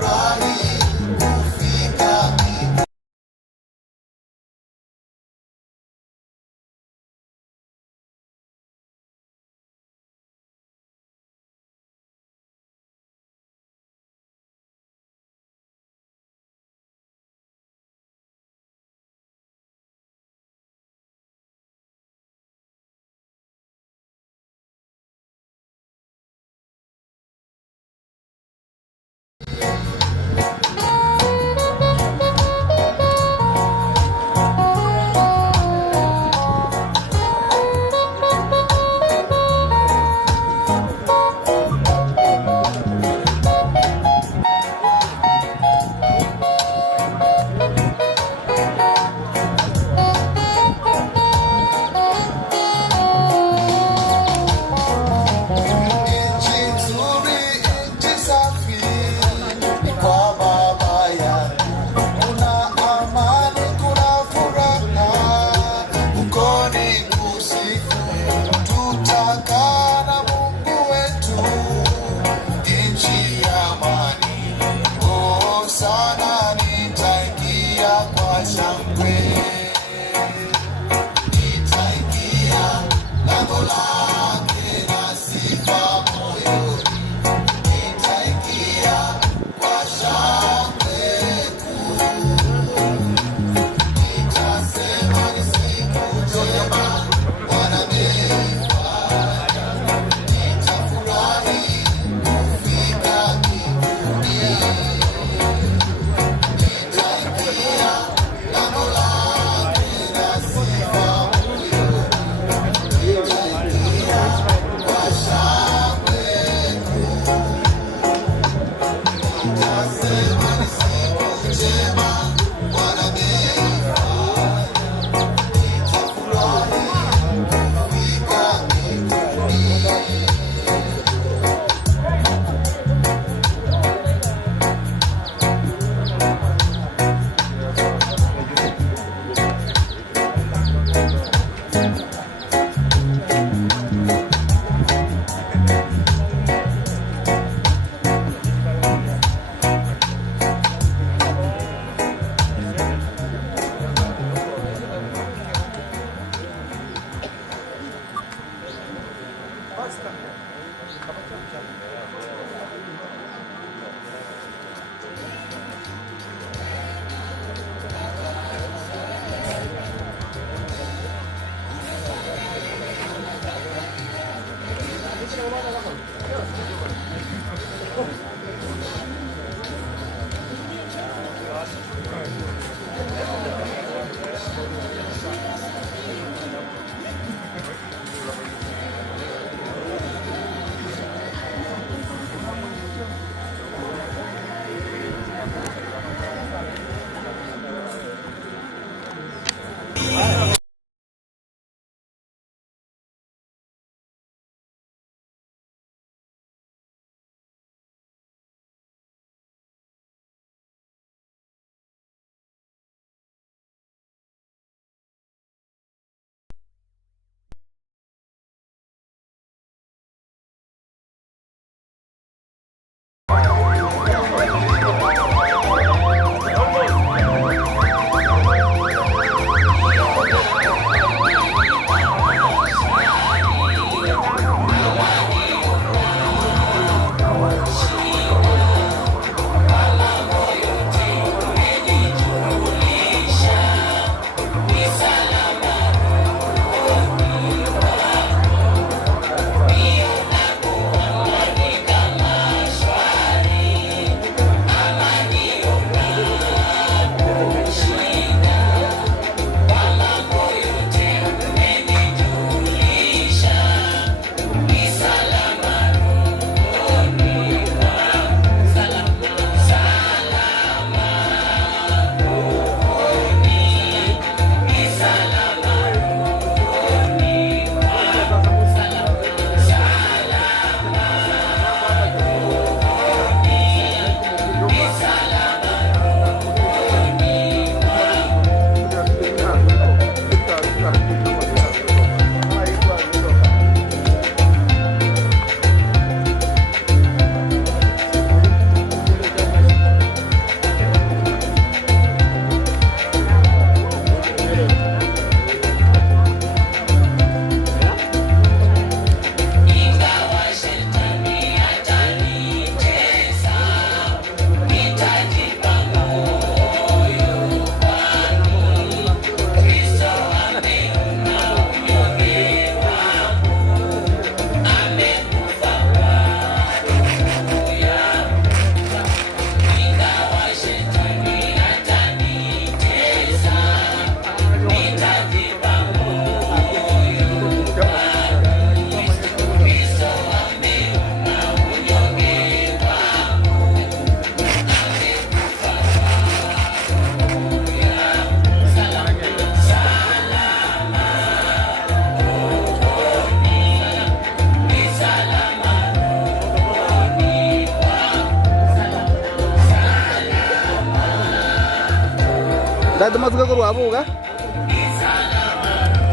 Dada masuka kuru abuga.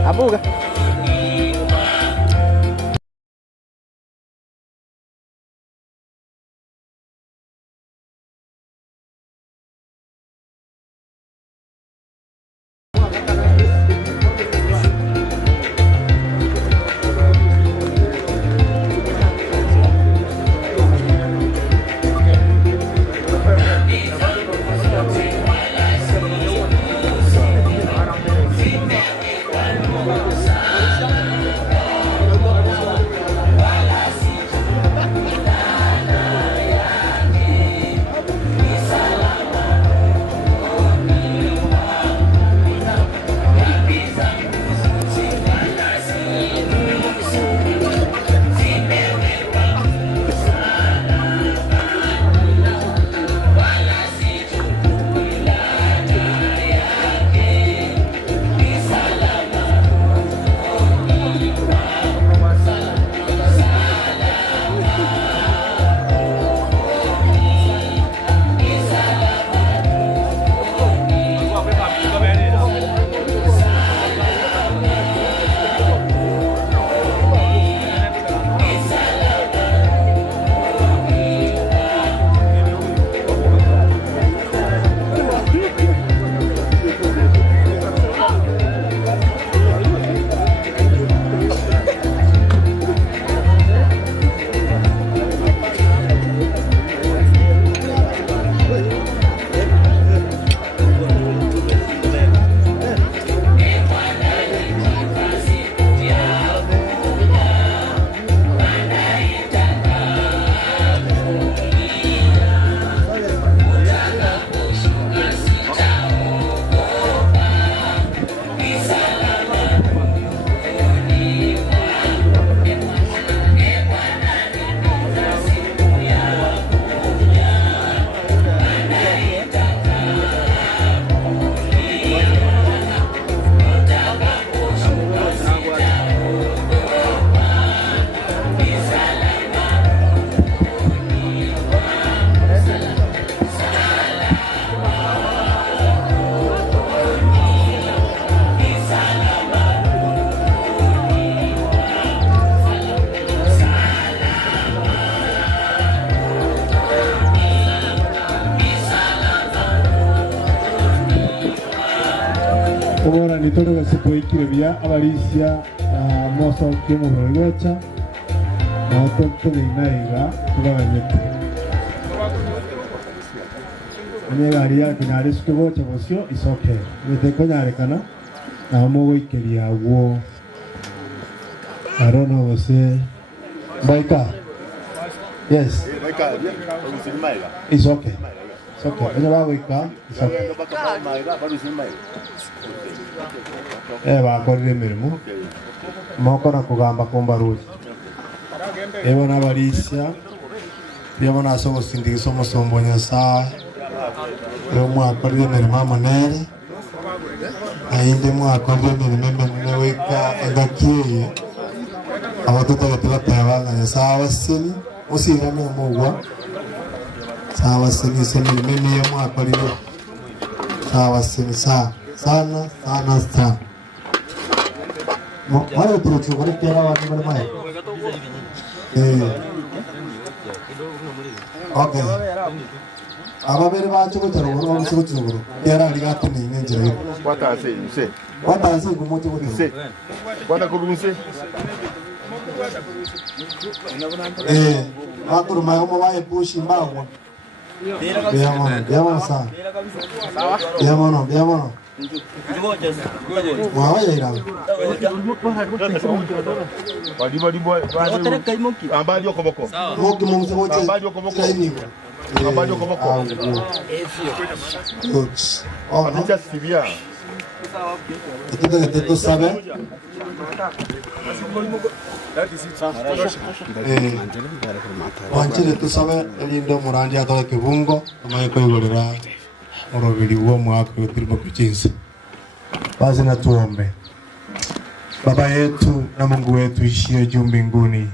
Abuga. Ora nitoro gasipoikire bia abalisia moso kimo bwegocha na tonto naiga tubaganyete Nyegari yake na risiko gocha bosio is okay wete kana na mogo ikeria wo I don't know what say Baika yes it's okay it's okay ene bagoika it's okay bakorire mirimo mokora kugamba komba ruji ebona balisia byabona asogo sindigi somo sombo nyasaye yo mwakorire mirimo monere ainde mwakorire mirimo meneweka engakiye abatutagatiba tabanga sawa sini usirame mugwa sawa sini sini mirimo ya mwakorire sawa sini sana sana Wale tulichukua kera watu wale mai. Okay. Aba bere bacho ko taro ro ko chukuru. Kera aligato ni ngenjere. Kwata se nse. Kwata se ko moto ko nse. Kwata ko nse. Akuru mai ko mai pushi mbago. Biamono sa. Biamono. Wow, ya ira. Wadi boy. Ambali okoboko. Moki mumse wote. Ambali okoboko. Ambali okoboko. Oh, nicha sivia. Itu sabe? Wanchile tu sabe elindo murandi atola kibungo amaye koigorera orobiri uo mwaka yotirimo kuchinsa. Basi na tuombe. Baba yetu na Mungu wetu ishie juu mbinguni,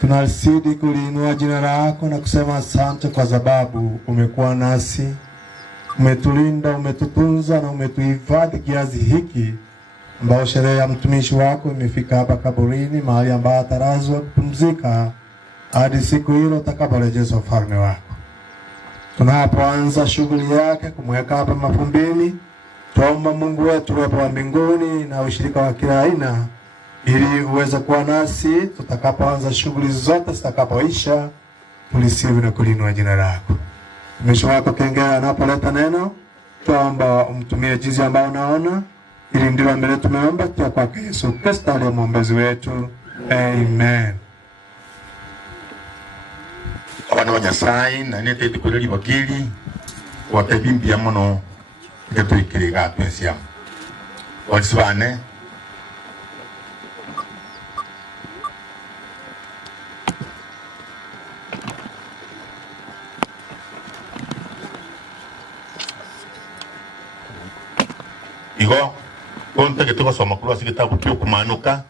tunazidi kuliinua jina lako na kusema asante kwa sababu umekuwa nasi umetulinda, umetutunza na umetuhifadhi kiasi hiki ambao sherehe ya mtumishi wako imefika hapa kaburini, mahali ambapo atarazwa kupumzika hadi siku hilo utakaporejeza ufalme wako. Tunapoanza shughuli yake kumweka hapa mavumbini, tuomba Mungu wetu uwepo wa mbinguni na ushirika wa kila aina, ili uweze kuwa nasi tutakapoanza shughuli zote zitakapoisha, tulisifu na kulinua jina lako. Mtumishi wako Kengera anapoleta neno, tuomba umtumie jinsi ambao unaona, ili ndilo mbele tumeomba kwa kwake Yesu Kristo aliye mwombezi wetu. Amen. Abana wa Nyasaye na nete tukuleli wakili watebimbia mono geto ikiriga twensia watswane igo konta geto basoma kuri asigitabu cyo kumanuka.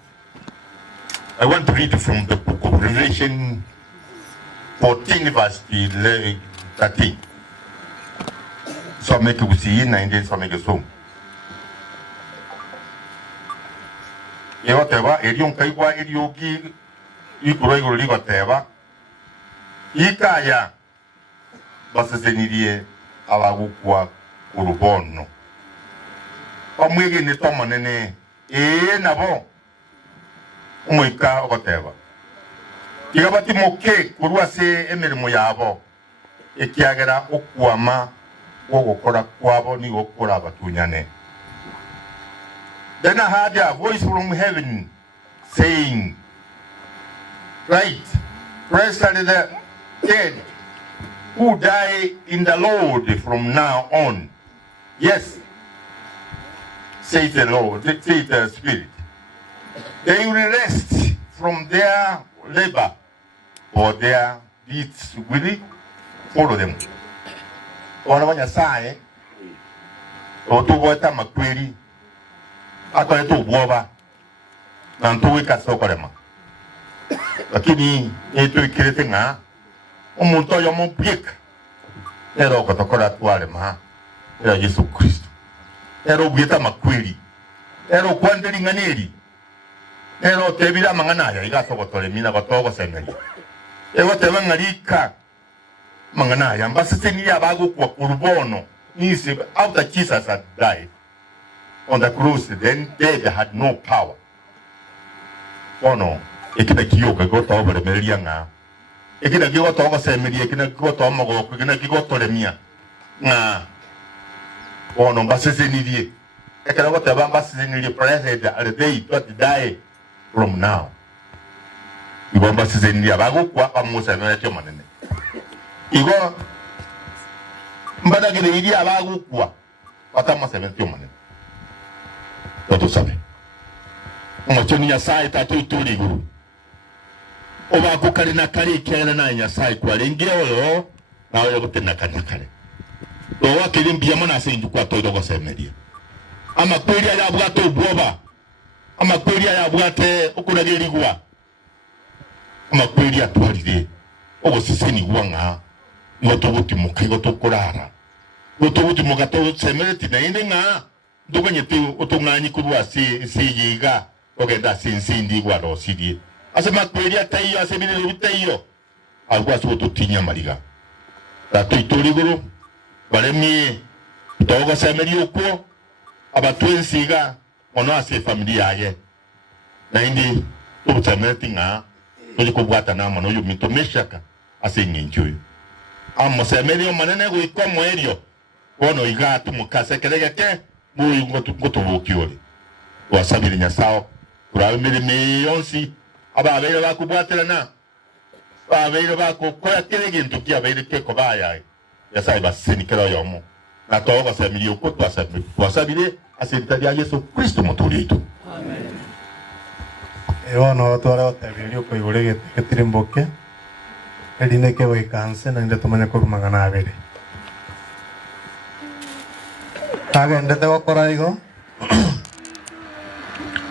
I want to read from the book of Revelation 14 verse 13. So make it see na inde so make it so. Ewa teba erion kaigwa erioki ikurego ligo teba. Ikaya basesenirie abagukwa urubono. Omwege ni tomanene nabo umwika ogoteba. Igabati moke kuruase emirimo yabo ekiagera okwama ogokora kwabo ni gokora abatunyane. Then I heard a voice from heaven saying, right, blessed are the dead who die in the Lord from now on. Yes, says the Lord, says the Spirit. They will rest from their labor, for their deeds will follow them. Wana Nyasaye otuweta makweli atole tu bwoba na ntuweka sokolema, lakini eto ikirete nga omuntu oyo mupika ero kotokora twale ma era Yesu Kristo ero bweta makweli ero kwandeli nganeli ero tebira mangana ya igasogotole mina gotogo semeli ego teba ngalika mangana ya mbasitini ya bago kwa kurbono nisi after Jesus had died on the cross, then death had no power. Oh no, ekina kiyoka go to over melianga ekina kigo to go semeli ekina kigo to mago ekina kigo to lemia na oh no mbasitini die ekina go teba mbasitini die present at day to die from now. Ibomba sizeni abago kwa amusa na cyo manene. Igo mbada gele idi abago kwa atama cyo manene. Toto sabe. Mocho ni Nyasaye tatu turi guru. Oba ko kali na kali kele na Nyasaye kwa lengire oyo na oyo gutena kanya kale. To wakilimbia mona senju kwa to dogo semedia. Ama kweli ya bwato bwoba. Ama kweli ya bwate okunagirigwa. Ama kweli atwarire ogosiseni wanga ngotobuti mukigo tokurara ngotobuti mugato semereti na inde nga nduganyete otunganyi kurwa yiga ogenda sinsindi gwa rosidi asema kweli atayo asemire ubitayo agwa so tutinya mariga tato itoriguru baremi togo semeri okwo abatwensiga ono ase familia ye na indi obusemereti nga tuli kubwata nama no yumito meshaka asinye njuyo amusemerio manene gwiko mwerio wono igatu mukasekerege ke muyu ngoto bukiole wasabiri Nyasao kurabe mirime yonsi ababere bakubwatira na babere bakokoya kirege ntuki abere ke kobaya Nyasaye basinikira yomo na togo semerio ko twasabire asentari ya Yesu Kristo mutulito. Amen. Ewana twara otabiri ko igurege ketirimboke eline ke wekanse na inde tumanya ko mangana abere taga inde te wakora igo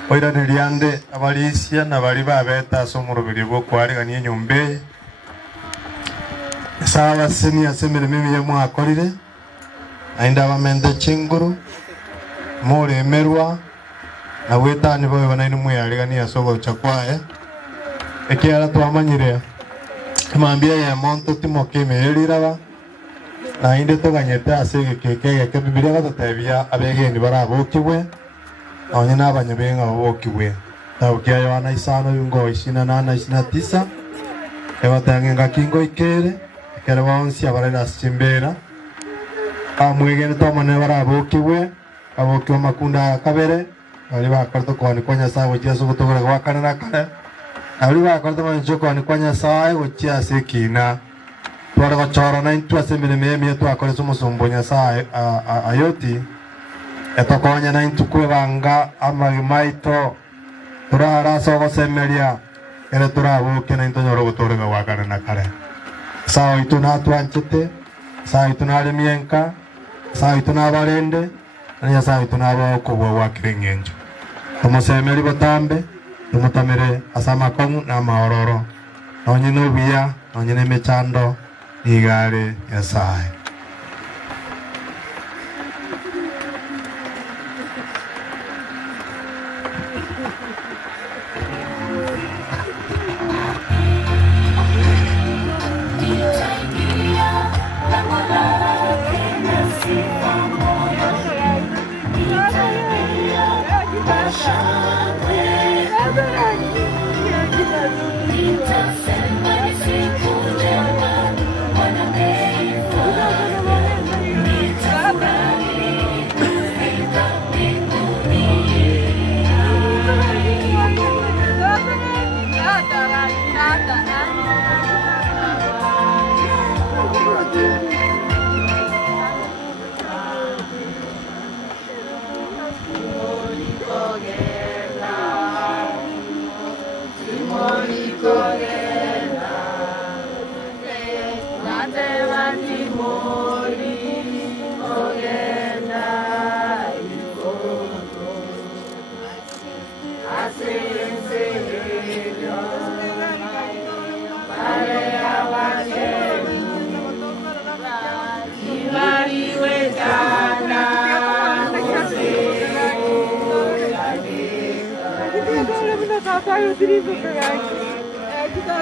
oira niliande abalisia na bali babeta somurubiri bwo kwari ganie nyumbe saba seni asemere mimi ye mwakorire ainda bamente chinguru more merwa na wetani boyo banaini muyarigania sogo chakwae ekiara twamanyire mambia ya monto timokemereraba na inde toganyete ase keke Biblia gatotebia abegeni barabokibwe onye n'abanyabenga babokibwe taukia Yohana 5:29 ebatangenga kingo ikere ekere bonsi abarera simbera amwegene tomane barabokibwe abokyo makunda kabere ali bakarto kwani kwanya sawo Yesu gutogora gwakana nakare ali bakarto manjo kwani kwanya sawo gochia sekina twara gachora na intu asemene meme twakore somusumbunya sae ayoti etokonya na intu kwebanga amagimaito turara sogo semeria ere turabuke na intu nyoro gutorega gwakana nakare sawo ituna twanchete sawo ituna remienka sawo ituna barende na sawo ituna bakobwa wakirengenjo tumusemeri batambe tumutamere asama komu na maororo onye nobia onye nemechando igare Nyasaye.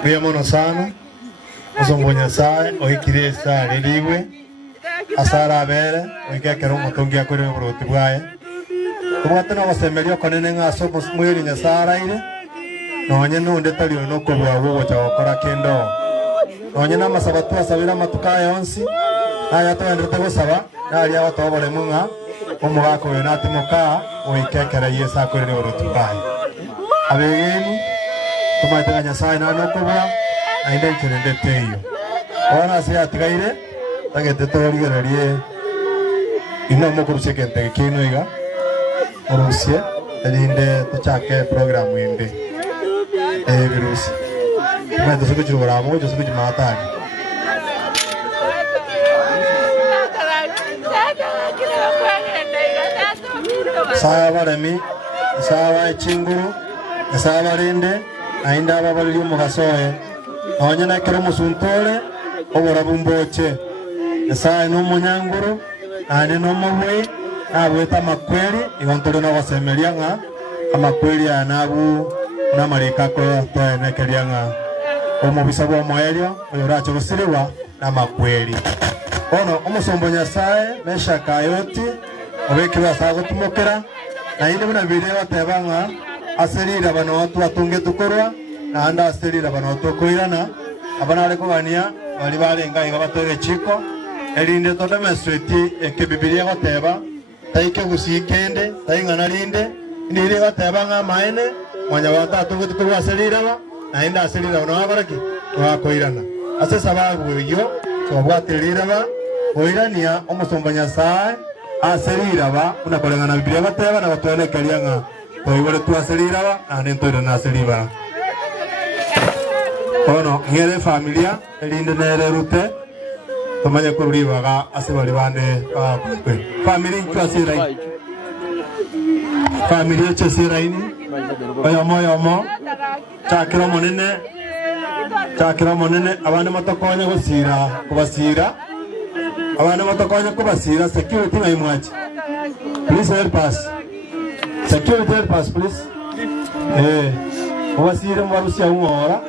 Kuyamono sana Musombo Nyasaye oikire sare liwe asara abere oikekera umutungi akore uburuti bwaye kubwatana basemerio konene ngaso mwiri Nyasara ile nonye nunde tari no kubwa wogo cyakora kendo nonye namasabatu asabira matuka yonsi aya twendete gusaba nari abatobore munga umugako yonati muka oikekera Yesu akore uburuti bwaye abegeni tumaitega Nyasaye na no kubwa ainde nchirende teyo ona se atigaire tagete torigererie ino mukurushe kente kino iga orusie elinde tuchake program inde virusi mendo suku churamo jo suku matari sawa baremi sawa chinguru sawa rinde ainda babali mugasoe onye na kero musuntore obora bumboche sawa no munyanguru ane no mwe abweta makweli igontore no basemeria nga amakweli anabu na marika ko twene kerianga omubisa bwa moelio oyora chogusiriwa na makweli ono omusombo Nyasaye mesha kayoti obekira sago tumokera na inde buna bire batebanga aserira bano watu atunge tukorwa na anda aserira bano watu koirana abana ale kogania bali barenga iga batoge chiko elinde to demonstrate eke Biblia bateba taike gusikende taingana linde ndire batebanga maene mwanya watatu gutukorwa aserira ba na enda aserira bano abaraki twakoirana ase sababu yo twabwatirira ba oirania omusombo Nyasaye aserira ba unakolengana Biblia bateba na batwene kalianga toibore twaserira ba ane ntoire na seriba ono ngere familia elinde nere rute tomanya kuribaga asebali bande family twasira family chesira ini oyomo chakira monene abande matokonya gusira kubasira Abana batakonya kubasira security ngayimwachi. Please help us. Security help us please. Kubasira mwarusia umora.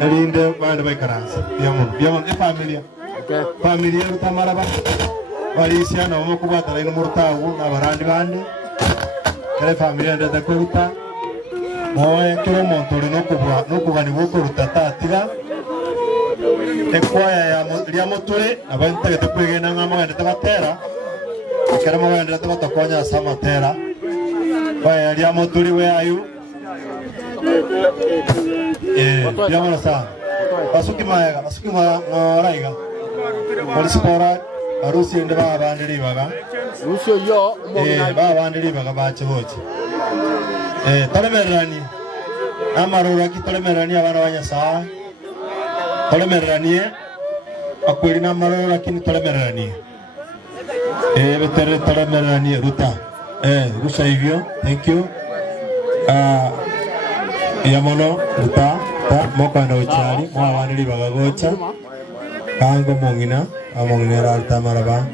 Elinde bana baikaransa. Biamon familia. Familia utamaraba. Walisia na umukubata ino murtawu abarandi bande. Kale familia ndata kuruta. Moe kiro montore no kubani boko rutatatira. Ekwaya ya motore abanta gete kwegena ngamo ngende tabatera. Karamo ngende tabatokonya samatera. Kwaya ya motore we ayu. Biamona sa. Basuki maraiga. Polispora arusi inde ba bandiri baga. Rusio yo ba bandiri baga ba chihochi. Tolemerani. Amarura ki tolemerani abana banyasa. Tolemerani akwiri na marura ki tolemerani. Betere tolemerani ruta. Rusa hivyo. Thank you. Yamono ruta ta moka na uchari mwa bandiri baga gocha. Kango mongina amongina alta maraba.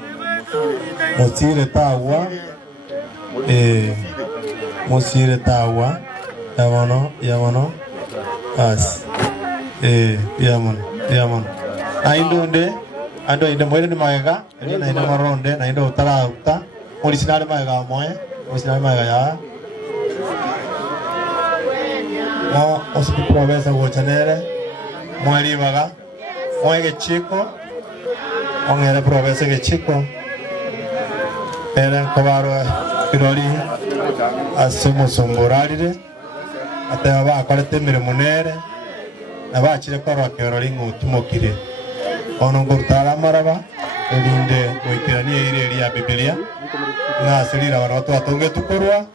Mosire tawa. Mosire tawa. Yamono. As. Yamono. Aindonde. Ando inde moire ni maega. Na inde maronde. Na inde utara uta. Original maega moe. Original maega ya. Mo oski provesa wochanere. Moeri baga. Moege chico. Ongere provesa que chico. Era kabaro piroli. Hacemos un borarire. Hasta va a correr mire monere. Na va a chile corro a que rolingo tumokire. Ono cortara maraba. Elinde oikirani iria Biblia. Na selira watu atonge tukorwa.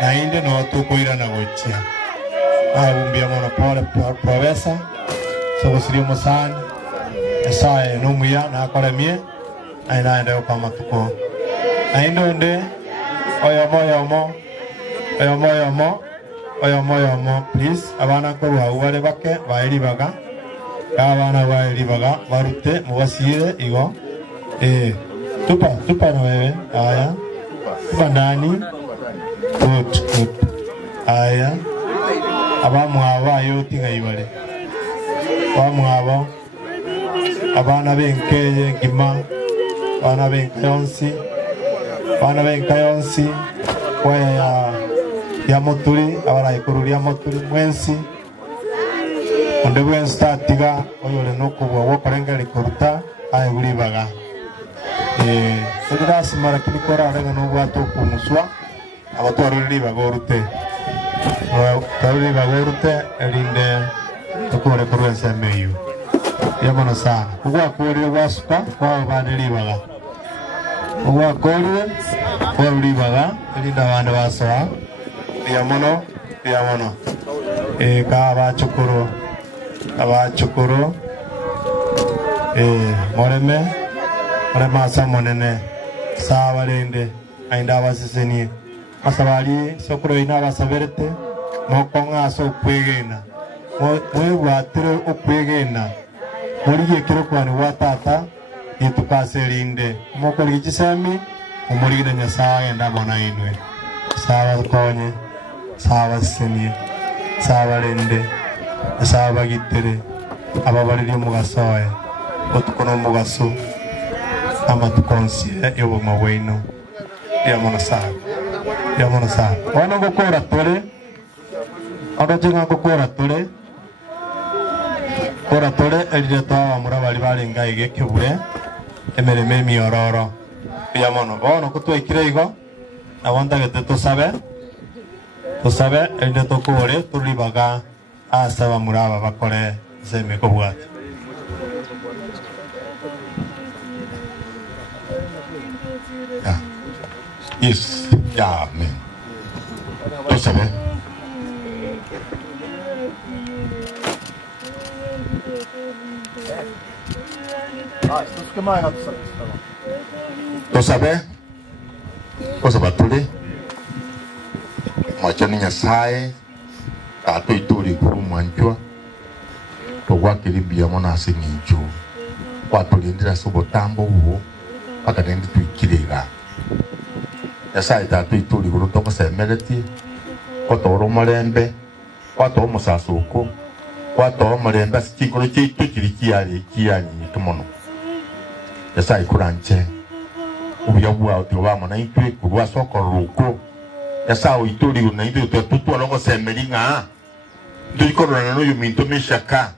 Na inde no tukoira na gochia. Abumbia monopole provesa. So sirimo san. Esa no muya na koremie. Aina ende kama tuko. Aindonde oyomo please abana korwa ubare bake bairi baga abana bairi baga barute mubasire igo tupa no wewe aya tupa ndani good aya abamwaba yoti ngaibale abamwaba abana benkeye ngima abana benkayonsi bana benkayonsi kwaya ya moturi abara ikururi ya moturi mwensi onde bwen statiga oyole no kubwa wokorengera ikuruta aye buribaga sedras marakini kora renga no bwato kumuswa abatwaruri bagorute taruri bagorute elinde tokore kurwense meyu yamana sana kubwa kuri basuka kwa bandiri baga Uwa kore kore baga elinda bande basoa yamono ka abachukuru moreme asa monene sabalende ainda basisenie masabali sokoro ina basaberete mokonga so kwegena mwebwatire okwegena muri kiro kwani watata itukaserinde mokori gisami umurire nyasaye ndabona inwe saba konye saba senie saba rende saba gitere ababariri mugasoye otukono mugaso amatukonsi yobo maweno yamona sa wana gukora tore odojenga gukora tore kora tore elire tawa murabali barenga igekebure emereme miororo yamono bono kutwekire igo awanda gete tusabe elire tokore turibaga asaba muraba bakore zeme kobwata Yes, yeah, amen. Tusabe. Tusabe. Kosa batule. Machani nyasaye. Tato ituri guru manjwa. Togwa kilibia mona asinginju. watulindira subutambo ubu paka nendi twikiriga Nyasaye tatu ituri guru tomusemereti kwatoro mulembe kwatoro musasuko kwatoro mulembe sikikoro kitu kirikiari kimono Nyasaye kuranche ubuyabwa otibamo na itwe kurwa sokoruko Nyasaye ituri na itwe tutu alongo semeringa tulikorana no yuminto mishaka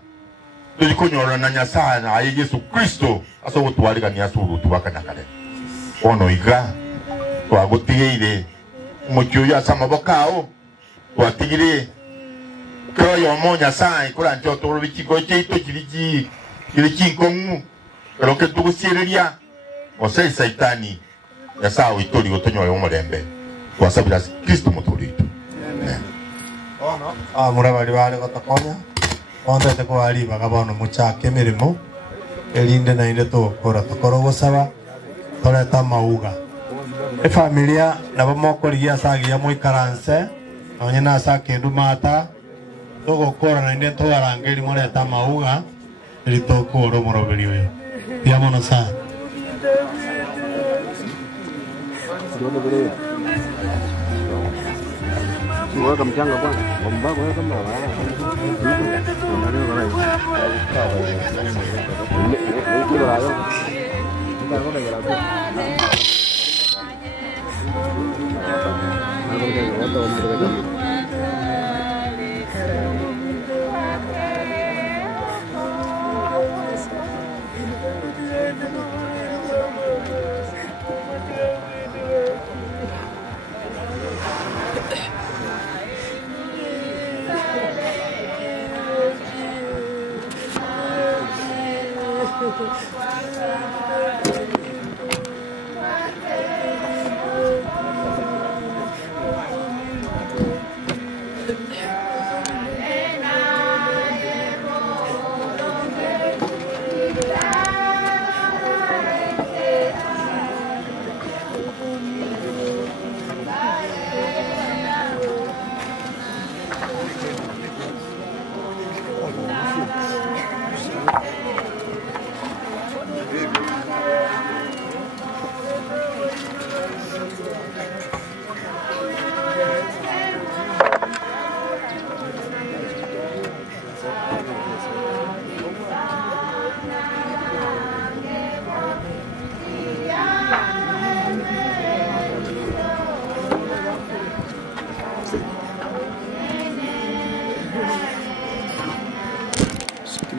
tulikonyorana Nyasaye na Yesu Kristo aso gutwarika ni asuru tubakanyakare ono iga twagutigire mucyo ya samabokao twatigire koyo mo Nyasaye kurancho toro bikigo cheito kiriki kongu pero que tugusireria ose saitani Nyasaye ituri gotonyoyo umurembe twasabira Kristo muturito murabari bari gotokonya onde te ko ari bagabono muchake mirimo elinde na inde to kora tokoro gosaba toreta mauga familia nabo mokorigia sagia muikaranse onye na sake ndumata togokora na inde to arangeri moreta mauga ritokoro moroberi oyo piamono sana Weka mchanga bwana. Mbako weka kama wala.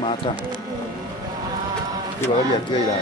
Mata. Iba ya tira.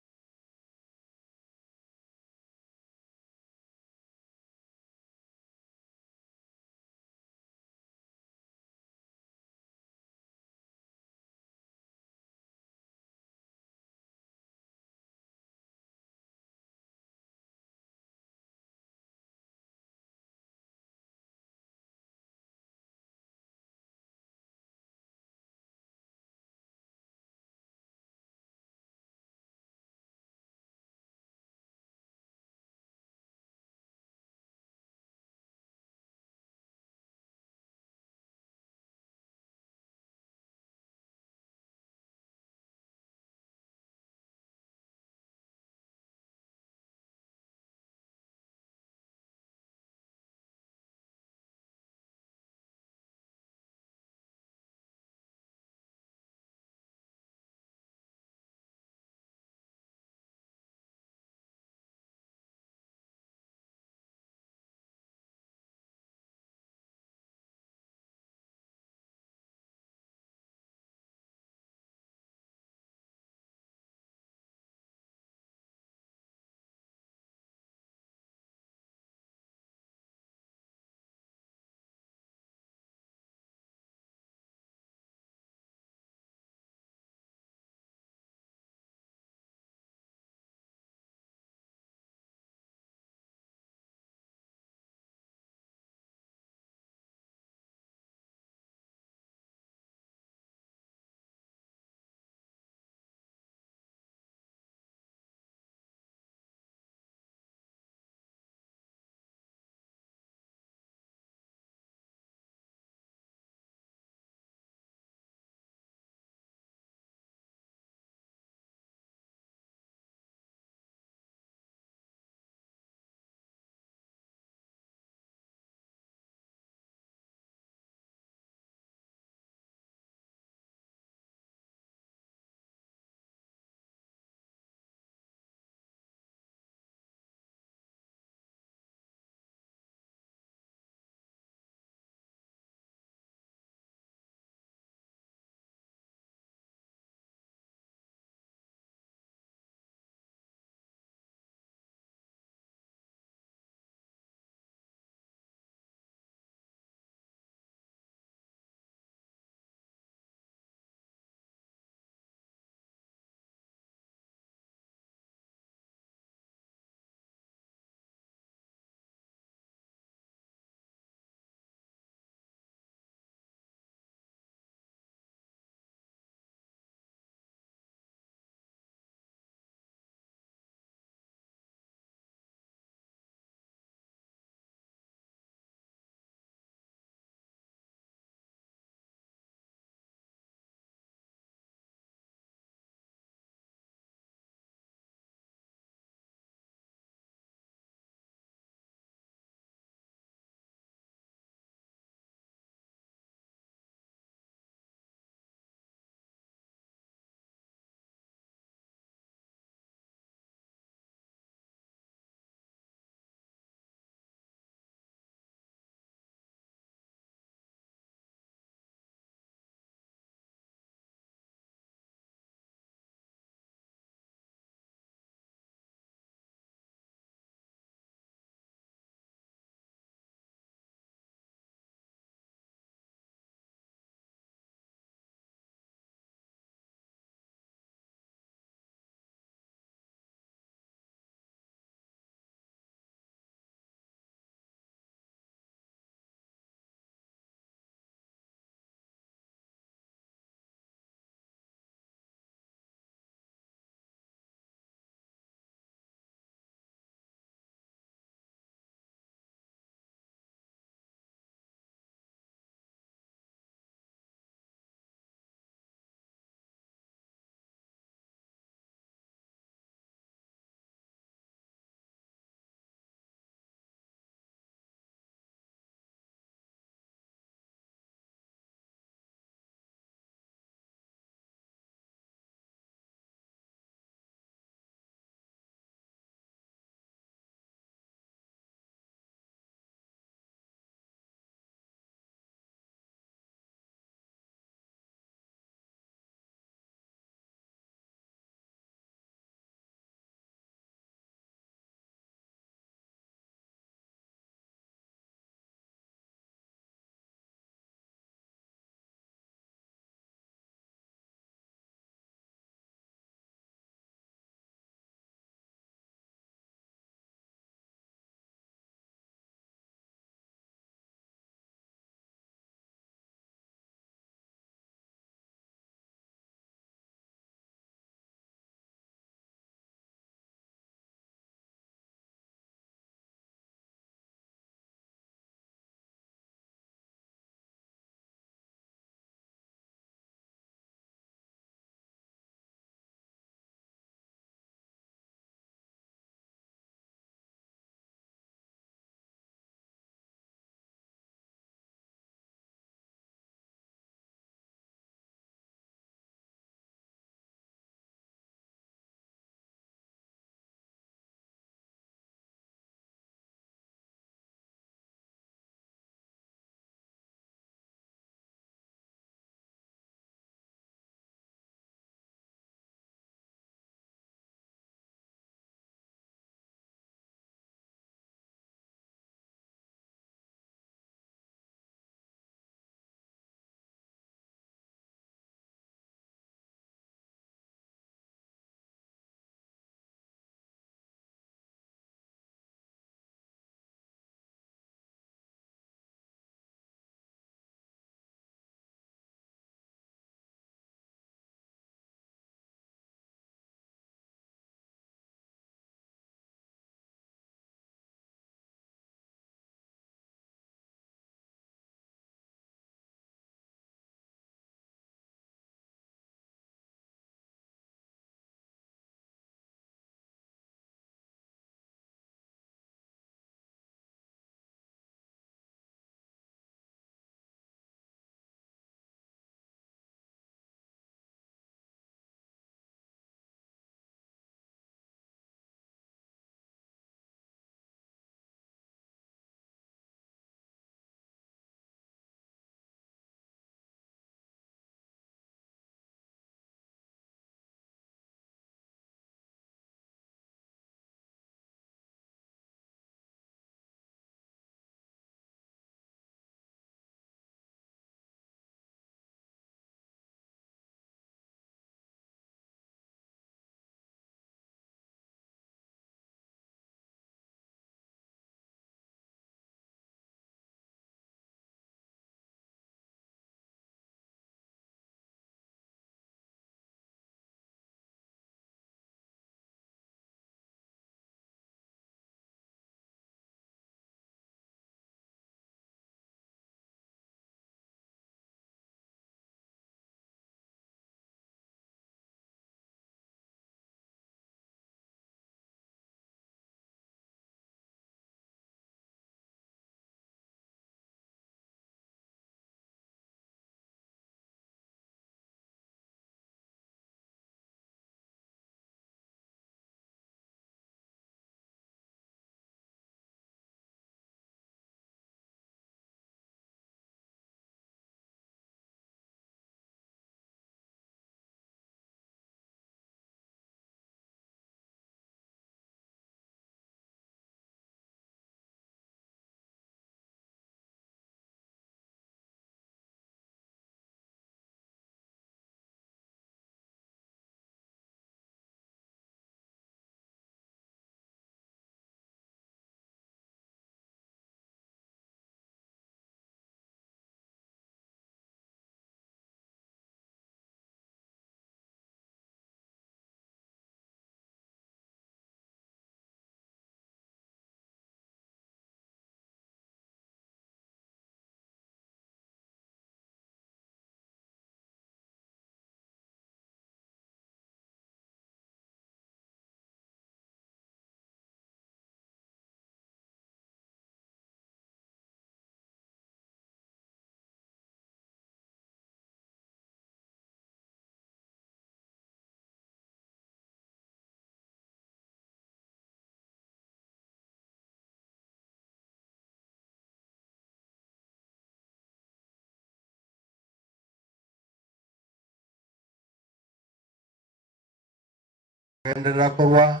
endelea kurwa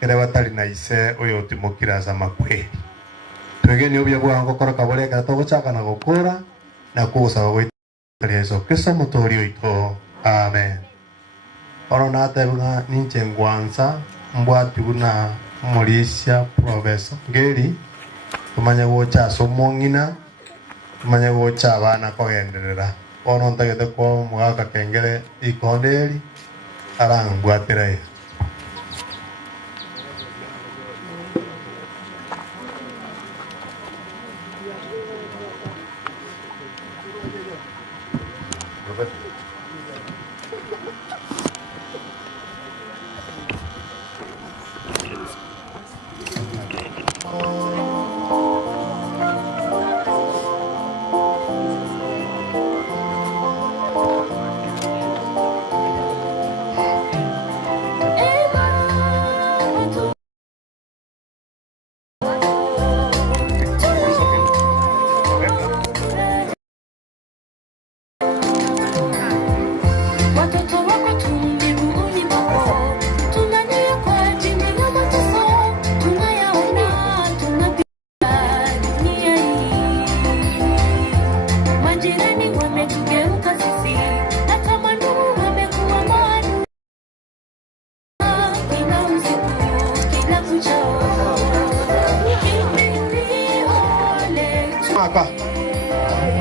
kere batari na ise uyo timukira za makweli twegeni ubya bwango kora kabole ka to chaka na gukura na kusa we Yesu Kristo mutori oito amen. Oro na tebuna ninche ngwanza mbwati buna Mauricia Professor ngeri tumanya gocha somongina tumanya gocha abana kogenderera ono ntagete ko mwaka kengere ikonderi arangwatira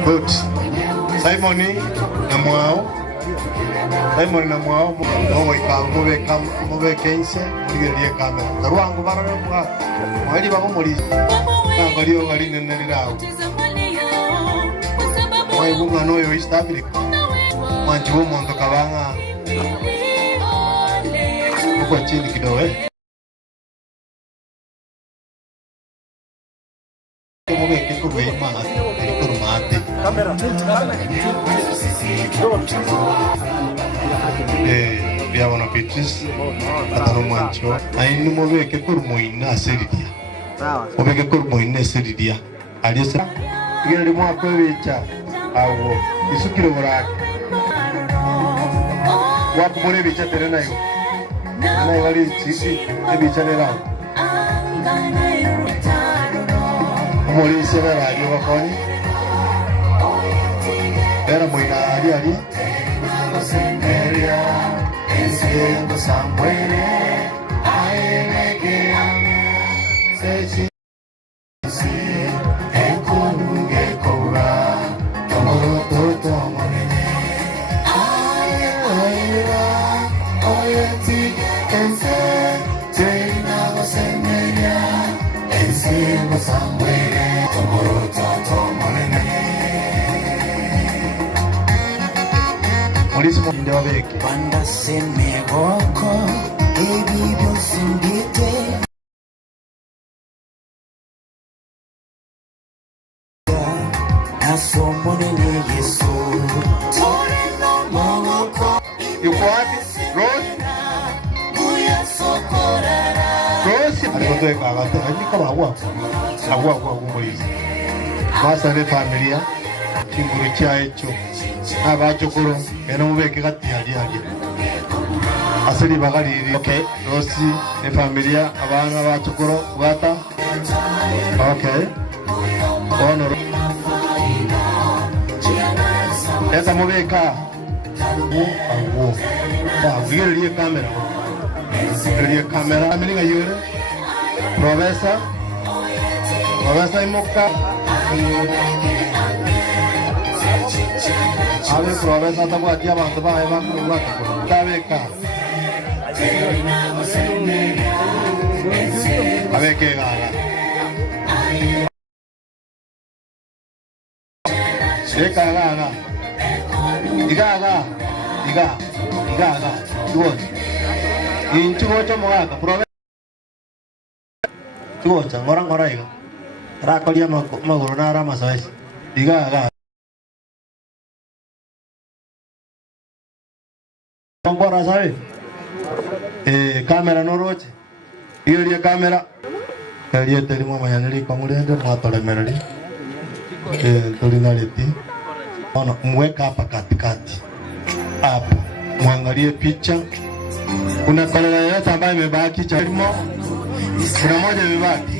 Good. Simoni na mwao mogo ikawa mube kense muligerie kamera karuangu barare mwa mwali babo muri ngaliyo ngali nenelirawo mwa ibunga noyo East Africa mwanji wo mondo kabanga kwa chini kidogo mube kiko weima kurumate bia bona Beatrice atano mwancho aini mubeke kurumuina aseridia mubeke kurumuina aseridia alisa ngere mwako wecha awo isukiro borake wapo mure bicha tere nayo nayo wali sisi bicha nera muri sebera yo bakoni era moina ali Siendo Samuel, I que Cuando se me evoco, vivo sin vite. Asomone Yesu. Toreno monoko. Yuko wapi? Rose? Buya sokorara. Rose? Alikotoe kagate. Ani kama agua. Agua kumulisa. Basa de familia. Kinguru cha hecho. Abachokoro eno mubeke gati ali asiri bagari. Okay, Rosi ne familia abana abachokoro bata. Okay. Ono esa mubeka awo ba ngiri kamera amenga yure Professor imoka abe Professor tabu dia bantu ba eba kuwa tabeka abe ke gala Eka Iga tuoche inchuocho mwaka Professor tuocha ngora iga rakolia maguru na rama soesi Iga ngora sabe kamera noroche iyo kamera kali terimo mayaneli kongulende mwatolemereli tulinaleti mweka hapa katikati hapa, mwangalie picha Kuna kolera yote ambayo imebaki cha limo? Kuna moja imebaki.